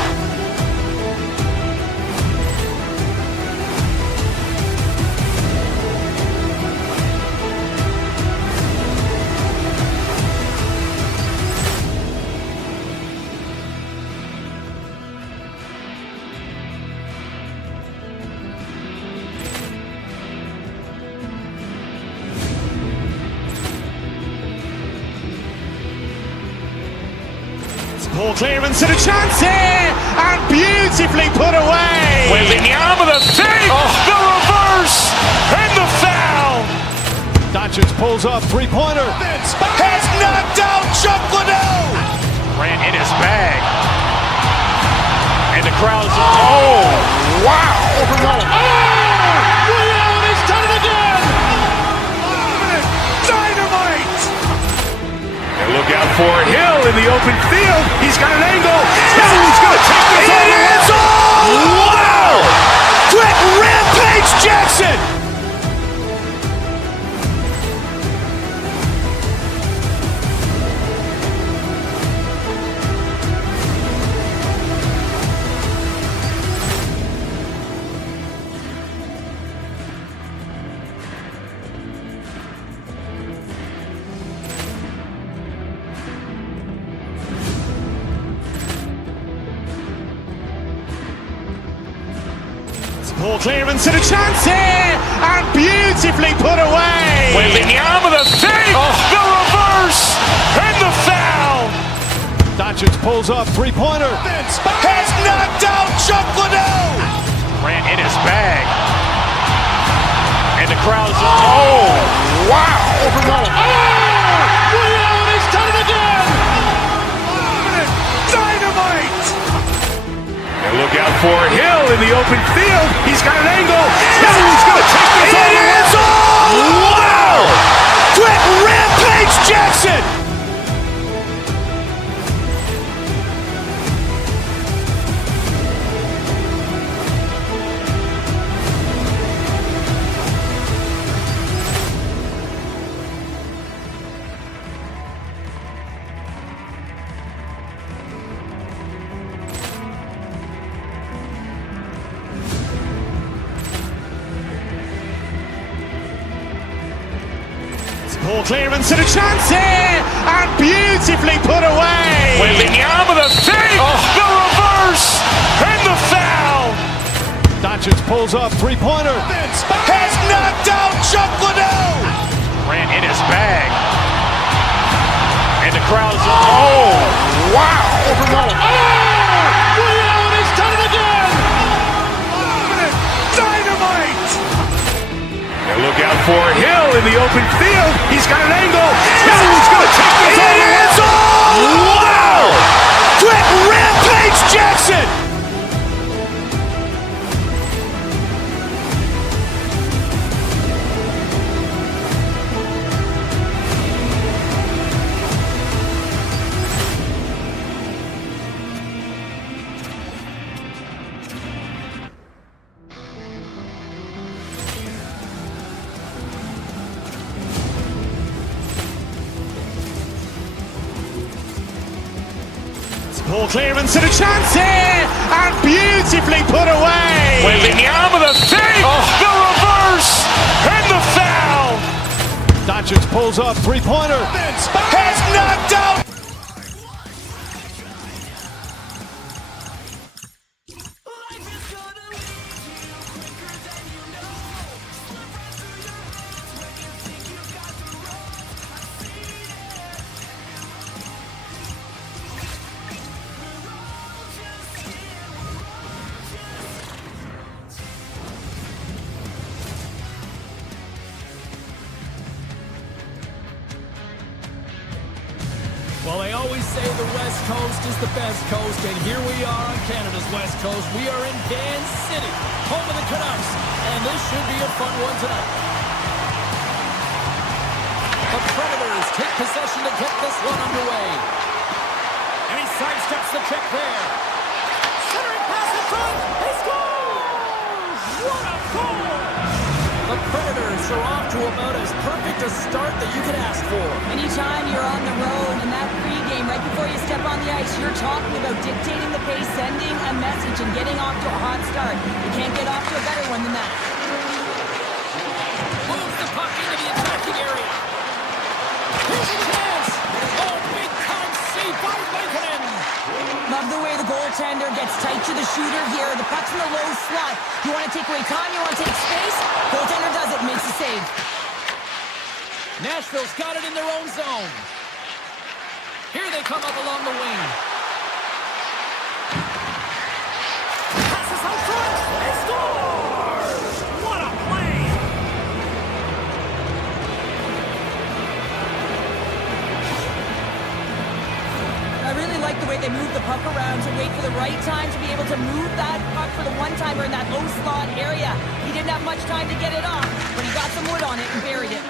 Ball clearance and a chance here, and beautifully put away. With the arm of the save, the reverse, and the foul. Dodgers pulls up, three-pointer. Has knocked out Chuck Liddell. Ran in his bag. And the crowd's, oh, wow. He's done it again. Dynamite. And look out for Hill in the open field. He's got an angle. Now he's going to take this all the way. Wow. Quick rampage Jackson. Ball clearance and a chance here, and beautifully put away. With the arm of the save, the reverse, and the foul. Dodgers pulls up, three-pointer. Has knocked out Chuck Liddell. Ran in his bag. And the crowd's, oh, wow. He's done it again. Dynamite. And look out for Hill in the open field. He's got an angle. Now he's going to take this all the way. Wow. Quick rampage Jackson. Ball clearance and a chance here, and beautifully put away. With the arm of the save, the reverse, and the foul. Dodgers pulls up, three-pointer. Has knocked out Chuck Liddell. Ran in his bag. And the crowd's, oh, wow. He's done it again. Dynamite. And look out for Hill in the open field. He's got an angle. Now he's going to take this all the way. Wow. Quick Paul clearance and a chance here, and beautifully put away. Waving the arm of the fake, the reverse, and the foul. Doncic pulls up, three-pointer, has knocked out. Well, they always say the West Coast is the best coast, and here we are on Canada's West Coast. We are in Dan City, home of the Canucks, and this should be a fun one tonight. The Predators take possession to get this one underway. And he sidesteps the check there. Centering pass in front, he scores! What a goal! The Predators are off to about as perfect a start that you could ask for. Anytime you're on the road in that pregame, right before you step on the ice, you're talking about dictating the pace, sending a message, and getting off to a hot start. You can't get off to a better one than that. Moves the puck into the attacking area. Here's a chance. Oh, big time save by Lankinen. Love the way the goaltender gets tight to the shooter here. The puck's in the low slot. You want to take away time, you want to take space. Goaltender does it, makes the save. Nashville's got it in their own zone. Here they come up along the wing. Passes out front. They score! What a play! I really like the way they move the puck around to wait for the right time to be able to move that puck for the one-timer in that low slot area. He didn't have much time to get it off, but he got some wood on it and buried it.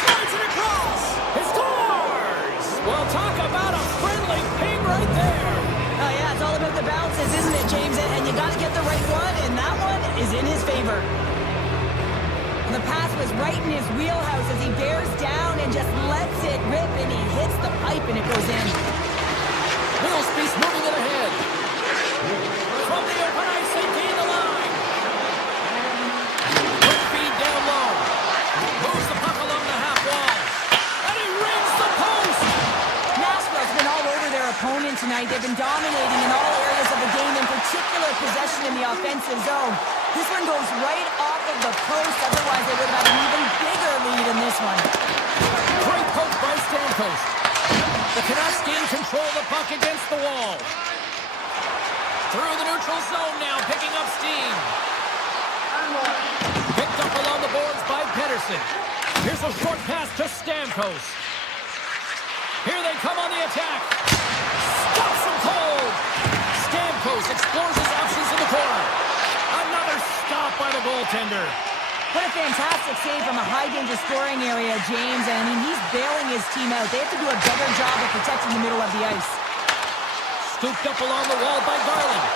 Slides it across. He scores! Well, talk about a friendly ping right there. Oh yeah, it's all about the bounces, isn't it, James? And you got to get the right one, and that one is in his favor. And the pass was right in his wheelhouse as he bears down and just lets it rip, and he hits the pipe, and it goes in. Middlesbrough's moving it ahead. From the open ice, they gain the line. Quick feed down low. Moves the puck along the half wall. And he rings the post. Nashville's been all over their opponent tonight. They've been dominating in all areas of the game, in particular possession in the offensive zone. This one goes right off of the post. Otherwise, they would have had an even bigger lead in this one. Great poke by Stamkos. The Canucks gain control of the puck against the wall. Through the neutral zone now, picking up steam. Picked up along the boards by Pedersen. Here's a short pass to Stamkos. Here they come on the attack. Stops him cold. Stamkos explores his options in the corner. Another stop by the goaltender. What a fantastic save from a high-danger scoring area, James. And I mean, he's bailing his team out. They have to do a better job of protecting the middle of the ice. Scooped up along the wall by Garland.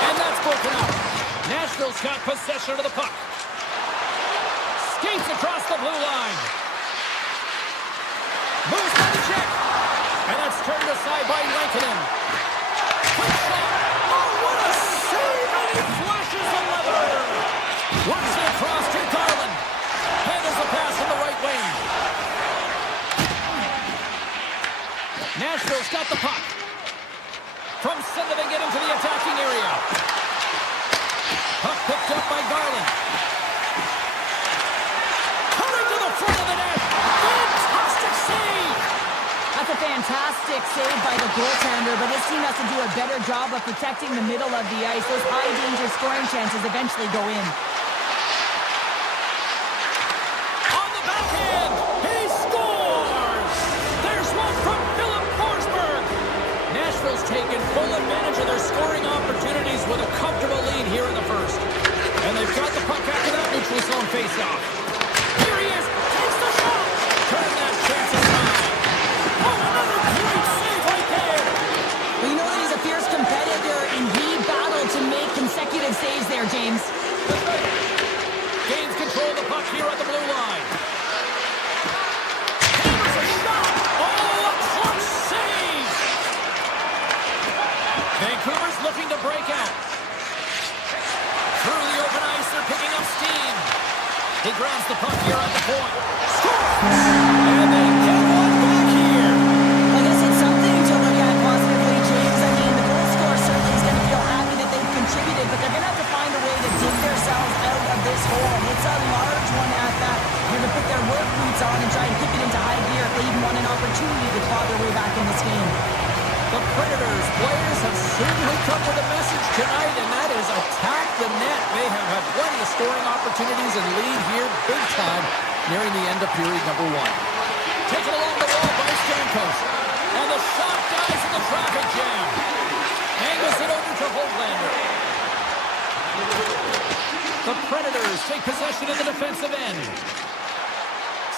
And that's broken out. Nashville's got possession of the puck. Skates across the blue line. Moves by the check. And that's turned aside by Lankinen. Quick shot. Oh, what a save! And he flashes the leather. Works it across to Garland. Handles the pass in the right wing. Nashville's got the puck. From center they get into the attacking area. Puck picked up by Garland. Coming to the front of the net. Fantastic save. That's a fantastic save by the goaltender, but this team has to do a better job of protecting the middle of the ice. Those high-danger scoring chances eventually go in. On the backhand, he scores! There's one from Philip Forsberg. Nashville's taken full advantage of their scoring opportunities with a comfortable lead here in the first. And they've got the puck after that neutral zone faceoff. Here he is, takes the shot. Turn that chance aside. Oh, another great save right there. Well, you know that he's a fierce competitor, and he battled to make consecutive saves there, James. Gains control of the puck He grabs the puck here at the point. Scores! And they get one back here. I guess it's something to look at positively, James. I mean, the goal scorer certainly is going to feel happy that they've contributed, but they're going to have to find a way to dig themselves out of this hole. And it's a large one at that. They're going to put their work boots on and try and kick it into high gear if they even want an opportunity to claw their way back in this game. The Predators players have certainly come with a message tonight, and that is attack the net. They have had plenty of scoring opportunities and lead here big time nearing the end of period number one. Taken along the wall by Stamkos. And the shot dies in the traffic jam. Angles it over to Hoglander. The Predators take possession in the defensive end.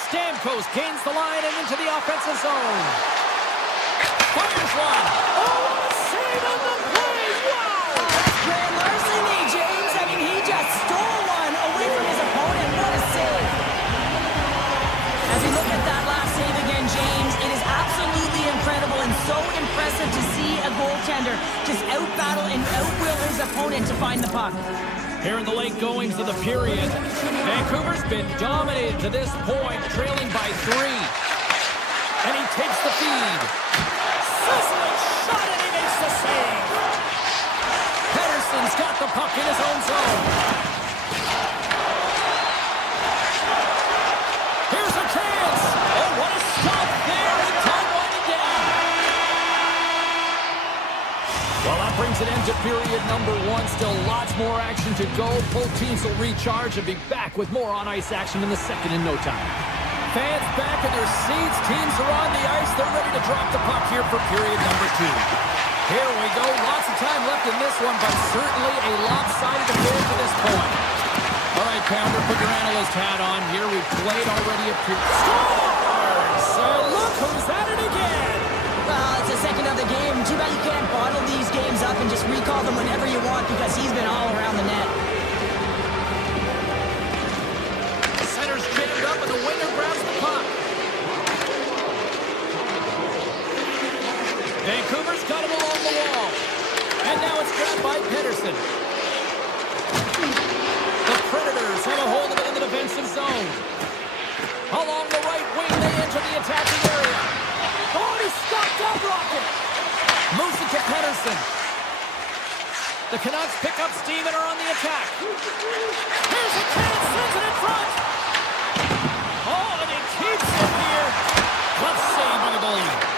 Stamkos gains the line and into the offensive zone. Fires one. Oh, save on the play. Wow. That's grand larceny, James. I mean, he just stole one away from his opponent. What a save. As we look at that last save again, James, it is absolutely incredible and so impressive to see a goaltender just out-battle and out-will his opponent to find the puck. Here in the late goings of the period, Vancouver's been dominated to this point, trailing by 3. And he takes the feed. Sizzling shot, and he makes the save. Pettersson's got the puck in his own zone. Here's a chance. Oh, what a stop there, and time winding down. Well, that brings an end to period number one. Still lots more action to go. Both teams will recharge and be back with more on-ice action in the second in no time. Fans back in their seats. Teams are on the ice. They're ready to drop the puck here for period number two. Here we go. Lots of time left in this one, but certainly a lopsided affair to this point. All right, Pounder, put your analyst hat on here. We've played already a period. Scores! Look who's at it again. Well, it's the second of the game. Too bad you can't bottle these games up and just recall them whenever you want because he's been all around the net. Center's jammed up and the winger grabs the puck. Vancouver's got him along the wall. And now it's grabbed by Pettersson. The Predators have a hold of it in the defensive zone. Along the right wing, they enter the attacking area. Oh, he stopped that rocket. Moves it to Pettersson. The Canucks pick up steam and are on the attack. Here's a chance, sends it in front. Oh, and he keeps it here. Let's save by the goalie.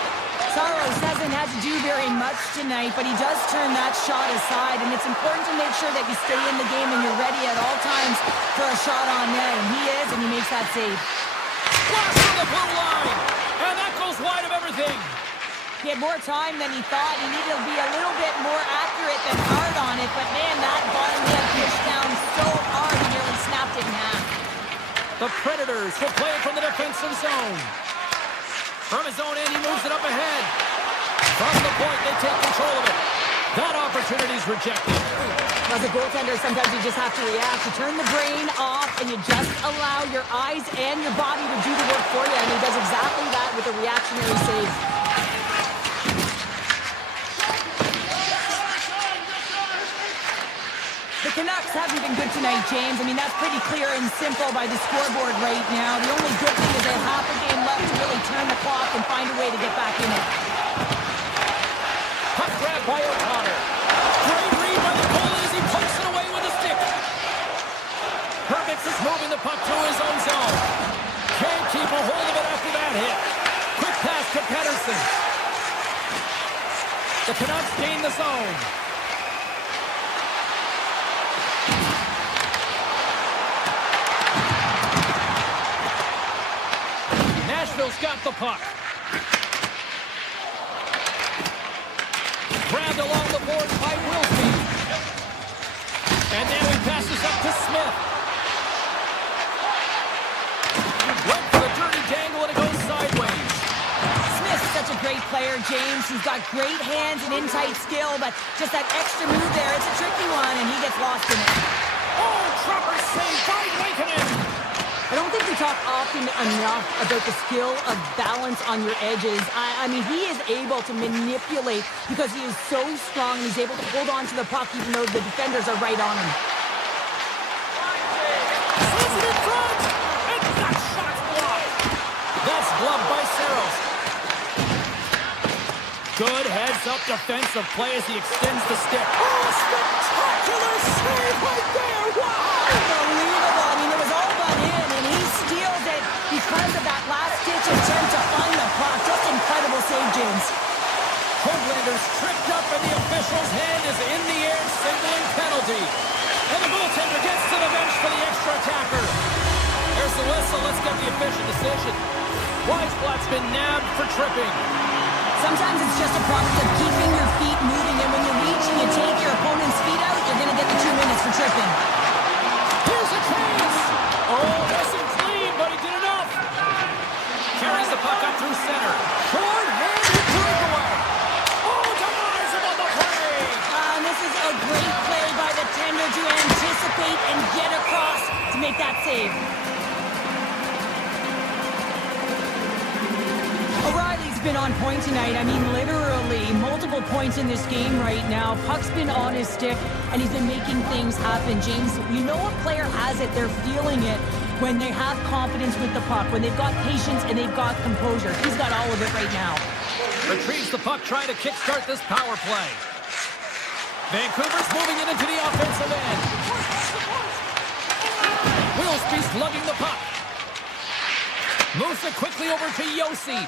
Saros hasn't had to do very much tonight, but he does turn that shot aside, and it's important to make sure that you stay in the game and you're ready at all times for a shot on net, and he is, and he makes that save. Blast from the blue line, and that goes wide of everything. He had more time than he thought. He needed to be a little bit more accurate than hard on it, but man, that bottom net pushed down so hard he nearly snapped it in half. The Predators will play it from the defensive zone. From his own end, he moves it up ahead. From the point, they take control of it. That opportunity's rejected. As a goaltender, sometimes you just have to react. You turn the brain off, and you just allow your eyes and your body to do the work for you, and he does exactly that with a reactionary save. The Canucks haven't been good tonight, James. I mean, that's pretty clear and simple by the scoreboard right now. The only good thing is they have half a game left to really turn the clock and find a way to get back in it. Puck grab by O'Connor. Great read by the goalie as he pokes it away with a stick. Herbix is moving the puck through his own zone. Can't keep a hold of it after that hit. Quick pass to Pettersson. The Canucks gain the zone. Nashville's got the puck. Grabbed along the boards by Wilsby. And then he passes up to Smith. Went for the dirty dangle and it goes sideways. Smith's such a great player, James. He's got great hands and in-tight skill, but just that extra move there, it's a tricky one, and he gets lost in it. Oh, Trapper saved by Lankinen. I don't think we talk often enough about the skill of balance on your edges. I mean, he is able to manipulate because he is so strong and he's able to hold on to the puck even though the defenders are right on him. Says it in front. up defensive play as he extends the stick. Oh, spectacular save right there! Wow! Unbelievable. I mean, it was all but in, and he steals it because of that last-ditch attempt to find the puck. Just incredible save, James. Hoaglander's tripped up, and the official's hand is in the air, signaling penalty. And the goaltender gets to the bench for the extra attacker. There's the whistle. Let's get the official decision. Weisblatt's been nabbed for tripping. Sometimes it's just a product of keeping your feet moving, and when you reach and you take your opponent's feet out, you're going to get the 2 minutes for tripping. Here's a chance. Oh, isn't clean, but he did enough. Carries the puck up through center. Short-handed breakaway. Oh, denies him on the play. And this is a great play by the tender to anticipate and get across to make that save. O'Reilly's been on point tonight. I mean, literally multiple points in this game right now. Puck's been on his stick, and he's been making things happen. James, you know a player has it. They're feeling it when they have confidence with the puck, when they've got patience and they've got composure. He's got all of it right now. Retrieves the puck, trying to kickstart this power play. Vancouver's moving it into the offensive end. Wilsby's lugging the puck. Moves it quickly over to Yossi.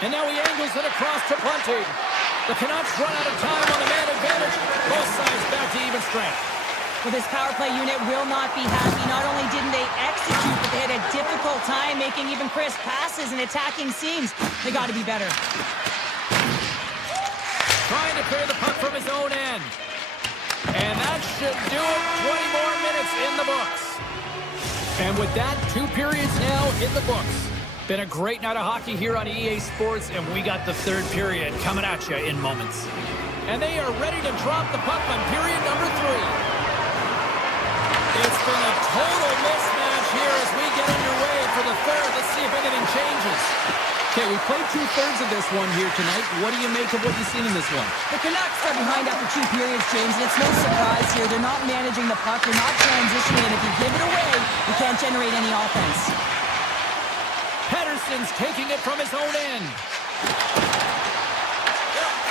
And now he angles it across to Bunting. The Canucks run out of time on the man advantage. Both sides back to even strength. Well, this power play unit will not be happy. Not only didn't they execute, but they had a difficult time making even crisp passes and attacking seams. They got to be better. Trying to clear the puck from his own end. And that should do it. 20 more minutes in the books. And with that, 2 periods now in the books. Been a great night of hockey here on EA Sports, and we got the 3rd period coming at you in moments. And they are ready to drop the puck on period number 3. It's been a total mismatch here as we get underway for the 3rd. Let's see if anything changes. Okay, we played 2/3 of this one here tonight. What do you make of what you've seen in this one? The Canucks are behind after 2 periods, James, and it's no surprise here. They're not managing the puck. They're not transitioning, and if you give it away, you can't generate any offense. Pettersson's taking it from his own end.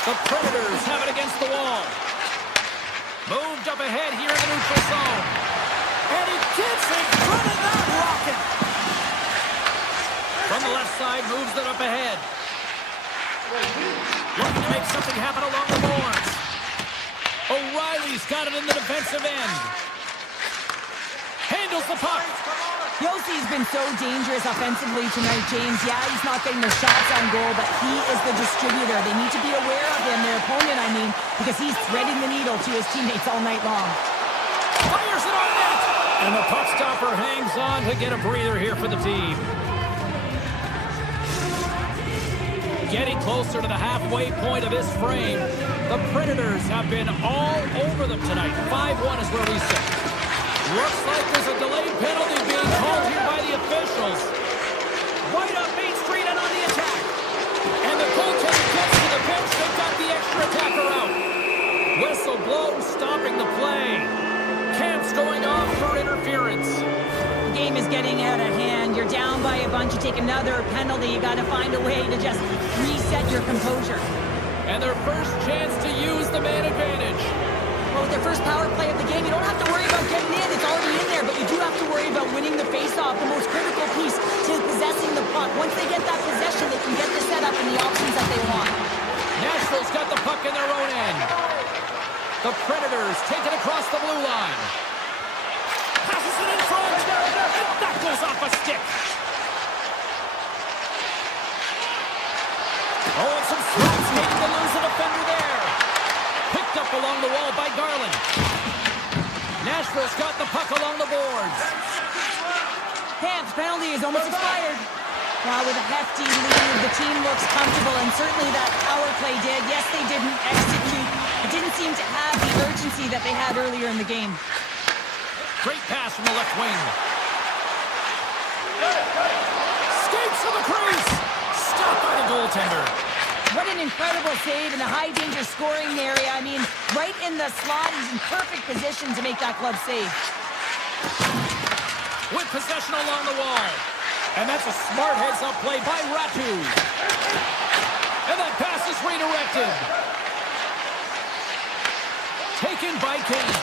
The Predators have it against the wall. Moved up ahead here in the neutral zone. And he gets in front of that rocket. From the left side, moves it up ahead. Looking to make something happen along the boards. O'Reilly's got it in the defensive end. Handles the puck. Yossi's been so dangerous offensively tonight, James. Yeah, he's not getting the shots on goal, but he is the distributor. They need to be aware of him, their opponent, I mean, because he's threading the needle to his teammates all night long. Fires it on net. And the puck stopper hangs on to get a breather here for the team. Getting closer to the halfway point of this frame. The Predators have been all over them tonight. 5-1 is where we sit. Looks like there's a delayed penalty being called here by the officials. Right up Main Street and on the attack. And the goaltender gets to the bench. They've got the extra attacker out. Whistle blows, stopping the play. Camp's going off for interference. The game is getting out of hand. You're down by a bunch. You take another penalty. You got to find a way to just reset your composure. And their first chance to use the man advantage. Well, with their first power play of the game, you don't have to worry about getting in. It's already in there, but you do have to worry about winning the faceoff, the most critical piece to possessing the puck. Once they get that possession, they can get the setup and the options that they want. Nashville's got the puck in their own end. The Predators take it across the blue line. Passes it in front, and that goes off a stick. Oh, and some slow skating to lose a defender there. Picked up along the wall by Garland. Nashville's got the puck along the boards. Camp's penalty is almost expired. Now with a hefty lead, the team looks comfortable, and certainly that power play did. Yes, they didn't execute. It didn't seem to have the urgency that they had earlier in the game. Great pass from the left wing. Skates to the crease. Stopped by the goaltender. What an incredible save in the high-danger scoring area. I mean, right in the slot. He's in perfect position to make that glove save. With possession along the wall. And that's a smart heads-up play by Ratu. And that pass is redirected. Taken by Kane.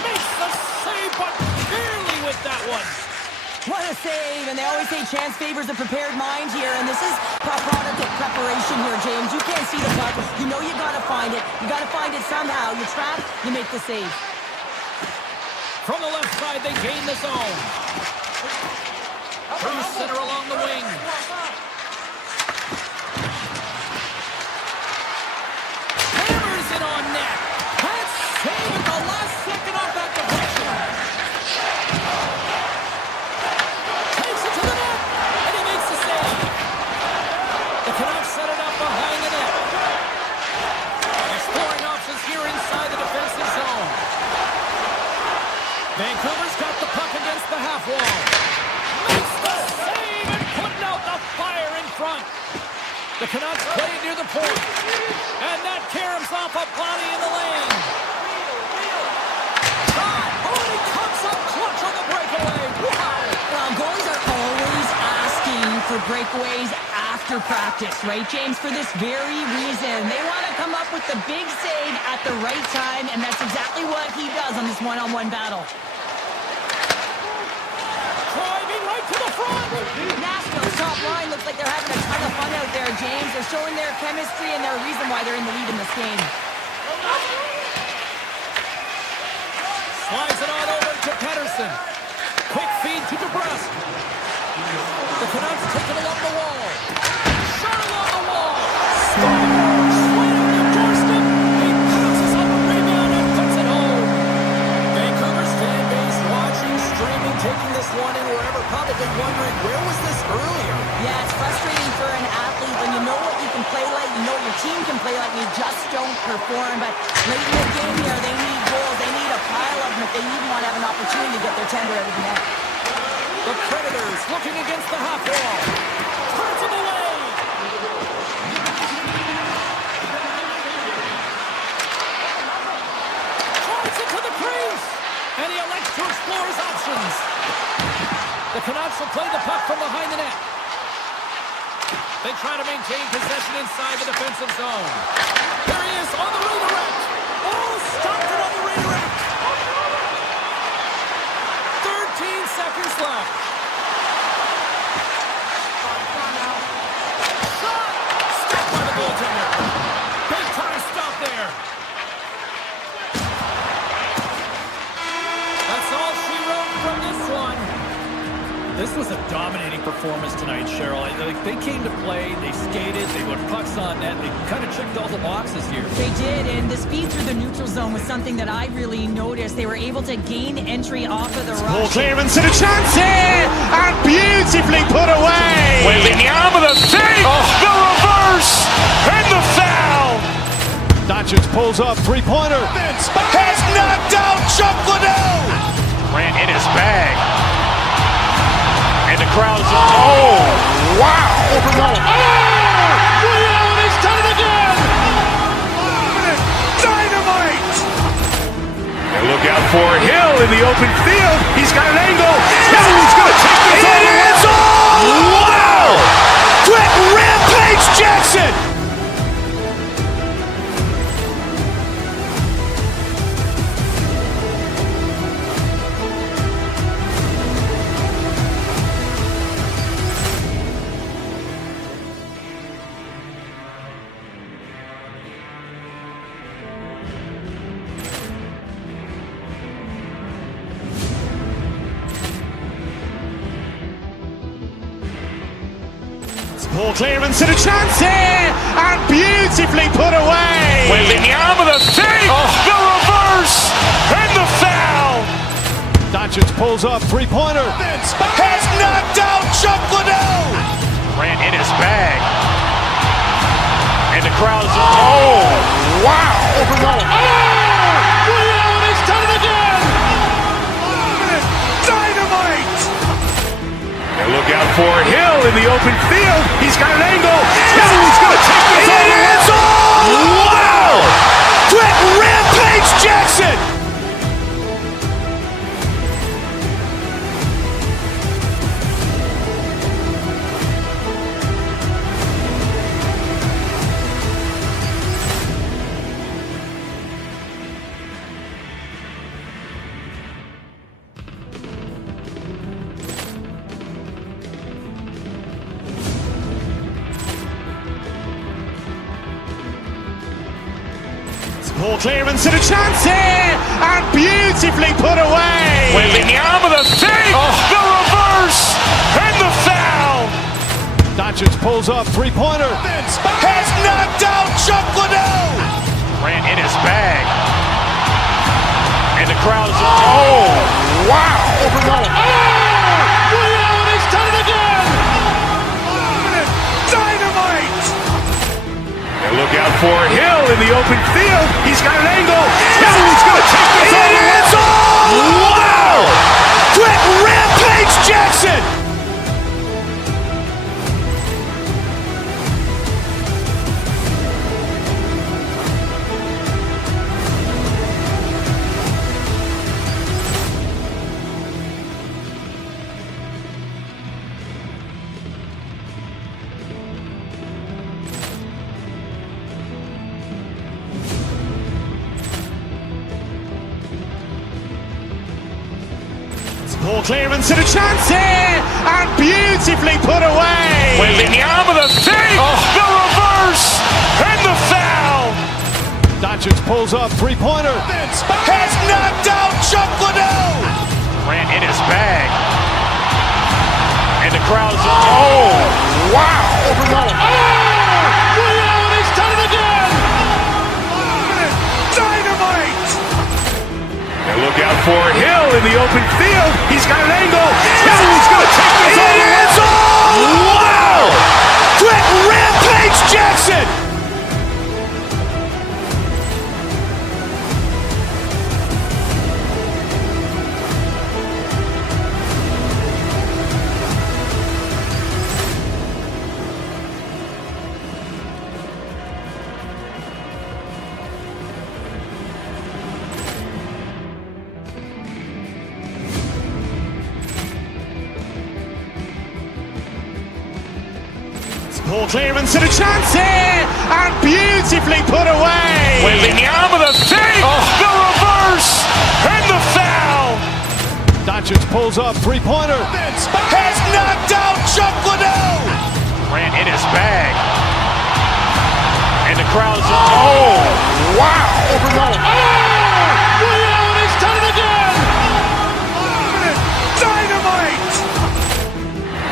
Makes the save, but barely with that one. What a save, and they always say chance favors a prepared mind here, and this is a product of preparation here, James. You can't see the puck. You know you gotta find it. You gotta find it somehow. You trap, you make the save. From the left side, they gain the zone. Through center along the wing. Hammers it on net. That's saved at the last second off that deflection. Takes it to the net, and he makes the save. The Canucks set it up behind the net. Exploring options here inside the defensive zone. Vancouver's got the puck against the half wall. Makes the save and putting out the fire in front. The Canucks play near the point. And that caroms off a body in the lane. Shot! Oh, and he comes up clutch on the breakaway. Wow! Well, goalies are always asking for breakaways after practice, right, James? For this very reason. They want to come up with the big save at the right time, and that's exactly what he does on this one-on-one battle. Driving right to the front. Nashville's top line looks like they're having a ton of fun out there, James. They're showing their chemistry and their reason why they're in the lead in this game. Slides it on over to Pettersson. Quick feed to DeBrusque. The Canucks take it along the wall. Shot along the wall. Right on the doorstep. He passes on the rebound and puts it home. Vancouver's fan base watching, streaming, taking this one in wherever, probably wondering, where was this earlier? Yeah, it's frustrating for an athlete when you know what you can play like, you know what your team can play like, and you just don't perform. But late in the game here, they need goals. They need a pile of them if they even want to have an opportunity to get their tender out of the net. The Predators looking against the half wall. Turns it away. Drives it to the crease. And he elects to explore his options. The Canucks will play the puck from behind the net. They try to maintain possession inside the defensive zone. There he is on the redirect. Oh, stopped it on the redirect. 13 seconds left. Shot! Stopped by the goaltender. Big time stop there. That's all she wrote from this one. This was a dominating performance tonight, Cheryl. They came to play, they skated, they put pucks on net, they kind of checked all the boxes here. They did, and the speed through the neutral zone was something that I really noticed. They were able to gain entry off of the Ball rush. clearance and a chance here, and beautifully put away. Waving the arm of the save, the reverse, and the foul. Doncic pulls up, three-pointer. Has knocked out Chuck Liddell. Ran in his bag. And the crowd's oh, wow! He's done it again! Dynamite! And look out for Hill in the open field. He's got an angle. Hill's going to take this all the way. Wow! Quick rampage Jackson! Ball clearance and a chance here, and beautifully put away. Waving the arm of the save, the reverse, and the foul. Doncic pulls up, three-pointer. Has knocked out Chuck Liddell. Ran in his bag. And the crowd's oh, wow! He's done it again! Dynamite! And look out for Hill in the open field. He's got an angle. Hill's going to take this all the way. Wow! Quick rampage Jackson! Ball clearance and a chance here, and beautifully put away. Waving the arm of the save, the reverse, and the foul. Doncic pulls up, three-pointer. Has knocked out Chocolate. Grant in his bag. And the crowd's, oh, wow. He's done it again. Dynamite. And look out for Hill in the open field. He's got an angle. Now he's going to take this all the way. Wow! Quick rampage Jackson. Ball clearance and a chance here, and beautifully put away. Waving the arm of the save, the reverse, and the foul. Doncic pulls up, three-pointer. Has knocked out Chocolate. Grant in his bag. And the crowd's, oh, wow. He's done it again. Dynamite. And look out for Hill in the open field. He's got an angle. Now he's going to take this all the way. Wow! Quick rampage Jackson. Ball clearance and a chance here, and beautifully put away. Waving the arm of the save, the reverse, and the foul. Doncic pulls up, three-pointer. Has knocked out Chocolate. Grant in his bag. And the crowd's, oh, wow. He's done it again. Dynamite.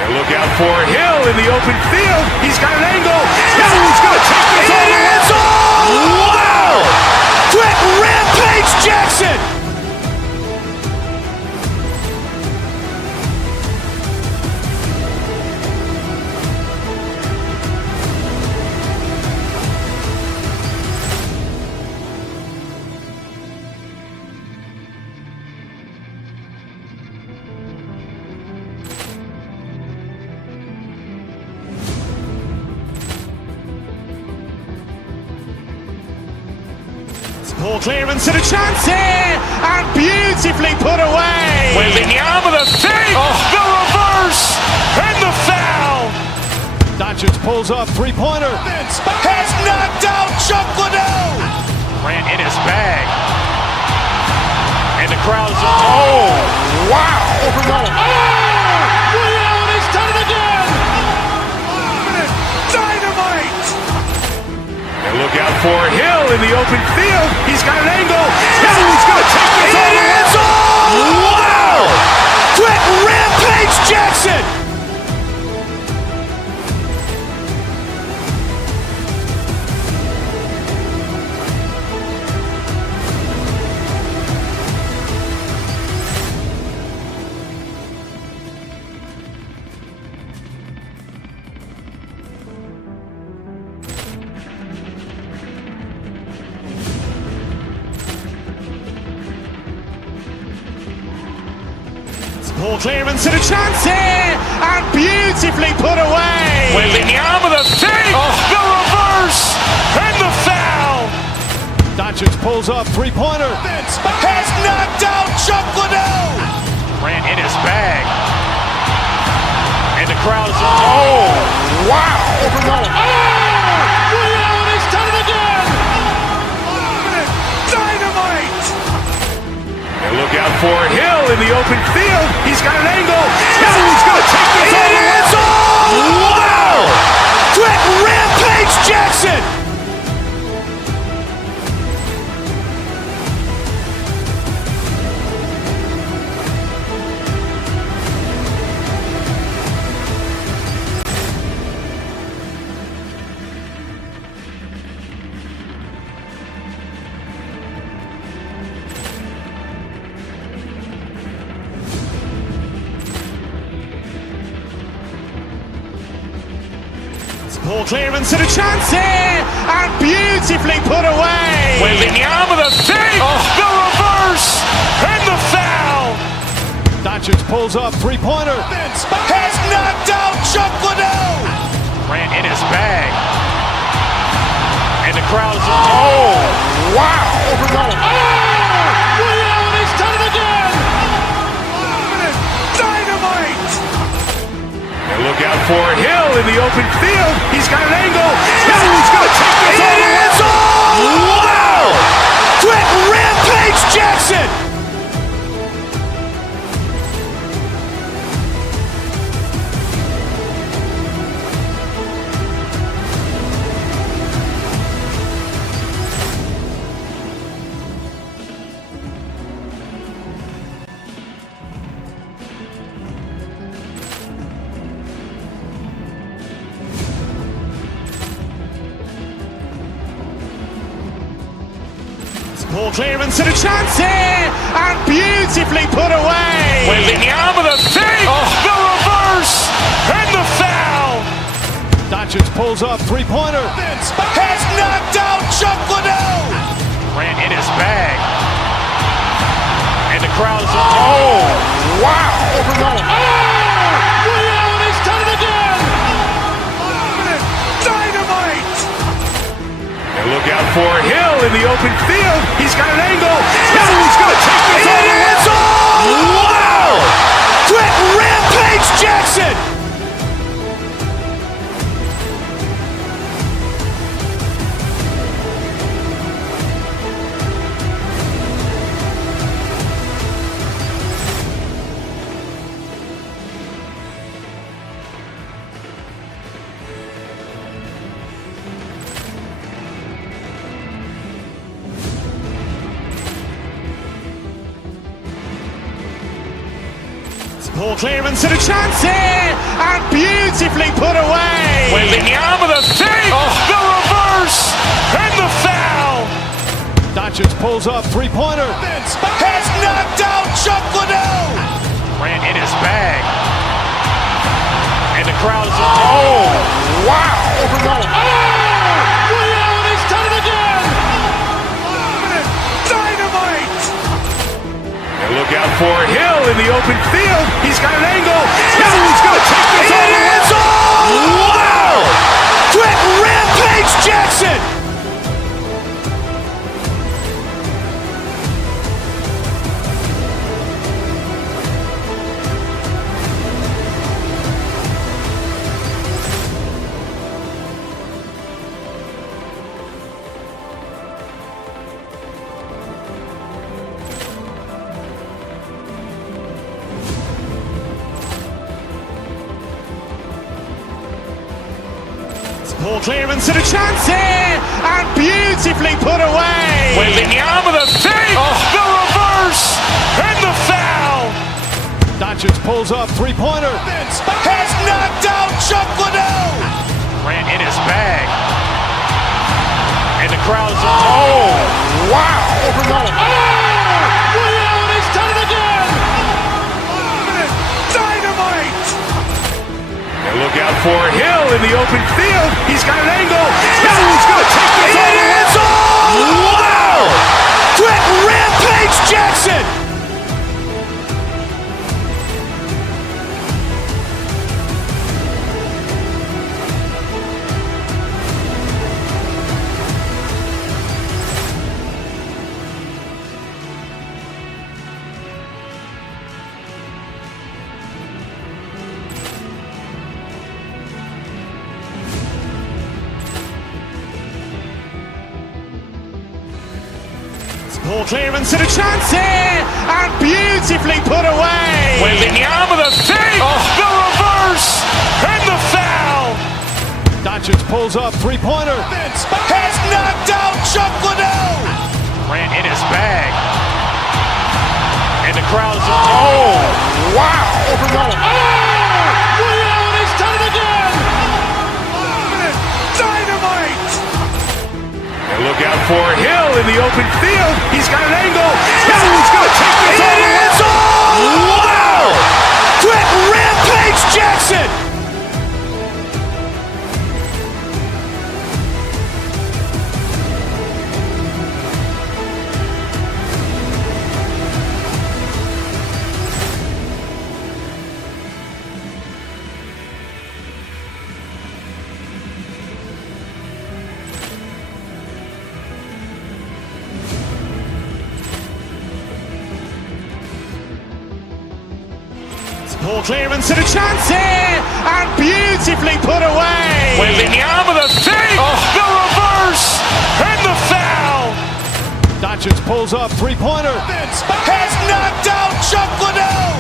And look out for Hill in the open field. He's got an angle. Now he's going to take this all the way. Wow! Quick rampage Jackson. Ball clearance and a chance here, and beautifully put away. Waving the arm of the save, the reverse, and the foul. Doncic pulls up, three-pointer. Has knocked out Chocolate. Grant in his bag. And the crowd's, oh, wow. He's done it again. Dynamite. And look out for Hill in the open field. He's got an angle. Now he's going to take this all the way. Wow! Quick rampage Jackson. Ball clearance and a chance here, and beautifully put away. Waving the arm of the save, the reverse, and the foul. Doncic pulls up, three-pointer. Has knocked out Chocolate. Grant in his bag. And the crowd's, oh, wow. He's done it again. Dynamite. And look out for Hill in the open field. He's got an angle. Now he's going to take this all the way. Wow! Quick rampage Jackson. Ball clearance and a chance here, and beautifully put away. Waving the arm of the fake, the reverse, and the foul. Doncic pulls up, three-pointer. Has knocked out Chuck Liddell. Grant in his bag. And the crowd is, oh, wow. Reality's done it again. Dynamite. And look out for Hill in the open field. He's got an angle. He's going to take this all the way. It's all. Wow. Quick Rampage Jackson. Ball clearance and a chance here, and beautifully put away. Waving the arm of the fake, the reverse, and the foul. Doncic pulls up, three-pointer. Has knocked out Chuck Liddell. Grant in his bag. And the crowd is, oh, wow. Reality's done it again. Dynamite. And look out for Hill in the open field. He's got an angle. He's going to take this all the way. It's all. Wow. Quick Rampage Jackson. Ball clearance and a chance here, and beautifully put away. Waving the arm of the fake, the reverse, and the foul. Doncic pulls up, three-pointer. Has knocked out Chuck Liddell. Grant in his bag. And the crowd is, oh, wow. Reality's done it again. Dynamite. And look out for Hill in the open field. He's got an angle. He's going to take this all the way. It's all. Wow. Quick Rampage Jackson. Ball clearance and a chance here, and beautifully put away. Waving the arm of the fake, the reverse, and the foul. Doncic pulls up, three-pointer. Has knocked out Chuck Liddell. Grant in his bag. And the crowd is, oh, wow. Reality's done it again. Dynamite. And look out for Hill in the open field. He's got an angle. He's going to take this all the way. It's all. Wow. Quick Rampage Jackson. Ball clearance and a chance here, and beautifully put away. Waving the arm of the fake, the reverse, and the foul. Doncic pulls up, three-pointer. Has knocked out Chuck Liddell. Grant in his bag. And the crowd is, oh, wow. Reality's done it again. Dynamite. And look out for Hill in the open field. He's got an angle. He's going to take this all the way. It's all. Wow. Quick Rampage Jackson. Ball clearance and a chance here, and beautifully put away. Wembanyama the fake, the reverse, and the foul. Doncic pulls up, three-pointer. Has knocked out Chuck Liddell.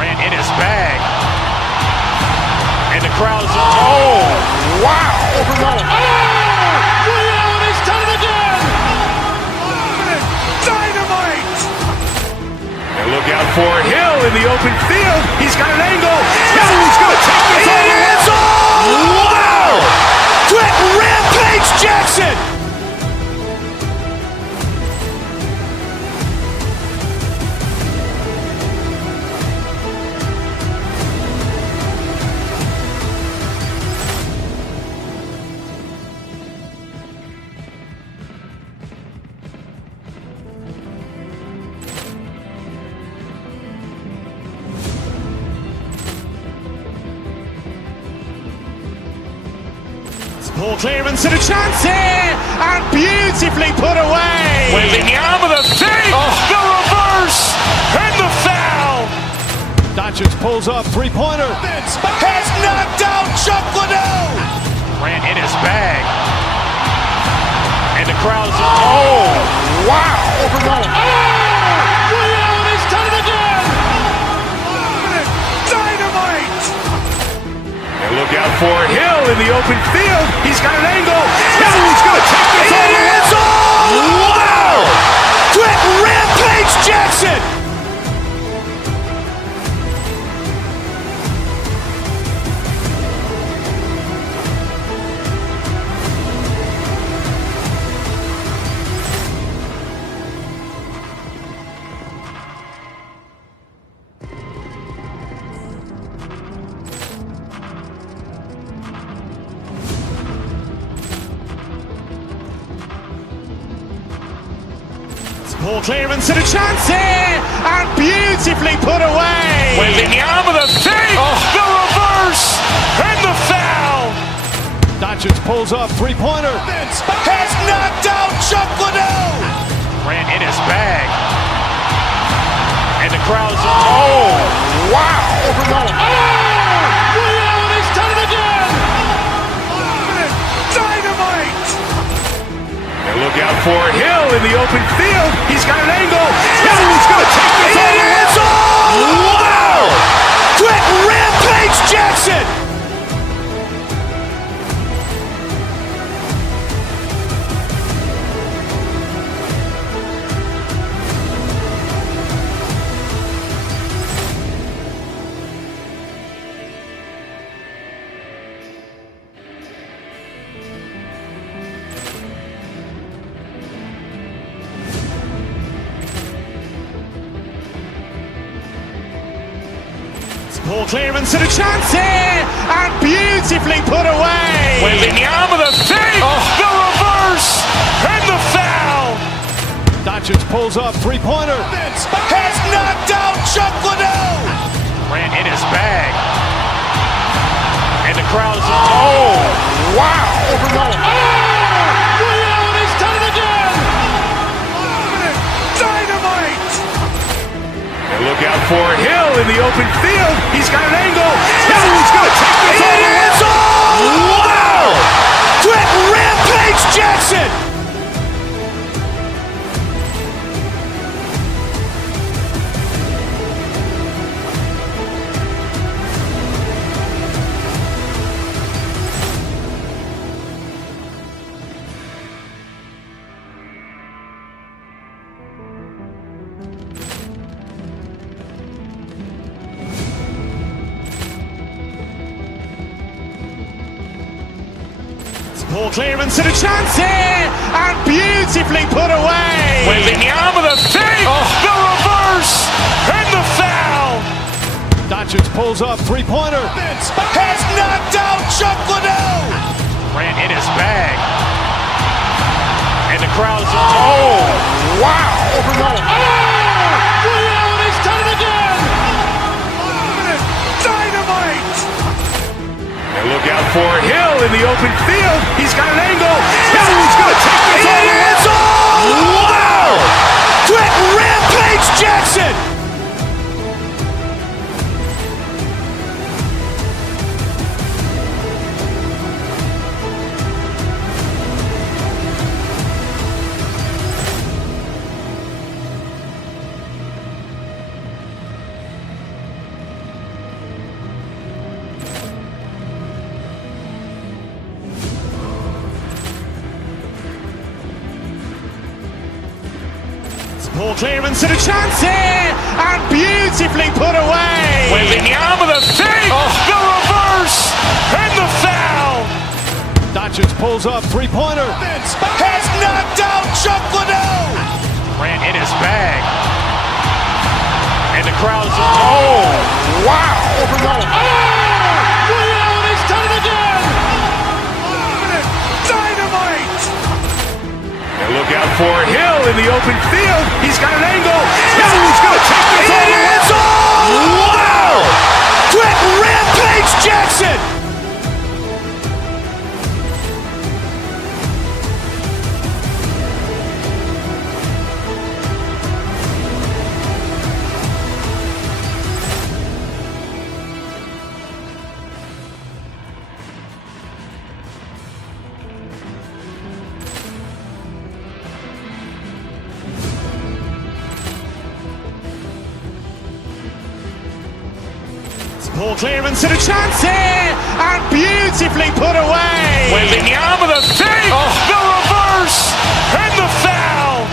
Grant in his bag. And the crowd's wow! He's done it again. Dynamite. And look out for Hill in the open field. He's got an angle. He's going to take this all the way. Wow! Quick Rampage Jackson. Ball clearance and a chance here, and beautifully put away. Wembanyama the fake, the reverse, and the foul. Doncic pulls up, three-pointer. Has knocked out Chuck Liddell. Grant in his bag. And the crowd's wow! He's done it again. Dynamite. And look out for Hill in the open field. He's got an angle. He's going to take this all the way. Wow! Quick Rampage Jackson. Ball clearance and a chance here, and beautifully put away. Wembanyama the fake, the reverse, and the foul. Doncic pulls up, three-pointer. Has knocked out Chuck Liddell. Grant in his bag. And the crowd's wow! He's done it again. Dynamite. And look out for Hill in the open field. He's got an angle. He's going to take this all the way. Wow! Quick Rampage Jackson. Ball clearance and a chance here, and beautifully put away. Wembanyama the fake, the reverse, and the foul. Doncic pulls up, three-pointer. Has knocked out Chuck Liddell. Grant in his bag. And the crowd's wow! He's done it again. Dynamite. And look out for Hill in the open field. He's got an angle. He's going to take this all the way. Wow! Quick Rampage Jackson. Ball clearance and a chance here, and beautifully put away. Wembanyama the fake, the reverse, and the foul. Doncic pulls up, three-pointer. Has knocked out Chuck Liddell. Grant in his bag. And the crowd's wow! He's done it again. Dynamite. And look out for Hill in the open field. He's got an angle. He's going to take this all the way. Wow! Quick Rampage Jackson. Ball clearance and a chance here, and beautifully put away. Wembanyama with a save, the reverse, and the foul. Doncic pulls up, three-pointer. Has knocked out Chuck Liddell. Grant in his bag. And the crowd's, oh, wow. Liddell has done it again. Dynamite. And look out for Hill in the open field. He's got an angle. Hill's going to take this all the way. Wow. Quick rampage Jackson. Ball clearance and a chance here, and beautifully put away. Wembanyama with a save, the reverse, and the foul.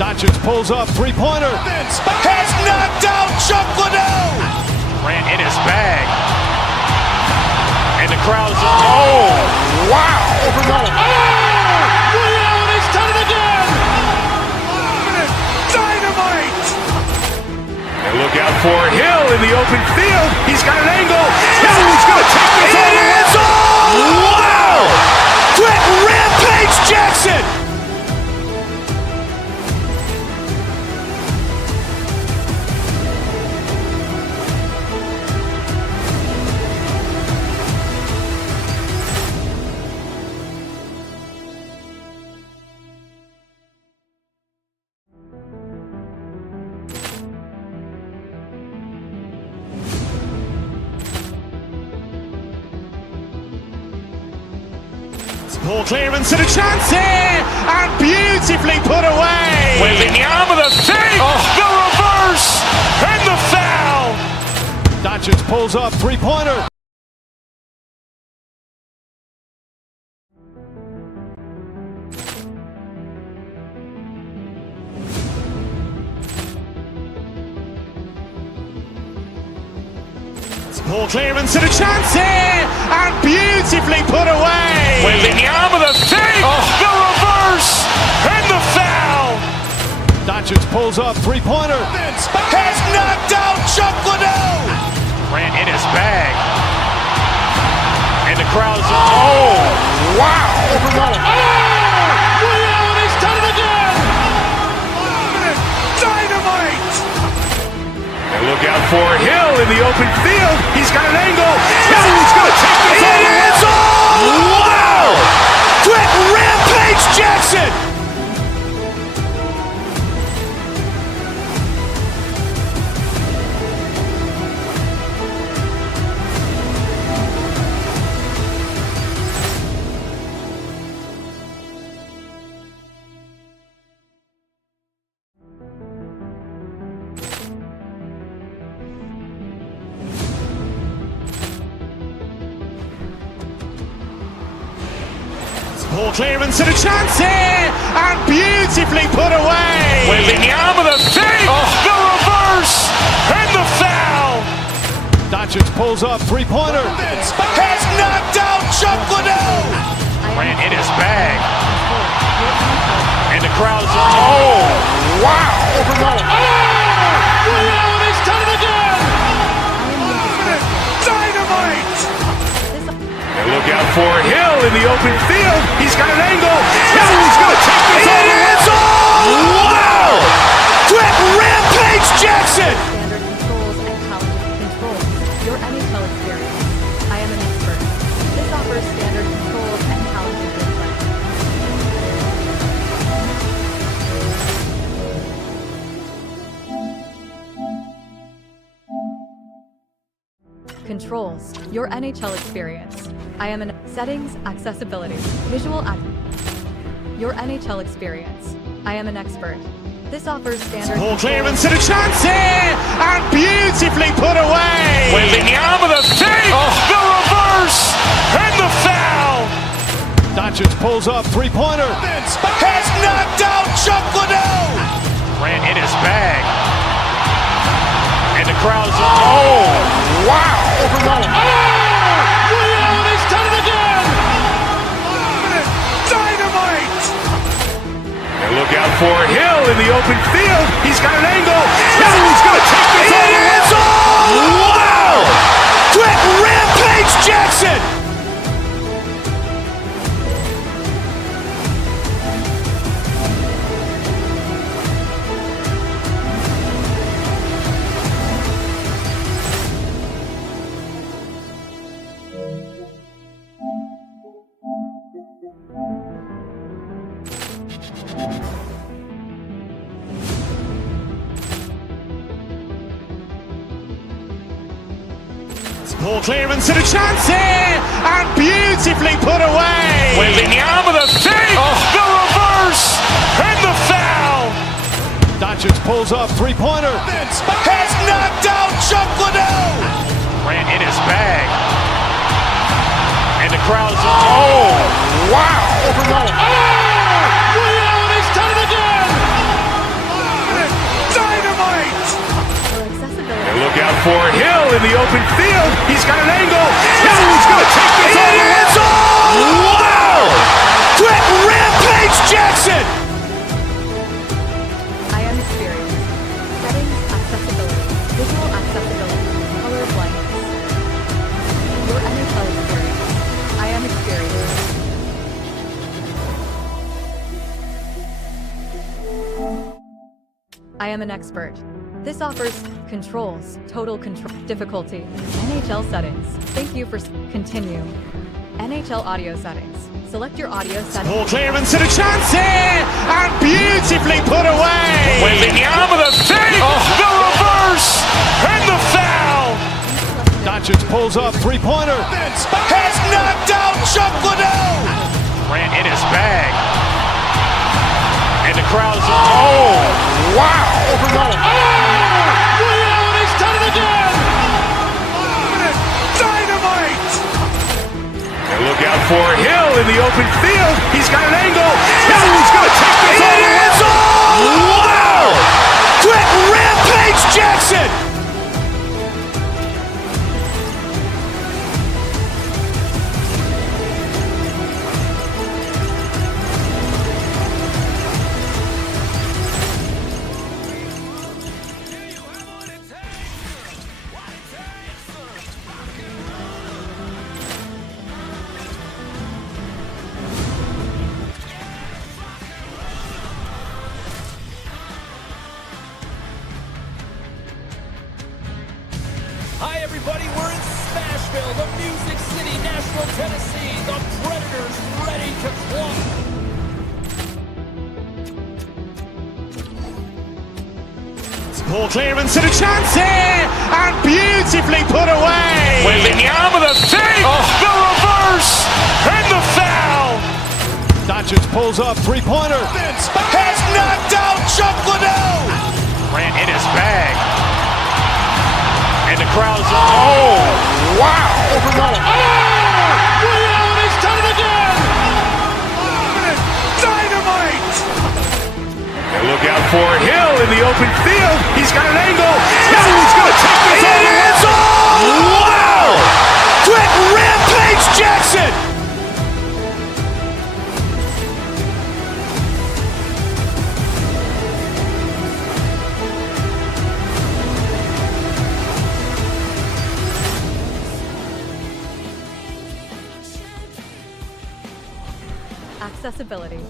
Doncic pulls up, three-pointer. Has knocked out Chuck Liddell. Grant in his bag. And the crowd's, oh, wow. Liddell has done it again. Dynamite. And look out for Hill in the open field. He's got an angle. Hill's going to take this all the way. Wow. Quick rampage Jackson. Ball clearance and a chance here, and beautifully put away. Wembanyama with a save, the reverse, and the foul. Doncic pulls up, three-pointer. Ball clearance and a chance here, and beautifully put away. Wembanyama with a save, the reverse, and the foul. Doncic pulls up, three-pointer. Has knocked out Chuck Liddell. Grant in his bag. And the crowd's, oh, wow. Liddell has done it again. Dynamite. And look out for Hill in the open field. He's got an angle. Hill's going to take this all the way. Wow. Quick rampage Jackson. Ball clearance and a chance here, and beautifully put away. Wembanyama with a save, the reverse, and the foul. Doncic pulls up, three-pointer. Has knocked out Chuck Liddell. Grant in his bag. And the crowd's, oh, wow. Liddell has done it again. Dynamite. And look out for Hill in the open field. He's got an angle. Hill's going to take this all the way. Wow. Quick rampage Jackson. Standard controls and talented controls. Your NHL experience. I am an expert. This offers standard controls and talented insight. Controls. Your NHL experience. I am an settings, accessibility, your NHL experience. I am an expert. This offers standard. Ball clearance and a chance here, and beautifully put away. Wembanyama with a save, the reverse, and the foul. Doncic pulls up, three-pointer. Has knocked out Chuck Liddell. Ran in his bag. And the crowd's, oh, wow. Overwhelmed. Leon has done it again! Dynamite! And look out for Hill in the open field. He's got an angle. Now he's going to take this all the way. Wow! Quick Rampage Jackson! Poor clearance and a chance here! And beautifully put away! With the arm of the fake! The reverse! And the foul! Doncic pulls up, three-pointer. Has knocked out Chuck Liddell! Ran in his bag. And the crowd's, oh, wow! Overwhelmed. Leon has done it again! Dynamite! For accessibility. And look out for Hill in the open field. He's got an angle. Now he's going to take this all the way. Wow! Quick Rampage Jackson! I am experienced. Settings, accessibility, visual accessibility, color blindness. Your NHL experience. I am experienced. I am an expert. This offers controls, total control, difficulty, NHL settings. Thank you for continue. NHL audio settings. Select your audio settings. Poor clearance and a chance here! And beautifully put away! With the arm of the fake! The reverse! And the foul! Doncic pulls up, three-pointer. Has knocked out Chuck Liddell! Ran in his bag. And the crowd's, oh, wow! Overwhelmed. Leon has done it again! Dynamite! And look out for Hill in the open field. He's got an angle. Now he's going to take this all the way. Wow! Quick Rampage Jackson! Hi, everybody. We're in Smashville, the Music City, Nashville, Tennessee. The Predators ready to clump. Poor clearance and a chance here! And beautifully put away! With the arm of the fake! The reverse! And the foul! Doncic pulls up, three-pointer. Has knocked out Chuck Liddell! Ran in his bag. And the crowd's, oh, wow! Overwhelmed. Leon has done it again! Dynamite! And look out for Hill in the open field. He's got an angle. Now he's going to take this all the way. Wow! Quick Rampage Jackson! Accessibility.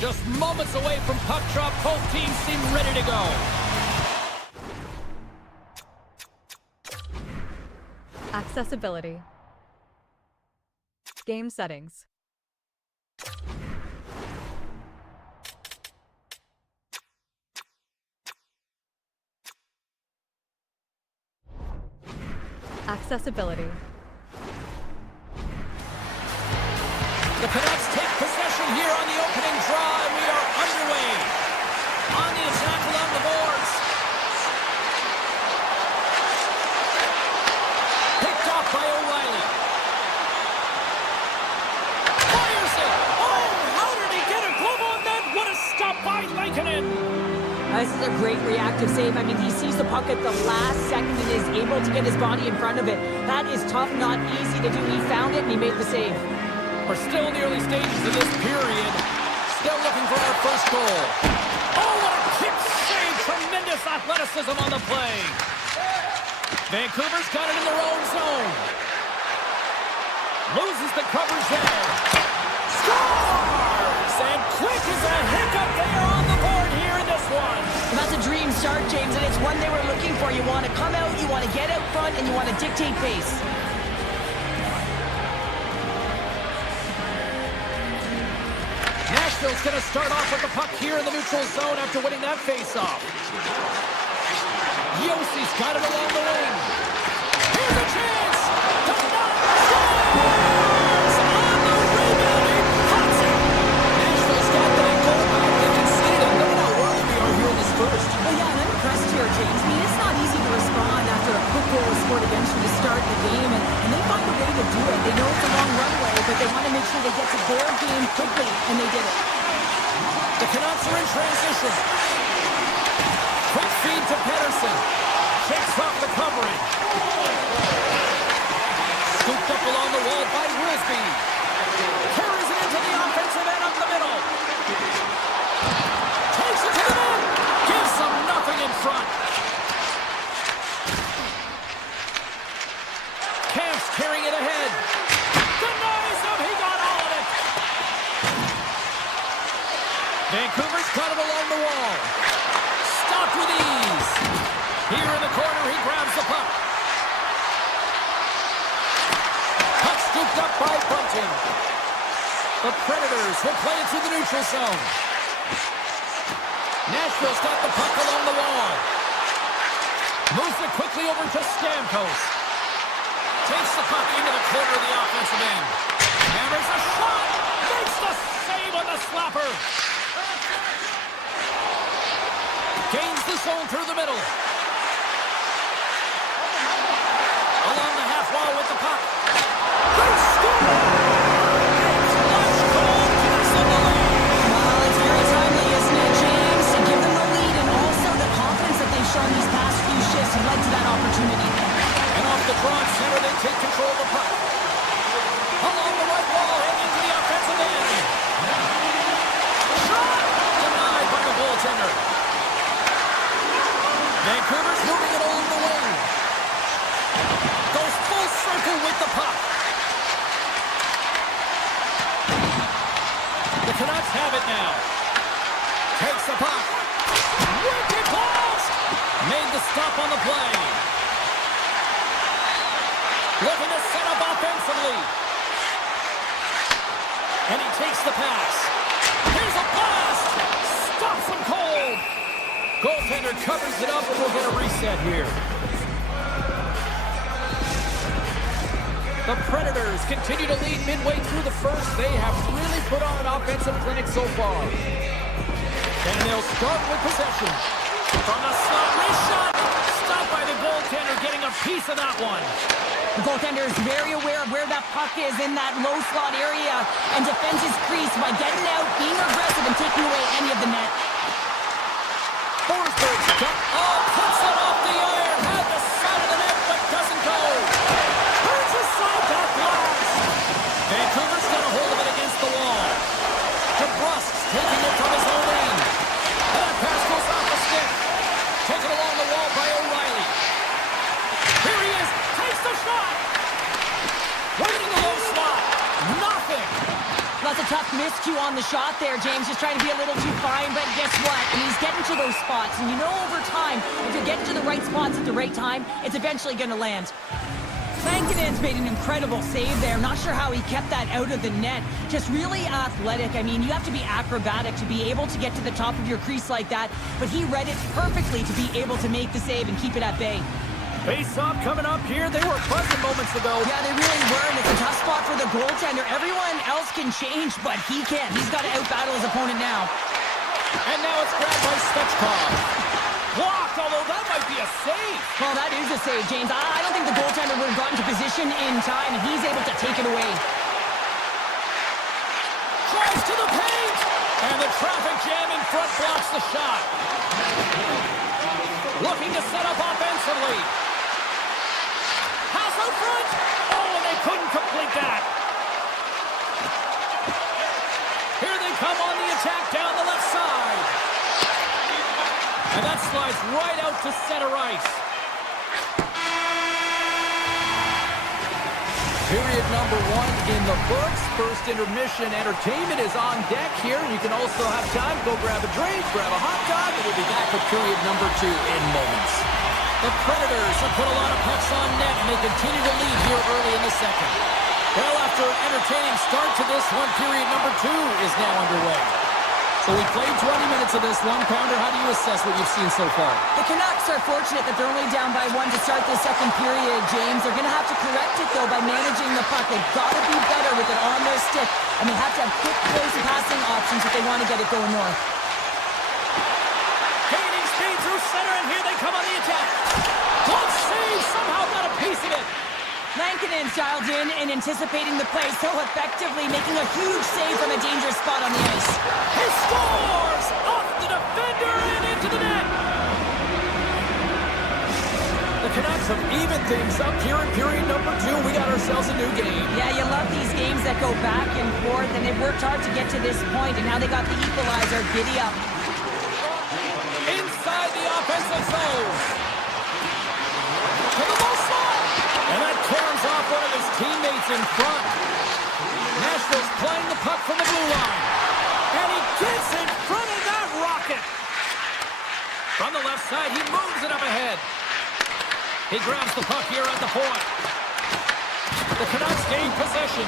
Just moments away from puck drop, both teams seem ready to go. Accessibility. Game settings. Accessibility. The Canucks take possession here on the opening draw, and we are underway. On the attack along the boards. Heikkinen. This is a great reactive save. I mean, he sees the puck at the last second and is able to get his body in front of it. That is tough, not easy to do. He found it and he made the save. We're still in the early stages of this period. Still looking for our first goal. Oh, what a kick save! Tremendous athleticism on the play. Vancouver's got it in their own zone. Loses the coverage there. Scores! And quick as a hiccup, they are on the board here in this one. And that's a dream start, James, and it's one they were looking for. You want to come out, you want to get out front, and you want to dictate pace. Nashville's going to start off with the puck here in the neutral zone after winning that face-off. Yossi's got it along the wing. Here's a chance! Scores! On the rebounding Hudson! Nashville's got that goal back. They conceded it. Look at how early we are here in this first. Well, yeah, and I'm impressed here, James. I mean, it's not easy to respond after a quick goal was scored against you to start the game, and they find a way to do it. They know it's a long runway, but they want to make sure they get to their game quickly, and they did it. The Canucks are in transition. Quick feed to Pettersson. Shakes off the coverage. Scooped up along the wall by Wilsby. Carries it into the offensive end up the middle. Takes it to the net. Gives them nothing in front. Camp's carrying it ahead. Denies him. He got all of it. Vancouver's got it along the wall. Stopped with ease. Here in the corner, he grabs the puck. Puck scooped up by Bunting. The Predators will play it through the neutral zone. Nashville's got the puck along the wall. Moves it quickly over to Stamkos. Takes the puck into the corner of the offensive end. Hammers a shot. Makes the save on the slapper. Gains the zone through the middle. Along the half wall with the puck. They score! Flush goal gives them the lead. Well, it's very timely, isn't it, James? To give them the lead and also the confidence that they've shown these past few shifts have led to that opportunity. And off the draw center, they take control of the puck. Along the right wall, heading into the offensive end. Shot! Denied by the goaltender. Vancouver's moving it along the wing. Goes full circle with the puck. The Canucks have it now. Takes the puck. Wicked blast! Made the stop on the play. Looking to set up offensively. And he takes the pass. Here's a blast! Stops him cold. Goaltender covers it up, and we'll get a reset here. The Predators continue to lead midway through the first. They have really put on an offensive clinic so far. And they'll start with possession. From the slot, wrist shot. Stopped by the goaltender, getting a piece of that one. The goaltender is very aware of where that puck is in that low slot area and defends his crease by getting out, being aggressive, and taking away any of the net. Forsberg's got, puts it off the iron, had the side of the net, but doesn't go. Hurts aside that blast. Vancouver's got a hold of it against the wall. DeBrusk's taking it from his own end. And that pass goes off the stick. Taken along the wall by O'Reilly. Here he is, takes the shot. Waiting the low slot. Nothing. That's a tough miscue on the shot there, James. Just trying to be a little too fine, but guess what? And he's getting to those spots. And you know over time, if you're getting to the right spots at the right time, it's eventually going to land. Heikkinen made an incredible save there. Not sure how he kept that out of the net. Just really athletic. I mean, you have to be acrobatic to be able to get to the top of your crease like that. But he read it perfectly to be able to make the save and keep it at bay. Face-off coming up here. They were buzzing moments ago. Yeah, they really were, and it's a tough spot for the goaltender. Everyone else can change, but he can't. He's got to out-battle his opponent now. And now it's grabbed by Stechkov. Blocked, although that might be a save. Well, that is a save, James. I don't think the goaltender would have gotten to position in time, and he's able to take it away. Drives to the paint, And the traffic jam in front blocks the shot. Looking to set up offensively. Pass out front. Oh, and they couldn't complete that. Here they come on the attack down the left side. And that slides right out to center ice. Period number 1 in the books. First intermission entertainment is on deck here. You can also have time to go grab a drink, grab a hot dog, and we'll be back with period number 2 in moments. The Predators have put a lot of pucks on net, and they continue to lead here early in the second. Well, after an entertaining start to this one, period number 2 is now underway. So we played 20 minutes of this one. Pounder, how do you assess what you've seen so far? The Canucks are fortunate that they're only down by 1 to start this second period, James. They're going to have to correct it, though, by managing the puck. They've got to be better with it on their stick, and they have to have quick close passing options if they want to get it going north. Gaining speed through center, and here they come on the attack. Glove save, somehow got a piece of it. Lankinen's dialed in and anticipating the play so effectively, making a huge save from a dangerous spot on the ice. He scores! Off the defender and into the net! The Canucks have evened things up here in period number 2. We got ourselves a new game. Yeah, you love these games that go back and forth, and they've worked hard to get to this point, and now they got the equalizer. Giddy up. Inside the offensive zone. To the low slot. And that caroms off one of his teammates in front. Nashville's playing the puck from the blue line. And he gets in front of that rocket. From the left side, he moves it up ahead. He grabs the puck here at the point. The Canucks gain possession.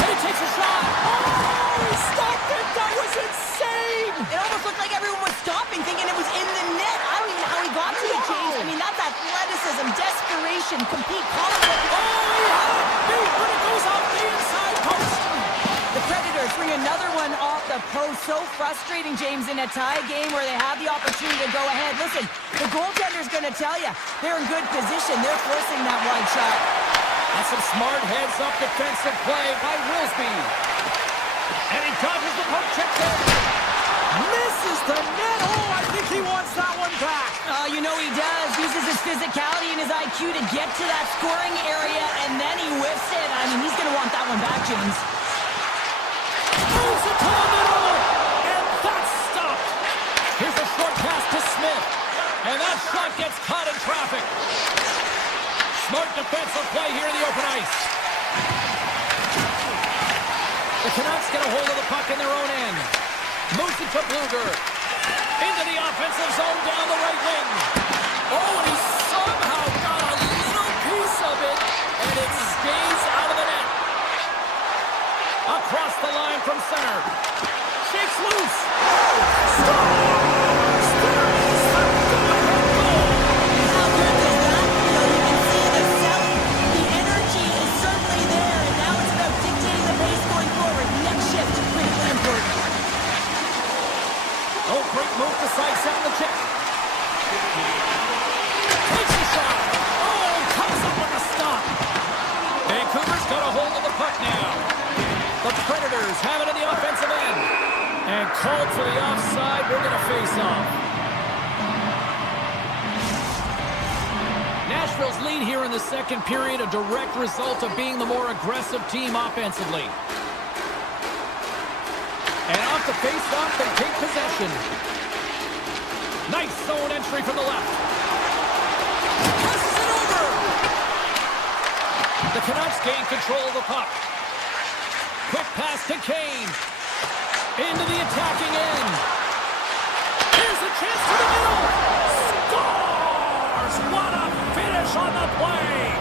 And he takes a shot. Oh, he stopped it. That was insane. It almost looked like everyone was stopping, thinking it was in the net. I don't even know how he got to it, James. I mean, that's athleticism, desperation, compete, call it what you want. Oh, he had it beat when it goes off the inside post. The Predators bring another one off the post. So frustrating, James, in a tie game where they have the opportunity to go ahead. Listen, the goaltender's going to tell you they're in good position. They're forcing that wide shot. And some smart heads-up defensive play by Wilsby. And he dodges the poke check there. Misses the net. Oh, I think he wants that one back. You know he does. Uses his physicality and his IQ to get to that scoring area, and then he whiffs it. I mean, he's going to want that one back, James. Moves it to the middle. And that's stopped. Here's a short pass to Smith. And that shot gets caught in traffic. Smart defensive play here in the open ice. The Canucks get a hold of the puck in their own end. Moves it to Bluger. Into the offensive zone down the right wing. Oh, and he somehow got a little piece of it, and it stays out of the net. Across the line from center. Shakes loose. Scores! There is the go-ahead goal. How good is that? You know, you can see the selling. The energy is certainly there, and now it's about dictating the pace going forward. Next shift, critically important. Oh, great move to sidestep the check. Takes a shot. Oh, comes up with a stop. Vancouver's got a hold of the puck now. The Predators have it in the offensive end. And called for the offside. We're going to face off. Nashville's lead here in the second period, a direct result of being the more aggressive team offensively. And off the face-off, they take possession. Nice zone entry from the left. Passes it over. The Canucks gain control of the puck. Quick pass to Kane. Into the attacking end. Here's a chance to the middle. Scores! What a finish on the play.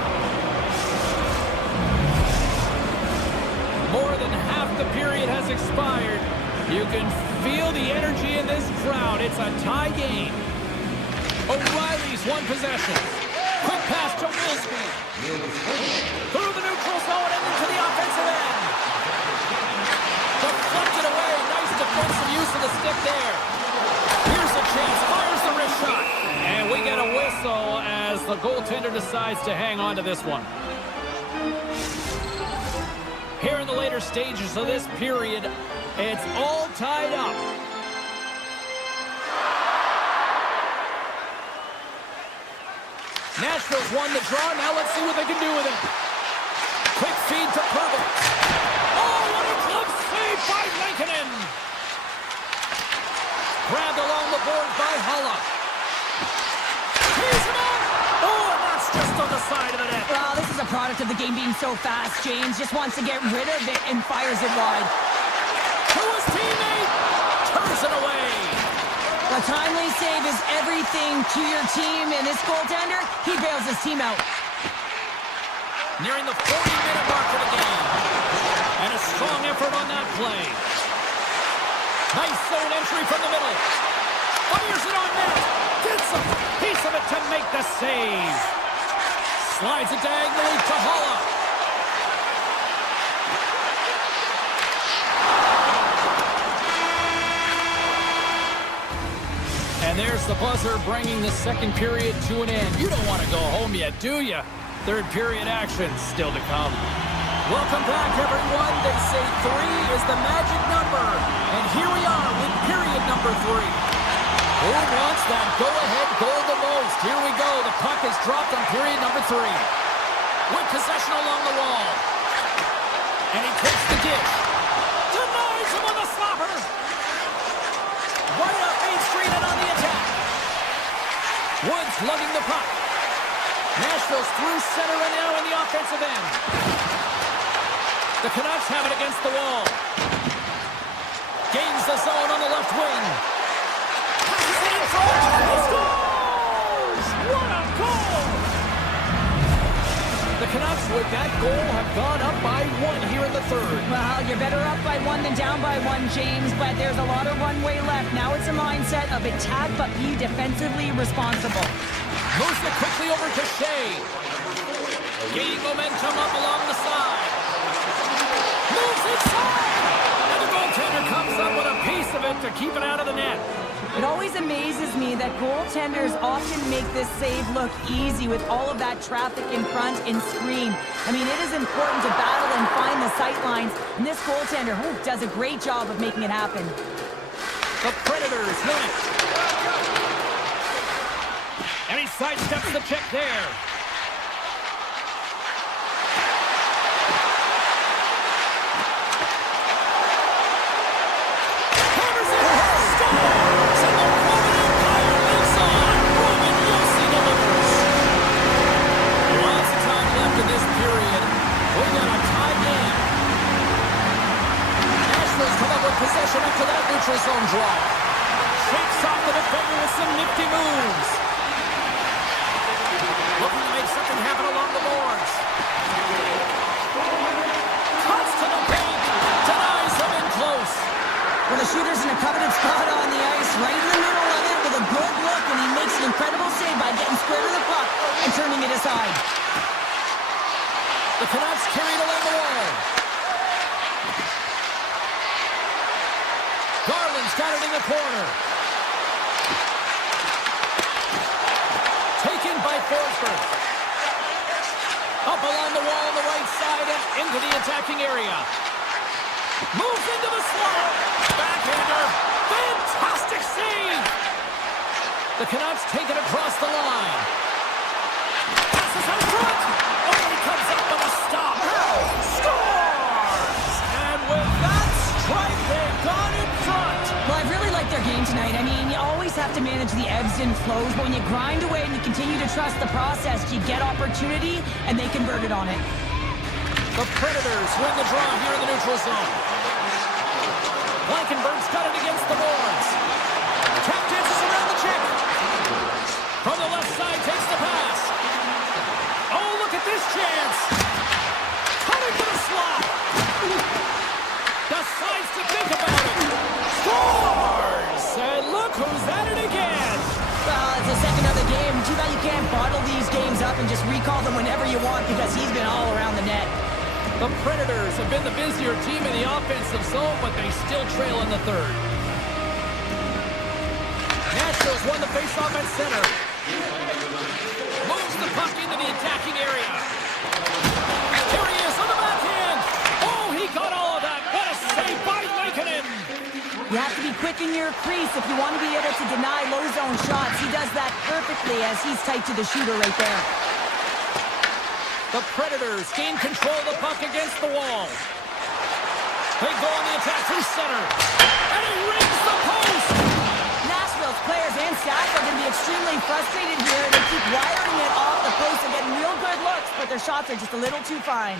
More than half the period has expired. You can feel the energy in this crowd. It's a tie game. O'Reilly's won possession. Quick pass to Wilsby. Through the neutral zone and into the offensive end. Deflected away. Nice defensive use of the stick there. Here's a chance. Fires the wrist shot. And we get a whistle as the goaltender decides to hang on to this one. Here in the later stages of this period, it's all tied up. Nashville's won the draw. Now let's see what they can do with it. Quick feed to Purvis. Oh, what a glove save by Lankinen. Grabbed along the board by Hulla. He's him up. Oh, and that's just on the side of the net. Well, this is a product of the game being so fast. James just wants to get rid of it and fires it wide. To his teammate. Turns it away. A timely save is everything to your team, and this goaltender, he bails his team out. Nearing the 40-minute mark of the game. And a strong effort on that play. Nice zone entry from the middle. Fires it on net. Gets a piece of it to make the save. Slides it diagonally to Hulla. And there's the buzzer bringing the second period to an end. You don't want to go home yet, do you? Third period action still to come. Welcome back, everyone. They say 3 is the magic number. And here we are with period number 3. Who wants that go-ahead goal the most? Here we go. The puck is dropped on period number 3. With possession along the wall. And he takes the dish. Denies him on the slapper. Right up Main Street and on the attack. Woods lugging the puck. Nashville's through center and now in the offensive end. The Canucks have it against the wall. Gains the zone on the left wing. Passes it in front. He scores! What a goal! The Canucks with that goal have gone up by 1 here in the third. Well, you're better up by 1 than down by 1, James, but there's a lot of runway left. Now it's a mindset of attack, but be defensively responsible. Moves it quickly over to Shea. Gaining momentum up along the side. Moves inside! And the goaltender comes up with a piece of it to keep it out of the net. It always amazes me that goaltenders often make this save look easy with all of that traffic in front and screen. I mean, it is important to battle and find the sight lines, and this goaltender does a great job of making it happen. The Predators win it. And he sidesteps the check there. Hammers it. Scores! And the Roman Empire lives on. Roman Josi delivers. Lots of time left in this period. We got a tie game. Nashville's come up with possession after that neutral zone draw. Shakes off the defender with some nifty moves. Looking to make something happen along the boards. Cuts to the paint. Denies him in close. Well, the shooter's in a coveted spot on the ice, right in the middle of it with a good look, and he makes an incredible save by getting square to the puck and turning it aside. The Canucks carried along the wall. Garland's got it in the corner. Taken by Forsberg. Up along the wall on the right side and into the attacking area. Moves into the slot. Backhander. Fantastic save. The Canucks take it across the line. Passes out front. Oh, he comes up with a stop. Scores! And with that strike, they've gone in front. Well, I really like their game tonight. I mean, you always have to manage the ebbs and flows, but when you grind away and you continue to trust the process, you get opportunity, and they converted on it. The Predators win the draw here in the neutral zone. Blankenberg's got it against the boards. Tap dances around the check. From the left side, takes the pass. Oh, look at this chance. Cutting to the slot. Decides to think about it. Scores! And look who's at it again. Well, it's the second of the game. Too bad you can't bottle these games up and just recall them whenever you want because he's been all around the net. The Predators have been the busier team in the offensive zone, but they still trail in the third. Nashville's won the faceoff at center. Moves the puck into the attacking area. Here he is on the backhand. Oh, he You have to be quick in your crease if you want to be able to deny low zone shots. He does that perfectly as he's tight to the shooter right there. The Predators gain control of the puck against the wall. They go on the attack through center. And he rings the post! Nashville's players and staff are going to be extremely frustrated here. They keep wiring it off the post and getting real good looks, but their shots are just a little too fine.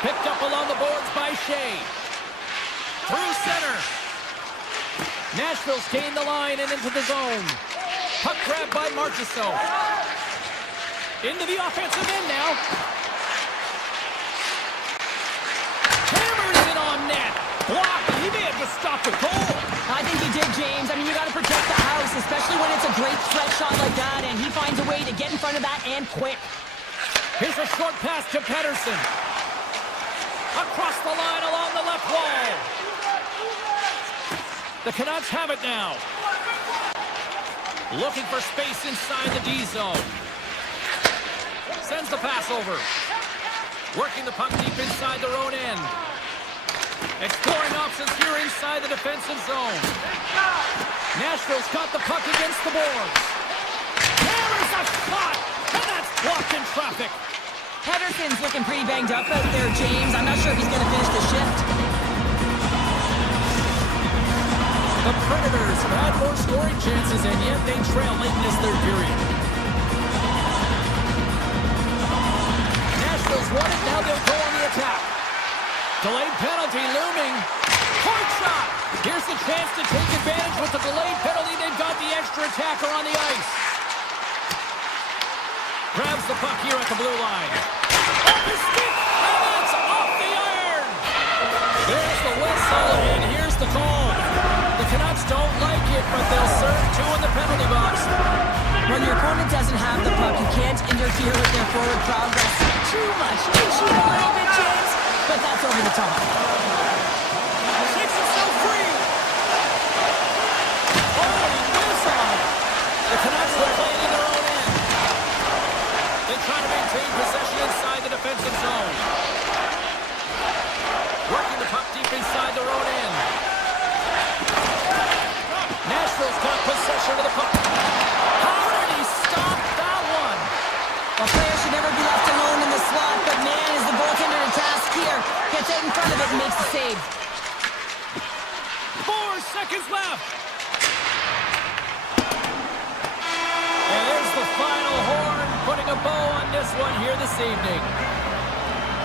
Picked up along the boards by Shea. Through center. Nashville's gained the line and into the zone. Puck grab by Marchessault. Into the offensive end now. Hammers it on net. Blocked. He may have just stopped the goal. I think he did, James. I mean, you got to protect the house, especially when it's a great stretch shot like that, and he finds a way to get in front of that and quick. Here's a short pass to Pettersson. Across the line along the left wall. The Canucks have it now. Looking for space inside the D zone. Sends the pass over. Working the puck deep inside their own end. Exploring options here inside the defensive zone. Nashville's got the puck against the boards. Hammers a shot, and that's blocked in traffic. Pettersson's looking pretty banged up out there, James. I'm not sure if he's going to finish the shift. The Predators have had more scoring chances, and yet they trail late in this third period. Nashville's won it, now they'll go on the attack. Delayed penalty looming. Point shot! Here's the chance to take advantage with the delayed penalty. They've got the extra attacker on the ice. Grabs the puck here at the blue line. Off his stick, and it's off the iron! There's the whistle, and here's the call. The Canucks don't like it, but they'll serve two in the penalty box. When your opponent doesn't have the puck, you can't interfere with their forward progress too much. You can shoot a little bit, James, but that's over the top. Shakes himself free. Oh, he whiffs on it. The Canucks are playing in their own end. They try to maintain possession inside the defensive zone. Working the puck deep inside their own end. Nashville's got possession of the puck. How did he stop that one? A player should never be left alone in the slot, but man, is the goaltender to task here. Gets out in front of it and makes the save. 4 seconds left. And there's the final horn, putting a bow on this one here this evening.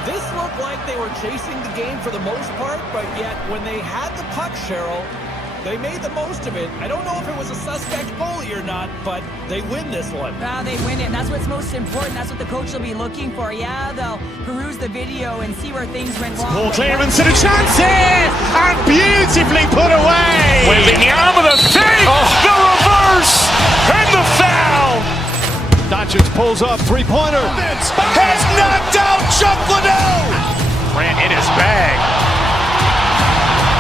This looked like they were chasing the game for the most part, but yet when they had the puck, Cheryl, they made the most of it. I don't know if it was a suspect goalie or not, but they win this one. Well, they win it, and that's what's most important. That's what the coach will be looking for. Yeah, they'll peruse the video and see where things went wrong. Ball clearance and a chance here, and beautifully put away. With the arm of the fake, the reverse, and the foul. Doncic pulls up, three-pointer. Has knocked out Chuck Liddell. Grant in his bag.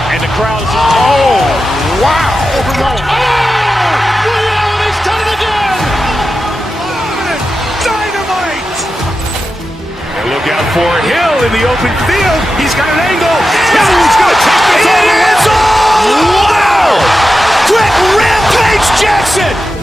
And the crowd's, oh, wow. He's done it again. Dynamite. And look out for Hill in the open field. He's got an angle. He's going to take this all the way. Wow. Quick rampage Jackson.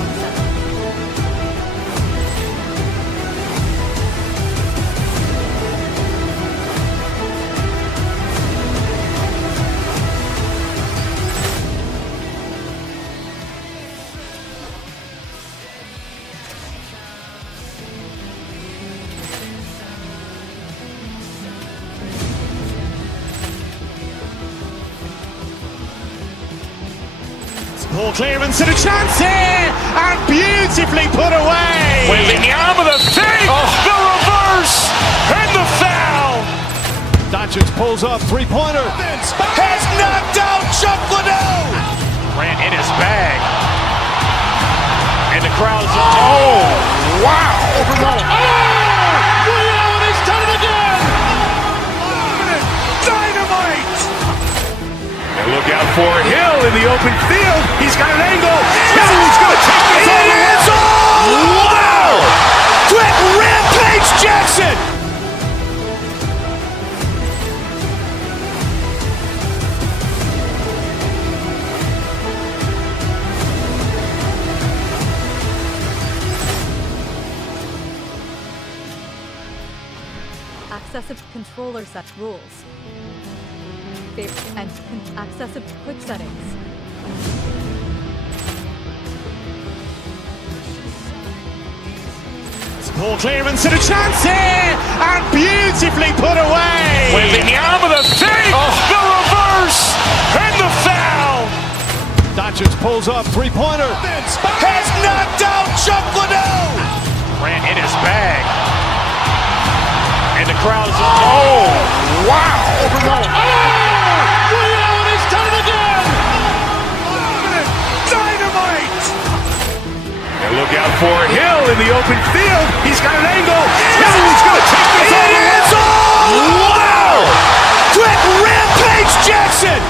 Ball clearance and a chance here, and beautifully put away. With the arm of the fake, the reverse, and the foul. Doncic pulls up, three-pointer. Has knocked out Chuck Liddell. Grant in his bag. And the crowd's, oh, wow. He's done it again. Dynamite. And look out for Hill in the open field. He's got an angle. He's going to take this all the way. Wow. Quick rampage Jackson. controller set rules. Favorite and accessible quick settings. Ball clearance and a chance here, and beautifully put away. Waving the arm of the fake, the reverse, and the foul. Doncic pulls up, three-pointer. Has knocked out Chuck Liddell. Grant in his bag. And the crowd is, oh, wow. Liddell, and he's done it again. Dynamite. And look out for Hill in the open field. He's got an angle. No, he's going to take this all the way. Wow! Quick rampage Jackson.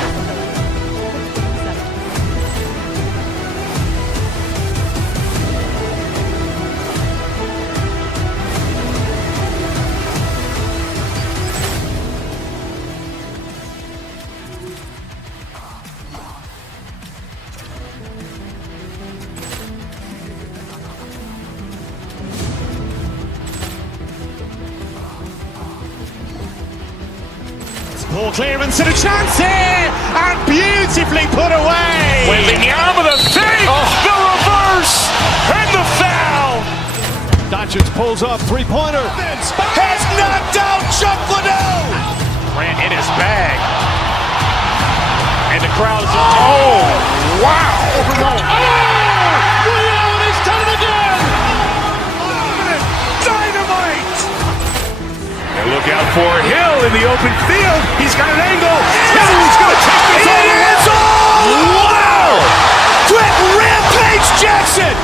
Ball clearance and a chance here, and beautifully put away. Waving the arm of the fake, the reverse, and the foul. Doncic pulls up, three-pointer. Has knocked out Chuck Liddell. Grant in his bag. And the crowd is, oh, wow. Liddell, and he's done it again. Dynamite. And look out for Hill in the open field. He's got an angle. No, he's going to take this all the way. Wow! Quick rampage Jackson.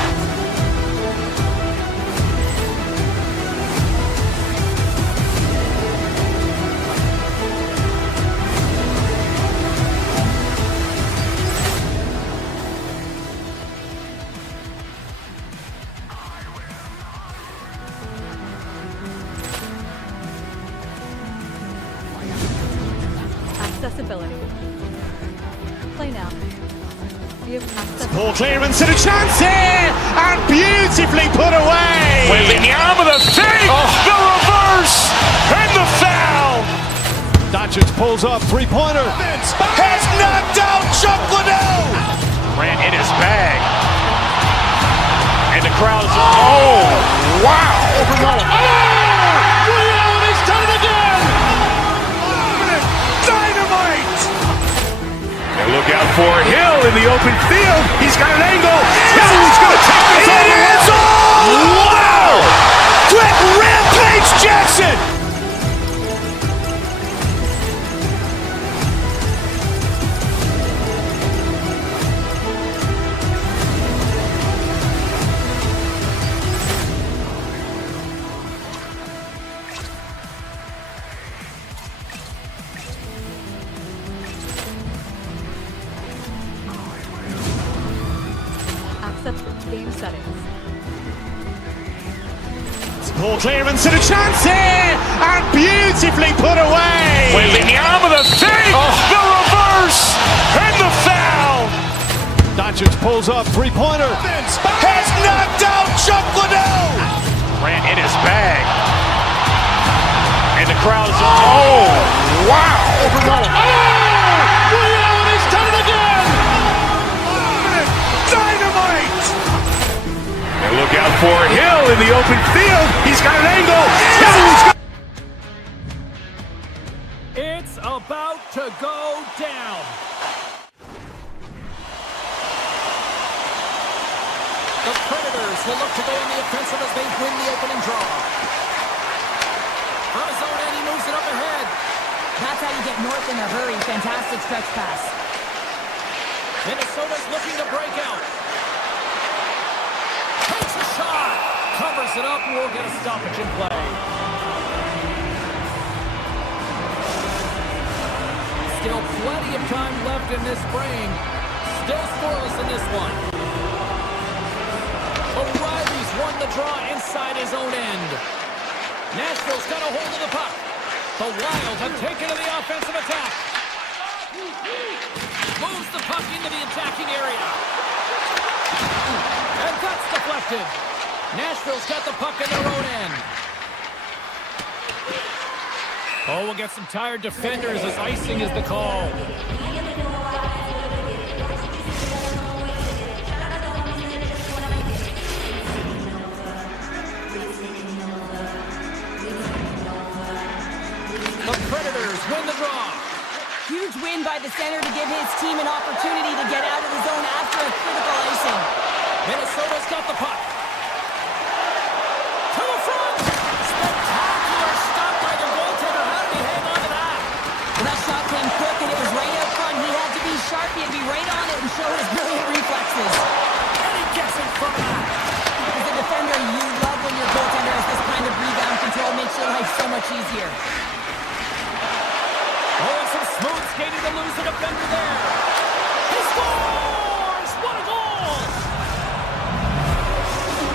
Accessibility. Play now. View access. Ball clearance and a chance here, and beautifully put away. Waving the arm of the fake, the reverse, and the foul. Doncic pulls up, three-pointer. Has knocked out Chuck Liddell. Grant in his bag. And the crowd is, oh, wow. Liddell, and he's done it again. Dynamite. And look out for Hill in the open field. He's got an angle. No, he's going to take this all the way. Wow! Quick rampage Jackson. Access game settings. Ball clearance and a chance here, and beautifully put away. Waving the arm of the fake, the reverse, and the foul. Doncic pulls up, three-pointer. Has knocked out Chuck Liddell. Grant in his bag. And the crowd is, oh, wow. Liddell, and he's done it again. Dynamite. And look out for Hill in the open field. He's got an angle. No, he's got It's about to go down. The Predators will look to go on the offensive as they win the opening draw. From his own end, he moves it up ahead. That's how you get north in a hurry. Fantastic stretch pass. Minnesota's looking to break out. Takes a shot. Covers it up and we'll get a stoppage in play. Still plenty of time left in this frame. Still scoreless in this one. O'Reilly's won the draw inside his own end. Nashville's got a hold of the puck. The Wild have taken to the offensive attack. Moves the puck into the attacking area. And that's deflected. Nashville's got the puck in their own end. Oh, we'll get some tired defenders as icing is the call. The Predators win the draw. Huge win by the center to give his team an opportunity to get out of the zone after a critical icing. Minnesota's got the puck. To the front! Spectacular stop by the goaltender. How did he hang on to that? Well, that shot came quick and it was right out front. He had to be sharp. He had to be right on it and show his brilliant reflexes. And he gets in front of that. As a defender, you love when your goaltender has this kind of rebound control. Makes your life so much easier. Oh, and some smooth skating to lose the defender there. He scores! What a goal!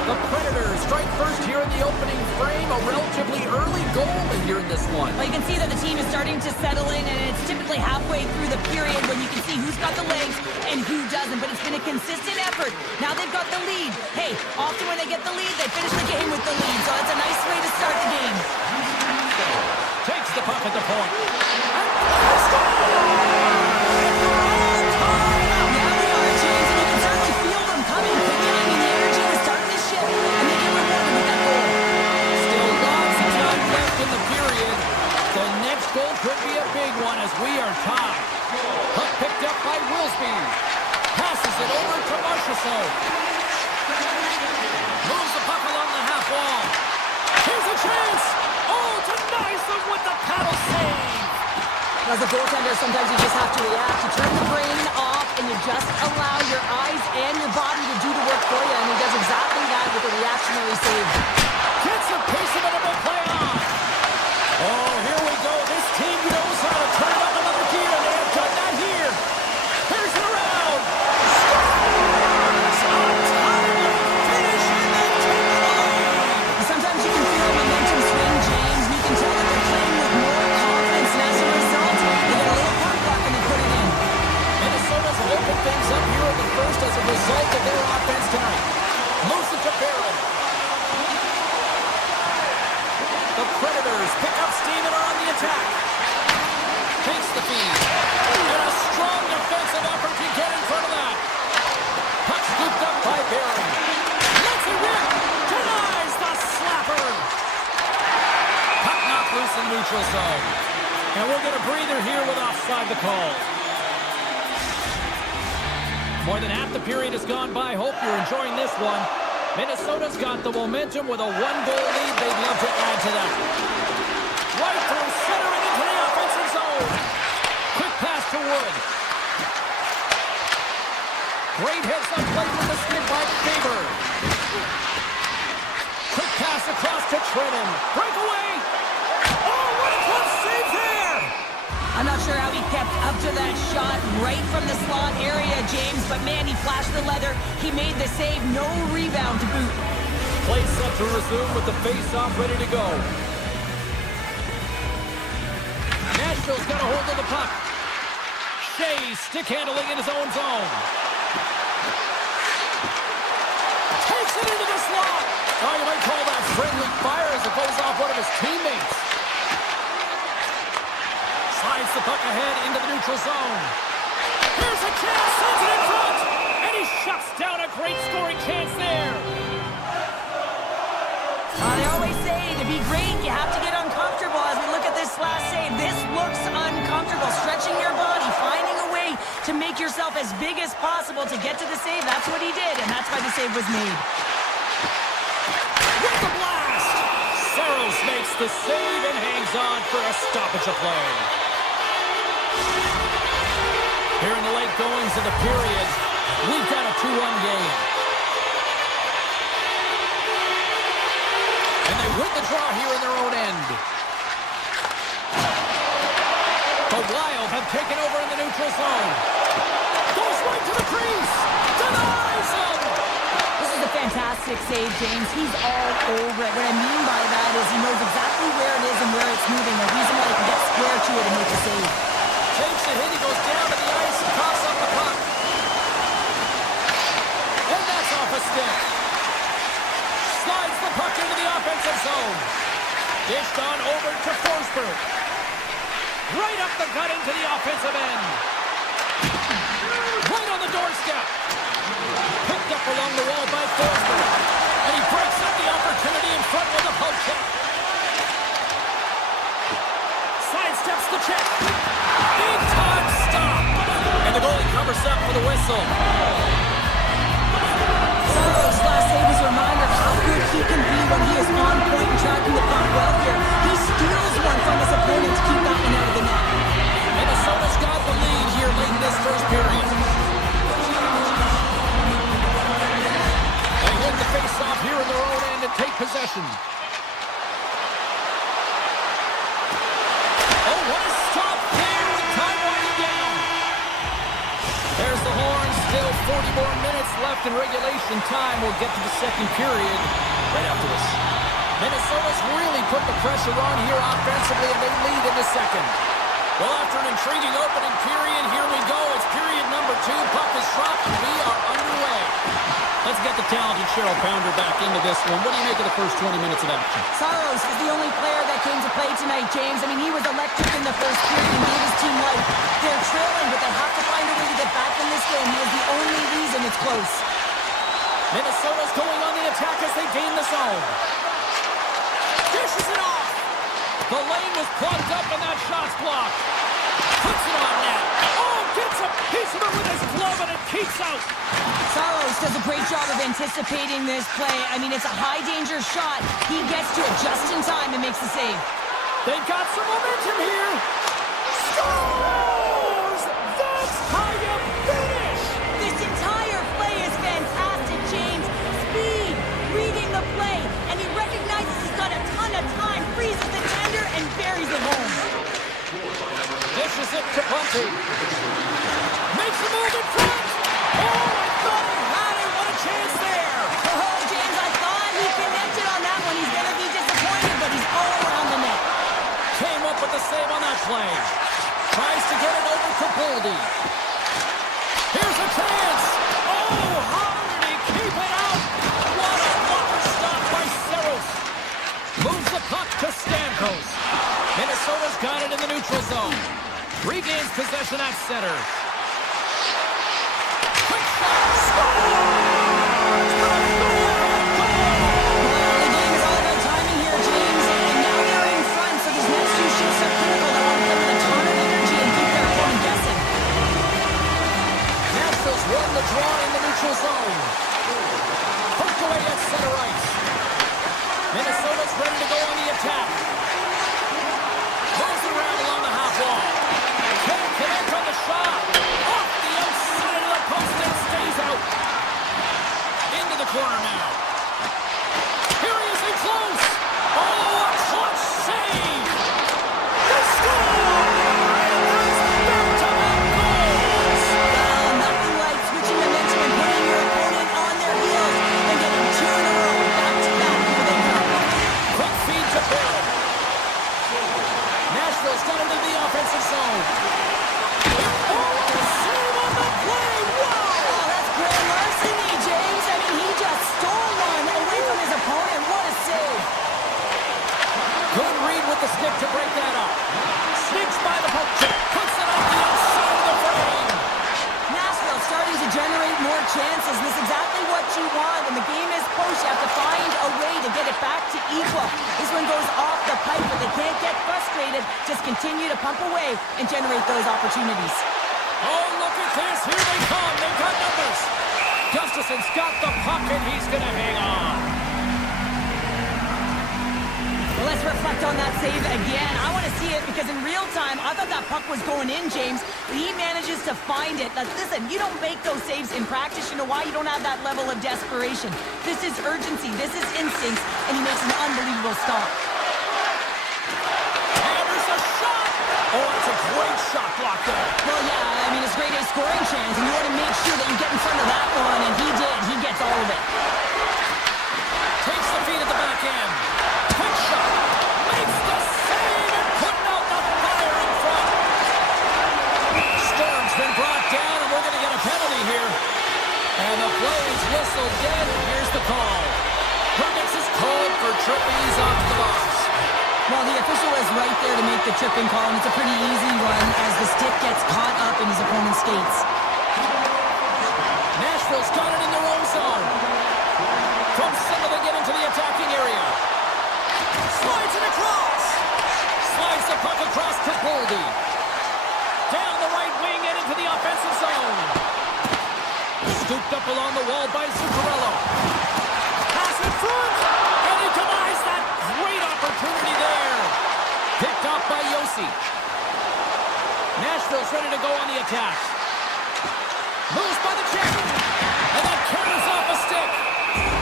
The Predators strike first here in the opening frame. A relatively early goal here in this one. Well, you can see that the team is starting to settle in, and it's typically halfway through the period when you can see who's got the legs and who doesn't. But it's been a consistent effort. Now they've got the lead. Hey, often when they get the lead, they finish the game with the lead. So it's a nice way to start the game. Takes the puck at the point. Goal could be a big one as we are tied. Puck picked up by Wilsby. Passes it over to Marchessault. Moves the puck along the half wall. Here's a chance. Oh, to Nyson with the paddle save. As a goaltender, sometimes you just have to react. You turn the brain off and you just allow your eyes and your body to do the work for you. And he does exactly that with a reactionary save. Gets a piece of it and will play on. Oh, here we go. This team knows how to turn up another gear. They have done that here. Here's it around. Scores! Untimely finish and they take the lead. Sometimes you can feel a momentum swing, James. You can tell that they're playing with more confidence, and as a result, they get a little puck luck and they put it in. Minnesota's opened things up here in the first as a result of their offense tonight. Moves it to Barron. The Predators pick up steam and are on the attack. Takes the feed. And a strong defensive effort to get in front of that. Puck scooped up by Barron. Lets it rip. Denies the slapper. Puck knocked loose in the neutral zone. And we'll get a breather here with offside the call. More than half the period has gone by. Hope you're enjoying this one. Minnesota's got the momentum with a one-goal lead. They'd love to add to that. Right through center and into the offensive zone. Quick pass to Wood. Great heads-up play with the skid by Faber. Quick pass across to Trenton. Breakaway. Oh, what a close save there! I'm not sure how he kept up to that shot right from the slot area, James, but man, he flashed the leather. He made the save, no rebound to boot. Play set to resume with the face-off ready to go. Nashville's got a hold of the puck. Shea stick handling in his own zone. Takes it into the slot. Oh, you might call that friendly fire as it goes off one of his teammates. Slides the puck ahead into the neutral zone. Here's a chance, sends it in front, and he shuts down a great scoring chance there. They always say to be great, you have to get uncomfortable. As we look at this last save, this looks uncomfortable. Stretching your body, finding a way to make yourself as big as possible to get to the save. That's what he did, and that's why the save was made. With the blast! Saros makes the save and hangs on for a stoppage of play. Here in the late goings of the period, we've got a 2-1 game. And they win the draw here in their own end. The Wild have taken over in the neutral zone. Goes right to the crease. Denies him. This is a fantastic save, James. He's all over it. What I mean by that is he knows exactly where it is and where it's moving. A reason why he can get square to it and make the save. Takes the hit. He goes down to the ice and coughs up the puck. And that's off a stick. Slides the puck into the offensive zone. Dished on over to Forsberg. Right up the gut into the offensive end. Right on the doorstep. Picked up along the wall by Forsberg. And he breaks up the opportunity in front with a poke check. Sidesteps the check. Big time stop. And the goalie covers up for the whistle. Saros' last save is a reminder of how good he can be when he is on point and tracking the puck well here. He steals one from his opponent to keep that one out of the net. Minnesota's got the lead here late in this first period. They win the face-off here in their own end and take possession. Oh, what a stop there with time winding down. There's the horn. Still 40 more minutes left in regulation time. We'll get to the second period right after this. Minnesota's really put the pressure on here offensively, and they lead in the second. Well, after an intriguing opening period, here we go. It's period number 2. Puck is dropped, and we are underway. Let's get the talented Cheryl Pounder back into this one. What do you make of the first 20 minutes of action? Saros is the only player that came to play tonight, James. I mean, he was electric in the first period and gave his team life. They're trailing, but they have to find a way to get back in this game. He is the only reason it's close. Minnesota's going on the attack as they gain the zone. Dishes it off. The lane was plugged up and that shot's blocked. Puts it on net. Oh, gets a piece of it with his glove and it keeps out. Saros does a great job of anticipating this play. I mean, it's a high-danger shot. He gets to it just in time and makes the save. They've got some momentum here. Scores! That's how you finish! This entire play is fantastic, James. Speed, reading the play, and he recognizes he's got a ton of time, freezes the tender, and buries it home. Dishes it to Bunting. Makes a move in front. Oh, I thought he had it. What a chance there. Oh, James, I thought he connected on that one. He's going to be disappointed, but he's all around the net. Came up with the save on that play. Tries to get it over to Boldy. Here's a chance. Oh, how did he keep it out? What a blocker stop by Saros. Moves the puck to Stamkos. Minnesota's got it in the neutral zone. Regains possession at center. Quick shot. Scores! The game is all about timing here, James, and now they're in front, so these next two shifts are critical. They want to play with a ton of energy and keep their opponent guessing. Nashville's won the draw in the neutral zone. Poked away at center ice. Minnesota's ready to go on the attack. Moves around along the half wall. Can't connect on the shot. Off the outside of the post and stays out. Into the corner now. Here he is in close. Oh, a clutch save. The score! And that's back-to-back goals. Well, nothing like switching momentum and putting your opponent on their heels and getting 2 in a row. Back-to-back, here they come. Quick feed to Bill. Nashville's got into the offensive zone. Oh, save on the play. Wow! Oh, that's grand larceny, James. I mean, he just stole one away from his opponent. What a save. Good read with the stick to break that up. Sneaks by the poke check. Puts it off the outside of the frame. Nashville starting to generate more chances. This is exactly what you want. When the game is close, you have to find a way to get it back to equal. This one goes off the pipe, but they can't get frustrated. Just continue to pump away and generate those opportunities. Oh, look at this. Here they come. They've got numbers. Gustafson's got the puck, and he's going to hang on. Well, let's reflect on that save again. I want to see it because in real time, I thought that puck was going in, James. He manages to find it. Now, listen, you don't make those saves in practice. You know why? You don't have that level of desperation. This is urgency. This is instinct, and he makes an unbelievable stop. Hammers a shot. Oh, that's a great shot block there. Well, yeah, I mean, it's great a scoring chance, and you want to make sure that you get in front of that one, and he did. He gets all of it. Takes the feed at the back end. Quick shot. Makes the save and putting out the fire in front. Storm's been brought down, and we're going to get a penalty here. And the play's whistled dead, and here's the call. Hermix is called for tripping. He's off the box. Well, the official is right there to make the tripping call, and it's a pretty easy one as the stick gets caught up in his opponent's skates. Nashville's got it in their own zone. From center, they get into the attacking area. Slides it across. Slides the puck across to Boldy. Down the right wing and into the offensive zone. Scooped up along the wall by Zuccarello. Pass in front. And he denies that great opportunity there. Picked off by Yossi. Nashville's ready to go on the attack. Moves by the check. And that carries off a stick.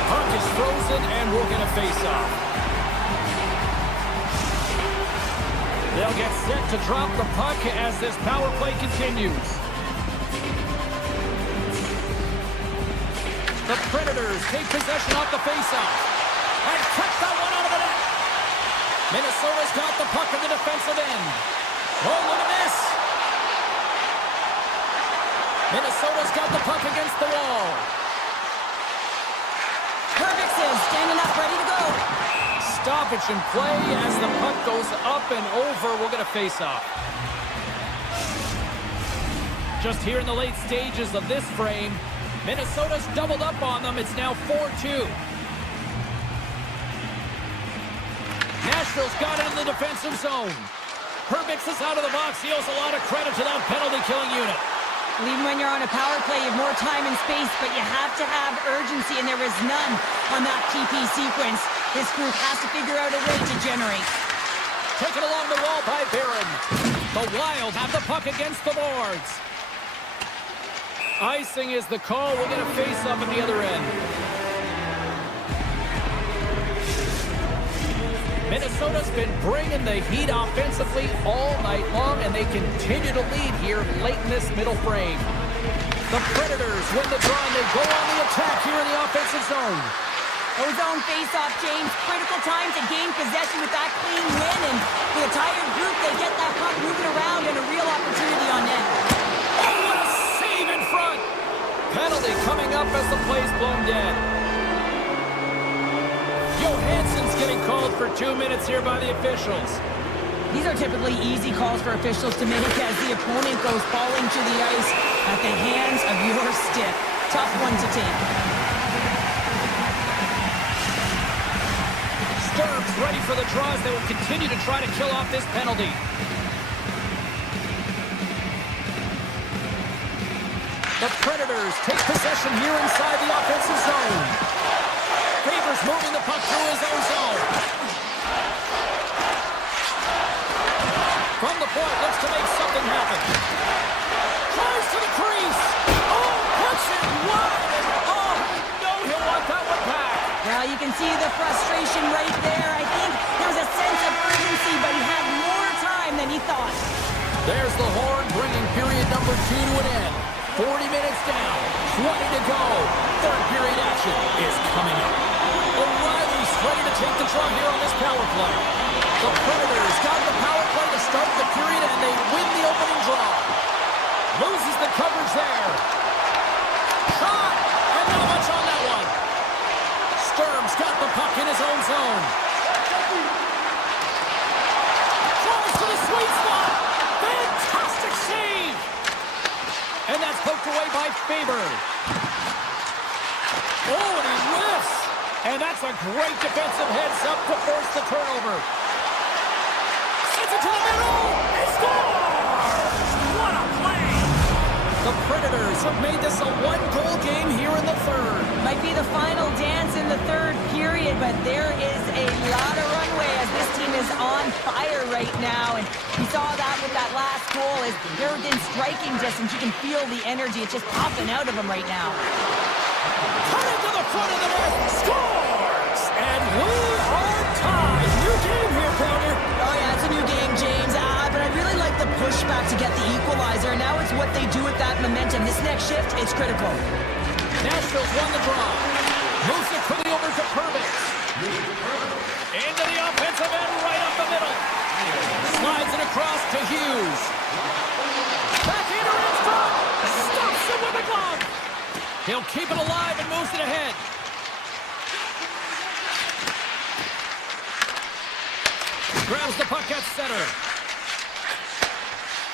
Puck is frozen and we're going to face off. They'll get set to drop the puck as this power play continues. The Predators take possession off the faceoff and cut that one out of the net. Minnesota's got the puck in the defensive end. Oh, look at this. Minnesota's got the puck against the wall. Hervickson standing up, ready to go. Stoppage in play as the puck goes up and over. We're going to face off. Just here in the late stages of this frame, Minnesota's doubled up on them. It's now 4-2. Nashville's got it in the defensive zone. Hervickson is out of the box. He owes a lot of credit to that penalty-killing unit. Even when you're on a power play, you have more time and space, but you have to have urgency, and there is none on that PP sequence. This group has to figure out a way to generate. Taken along the wall by Barron. The Wild have the puck against the boards. Icing is the call. We're going to face up at the other end. Minnesota's been bringing the heat offensively all night long, and they continue to lead here late in this middle frame. The Predators win the draw, and they go on the attack here in the offensive zone. Ozone face-off, James. Critical time to gain possession with that clean win, and for the tired group, they get that puck moving around and a real opportunity on net. Oh, what a save in front! Penalty coming up as the play's blown dead. Johansson's getting called for 2 minutes here by the officials. These are typically easy calls for officials to make as the opponent goes falling to the ice at the hands of your stick. Tough one to take. Sturm's ready for the draws. They will continue to try to kill off this penalty. The Predators take possession here inside the offensive zone. Favors moving the puck through his own zone. From the point, looks to make something happen. Tries to the crease. Oh, puts it wide. Oh, no, he'll want that one back. Well, you can see the frustration right there. I think there was a sense of urgency, but he had more time than he thought. There's the horn, bringing period number 2 to an end. 40 minutes down, 20 to go. Third period action is coming up. O'Reilly's ready to take the draw here on this power play. The Predators got the power play to start the period, and they win the opening draw. Loses the coverage there. Shot, and not much on that one. Sturm's got the puck in his own zone. Tries to the sweet spot. Fantastic save. And that's poked away by Faber. Oh, and he lifts. And that's a great defensive heads-up to force the turnover. Sends it to the middle. He scores! What a play! The Predators have made this a one-goal game here in the third. Might be the final dance in the third period, but there is a lot of runway as this team is on fire right now. And you saw that with that last goal. As they're within striking distance, you can feel the energy. It's just popping out of them right now. Cutting to the front of the net. Scores! And we are tied. New game here, Pounder. Oh, yeah, it's a new game, James. But I really like the pushback to get the equalizer. Now it's what they do with that momentum. This next shift, it's critical. Nashville's won the draw. Moves it quickly over to Purvis. Into the offensive end, right up the middle. Slides it across to Hughes. Back into Redstone. Stops him with a glove. He'll keep it alive and moves it ahead. Grab Grabs the puck at center.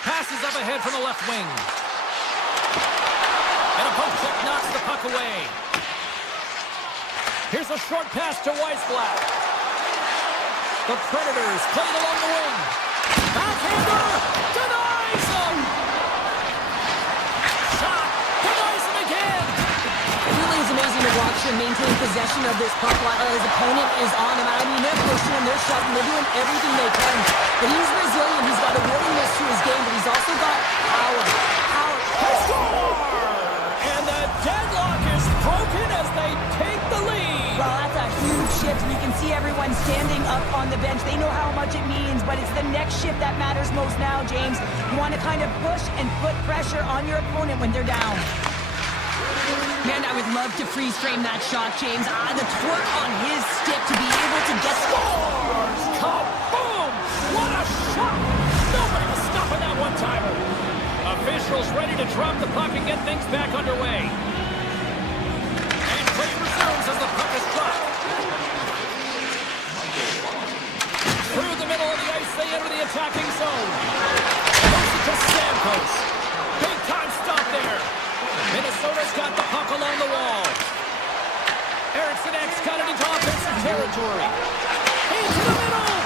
Passes up ahead from the left wing. And a poke check knocks the puck away. Here's a short pass to Weissblatt. The Predators play it along the wing. Backhander denies him. Shot denies him again. It really is amazing to watch him maintain possession of this puck while his opponent is on him. I mean, they're pushing him, they're shoving, they're doing everything they can. But he's resilient. He's got a willingness to his game, but he's also got power. Score! And the deadlock is broken as they take the lead. Well, that's a huge shift, and you can see everyone standing up on the bench. They know how much it means, but it's the next shift that matters most now, James. You want to kind of push and put pressure on your opponent when they're down. Man, I would love to freeze frame that shot, James. The torque on his stick to be able to get Scores! Kaboom! What a shot! Nobody was stopping that one-timer. Officials ready to drop the puck and get things back underway. And play resumes as the puck is dropped. Through the middle of the ice, they enter the attacking zone. Goes it to Stamkos. Big time stop there. Minnesota's got the puck along the wall. Eriksson X got it into offensive territory. Into the middle!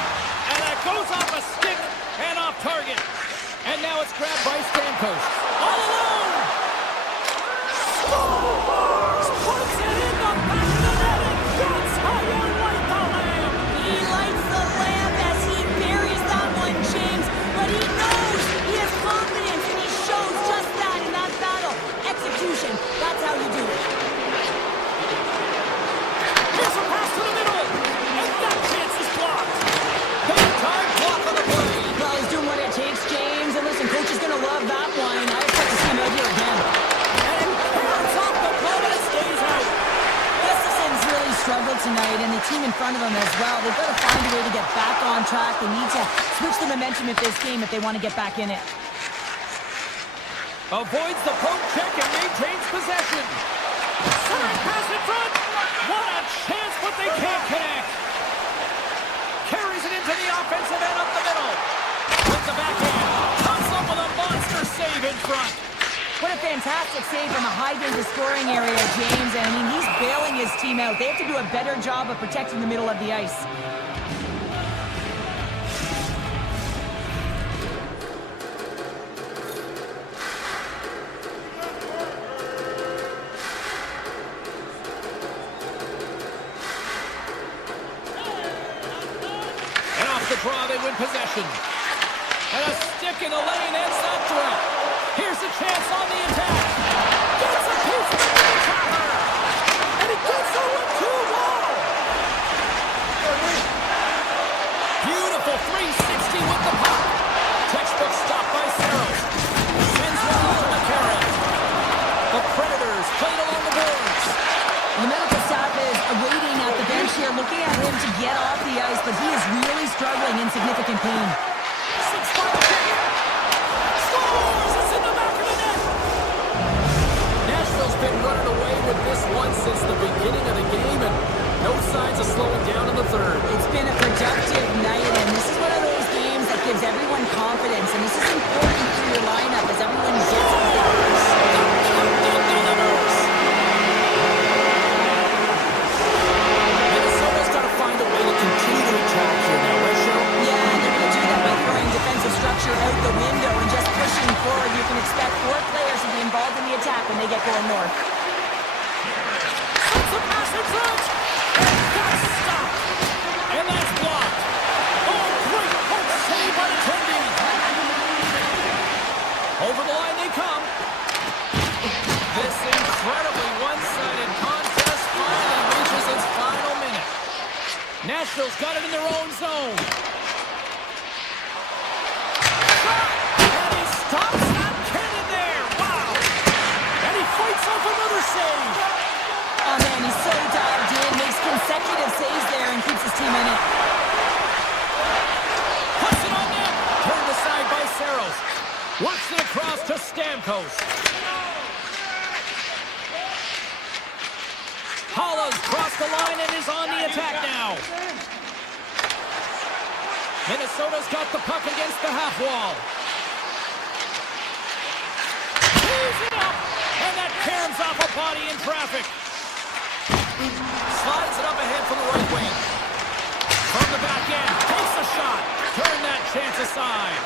And that goes off a stick and off target. And now it's grabbed by Stamkos. All alone! Scores! Puts it in the back of the net, and that's how you light the lamp! He lights the lamp as he buries that one, James. But he knows he has confidence, and he shows just that in that battle. Execution, that's how you do it. Here's a pass to the middle, and that chance is blocked. Big time block on the play. Well, he's doing what it takes, James. And listen, coach is going to love that one. I expect to see him out here again. And it's off the glove, and it stays out. Gustafson's really struggled tonight, and the team in front of him as well. They've got to find a way to get back on track. They need to switch the momentum of this game if they want to get back in it. Avoids the poke check and maintains possession. Side pass in front. What a chance, but they can't connect. Carries it into the offensive end up the middle. With the backhand. Comes up with a monster save in front. What a fantastic save from a high-danger scoring area, James. And I mean, he's bailing his team out. They have to do a better job of protecting the middle of the ice. And off the draw, they win possession. And a stick in the lane ends that threat. Here's a chance on the attack. Gets a piece of the cover. And he gets over to wall. Beautiful 360 with the puck. Textbook stop by Saros. Sends one out to McCarron. The Predators played along the boards. The medical staff is waiting at the bench here, looking at him to get off the ice, but he is really struggling in significant pain. 6-5 kick. Scores! It's in the back of the net. Nashville's been running away with this one since the beginning of the game, and no signs of slowing down in the third. It's been a productive night, and this is one of those games that gives everyone confidence, and this is important for your lineup as everyone gets on the ice. Minnesota's got to find a way to continue to attack here now, right, Cheryl? Yeah, and they're going to do that by throwing defensive structure out the window and just pushing forward. You can expect 4 players to be involved in the attack when they get going north. Sends a pass in front. And that's stopped. And that's blocked. Oh, great poke save by the Trendy. Over the line they come. This incredibly one-sided contest finally reaches its final minute. Nashville's got it in their own zone. And he stops that cannon there. Wow. And he fights off another save. Oh man, he's so dialed in, makes consecutive saves there and keeps his team in it. Puts it on net. Turned aside by Saros. Works it across to Stamkos. Hollow's crossed the line and is on the attack now. Minnesota's got the puck against the half wall. He's it up, and that caroms off a body in traffic. Slides it up ahead for the right wing. From the back end, takes a shot. Turn that chance aside.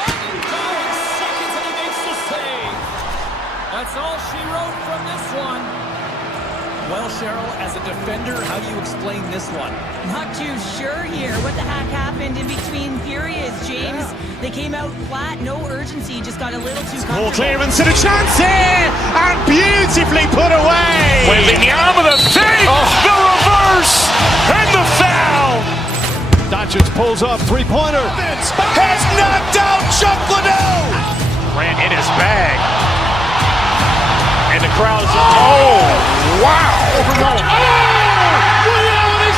Undying seconds, and he makes the save. That's all she wrote from this one. Well, Cheryl, as a defender, how do you explain this one? Not too sure here. What the heck happened in between periods, James? They came out flat, no urgency, just got a little too Ball comfortable. clearance and a chance here, and beautifully put away. Waving the arm of the fake, the reverse, and the foul. Doncic pulls up, three-pointer. Has knocked out Chuck Liddell. Ran in his bag. And the crowd is, oh, wow. He's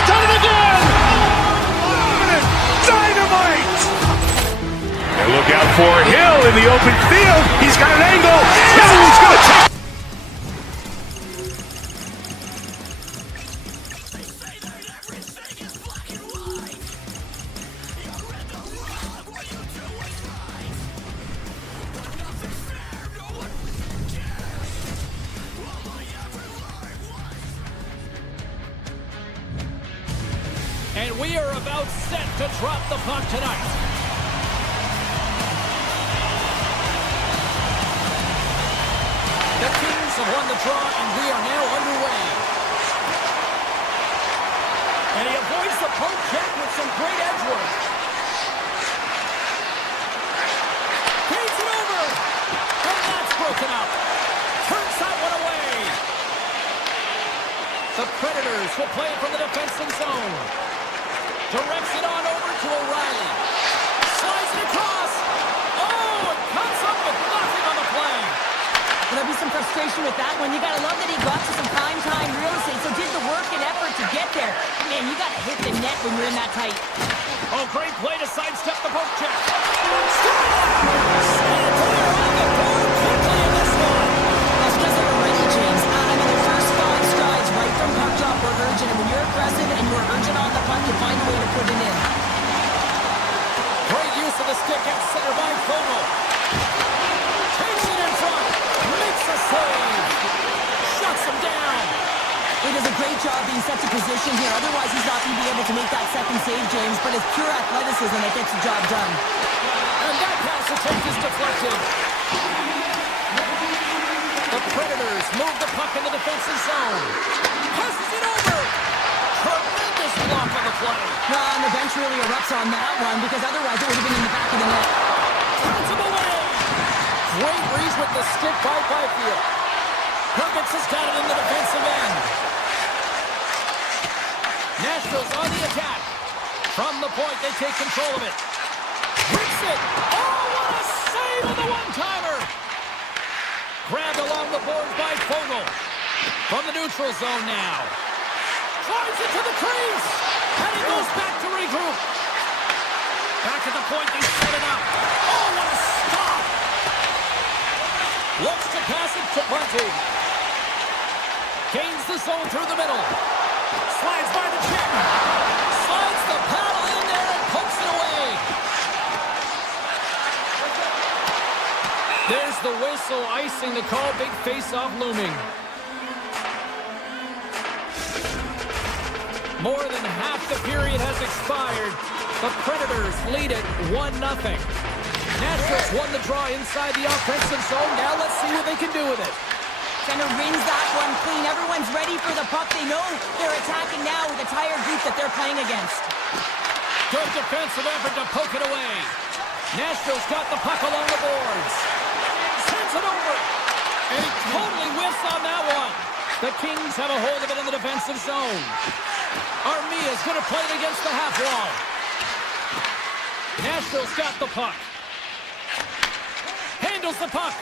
done it again. Dynamite. And look out for Hill in the open field. He's got an angle. No, he's going to take. And we are about set to drop the puck tonight. The Kings have won the draw, and we are now underway. And he avoids the poke check with some great edge work. Feeds it over. And that's broken up. Turns that one away. The Predators will play it from the defensive zone. Directs it on over to O'Reilly. Slides it across. Oh, it comes up with nothing on the play. There'll be some frustration with that one. You gotta love that he got to some prime time real estate, so did the work and effort to get there. Man, you gotta hit the net when you're in that tight. Oh, great play to sidestep the poke check. Sanitaire on the board quickly in this one. That's because they were ready, James. I mean, the first 5 strides right from puck drop were urgent, and when you're aggressive and you're urgent on the puck, you find a way to put it in. Great use of the stick at center by Fogle. Takes it in front. Makes a save. Shuts him down. He does a great job being set to position here. Otherwise, he's not going to be able to make that second save, James. But it's pure athleticism that gets the job done. And that pass attempt is deflected. The Predators move the puck in the defensive zone. Passes it over. Tremendous block on the play. Well, and the bench really erupts on that one because otherwise it would have been in the back of the net. Turns him away. Great reach with the stick by Byfield. Hermits has got it in the defensive end. Nashville's on the attack. From the point, they take control of it. Hits it. Oh, what a save on the one-timer. Grabbed along the boards by Fogle. From the neutral zone now. Drives it to the crease. And he goes back to regroup. Back at the point, they set it up. Oh, what a stop. Looks to pass it to Bunting. Gains the zone through the middle. Slides by the chin. Slides the paddle in there and pokes it away. There's the whistle icing the call. Big face-off looming. More than half the period has expired. The Predators lead it 1-0. Nashville's won the draw inside the offensive zone. Now let's see what they can do with it. Center rings that one clean. Everyone's ready for the puck. They know they're attacking now with a tired group that they're playing against. Good defensive effort to poke it away. Nashville's got the puck along the boards. Sends it over. And he totally whiffs on that one. The Kings have a hold of it in the defensive zone. Armia's going to play it against the half wall. Nashville's got the puck. Handles the puck.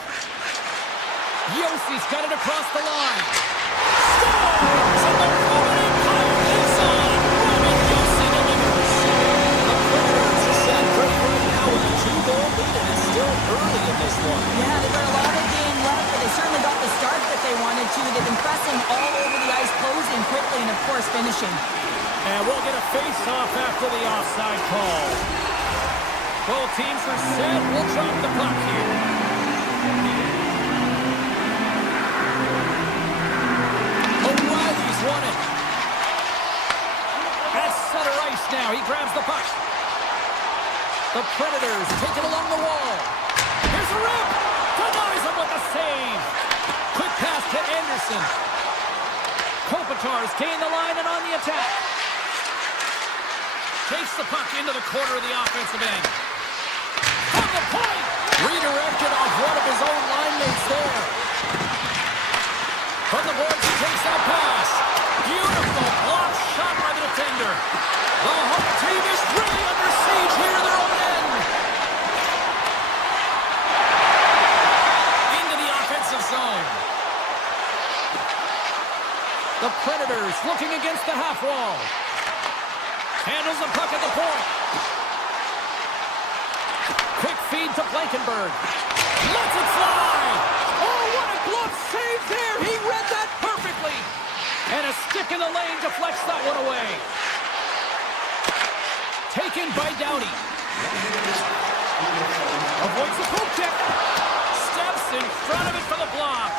Yossi's got it across the line. Scores! And the forward empire lives on. Roman Yossi delivers. The Predators are set pretty right now with a 2-goal lead, and it's still early in this one. Yeah, they've got a lot of game left, but they certainly got the start that they wanted to. They've been pressing all over the ice, closing quickly. and, of course, finishing. And we'll get a face-off after the offside call. Both teams are set. We'll drop the puck here. O'Reilly's won it. At center ice now. He grabs the puck. The Predators take it along the wall. Here's a rip. Denies him with a save. Quick pass to Anderson. Kopitar's gain the line and on the attack. Takes the puck into the corner of the offensive end. From the point! Redirected off one of his own line mates there. From the boards, he takes that pass. Beautiful block shot by the defender. The home team is really under siege here in their own end. Into the offensive zone. The Predators looking against the half wall. Handles the puck at the point. Quick feed to Blankenberg. Lets it fly. Oh, what a glove save there. He read that perfectly. And a stick in the lane deflects that one away. Taken by Downey. Avoids the poke check. Steps in front of it for the block.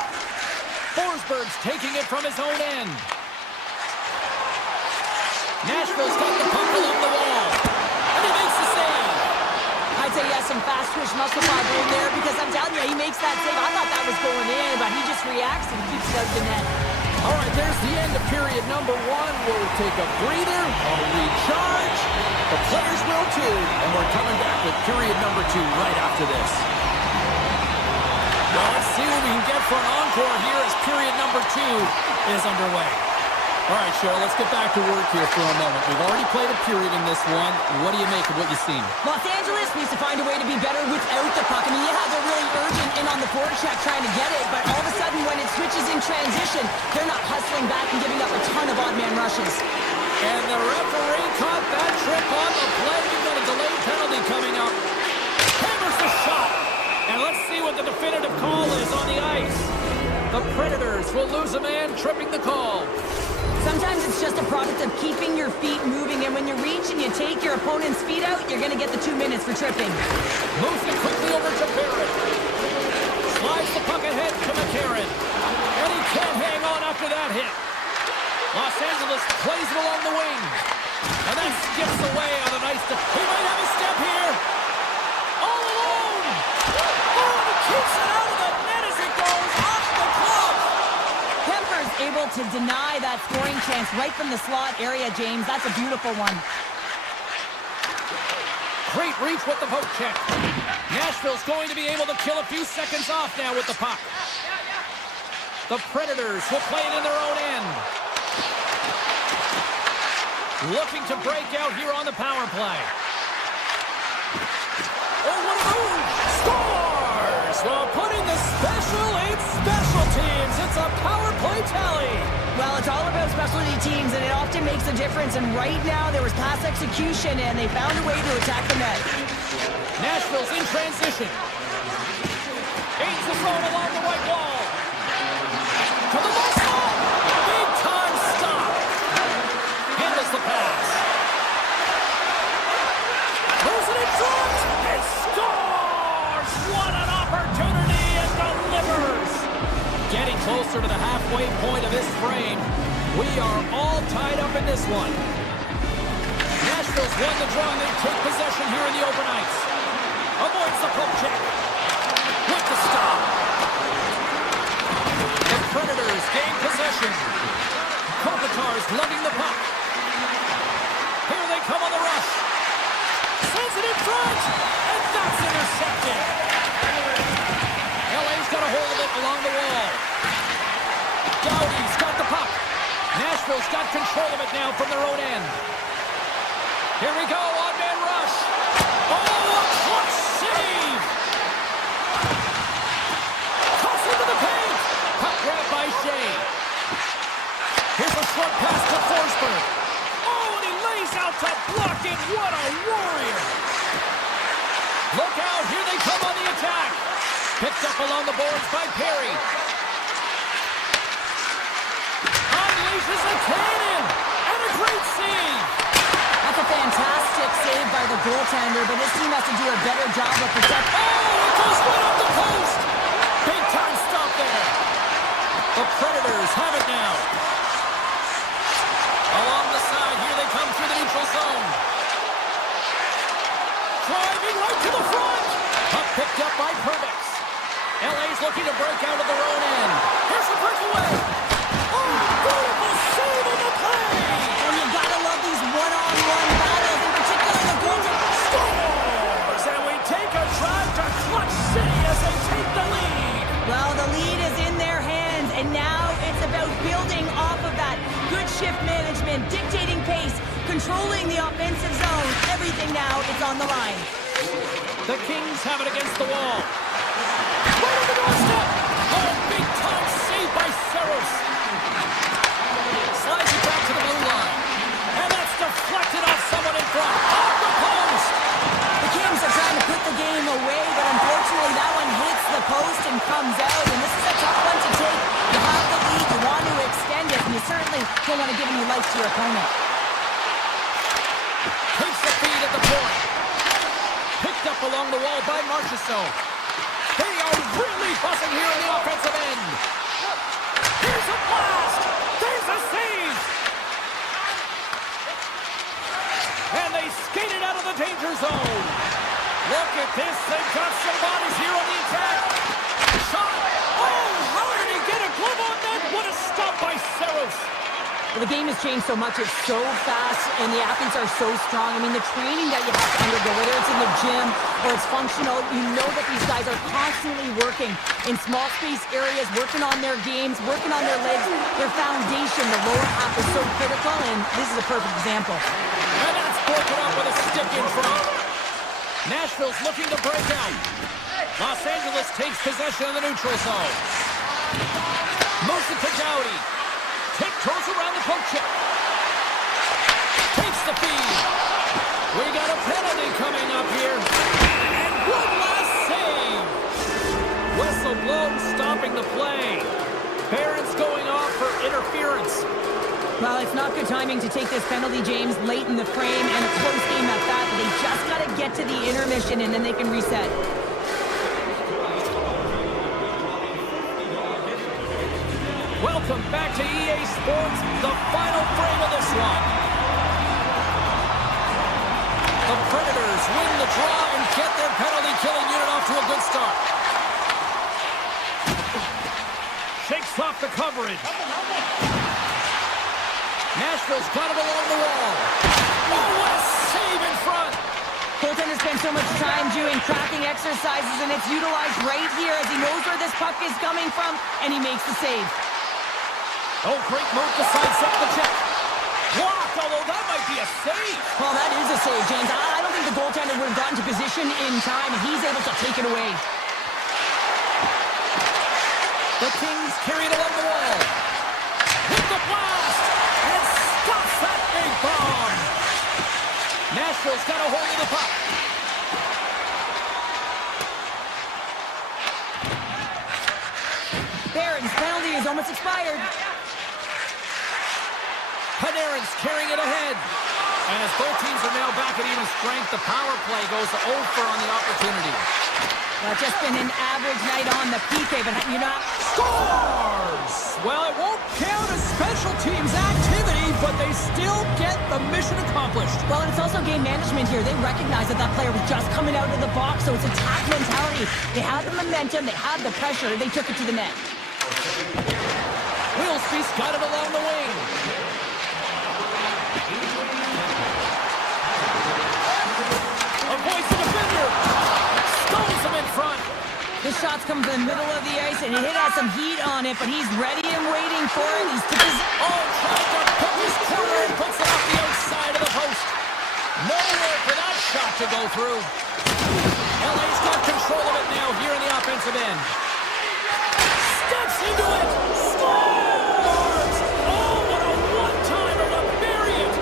Forsberg's taking it from his own end. Nashville's got the puck along the wall. And he makes the save. I'd say he has some fast twitch muscle fiber in there because I'm telling you, he makes that save. I thought that was going in, but he just reacts and keeps it out of the net. All right, there's the end of period number 1. We'll take a breather, we'll recharge. The players will too. And we're coming back with period number 2 right after this. Well, let's see what we can get for an encore here as period number 2 is underway. All right, Cheryl, let's get back to work here for a moment. We've already played a period in this one. What do you make of what you've seen? Los Angeles needs to find a way to be better without the puck. I mean, yeah, they're really urgent in on the forecheck trying to get it, but all of a sudden when it switches in transition, they're not hustling back and giving up a ton of odd man rushes. And the referee caught that trip on the play. We've got a delayed penalty coming up. Hammers the shot. And let's see what the definitive call is on the ice. The Predators will lose a man tripping the call. Sometimes it's just a product of keeping your feet moving, and when you reach and you take your opponent's feet out, you're going to get the 2 minutes for tripping. Moves it quickly over to Barrett. Slides the puck ahead to McCarron. And he can't hang on after that hit. Los Angeles plays it along the wing. And that skips away on a nice... He might have a step here. All alone. Oh, and he keeps it out of the net as it goes off the glove. Kemper's able to deny that scoring chance right from the slot area, James. That's a beautiful one. Great reach with the poke check. Nashville's going to be able to kill a few seconds off now with the puck. The Predators will play it in their own end. Looking to break out here on the power play. Oh, what a move! Scores! Well, putting the special in special teams. It's a power play tally. Well, it's all about specialty teams, and it often makes a difference. And right now, there was pass execution, and they found a way to attack the net. Nashville's in transition. Aids the zone along the right wall. To the left side. Big time stop. Handles the pass. Throws it in front. And scores! What an opportunity and delivers. Getting closer to the halfway point of this frame. We are all tied up in this one. Nashville's won the draw and they take possession here in the open ice. Avoids the poke check. With the stop. The Predators gain possession. Kopitar's lugging the puck. Here they come on the rush. Sends it in front. And that's intercepted. LA's got a hold of it along the wall. Doughty's got the puck. Nashville's got control of it now from their own end. Here we go, on-man rush. Oh, a clutch save! Cuts into the paint. Puck grab by Shea. Here's a short pass to Forsberg. Oh, and he lays out to block it. What a warrior! Look out, here they come on the attack. Picked up along the boards by Perry. unleashes a cannon! And a great save! That's a fantastic save by the goaltender, but this team has to do a better job of protecting. Oh, it goes right up the post! Big time stop there! The Predators have it now. Along the side, here they come through the neutral zone. Driving right to the front! Puck picked up by Perbix. LA's looking to break out of their own end. Here's a breakaway! Oh, beautiful save on the play! And you gotta love these one-on-one battles, in particular the goaltender. Scores! And we take a drive to Clutch City as they take the lead! Well, the lead is in their hands, and now it's about building off of that. Good shift management, dictating pace, controlling the offensive zone. Everything now is on the line. The Kings have it against the wall. Right on the doorstep! Oh, big time save by Saros. Slides it back to the blue line. And that's deflected off someone in front. Off the post! The Kings are trying to put the game away, but unfortunately that one hits the post and comes out, and this is a tough one to take. You have the lead, you want to extend it, and you certainly don't want to give any life to your opponent. Takes the feed at the point. Picked up along the wall by Marchessault. They are really buzzing here on the offensive end. Here's a blast! There's a save! And they skated out of the danger zone. Look at this. They've got some bodies here on the attack. Shot. Oh, how did he get a glove on that? What a stop by Saros. Well, the game has changed so much. It's so fast, and the athletes are so strong. I mean, the training that you have to undergo, whether it's in the gym or it's functional, you know that these guys are constantly working in small space areas, working on their games, working on their legs, their foundation. The lower half is so critical, and this is a perfect example. And that's broken up with a stick in front. Nashville's looking to break out. Los Angeles takes possession of the neutral zone. Moves it to Doughty. Tiptoes around the poke check. Takes the feed. We got a penalty coming up here. And one last save. Whistle blown, stopping the play. Barron's going off for interference. Well, it's not good timing to take this penalty, James, late in the frame, and a close game at that. But they just got to get to the intermission, and then they can reset. Welcome back to EA Sports, the final frame of this one. The Predators win the draw and get their penalty-killing unit off to a good start. Shakes off the coverage. Nashville's got it along the wall. Oh, what a save in front! Goaltender spends so much time doing tracking exercises, and it's utilized right here as he knows where this puck is coming from, and he makes the save. Oh, great move to sidestep the check. Blocked, although that might be a save. Well, that is a save, James. I don't think the goaltender would have gotten to position in time, and he's able to take it away. The Kings carry it along the wall. Hit the blast! And stops that big bomb! Nashville's got a hold of the puck. Barron's penalty is almost expired. Panarin's carrying it ahead. And as both teams are now back at even strength, the power play goes over on the opportunity. Well, just been an average night on the PK, but you know... Scores! Well, it won't count as special teams activity, but they still get the mission accomplished. Well, and it's also game management here. They recognize that that player was just coming out of the box, so it's attack mentality. They had the momentum, they had the pressure, they took it to the net. Wilsby's got it along the wing. Avoids the defender. Stones him in front. This shot's come from the middle of the ice, and it has some heat on it, but he's ready and waiting for it. He's to his... Oh, trying to put his corner and puts it off the outside of the post. Nowhere for that shot to go through. LA's got control of it now here in the offensive end. Steps into it. Scores! Oh, what a one-timer to bury it.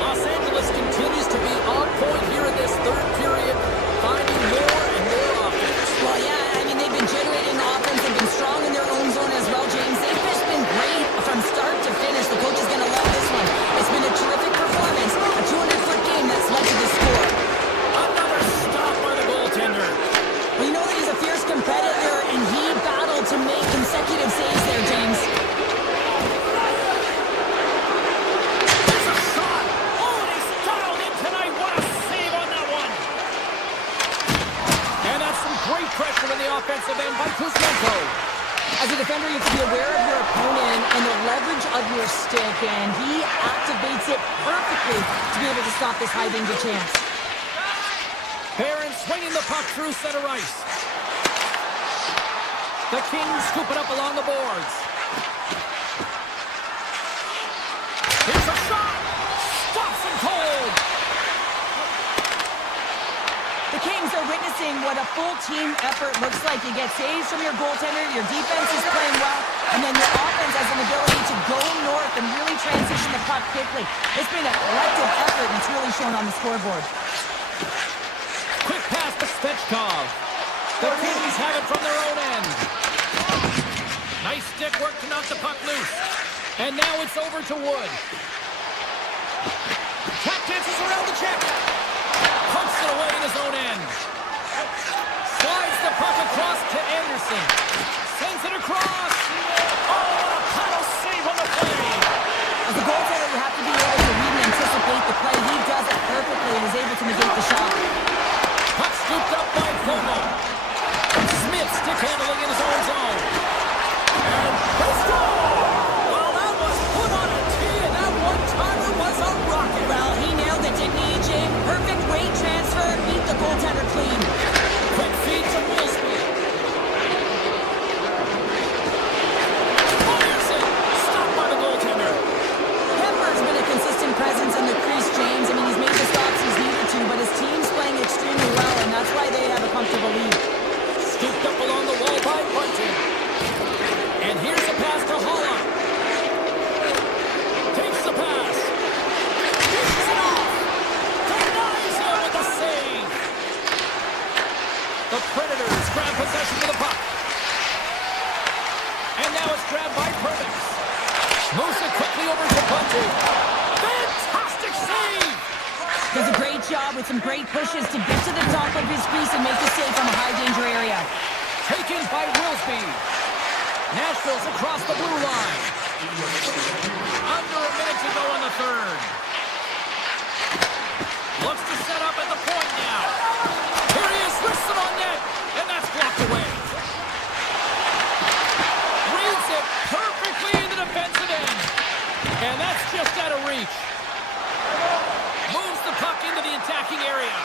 Los Angeles continues to be on point here in this third period, finding more and more offense. Well, yeah, I mean, they've been generating offense. They've been strong in their own zone as well, James. They've just been great from start to finish. The coaches Great pressure in the offensive end by Kuzmenko. As a defender, you have to be aware of your opponent and the leverage of your stick, and he activates it perfectly to be able to stop this high-danger chance. Barron swinging the puck through center ice. The Kings scoop it up along the boards. Here's a shot! Stops him cold! The Kings are witnessing what a full team effort looks like. You get saves from your goaltender, your defense is playing well, and then your offense has an ability to go north and really transition the puck quickly. It's been a collective effort, and it's really shown on the scoreboard. Quick pass to Svechkov. The Kings have it from their own end. Nice stick work to knock the puck loose. And now it's over to Wood. Tap dances around the check. Pumps it away in his own end. Slides the puck across to Anderson. Sends it across. Oh, a paddle save on the play. As a goaltender, you have to be able to read and anticipate the play. He does it perfectly and is able to negate the shot. Puck scooped up by Fogo. Smith stick handling in his own zone. And they score! Well, that was put on a tee, and that one-timer was a rocket. Well, he nailed it, didn't he, Jim? Perfect weight transfer, beat the goaltender clean. Quick feed to Wilsby. Fires it! Stopped by the goaltender. Pepper's been a consistent presence in the crease, James. I mean, he's made the stops he's needed to, but his team's playing extremely well, and that's why they have a comfortable lead. Scooped up along the wall by Bunting. And here's a pass to Holla. Takes the pass. Dishes it off. Denies him with a save. The Predators grab possession of the puck. And now it's grabbed by Pervix. Moves it quickly over to Bunting. Fantastic save. Does a great job with some great pushes to get to the top of his crease and make the save from a high-danger area. Taken by Wilsby. Nashville's across the blue line. Under a minute to go in the third. Looks to set up at the point now. Here he is, wrists it on net, and that's blocked away. Reads it perfectly in the defensive end. And that's just out of reach. Moves the puck into the attacking area.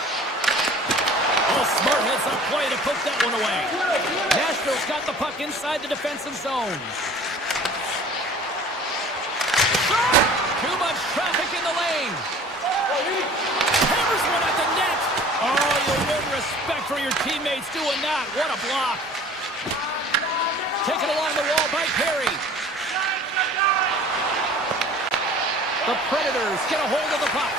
Oh, smart heads up play to put that one away. Nashville's got the puck inside the defensive zone. Too much traffic in the lane. Hammers one at the net. Oh, you'll win respect for your teammates doing that. What a block. Taken along the wall by Perry. The Predators get a hold of the puck.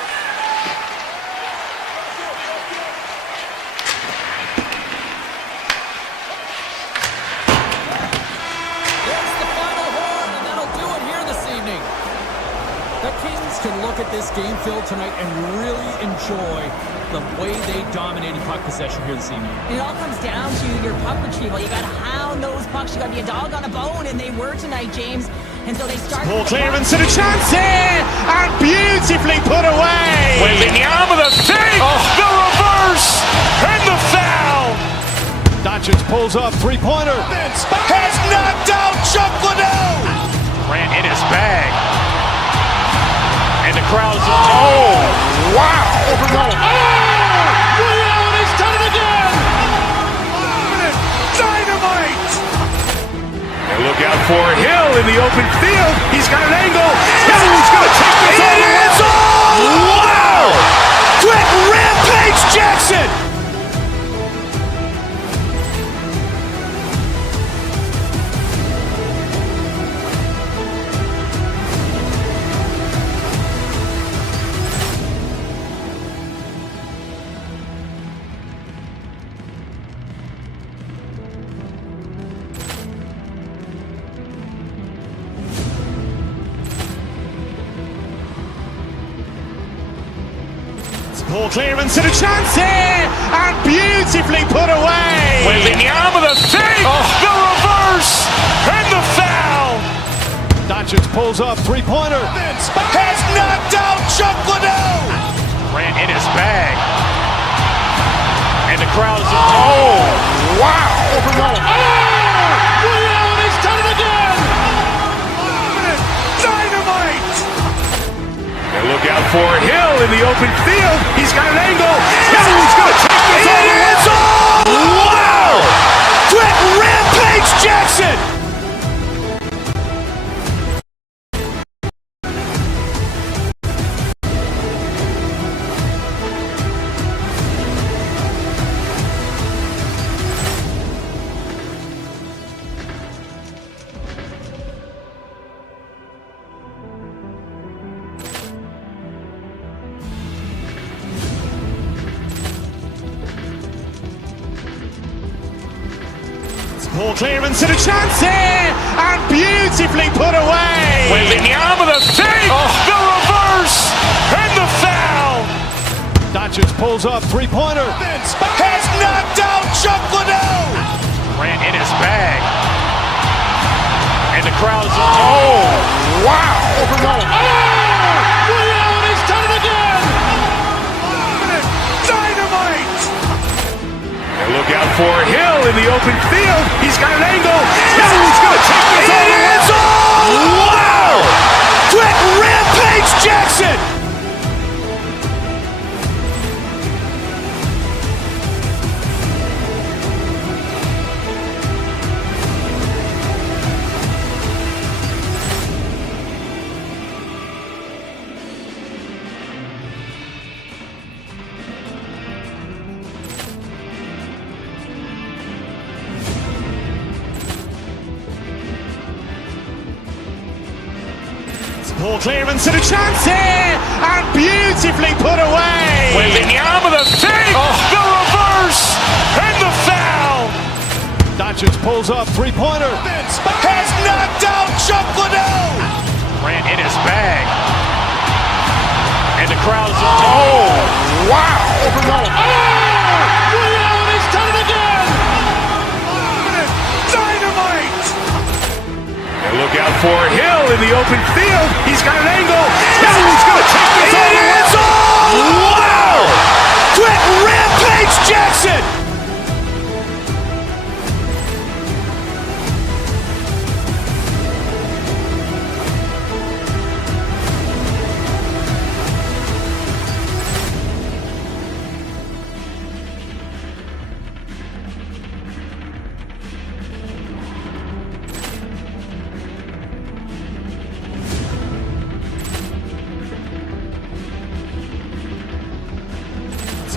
The Kings can look at this game field tonight and really enjoy the way they dominated puck possession here this evening. It all comes down to your puck retrieval. You got to hound those pucks. You got to be a dog on a bone, and they were tonight, James. And so they started. Ball clearance and a chance here, and beautifully put away. With the arm of the save, the reverse, and the foul. Doncic pulls up, three-pointer. Has knocked out Chuck Liddell. Ran in his bag. And the crowd's, oh, wow. Allen has done it again! Dynamite! And look out for Hill in the open field. He's got an angle. He's going to take this all the way. Wow! Quick rampage Jackson! Ball clearance and a chance here, and beautifully put away. With the arm of the save, the reverse, and the foul. Doncic pulls up, three-pointer. Has knocked out Chuck Liddell. Ran in his bag. And the crowd's, oh, wow! He's done it again! Dynamite! And look out for Hill in the open field. He's got an angle. He's going to take this all the way. Wow! Quick Rampage Jackson! More clearance and a chance here, and beautifully put away. Waving the arm of the fake, the reverse, and the foul. Doncic pulls up, three-pointer. Has knocked out Chuck Liddell. Grant in his bag. And the crowd's, oh, wow. He's done it again! Dynamite! And look out for Hill in the open field. He's got an angle. He's going to take this all the way. Wow! Quick Rampage Jackson! More clearance and a chance here, and beautifully put away. Waving the arm of the fake, the reverse, and the foul. Doncic pulls up, three-pointer. Has knocked out Chuck Liddell. Grant in his bag. And the crowd's, oh, wow. He's done it again! Dynamite! And look out for Hill in the open field. He's got an angle. He's going to take this all the way. Wow! Quick Rampage Jackson!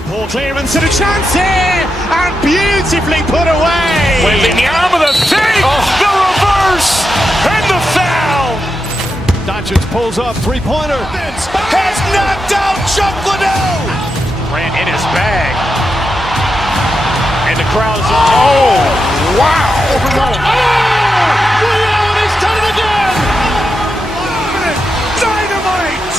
More clearance and a chance here, and beautifully put away. Waving the arm of the fake, the reverse, and the foul. Doncic pulls up, three-pointer. Has knocked out Chuck Liddell. Grant in his bag. And the crowd's, oh, wow. He's done it again! Dynamite!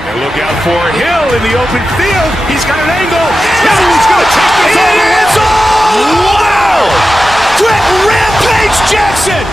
And look out for Hill in the open field. He's got an angle. He's going to take this all the way. Wow! Quick Rampage Jackson!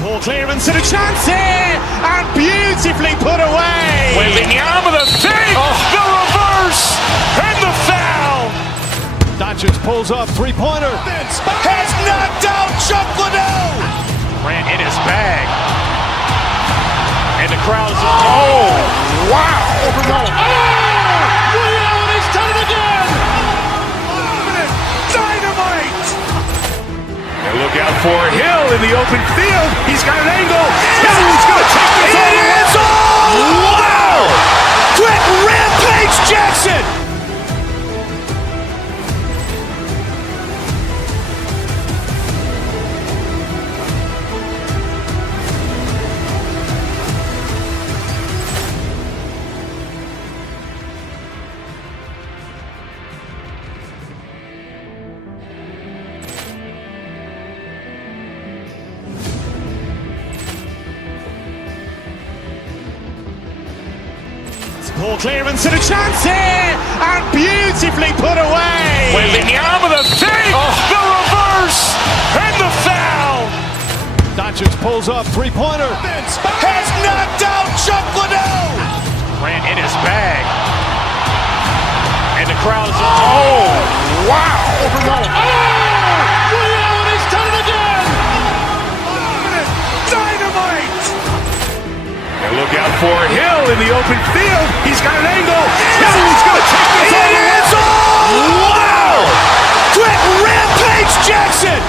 More clearance and a chance here, and beautifully put away. Waving the arm of the fake, the reverse, and the foul. Doncic pulls up, three-pointer. Has knocked out Chuck Liddell. Grant in his bag. And the crowd's, oh, wow. He's done it again! Dynamite! And look out for Hill in the open field. He's got an angle. He's going to take this all the way. Wow! Quick Rampage Jackson! Ball clearance and a chance here, and beautifully put away. Wembanyama with a save, the reverse, and the foul. Doncic pulls up, three-pointer. Has knocked out Chuck Liddell. Grant in his bag. And the crowd is, oh, wow. Ray Allen has done it again. Dynamite. And look out for Hill in the open field. He's got an angle. He's going to take this all the way. Wow! Quick Rampage Jackson.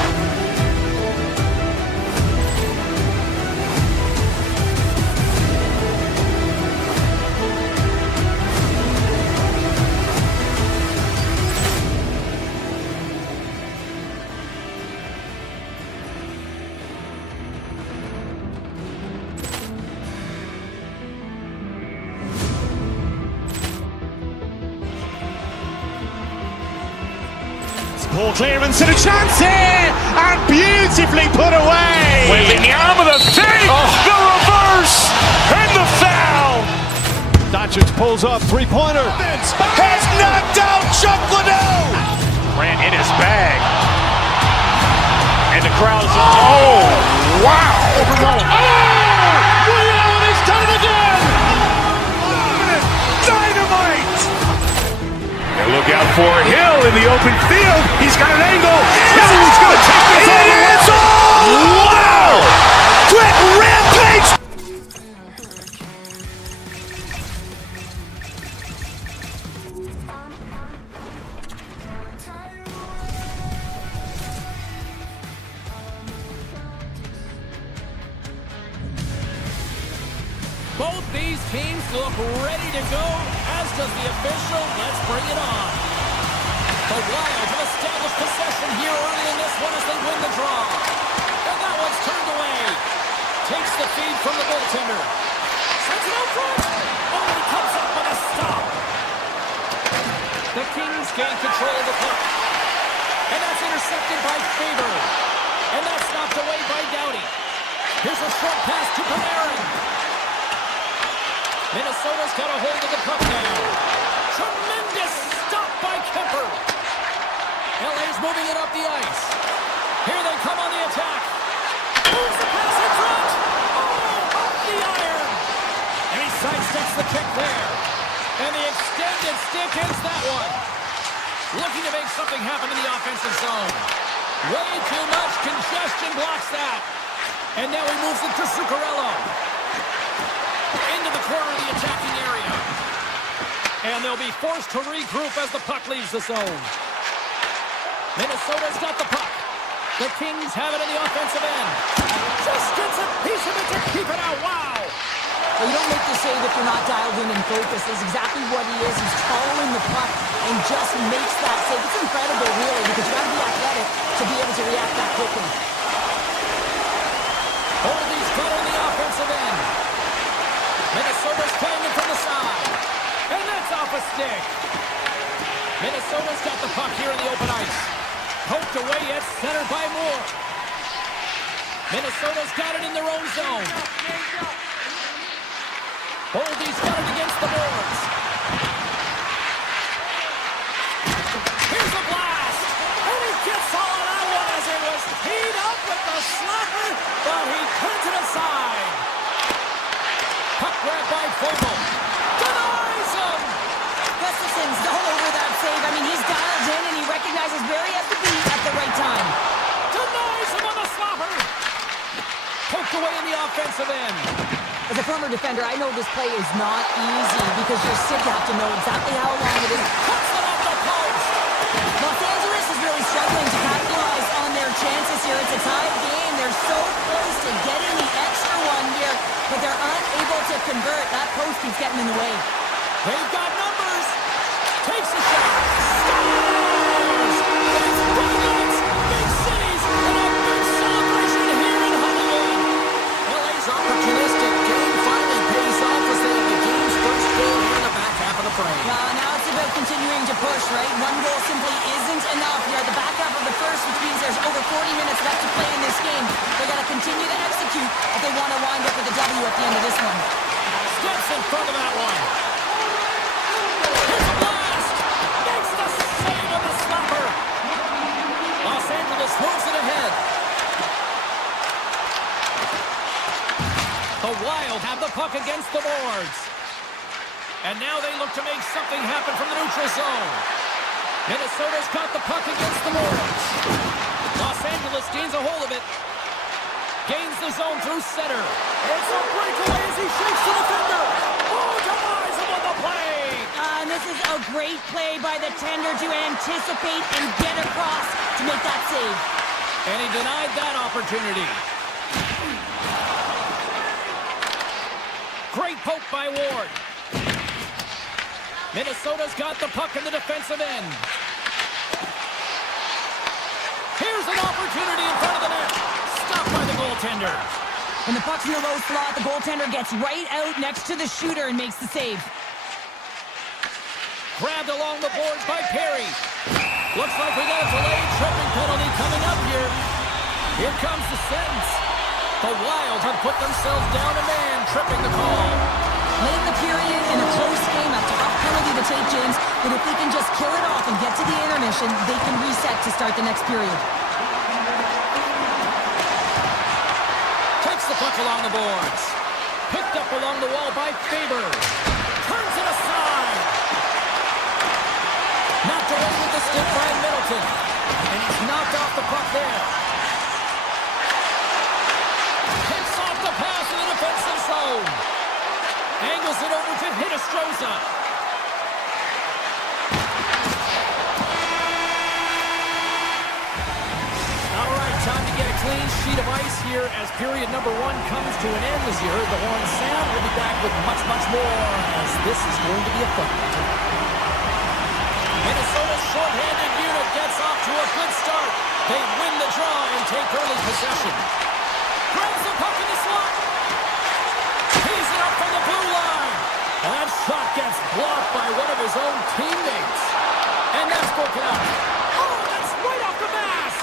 Ball clearance and a chance here, and beautifully put away. Wembanyama with a save, the reverse, and the foul. Doncic pulls up, three-pointer. Has knocked out Chuck Liddell. Grant in his bag. And the crowd is, oh, wow. Ray Allen has done it again. Dynamite. And look out for Hill in the open field. He's got an angle. He's going to take this all the way. Wow! Quick Rampage. Both these teams look ready to go, as does the official. Let's bring it on. The Wild have established possession here early in this one as they win the draw. And that one's turned away. Takes the feed from the goaltender. Sends it out front. Oh, he comes up with a stop. The Kings gain control of the puck. And that's intercepted by Faber. And that's knocked away by Doughty. Here's a short pass to Panarin. Minnesota's got a hold of the puck now. Tremendous stop by Kemper. LA's moving it up the ice. Here they come on the attack. Moves the pass in front. Oh, off the iron. And he sidesteps the kick there. And the extended stick hits that one. Looking to make something happen in the offensive zone. Way too much congestion blocks that. And now he moves it to Zuccarello. Into the corner of the attacking area. And they'll be forced to regroup as the puck leaves the zone. Minnesota's got the puck. The Kings have it in the offensive end. Just gets a piece of it to keep it out. Wow! Well, you don't make the save if you're not dialed in and focused. That's exactly what he is. He's following the puck and just makes that save. It's incredible, really, because you got to be athletic to be able to react that quickly. Holdy's got on the offensive end. Minnesota's playing it from the side. And that's off a stick. Minnesota's got the puck here in the open ice. Poked away, it's centered by Moore. Minnesota's got it in their own zone. Holdy's got it against the boards. Here's a blast. And he gets all of that one as it was teed up with the slapper, but he turns it aside. Puck grab by Fogle. Denies him. Gustafson's all over that save. I mean, he's dialed in and he recognizes where he has to be at the right time. Denies him on the slapper. Poked away in the offensive end. As a former defender, I know this play is not easy because you're sick. You have to know exactly how long it is. Cuts it off the post. Los Angeles is really struggling to capitalize on their chances here. It's a tied game. They're so close to getting the extra one here, but they're unable to convert. That post keeps getting in the way. They've got numbers. Takes a shot. Scores. It's big limits, big cities, and a big celebration here in Hollywood. LA's opportunistic game finally pays off as they have the game's first goal here in the back half of the frame. Now it's about continuing to push, right? One goal simply isn't enough. You're at the back half of the first, which means there's over 40 minutes left to play in this game. They got to continue to execute if they want to wind up with a W at the end of this one. Steps in front of that one. Wild have the puck against the boards. And now they look to make something happen from the neutral zone. Minnesota's got the puck against the boards. Los Angeles gains a hold of it. Gains the zone through center. It's a breakaway as he shakes the defender. Oh, denies him on the play. And this is a great play by the tender to anticipate and get across to make that save. And he denied that opportunity. Great poke by Ward. Minnesota's got the puck in the defensive end. Here's an opportunity in front of the net. Stopped by the goaltender. When the puck's in the low slot, the goaltender gets right out next to the shooter and makes the save. Grabbed along the boards by Perry. Looks like we got a delayed tripping penalty coming up here. Here comes the sentence. The Wild have put themselves down a man, tripping the call. Late in the period, in a close game, a tough penalty to take, James. But if they can just kill it off and get to the intermission, they can reset to start the next period. Takes the puck along the boards. Picked up along the wall by Faber. Turns it aside. Knocked away with the stick by Middleton. And he's knocked off the puck there. Picks off the pass in the defensive zone. Angles it over to Hinostroza. All right, time to get a clean sheet of ice here as period number 1 comes to an end. As you heard the horn sound, we'll be back with much, much more as this is going to be a fun one. Minnesota's shorthanded unit gets off to a good start. They win the draw and take early possession. Grabs the puck in the slot. Tees it up from the blue line. And that shot gets blocked by one of his own teammates. And that's broken up. Oh, that's right off the mask.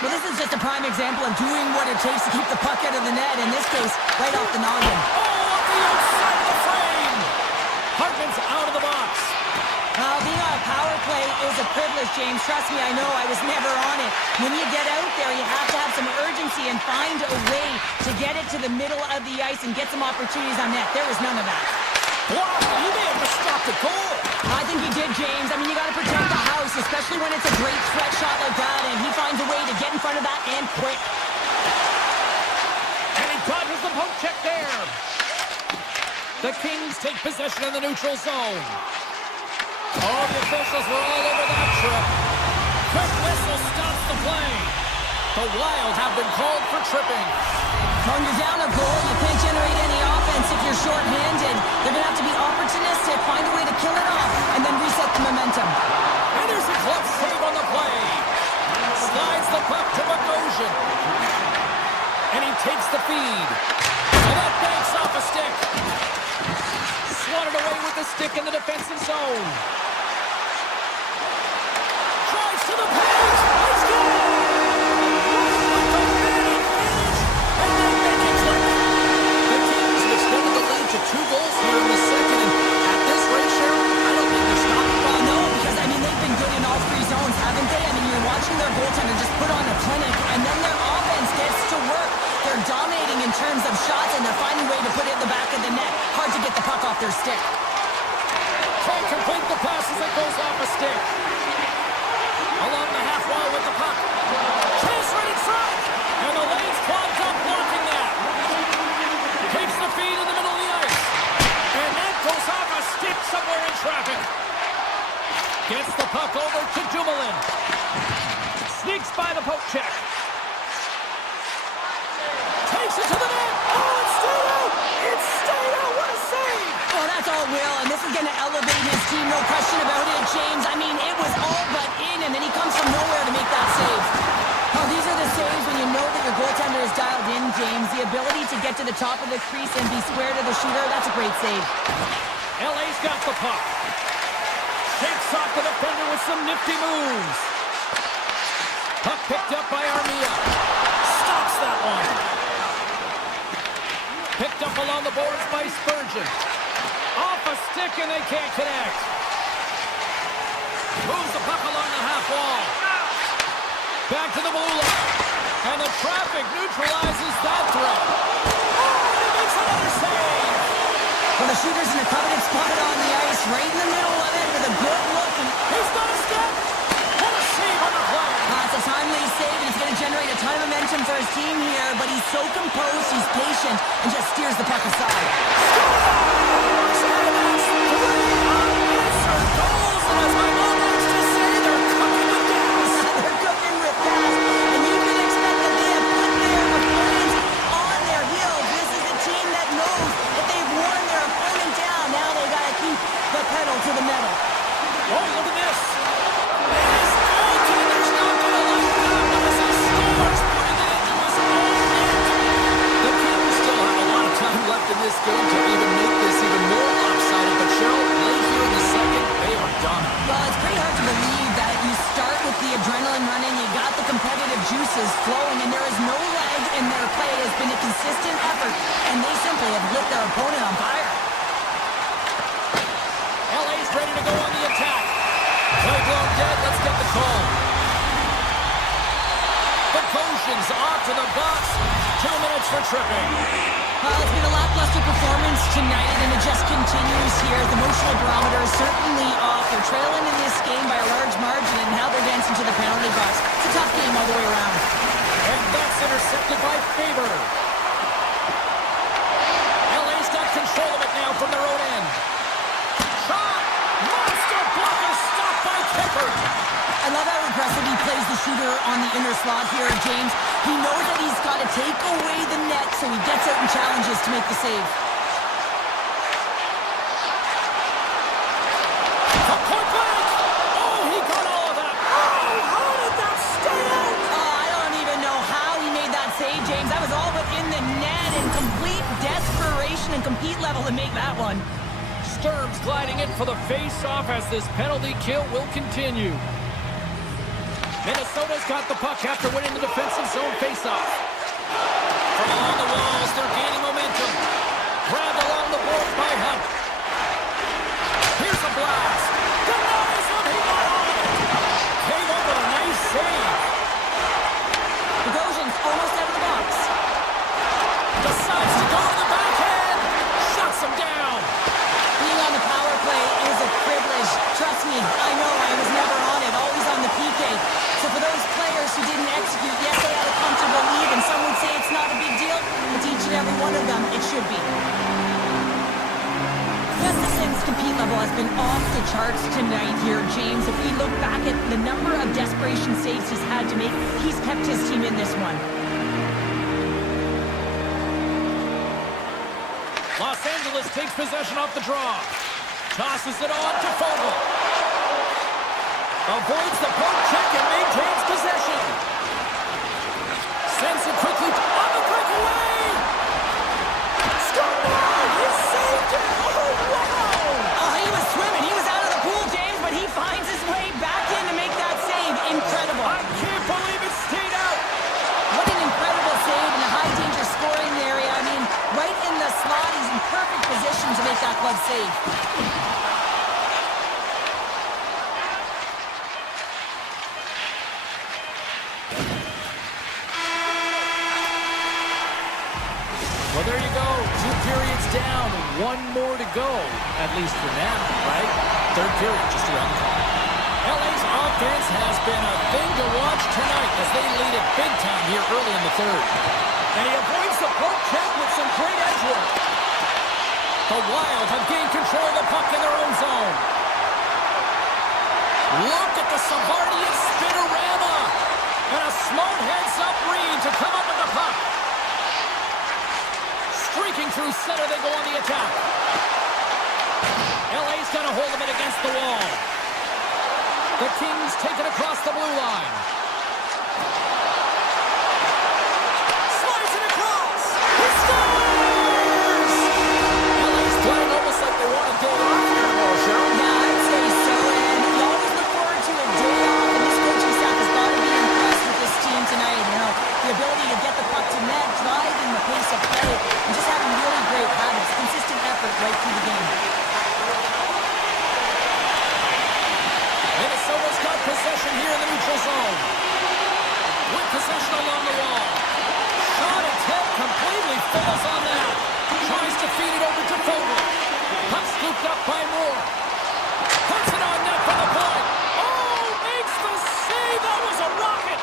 Well, this is just a prime example of doing what it takes to keep the puck out of the net. In this case, right off the noggin. Oh, off the outside of the frame. Hartman's out of the box. Being on a power play is a privilege, James. Trust me, I know. I was never on it. When you get out there, you have to have some urgency and find a way to get it to the middle of the ice and get some opportunities on net. There was none of that. Block. You may have just stopped the goal. I think he did, James. I mean, you got to protect the house, especially when it's a great threat shot like that, and he finds a way to get in front of that and quick. And he dodges the poke check there. The Kings take possession in the neutral zone. Oh, the officials were all over that trip. Quick whistle stops the play. The Wild have been called for tripping. When you're down a goal, you can't generate any offense if you're shorthanded. They're going to have to be opportunistic, find a way to kill it off, and then reset the momentum. And there's a glove save on the play. Slides the puck to Bogosian. And he takes the feed. And that banks off a stick. Swatted away with the stick in the defensive zone. Drives to the paint. Let's go! And they make it click. The Kings have extended the lead to 2 goals here in the second. And at this ratio, I don't think they're stopping. Well, no, because, I mean, they've been good in all 3 zones, haven't they? I mean, you're watching their goaltender just put on a clinic, and then their offense gets to work. They're dominating in terms of shots, and they're finding a way to put it in the back of the net. Hard to get the puck off their stick. Can't complete the pass as it goes off a stick. Along the half wall with the puck. Chase right in front. And the lane's clogged up blocking that. Takes the feed in the middle of the ice. And that goes off a stick somewhere in traffic. Gets the puck over to Dumoulin. Sneaks by the poke check. Takes it to the net. Oh, it's stayed out. It's stayed out. What a save. Oh, that's all Will, and this is going to elevate his team, no question about it, James. I mean, it was all but in, and then he comes from nowhere to make that save. Oh, these are the saves when you know that your goaltender is dialed in, James. The ability to get to the top of the crease and be square to the shooter, that's a great save. LA's got the puck. Shakes off the defender with some nifty moves. Puck picked up by Armia. Stops that one. Picked up along the boards by Spurgeon. Off a stick and they can't connect. Moves the puck along the half wall. Back to the blue line. And the traffic neutralizes that threat. Oh, and he makes another save. for his team here, but he's so composed, he's patient, and just steers the puck aside. They're cooking with gas, and you can expect that they have put their opponents on their heels. This is a team that knows that they've worn their opponent down. Now they got to keep the pedal to the metal. Oh, look at this. His goaltender's not going to let down as he scores, putting it into his own net. The Kings still have a lot of time left in this game to even make this even more lopsided, but Cheryl, late here in the second, they are done. Well, it's pretty hard to believe that you start with the adrenaline running, you got the competitive juices flowing, and there is no lag in their play. It has been a consistent effort, and they simply have lit their opponent on fire. LA's ready to go on the attack. Play blown dead. Let's get the call. The Goshen's off to the box. 2 minutes for tripping. It's been a lackluster performance tonight, and it just continues here. The emotional barometer is certainly off. They're trailing in this game by a large margin, and now they're dancing to the penalty box. It's a tough game all the way around. And that's intercepted by Faber. LA's got control of it now from their own end. Shot! Monster block is stopped by Kipper. I love how aggressive he plays the shooter on the inner slot here, James. He knows that he's got to take away the net, so he gets out and challenges to make the save. The point blank! Oh, he got all of that. Oh, how did that stay out? I don't even know how he made that save, James. That was all within the net in complete desperation and compete level to make that one. Sturm's gliding in for the face-off as this penalty kill will continue. Minnesota's got the puck after winning the defensive zone face-off. From along the walls, they're gaining momentum. Grabbed along the boards by Hunt. Here's a blast. Denies him. He got on it. Came up with a nice save. The Goshen's almost out of the box. Decides to go to the backhand. Shuts him down. Being on the power play is a privilege. Trust me, I know I was never on it, always on the PK. So for those players who didn't execute, yes, they had a comfortable lead, and some would say it's not a big deal, but to each and every one of them, it should be. Gustafson's compete level has been off the charts tonight here, James. If we look back at the number of desperation saves he's had to make, he's kept his team in this one. Los Angeles takes possession off the draw. Tosses it on to Fogle. Avoids the poke check and maintains possession. Sends it quickly on the breakaway. Score! He saved it! Oh, wow! He was swimming. He was out of the pool, James, but he finds his way back in to make that save. Incredible. I can't believe it stayed out. What an incredible save in a high-danger scoring area. I mean, right in the slot, he's in perfect position to make that glove save. Well, there you go. 2 periods down. 1 more to go. At least for now, right? 3rd period just around the corner. LA's offense has been a thing to watch tonight as they lead it big time here early in the 3rd. And he avoids the poke check with some great edge work. The Wild have gained control of the puck in their own zone. Look at the Savardian spinorama. And a smart heads-up read to come up with the puck. Streaking through center, they go on the attack. LA's got a hold of it against the wall. The Kings take it across the blue line. Slides it across. He scores! LA's playing almost like they want a day off here tomorrow, Cheryl. Yeah, I'd say so, and you always look forward to a day off, and this coaching staff has got to be impressed with this team tonight. You know, the ability to get the puck to net, driving the pace of play, and just having really great habits, consistent effort right through the game. Minnesota's got possession here in the neutral zone. With possession along the wall. Shot attempt completely fails on that. Tries to feed it over to Fogle. Puck scooped up by Moore. Puts it on net for the point. Oh, makes the save. That was a rocket.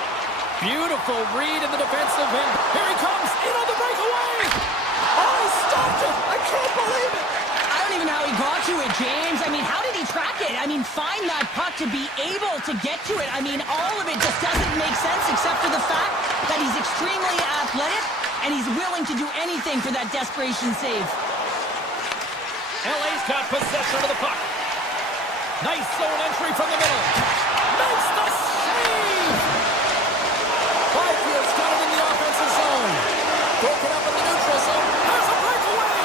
Beautiful read in the defensive end. Here he comes, in on the breakaway! Oh, he stopped it! I can't believe it! I don't even know how he got to it, James. I mean, how did he track it? I mean, find that puck to be able to get to it. I mean, all of it just doesn't make sense except for the fact that he's extremely athletic and he's willing to do anything for that desperation save. LA's got possession of the puck. Nice zone entry from the middle. Makes the save! Byfield's got it in the offensive zone. Broken up in the neutral zone. There's a breakaway!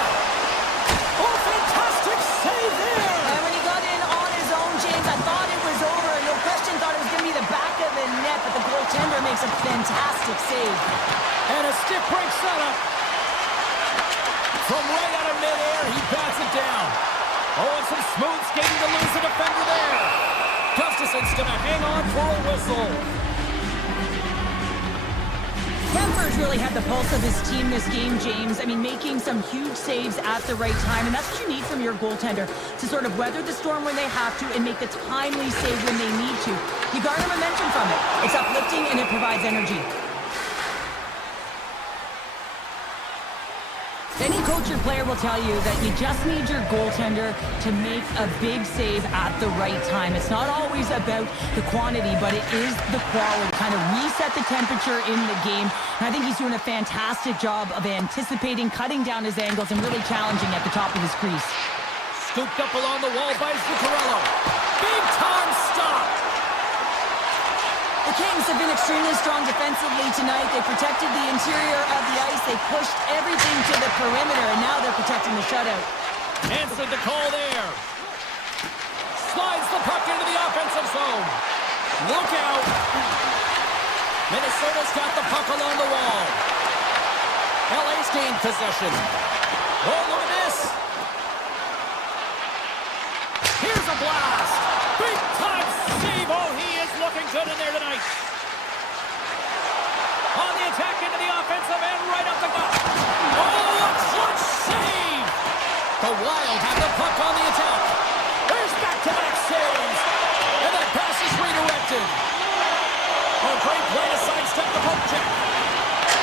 Oh, fantastic save there! And when he got in on his own, James, I thought it was over. No question, thought it was going to be the back of the net, but the goaltender makes a fantastic save. And a stick break setup. From right out of midair, he bats it down. Oh, and some smooth skating to lose the defender there. Gustafson's going to hang on for a whistle. Kemper's really had the pulse of his team this game, James. I mean, making some huge saves at the right time, and that's what you need from your goaltender, to sort of weather the storm when they have to and make the timely save when they need to. You garner momentum from it. It's uplifting and it provides energy. Any coach or player will tell you that you just need your goaltender to make a big save at the right time. It's not always about the quantity, but it is the quality. Kind of reset the temperature in the game. And I think he's doing a fantastic job of anticipating, cutting down his angles, and really challenging at the top of his crease. Scooped up along the wall by Zuccarello. Big time stop! The Kings have been extremely strong defensively tonight. They protected the interior of the ice. They pushed everything to the perimeter, and now they're protecting the shutout. Answered the call there. Slides the puck into the offensive zone. Look out. Minnesota's got the puck along the wall. LA's gained possession. Oh, look at this. Here's a blast. Big time save. Oh, he is looking good in there tonight. On the attack into the offensive end, right up the gut. Oh, a clutch save. The Wild have the puck on the attack. There's back-to-back saves. And that pass is redirected. Oh, great play to sidestep the poke check.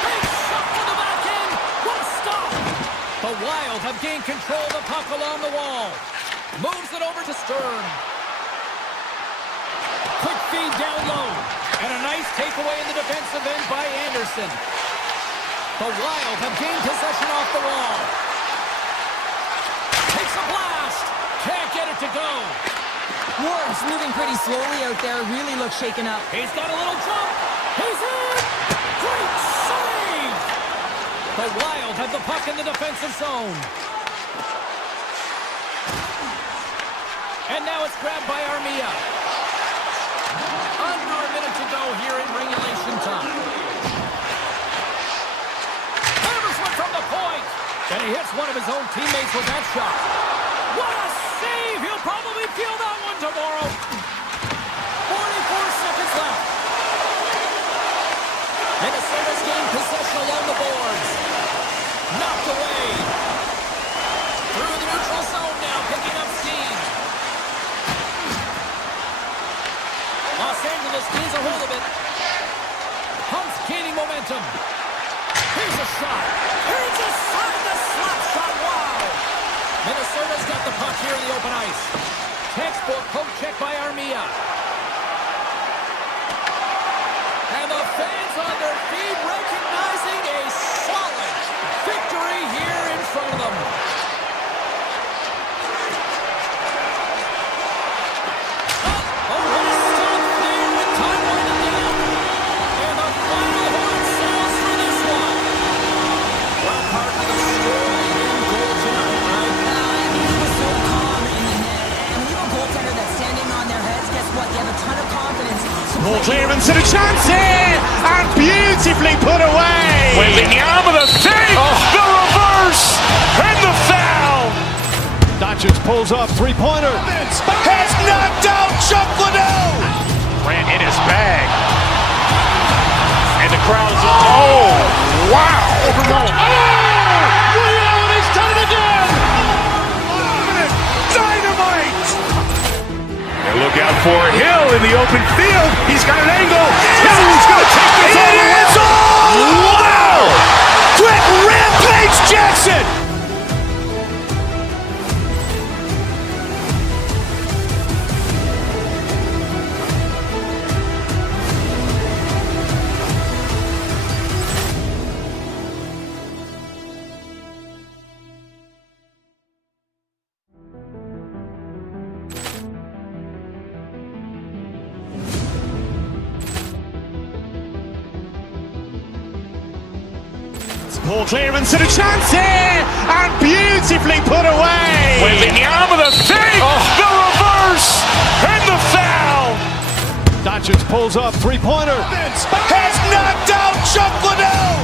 Big shot to the back end. What a stop. The Wild have gained control of the puck along the wall. Moves it over to Stern. Quick feed down low. And a nice takeaway in the defensive end by Anderson. The Wild have gained possession off the wall. Takes a blast. Can't get it to go. Ward's moving pretty slowly out there. Really looks shaken up. He's got a little jump. He's in. Great save. The Wild have the puck in the defensive zone. And now it's grabbed by Armia. Under a minute to go here in regulation time. Hammers one from the point. And he hits one of his own teammates with that shot. What a save! He'll probably feel that one tomorrow. 44 seconds left. Minnesota's gained possession along the boards. Knocked away. Through the neutral zone now, picking up steam. Los Angeles gains a hold of it. Hunt's gaining momentum. Here's a shot. Here's a shot. The slap shot. Wow. Minnesota's got the puck here in the open ice. Textbook poke check by Armia. And the fans on their feet recognizing a solid victory here in front of them. Ball clearance and a chance here! And beautifully put away! Wembanyama, the save! The reverse! And the foul! Doncic pulls up, three-pointer. Has knocked out Chuck Liddell! Ran in his bag. And the crowd is... Oh! Wow! Oh! He's done it again! Dynamite! And look out for Hill in the open field. He's got an angle. Hill is going to take this all the way. Paul clearance and a chance here, and beautifully put away. With the arm of the thing, the reverse, and the foul. Doncic pulls up, three-pointer. Has knocked out Chuck Liddell.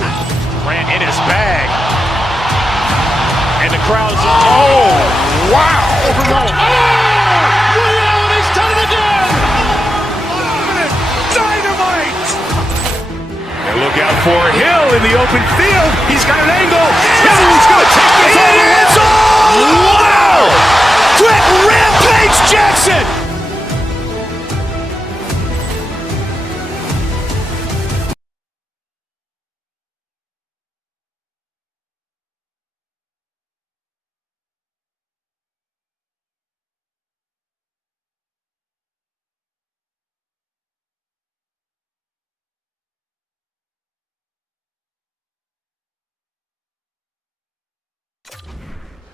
Grant in his bag. And the crowd's, oh, wow. Reality's done it again. Dynamite. And look out for Hill in the open field. He's got an angle. Hill's going to take this all the way. It's all wow. Quick rampage Jackson.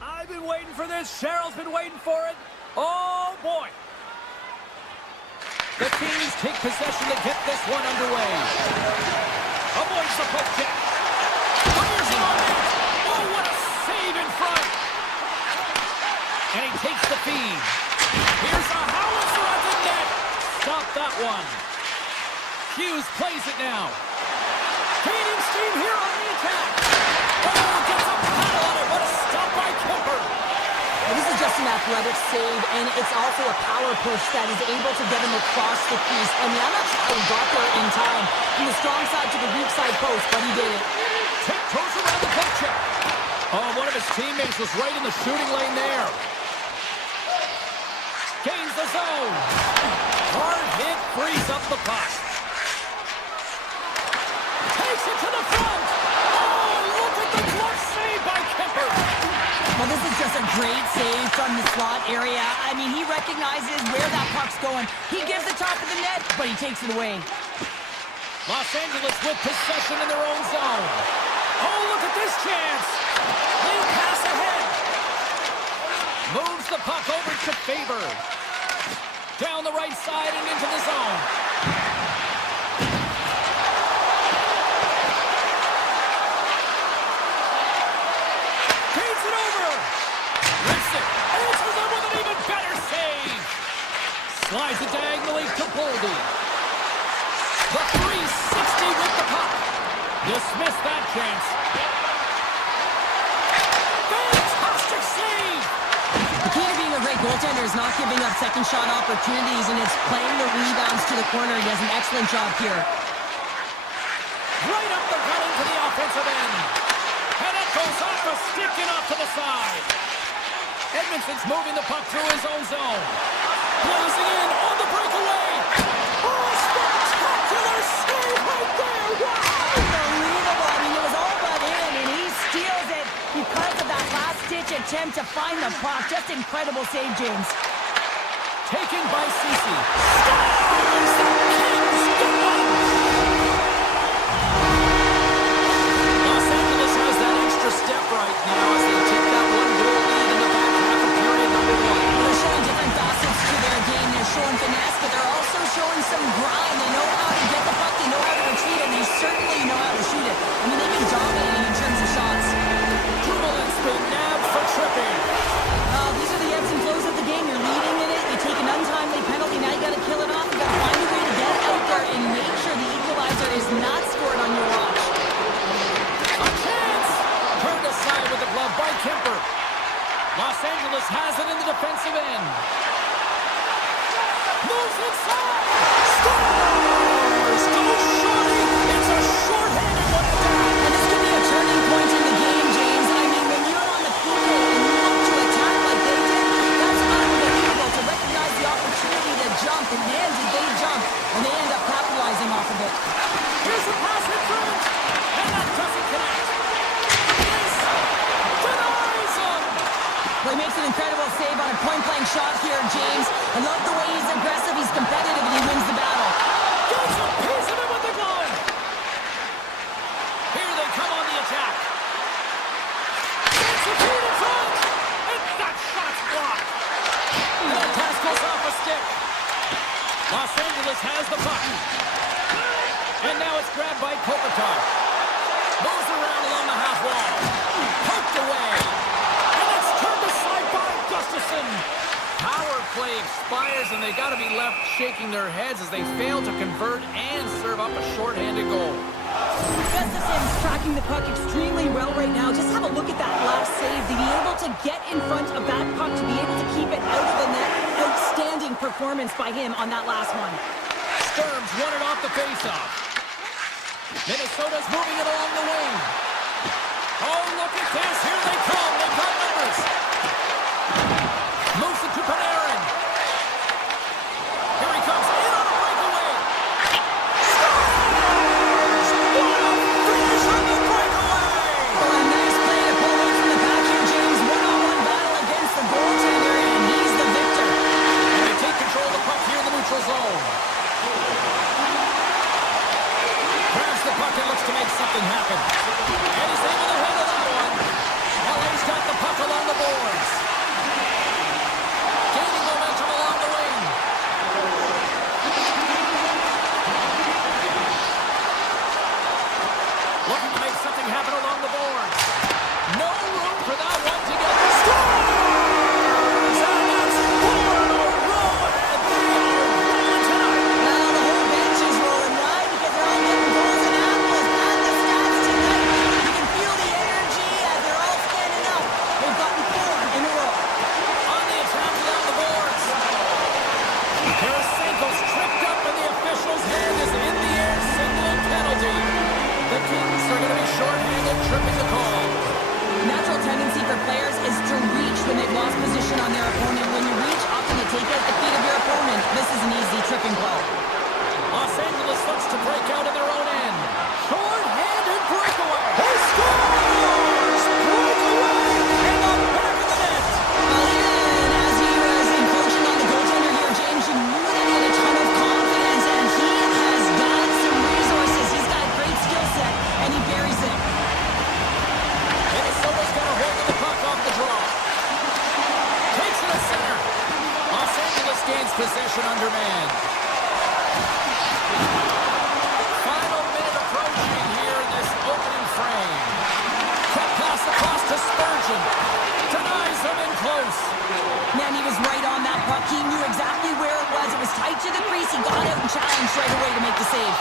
I've been waiting for this. Cheryl's been waiting for it. Oh, boy. The Kings take possession to get this one underway. Avoids the poke check. Fires it on net. Oh, what a save in front. And he takes the feed. Here's a howitzer at the net. Stop that one. Hughes plays it now. Gaining steam here on the attack. Oh, gets a paddle on it. What a stop by Kemper. Well, this is just an athletic save, and it's also a power push that is able to get him across the crease. I mean, I'm not sure how he got there in time from the strong side to the weak side post, but he did it. Tiptoes around the poke check. Oh, one of his teammates was right in the shooting lane there. Gains the zone. Hard hit, frees up the puck. Takes it to the front. Oh, look at the clutch save by Kemper. Well, this is just a great save from the slot area. I mean, he recognizes where that puck's going. He gives the top of the net, but he takes it away. Los Angeles with possession in their own zone. Oh, look at this chance. Lead pass ahead. Moves the puck over to Faber. Down the right side and into the zone. Feeds it over. Rips it. Answers it with an even better save. Slides it diagonally to Boldy. The 360 with the puck. Dismissed that chance. Fantastic save. The key to being a great goaltender is not giving up second shot opportunities, and it's playing the rebounds to the corner. He does an excellent job here. Right up the gut into the offensive end. And it goes off a stick and off to the side. Edmondson's moving the puck through his own zone. Blazing in on the breakaway. Oh, spectacular save right there. Wow. Unbelievable. I mean, it was all but in, and he steals it because of that last-ditch attempt to find the puck. Just incredible save, James. Taken by Ceci. Stars! The Kings get one! Los Angeles has that extra step right now as they take that one-goal lead in the back half of period number one. They're showing different facets to their game. They're showing finesse, but they're also showing some grind. They know how to get the puck. They know how to retreat, and they certainly know how to shoot it. I mean, they've been dominating in terms of shots. Dribble-in spin, nabbed for tripping. These are the ebbs and flows of the game. You're leading in it. You take an untimely penalty. Now you got to kill it off. You got to find a way to get out there and make sure the equalizer is not scored on your watch. A chance! Turned aside with the glove by Kemper. Los Angeles has it in the defensive end. Moves inside! Scores! Goes shorty! It's a short-handed one at that! And this could be a turning point in the game, James. I mean, when you're on the PK and you look to attack like they did, that's unbelievable to recognize the opportunity to jump. And man, did they jump. And they end up capitalizing off of it. Here's a pass in front! And that doesn't connect! This denies him! Well, he makes an incredible save on a point-blank shot here, James. I love the way he's aggressive, he's competitive, and he wins the battle. Gets a piece of it with the glove! Here they come on the attack. Gets a feed in front! And that shot's blocked! And the pass goes off a stick. Los Angeles has the puck. And now it's grabbed by Kopitar. Moves around along the half play expires, and they got to be left shaking their heads as they fail to convert and serve up a shorthanded goal. Gustafson's tracking the puck extremely well right now. Just have a look at that last save. To be able to get in front of that puck, to be able to keep it out of the net. Outstanding performance by him on that last one. Sturm's won it off the faceoff. Minnesota's moving it along the wing. Oh, look at this. Here they come. They've got numbers. Moves it to Panarin. Here he comes in on a breakaway. Scores! What a finish on the breakaway! A nice play to pull away from the back here, James. One-on-one battle against the goaltender, and he's the victor. And they take control of the puck here in the neutral zone. Grabs the puck and looks to make something happen. And he's able to handle that one. LA's got the puck along the boards. Gaining momentum along the wing. Looking to make something happen along the boards. No room for that one to get. Scores! And that's 4 in a row, and they are rolling tonight. Well, the whole bench is rolling. Why? Because they're all getting goals and apples. Not the stats tonight. You can feel the energy as they're all standing up. They've gotten 4 in a row. On the attack along the boards. Tarasenko's tripped up, and the official's hand is in the air, signaling penalty. The Kings are going to be shorthanded, tripping the call. Natural tendency for players is to reach when they've lost position on their opponent. When you reach, often you take out the feet of your opponent. This is an easy tripping call. Los Angeles looks to break out of their own end. Short-handed breakaway. He scores! Breakaway in the back of the net. Well, even as he was encroaching on the goaltender here, James, you knew that he had a ton of confidence, and he has got some resources. He's got a great skill set, and he buries it. Minnesota's got a hold of the puck off the draw. Takes it to center. Los Angeles gains possession under man. Final minute approaching here in this opening frame. Quick pass across to Spurgeon. Denies him in close. Man, he was right on that puck. He knew exactly where it was. It was tight to the crease. He got out and challenged right away to make the save.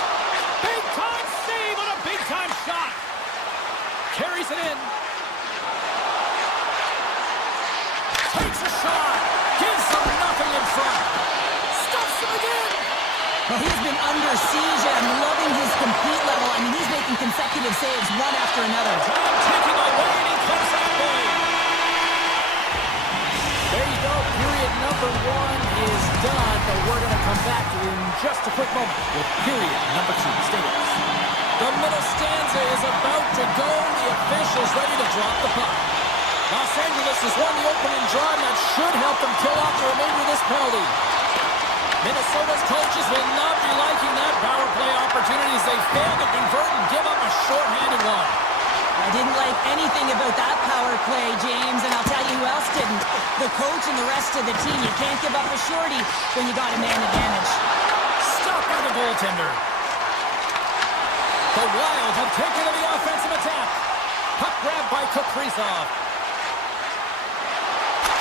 Big time save on a big time shot. Carries it in. Takes a shot. Gives him nothing in front. Stuffs him again. Well, he's been under siege, and I'm loving his complete level. I mean, he's making consecutive saves one after another. Time taking away, and he comes that way. There you go. Period number 1 is done, but we're going to come back to in just a quick moment with period number 2. Stay with us. The middle stanza is about to go. The officials ready to drop the puck. Los Angeles has won the opening draw, and that should help them kill off the remainder of this penalty. Minnesota's coaches will not be liking that power play opportunity as they fail to convert and give up a shorthanded one. I didn't like anything about that power play, James, and I'll tell you who else didn't. The coach and the rest of the team. You can't give up a shorty when you got a man advantage. Stopped by the goaltender. The Wild have taken to the offensive attack. Puck grabbed by Kaprizov.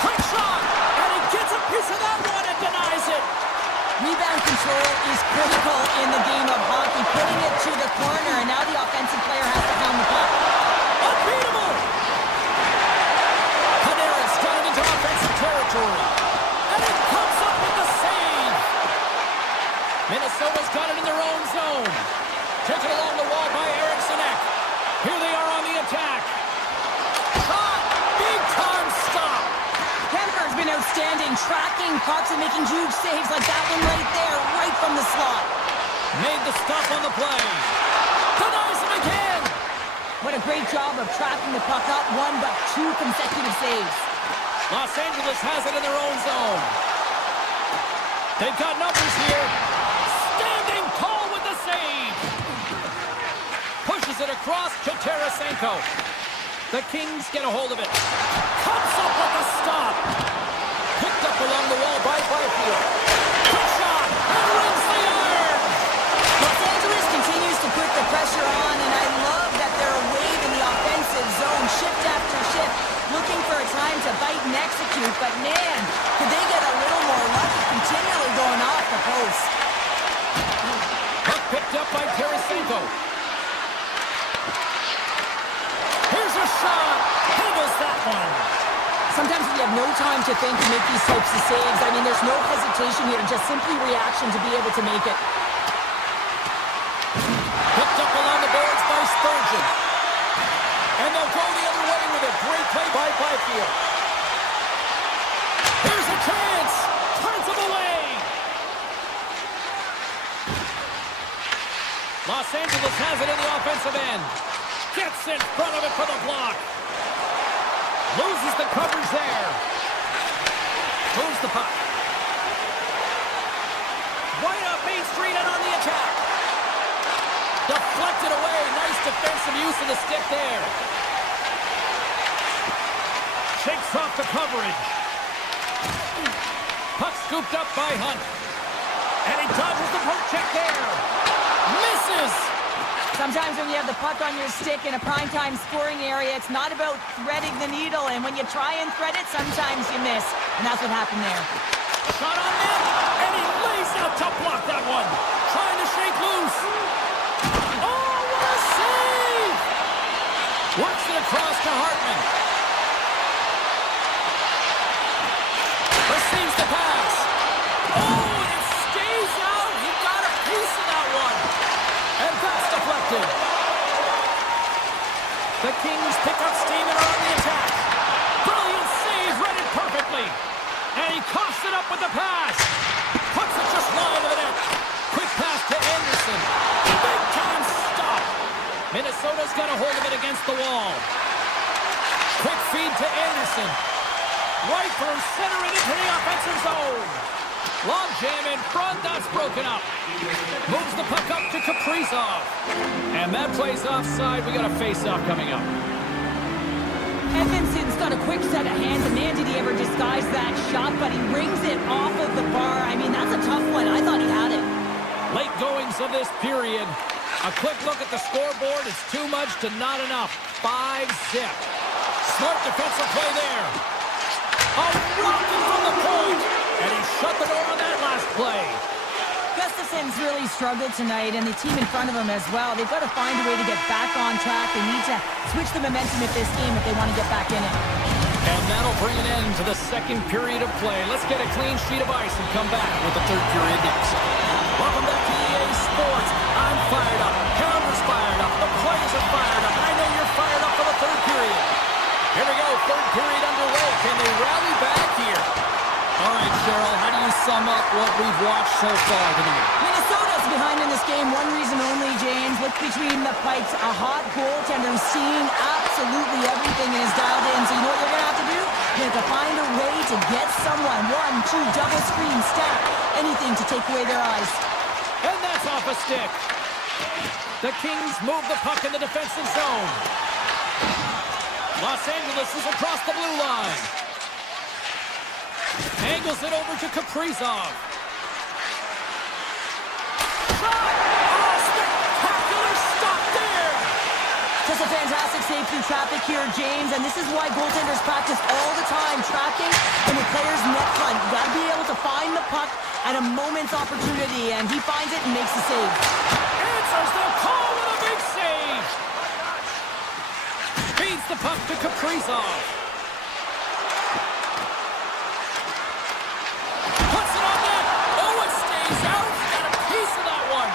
Quick shot, and he gets a piece of that one and denies it. Rebound control is critical in the game of hockey. Putting it to the corner, and now the offensive player has to pound the puck. Unbeatable! Panarin's got it into offensive territory. And it comes up with the save. Minnesota's got it in their own zone. Taken along the wall by Eriksson. Here they are on the attack. Shot! Big time stop! Kemper's been outstanding, tracking pucks and making huge saves like that one right there, right from the slot. Made the stop on the play. Denies him again! What a great job of tracking the puck, not 1 but 2 consecutive saves. Los Angeles has it in their own zone. They've got numbers here. Standing tall with the save. Pushes it across to Tarasenko. The Kings get a hold of it. Comes up with a stop. Picked up along the wall by Byfield. Quick shot and rings the iron. Los Angeles continues to put the pressure on, and I love that they're away in the offensive zone, shift after shift, looking for a time to bite and execute. But man, could they get a little more shot! Handles that one! Sometimes when you have no time to think and make these types of saves, I mean, there's no hesitation here, just simply reaction to be able to make it. Picked up along the boards by Spurgeon. And they'll go the other way with a great play by Byfield. Here's a chance! Turns him away! Los Angeles has it in the offensive end. Gets in front of it for the block. Loses the coverage there. Moves the puck. Right up Main Street and on the attack. Deflected away. Nice defensive use of the stick there. Shakes off the coverage. Puck scooped up by Hunt. And he dodges the poke check there. Misses. Sometimes when you have the puck on your stick in a primetime scoring area, it's not about threading the needle. And when you try and thread it, sometimes you miss. And that's what happened there. Shot on net. And he lays out to block that one. Trying to shake loose. Oh, what a save! Works it across to Hartman. Receives the pass. Oh, and it stays out. He got a piece of that one. And that's deflected. The Kings pick up steam and are on the attack. Brilliant save, read it perfectly. And he coughs it up with the pass. Puts it just wide of the net. Quick pass to Anderson. Big time stop. Minnesota's got a hold of it against the wall. Quick feed to Anderson. Right through center and into the offensive zone. Long jam in front, that's broken up. Moves the puck up to Kaprizov. And that plays offside. We got a face-off coming up. Edmondson's got a quick set of hands, and man, did he ever disguise that shot, but he rings it off of the bar. I mean, that's a tough one. I thought he had it. Late goings of this period. A quick look at the scoreboard. It's too much to not enough. 5-zip. Smart defensive play there. A rocket from the point. And he shut the door on that last play. Gustafson's really struggled tonight, and the team in front of him as well. They've got to find a way to get back on track. They need to switch the momentum of this game if they want to get back in it. And that'll bring an end to the second period of play. Let's get a clean sheet of ice and come back with the third period next. Welcome back to EA Sports. I'm fired up. Cameron's fired up. The players are fired up. And I know you're fired up for the third period. Here we go. Third period underway. Can they rally back here? All right, Cheryl, how do you sum up what we've watched so far tonight? Minnesota's behind in this game. One reason only, James. Look between the pipes. A hot goaltender who's seeing absolutely everything and is dialed in. So you know what you're going to have to do? You have to find a way to get someone. 1, 2, double screen, stack. Anything to take away their eyes. And that's off a stick. The Kings move the puck in the defensive zone. Los Angeles is across the blue line. Angles it over to Kaprizov. Shot! Oh, spectacular stop there! Just a fantastic save through traffic here, James, and this is why goaltenders practice all the time, tracking in the player's net front. You got to be able to find the puck at a moment's opportunity, and he finds it and makes the save. Answers the call with a big save! Feeds the puck to Kaprizov. Puts it on net! Oh, it stays out! Got a piece of that one!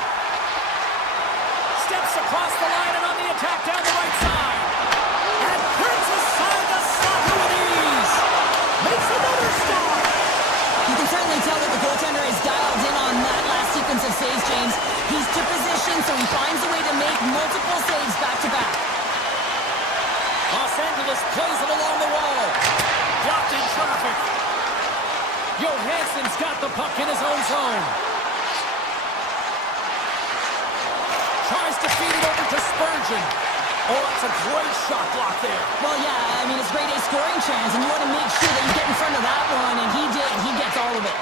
Steps across the line and on the attack down the right side. And brings aside the slot with ease. Makes another stop. You can certainly tell that the goaltender is dialed in on that last sequence of saves, James. He's to position, so he finds a way to make multiple saves back-to-back. Los Angeles plays it along the wall. Blocked in traffic. Johansson's got the puck in his own zone. Tries to feed it over to Spurgeon. Oh, that's a great shot block there. Well, yeah, I mean, it's grade A scoring chance, and you want to make sure that you get in front of that one, and he did. He gets all of it.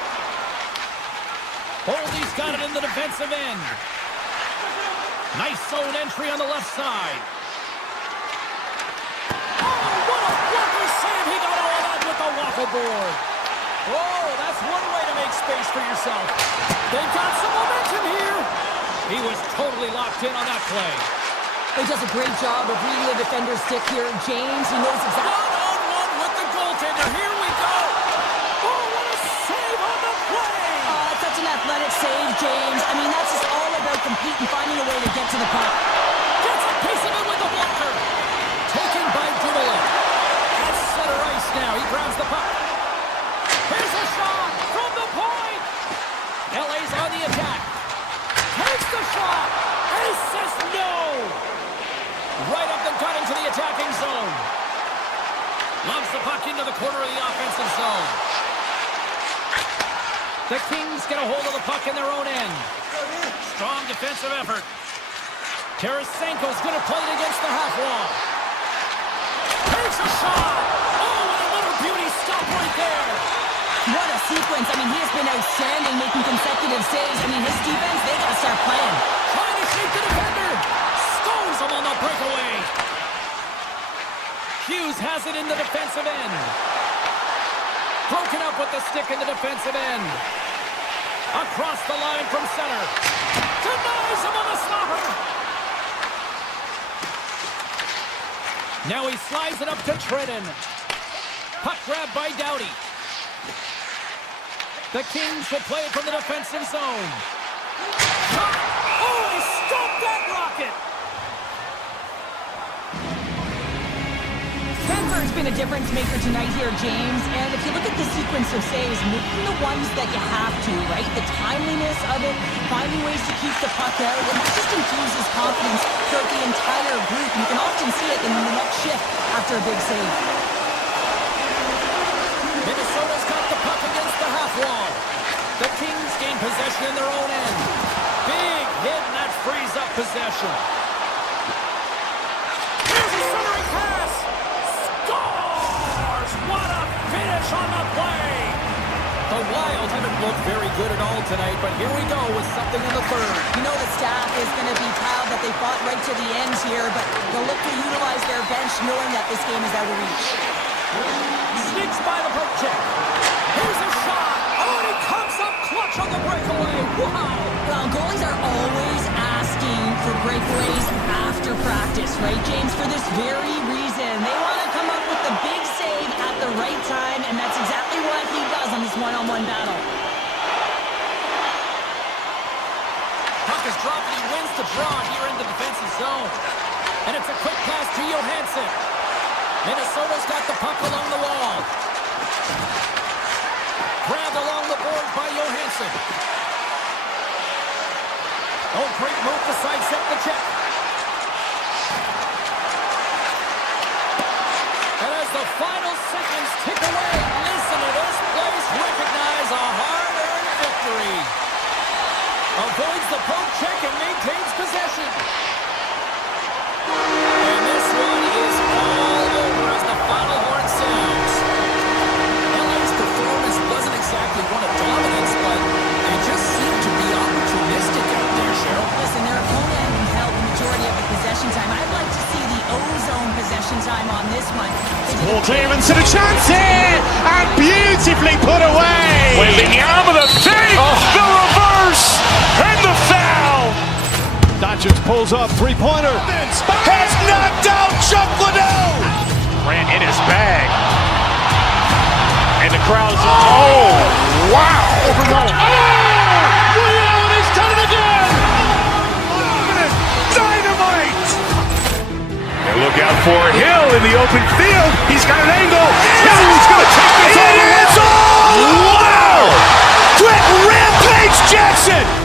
Boldy's got it in the defensive end. Nice zone entry on the left side. Oh, what a blocker save. He got all of that with the waffle board. Oh, that's one way to make space for yourself. They've got some momentum here. He was totally locked in on that play. He does a great job of reading the defender's stick here. James, he knows exactly. One-on-one with the goaltender. Here we go. Oh, what a save on the play. Such an athletic save, James. I mean, that's just all about competing, finding a way to get to the puck. Gets a piece of it with the blocker. Taken by Dumoulin. At center ice now. He grabs the puck. Here's a shot from the point. LA's on the attack. Takes the shot. And he says no. Right up the gut into the attacking zone. Loves the puck into the corner of the offensive zone. The Kings get a hold of the puck in their own end. Strong defensive effort. Tarasenko's going to play it against the half wall. Takes a shot. Oh, and a little beauty stop right there. What a sequence. I mean, he has been outstanding, making consecutive saves. I mean, his defense, they got to start playing. Trying to shape the defender. Stones him on the breakaway. Hughes has it in the defensive end. Broken up with the stick in the defensive end. Across the line from center. Denies him on the stopper. Now he slides it up to Trenton. Puck grab by Doughty. The Kings will play it from the defensive zone. Oh, he stopped that rocket! Denver's been a difference maker tonight here, James. And if you look at the sequence of saves, making the ones that you have to, right? The timeliness of it, finding ways to keep the puck out, and that just infuses confidence throughout the entire group. You can often see it in the next shift after a big save. Minnesota's got the puck against the half wall. The Kings gain possession in their own end. Big hit, and that frees up possession. Here's a centering pass. Scores! What a finish on the play! The Wild haven't looked very good at all tonight, but here we go with something in the third. You know the staff is going to be proud that they fought right to the end here, but they'll look to utilize their bench knowing that this game is out of reach. Sneaks by the poke check. Here's a shot. Oh, and he comes up clutch on the breakaway. Wow. Well, goalies are always asking for breakaways after practice, right, James? For this very reason. They want to come up with the big save at the right time, and that's exactly what he does on this one-on-one battle. Puck is dropped and he wins the draw here in the defensive zone. And it's a quick pass to Johansson. Minnesota's got the puck along the wall. Grabbed along the board by Johansson. Oh, great move to sidestep the check. And as the final seconds tick away, listen to this place recognize a hard-earned victory. Avoids the poke check and maintains possession. And this one is all over as the final horn sounds. LA's performance wasn't exactly one of dominance, but they just seemed to be opportunistic out there, Cheryl. Listen, their opponent held the majority of the possession time. I'd like to see the O-zone possession time on this one. Ball clearance and a chance here, and beautifully put away. Waving the arm of the save, the reverse, and the foul. Doncic pulls up, three-pointer. Has knocked out Chuck Liddell. Ran in his bag. And the crowd's, oh, wow. He's done it again. Dynamite. And look out for Hill in the open field. He's got an angle. Hill's going to take this all the way. Wow. Quick rampage Jackson.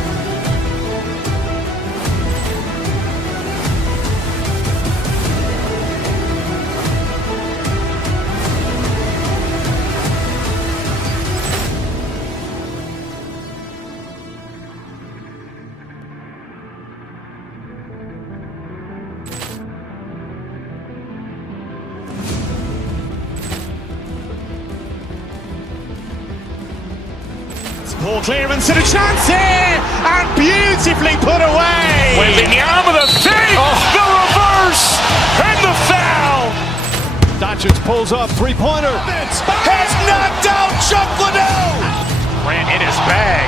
Ball clearance and a chance here, and beautifully put away. Waving the arm of the save, the reverse, and the foul. Doncic pulls up, three-pointer. Has knocked out Chuck Liddell. Ran in his bag.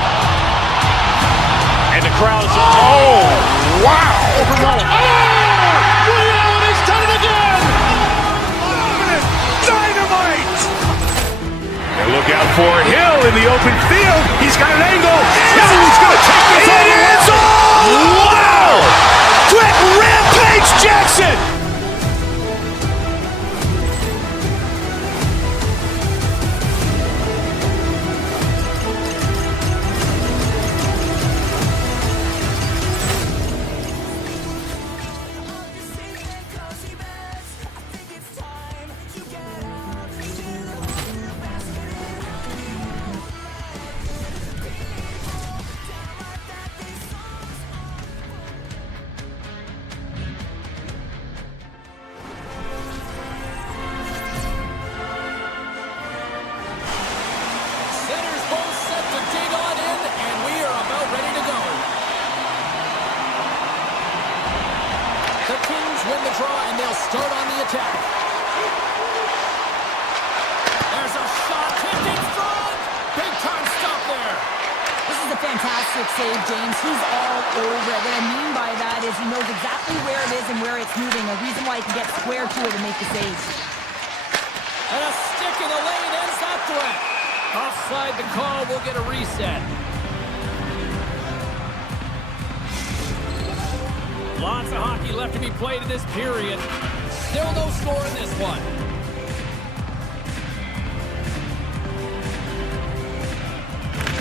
And the crowd's, oh, wow. open field. He's got an angle. Now he's going to take this all the way. Wow! Quick rampage Jackson! Centers both set to dig on in, and we are about ready to go. The Kings win the draw, and they'll start on the attack. There's a shot tipped in front. Big time stop there. This is a fantastic save, James. He's all over it. What I mean by that is he knows exactly where it is and where it's moving. A reason why he can get square to it and make the save. And a stick in the lane ends that threat. Offside the call, we'll get a reset. Lots of hockey left to be played in this period. Still no score in this one.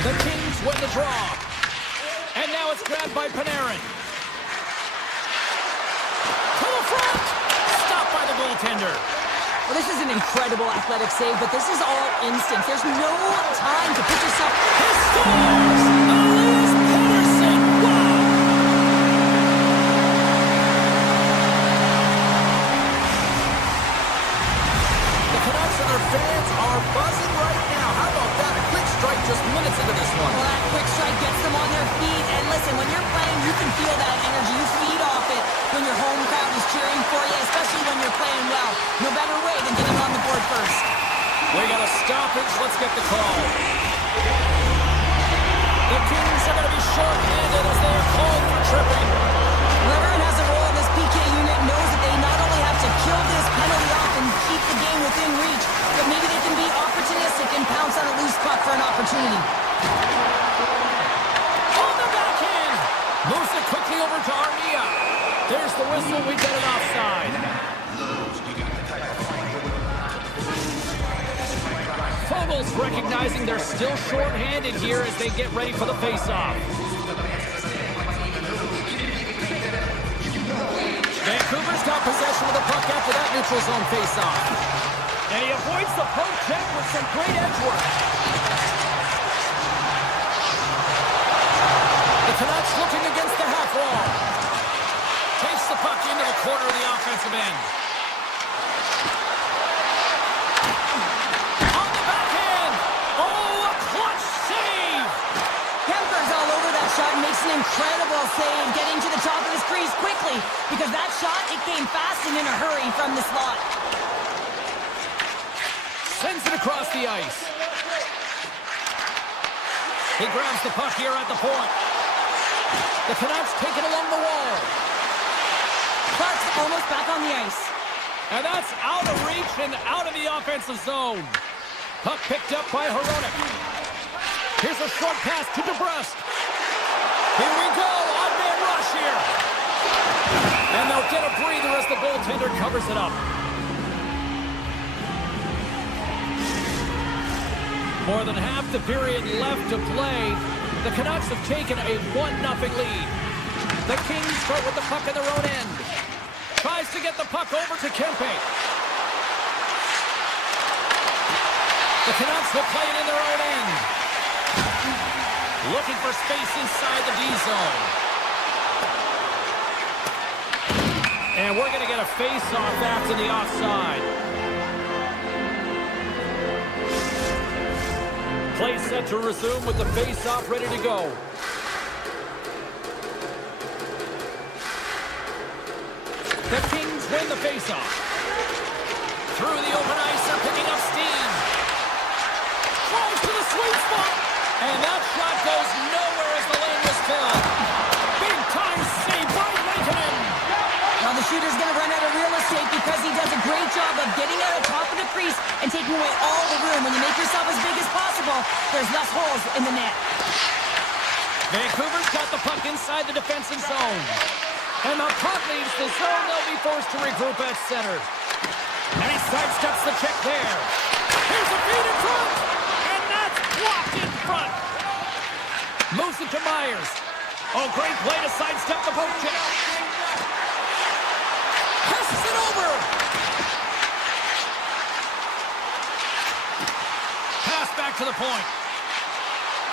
The Kings win the draw. And now it's grabbed by Panarin. To the front! Stopped by the goaltender. Well, this is an incredible athletic save, but this is all instant. There's no time to put yourself... He scores! Elias Pettersson! Wow! The Canucks and their fans are buzzing right now. How about that? A quick strike just minutes into this one. Well, that quick strike gets them on their feet. And listen, when you're playing, you can feel that energy. You feed off it when your home crowd is cheering for you, especially when you're playing well. No better way than getting on the board first. We got a stoppage. Let's get the call. The Kings are going to be short-handed as they are called for tripping. Whoever has a role in this PK unit knows that they not only have to kill this penalty off and keep the game within reach, but maybe they can be opportunistic and pounce on a loose puck for an opportunity. On the backhand! Moves it quickly over to Armia. There's the whistle. We get it offside. Fogel's recognizing they're still short-handed here as they get ready for the face-off. Vancouver's got possession of the puck after that neutral zone face-off. And he avoids the poke check with some great edge work. The Canucks looking against the half wall. Takes the puck into the corner of the offensive end. On the backhand! Oh, a clutch save! Kemper's all over that shot and makes an incredible save, getting to the top of his crease quickly, because that shot, it came fast and in a hurry from the slot. Sends it across the ice. He grabs the puck here at the point. The Canucks take it along the wall. Clark's almost back on the ice. And that's out of reach and out of the offensive zone. Puck picked up by Hronek. Here's a short pass to DeBrusque. Here we go, odd-man rush here. And they'll get a breather as the goaltender covers it up. More than half the period left to play. The Canucks have taken a 1-0 lead. The Kings start with the puck in their own end. Tries to get the puck over to Kempe. The Canucks will play it in their own end. Looking for space inside the D zone. And we're going to get a face-off after the offside. Play set to resume with the face-off ready to go. The Kings win the face-off. Through the open ice, they're picking up steam. Tries to the sweet spot. And that shot goes nowhere as the lane was filled. Big time save by Lankinen. Now the shooter's going to run out of real estate because he does a great job of getting out of top of the crease crease and taking away all the room. When you make yourself as big as possible, there's less holes in the net. Vancouver's got the puck inside the defensive zone. And the puck leaves the zone. They'll be forced to regroup at center. And he sidesteps the check there. Here's a feed in front. And that's blocked in front. Moves it to Myers. Oh, great play to sidestep the poke check. Passes it over. Pass back to the point.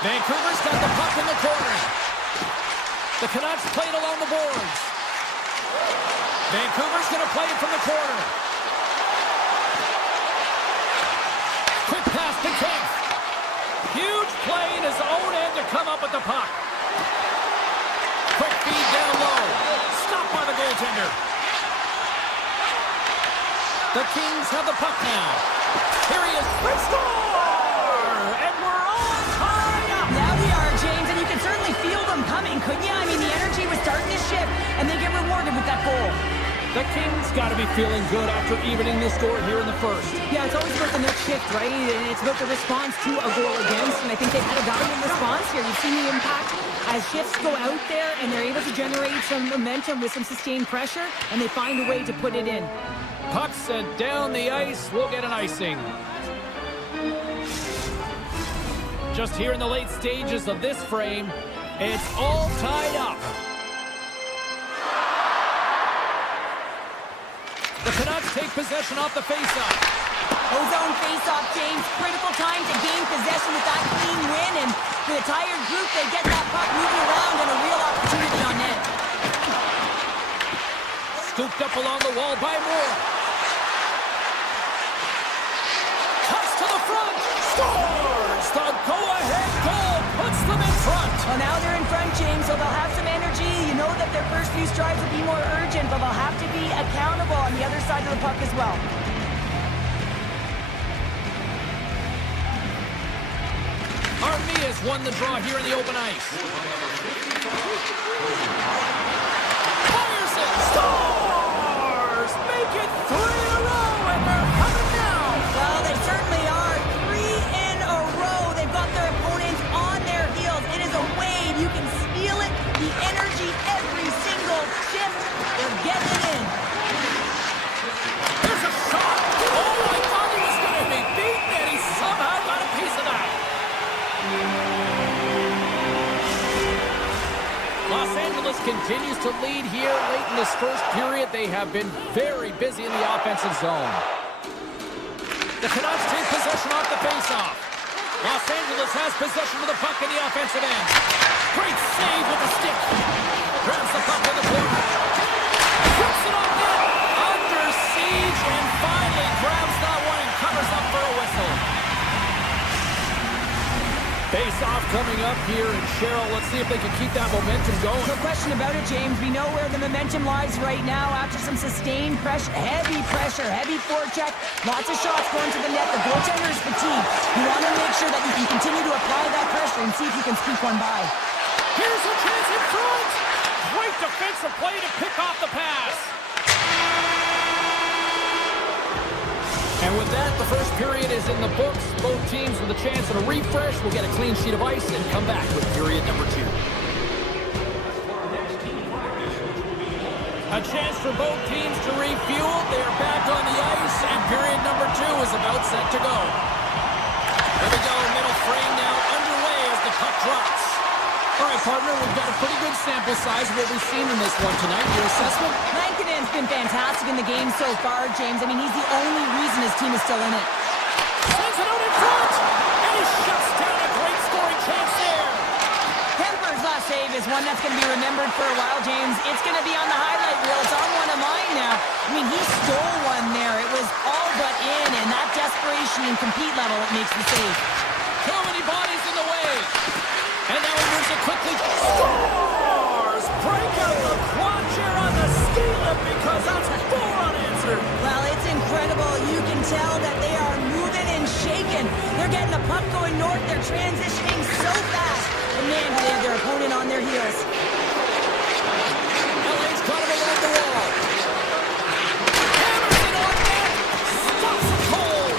Vancouver's got the puck in the corner. The Canucks play it along the boards. Vancouver's going to play it from the corner. Quick pass to Kempf. Huge play in his own end to come up with the puck. Quick feed down low. Stopped by the goaltender. The Kings have the puck now. Here he is. Score! And we're all tied up. Now we are, James, and you can certainly feel them coming, couldn't you? I mean, the energy was starting to shift, and they get rewarded with that goal. The Kings got to be feeling good after evening the score here in the first. Yeah, it's always about the next shift, right? And it's about the response to a goal against, and I think they've had a dominant response here. You've seen the impact as shifts go out there, and they're able to generate some momentum with some sustained pressure, and they find a way to put it in. Puck sent down the ice. We'll get an icing. Just here in the late stages of this frame, it's all tied up. The Canucks take possession off the faceoff. Ozone faceoff, James. Critical time to gain possession with that clean win, and for the tired group, they get that puck moving around and a real opportunity on net. Scooped up along the wall by Moore. Cuts to the front. Scores! The go-ahead goal puts them in front. Well, now they're in front, James, so they'll have some energy. You know that their first few strides will be more urgent, but they'll have to be accountable on the other side of the puck as well. Armia's won the draw here in the open ice. Fires it! Scores! Make it 3 in a row, and they're coming now. Well, they certainly are. 3 in a row. They've got their opponents on their heels. It is a wave. You can feel it. The energy every single shift. They're getting it in. There's a shot. Oh, I thought he was going to be beaten, and he somehow got a piece of that. Los Angeles continues to lead here late in this first period. They have been very busy in the offensive zone. The Canucks take possession off the faceoff. Los Angeles has possession of the puck in the offensive end. Great save with the stick. Grabs the puck in the corner. Puts it on net. Under siege, and finally grabs that one and covers up for a whistle. Face-off coming up here, and Cheryl, let's see if they can keep that momentum going. No question about it, James. We know where the momentum lies right now after some sustained pressure, heavy forecheck, lots of shots going to the net. The goaltender is fatigued. You want to make sure that you can continue to apply that pressure and see if you can squeak one by. Here's a chance in front. Great defensive play to pick off the pass. And with that, the first period is in the books. Both teams with a chance at a refresh will get a clean sheet of ice and come back with period number 2. A chance for both teams to refuel. They are back on the ice, and period number 2 is about set to go. Here we go, middle frame now underway as the puck drops. All right, partner, we've got a pretty good sample size of what we've seen in this one tonight. Your assessment? Lankinen's been fantastic in the game so far, James. I mean, he's the only reason his team is still in it. Sends it out in front, and he shuts down a great scoring chance there. Kemper's last save is one that's going to be remembered for a while, James. It's going to be on the highlight reel. It's on one of mine now. I mean, he stole one there. It was all but in, and that desperation and compete level, it makes the save. Too many bodies in the way. And now he moves it quickly. Scores! Break out the quad chair on the ski lift because that's 4 unanswered. Well, it's incredible. You can tell that they are moving and shaking. They're getting the puck going north. They're transitioning so fast. And man, do they have their opponent on their heels. LA's got him along the wall. Hammers it on net. Stops it cold.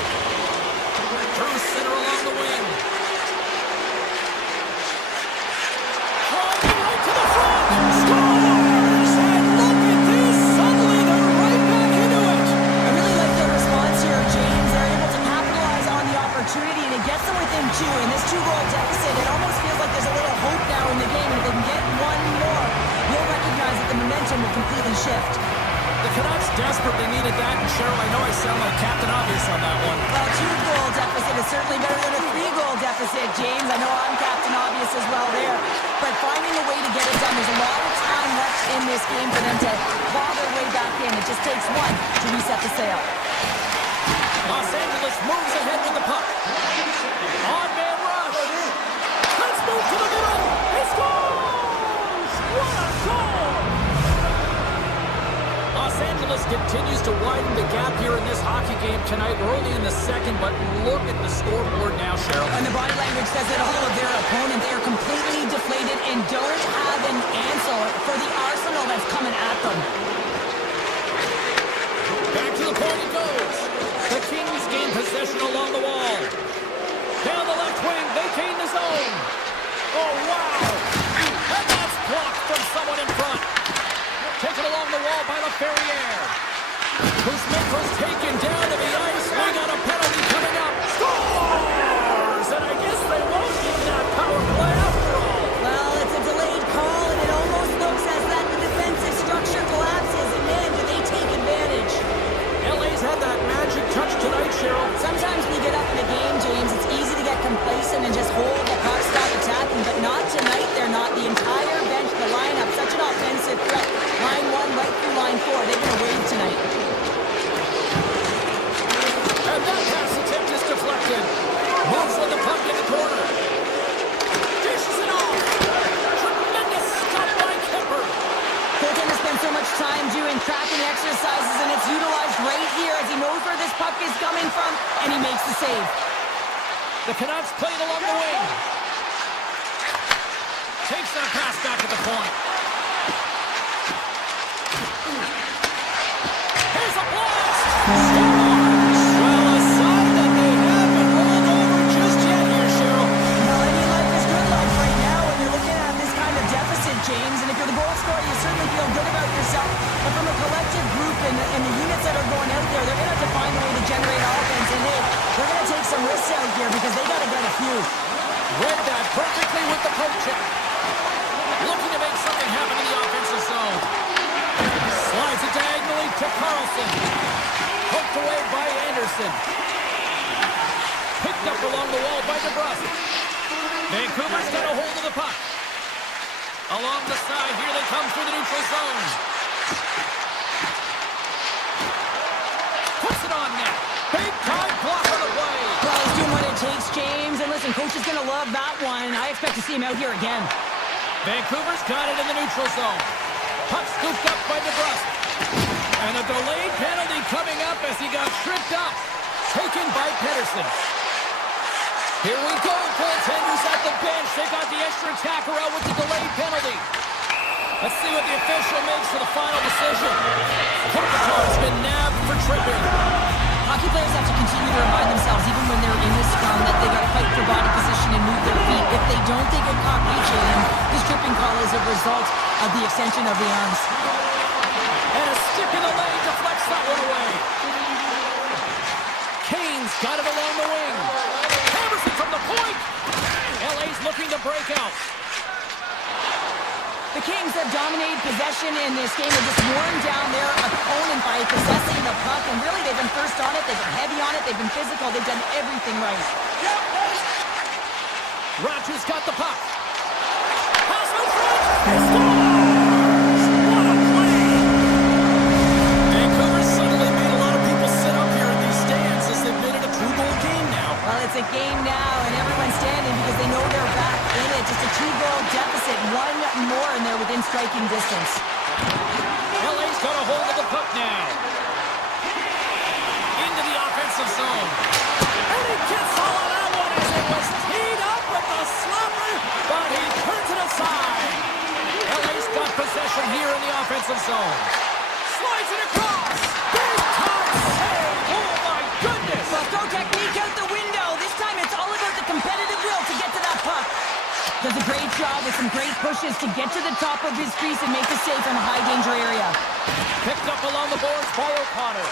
too. In this 2-goal deficit, it almost feels like there's a little hope now in the game. And if they can get one more, you'll recognize that the momentum will completely shift. The Canucks desperately needed that, and Cheryl, I know I sound like Captain Obvious on that one. Well, 2-goal deficit is certainly better than a 3-goal deficit, James. I know I'm Captain Obvious as well there. But finding a way to get it done, there's a lot of time left in this game for them to claw their way back in. It just takes one to reset the sail. Los Angeles moves ahead with the puck. On-man rush. Let's move to the middle. He scores! What a goal! Los Angeles continues to widen the gap here in this hockey game tonight. We're only in the second, but look at the scoreboard now, Cheryl. And the body language says it all of their opponent. They are completely deflated and don't have an answer for the arsenal that's coming at them. Back to the point it goes. The Kings gain possession along the wall. Down the left wing, they gain the zone. Oh, wow. And that's blocked from someone in front. Taken along the wall by LaFerriere. Kuzmenko's taken down to the ice. We got a penalty coming up. Scores! And I guess they won't get that power play after all. Well, it's a delayed call, and it almost looks as that the defensive structure collapses. And man, do they take advantage. LA's had that magic touch tonight, Cheryl. Sometimes when you get up in a game, James, it's easy to get complacent and just hold the puck, stop attacking. But not tonight. They're not. The entire bench, the lineup, such an offensive threat. Line 1 right through line 4. They've been a wave tonight. And that pass attempt is deflected. Moves with the puck in the corner. Dishes it off. Tremendous stop by Kemper. Goaltender spends so much time doing tracking exercises, and it's utilized right here as he knows where this puck is coming from, and he makes the save. The Canucks play it along the wing. Takes that pass back at the point. Here's a blast! Well, a sign that they haven't rolled over just yet here, Cheryl. Well, any life is good life right now when you're looking at this kind of deficit, James. And if you're the goal scorer, you certainly feel good about yourself. But from a collective group and the units that are going out there, they're going to have to find a way to generate offense. And they're going to take some risks out here because they got to get a few. Read that perfectly with the poke check. Looking to make something happen in the offensive zone. Slides it diagonally to Carlson. Poked away by Anderson. Picked up along the wall by DeBrusque. Vancouver's got a hold of the puck. Along the side, here they come through the neutral zone. Puts it on net. Big time block on the play. Well, he's doing what it takes, James. And listen, coach is going to love that one. I expect to see him out here again. Vancouver's got it in the neutral zone. Puck scooped up by DeBrusque. And a delayed penalty coming up as he got tripped up. Taken by Pettersson. Here we go. Goaltender's at the bench. They got the extra attacker out with the delayed penalty. Let's see what the official makes for the final decision. Kopitar's been nabbed for tripping. Hockey players have to continue to remind themselves, even when they're in the scrum, that they got to fight for body position and move their feet. If they don't, they get caught reaching, and this tripping call is a result of the extension of the arms. And a stick in the leg deflects that one away. Kane's got it along the wing. Hammers it from the point. LA's looking to break out. The Kings have dominated possession in this game. They've just worn down their opponent by possessing the puck, and really they've been first on it, they've been heavy on it, they've been physical, they've done everything right. Rogers got the puck. Pass in front. He scores! What a play! Vancouver suddenly made a lot of people sit up here in these stands as they've been in a 2-goal game now. Well, it's a game now, and everyone's standing because they know they're back in it. Just a 2-goal deficit, one more, and they're within striking distance. LA's got a hold of the puck now. Into the offensive zone. And he gets all of that one as it was teed up with the slapper, but he turns it aside. LA's got possession here in the offensive zone. Slides it across. Big time save. Oh my goodness. Well, throw technique out the window. This time it's all about the competitive will to get to that puck. Does a great job with some great pushes to get to the top of his crease and make the save from a high danger area. Picked up along the boards by O'Connor.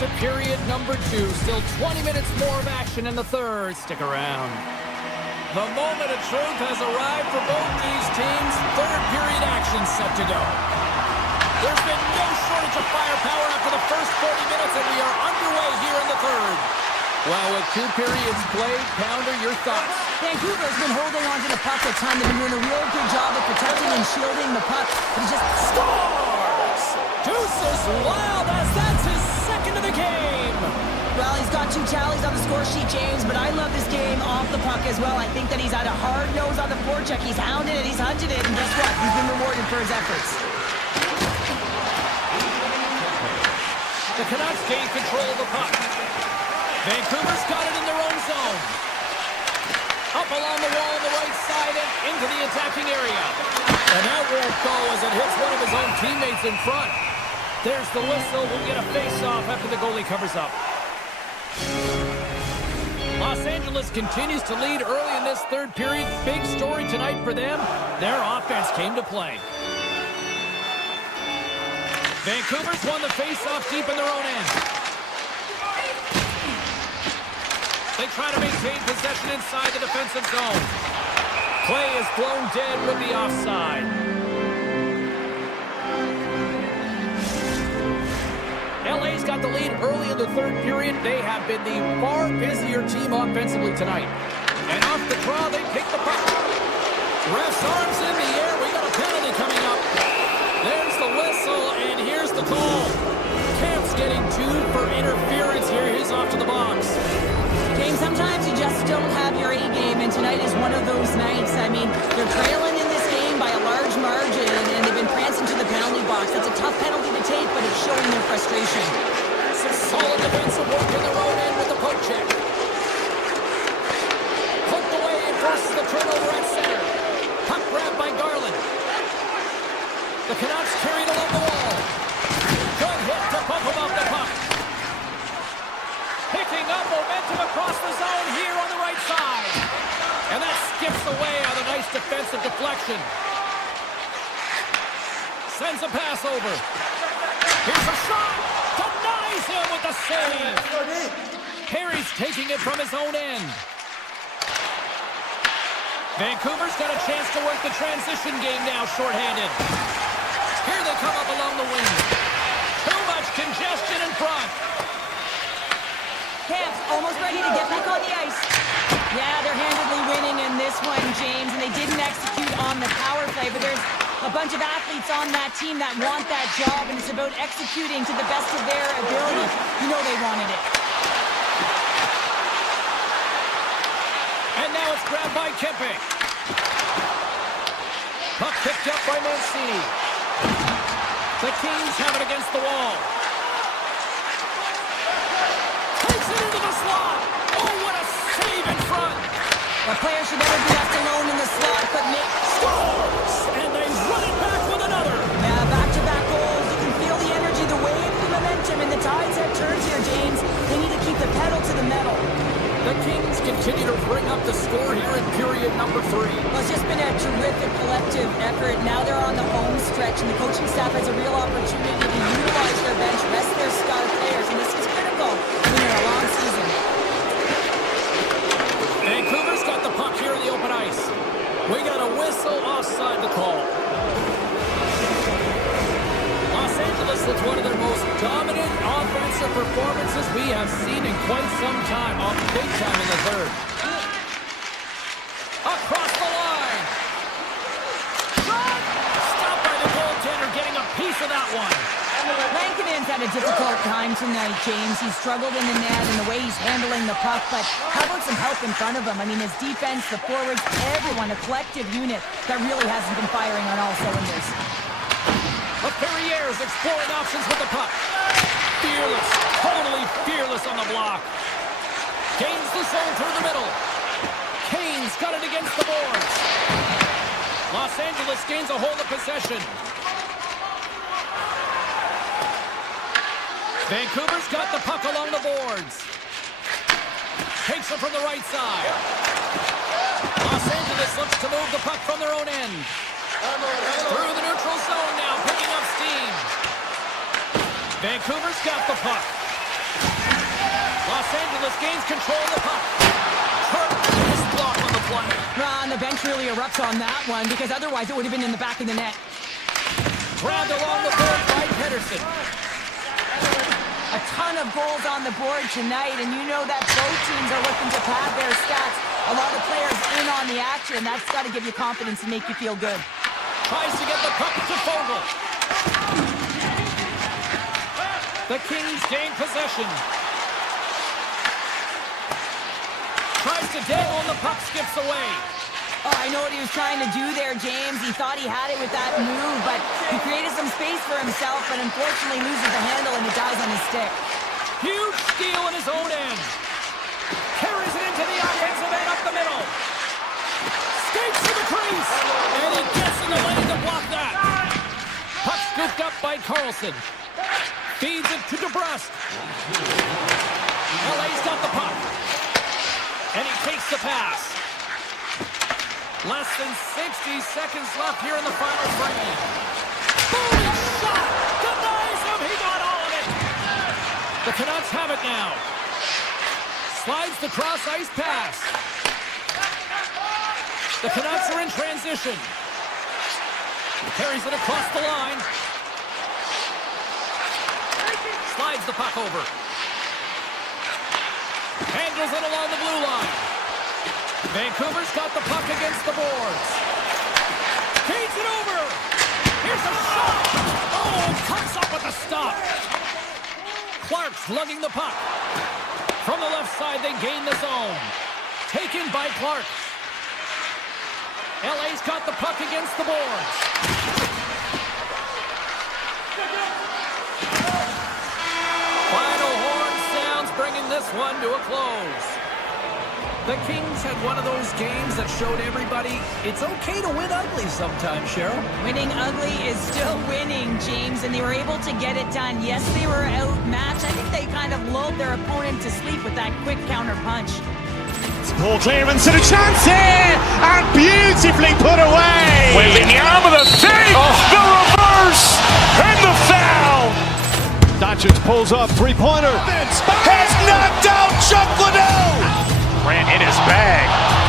into period number 2. Still 20 minutes more of action in the third. Stick around. The moment of truth has arrived for both these teams. Third period action set to go. There's been no shortage of firepower after the first 40 minutes, and we are underway here in the third. Well, with 2 periods played, Pounder, your thoughts? Vancouver's been holding on to the puck a ton. They've been doing a real good job of protecting and shielding the puck. But he just Scores! Deuces Wild as that's his second of the game. Well, he's got 2 tallies on the score sheet, James, but I love this game off the puck as well. I think that he's had a hard nose on the forecheck. He's hounded it, he's hunted it, and guess what? He's been rewarded for his efforts. The Canucks gain control of the puck. Vancouver's got it in their own zone. Up along the wall on the right side and into the attacking area. And that won't go as it hits one of his own teammates in front. There's the whistle. We'll get a face-off after the goalie covers up. Los Angeles continues to lead early in this third period. Big story tonight for them. Their offense came to play. Vancouver's won the face-off deep in their own end. They try to maintain possession inside the defensive zone. Play is blown dead with the offside. LA's got the lead early in the third period. They have been the far busier team offensively tonight. And off the draw, they pick the puck. Ref's arms in the air. We got a penalty coming up. There's the whistle, and here's the call. Camp's getting 2 for interference here. He's off to the box. James, sometimes you just don't have your A game, and tonight is one of those nights. I mean, they're trailing in this game by a large margin, and they've been prancing to the penalty box. That's a tough penalty to take, but it's showing their frustration. Some solid defensive work in their own end with the poke check. Poked away and forces the turnover at center. Puck grabbed by Garland. The Canucks carried along the wall. Good hit to bump him off the puck. Picking up momentum across the zone here on the right side. And that skips away on a nice defensive deflection. Sends a pass over. Here's a shot. Denies him with the save. Perry's taking it from his own end. Vancouver's got a chance to work the transition game now shorthanded. Here they come up along the wing. Too much congestion in front. Camp's almost ready to get back on the ice. Yeah, they're handedly winning in this one, James, and they didn't execute on the power play, but there's a bunch of athletes on that team that want that job, and it's about executing to the best of their ability. You know they wanted it. And now it's grabbed by Kempe. Puck picked up by Mancini. The Kings have it against the wall. Into the slot. Oh, what a save in front. A player should never be left alone in the slot, but Nick Scores! And they run it back with another. Yeah, back-to-back goals. You can feel the energy, the wave, the momentum, and the tides have turned here, James. They need to keep the pedal to the metal. The Kings continue to bring up the score here in period number 3. Well, it's just been a terrific collective effort. Now they're on the home stretch, and the coaching staff has a real opportunity to utilize their bench, rest their star players, and this is critical when you're a long season. Vancouver's got the puck here in the open ice. We got a whistle offside the call. Los Angeles looks one of their most dominant offensive performances we have seen in quite some time, off big time in the third. Across the line. Shot! Stopped by the goaltender, getting a piece of that one. Rankinen's had a difficult time tonight, James. He's struggled in the net and the way he's handling the puck, but how about some help in front of him? I mean, his defense, the forwards, everyone, a collective unit that really hasn't been firing on all cylinders. The Ferriers exploring options with the puck. Fearless, totally fearless on the block. Gains the zone through the middle. Kane's got it against the boards. Los Angeles gains a hold of possession. Vancouver's got the puck along the boards. Takes it from the right side. Los Angeles looks to move the puck from their own end. Through the neutral zone now, picking up steam. Vancouver's got the puck. Los Angeles gains control of the puck. Tremendous block on the play. And the bench really erupts on that one because otherwise it would have been in the back of the net. Grabbed along the board by Pedersen. A ton of goals on the board tonight, and you know that both teams are looking to pad their stats. A lot of players in on the action. That's got to give you confidence and make you feel good. Tries to get the puck to Fogle. The Kings gain possession. Tries to dangle and the puck skips away. Oh, I know what he was trying to do there, James. He thought he had it with that move, but he created some space for himself, but unfortunately loses the handle and it dies on his stick. Huge steal in his own end. Carries it into the offensive end up the middle. Skates to the crease. And he gets in the lane to block that. Puck scooped up by Carlson. Feeds it to DeBrusque. LA's got the puck. And he takes the pass. Less than 60 seconds left here in the final frame. Boom! Shot! Denies him! He got all of it! The Canucks have it now. Slides the cross-ice pass. The Canucks are in transition. Carries it across the line. Slides the puck over. Handles it along the blue line. Vancouver's got the puck against the boards. Feeds it over. Here's a shot. Oh, comes up with a stop. Clark's lugging the puck. From the left side, they gain the zone. Taken by Clark. LA's got the puck against the boards. Final horn sounds, bringing this one to a close. The Kings had one of those games that showed everybody it's okay to win ugly sometimes, Cheryl. Winning ugly is still winning, James, and they were able to get it done. Yes, they were outmatched. I think they kind of lulled their opponent to sleep with that quick counter punch. Ball clearance and a chance here, and beautifully put away. Waving the arm of the save, the reverse, and the foul. Doncic pulls up, three-pointer. Vince has knocked out Chuck Liddell. Ran in his bag.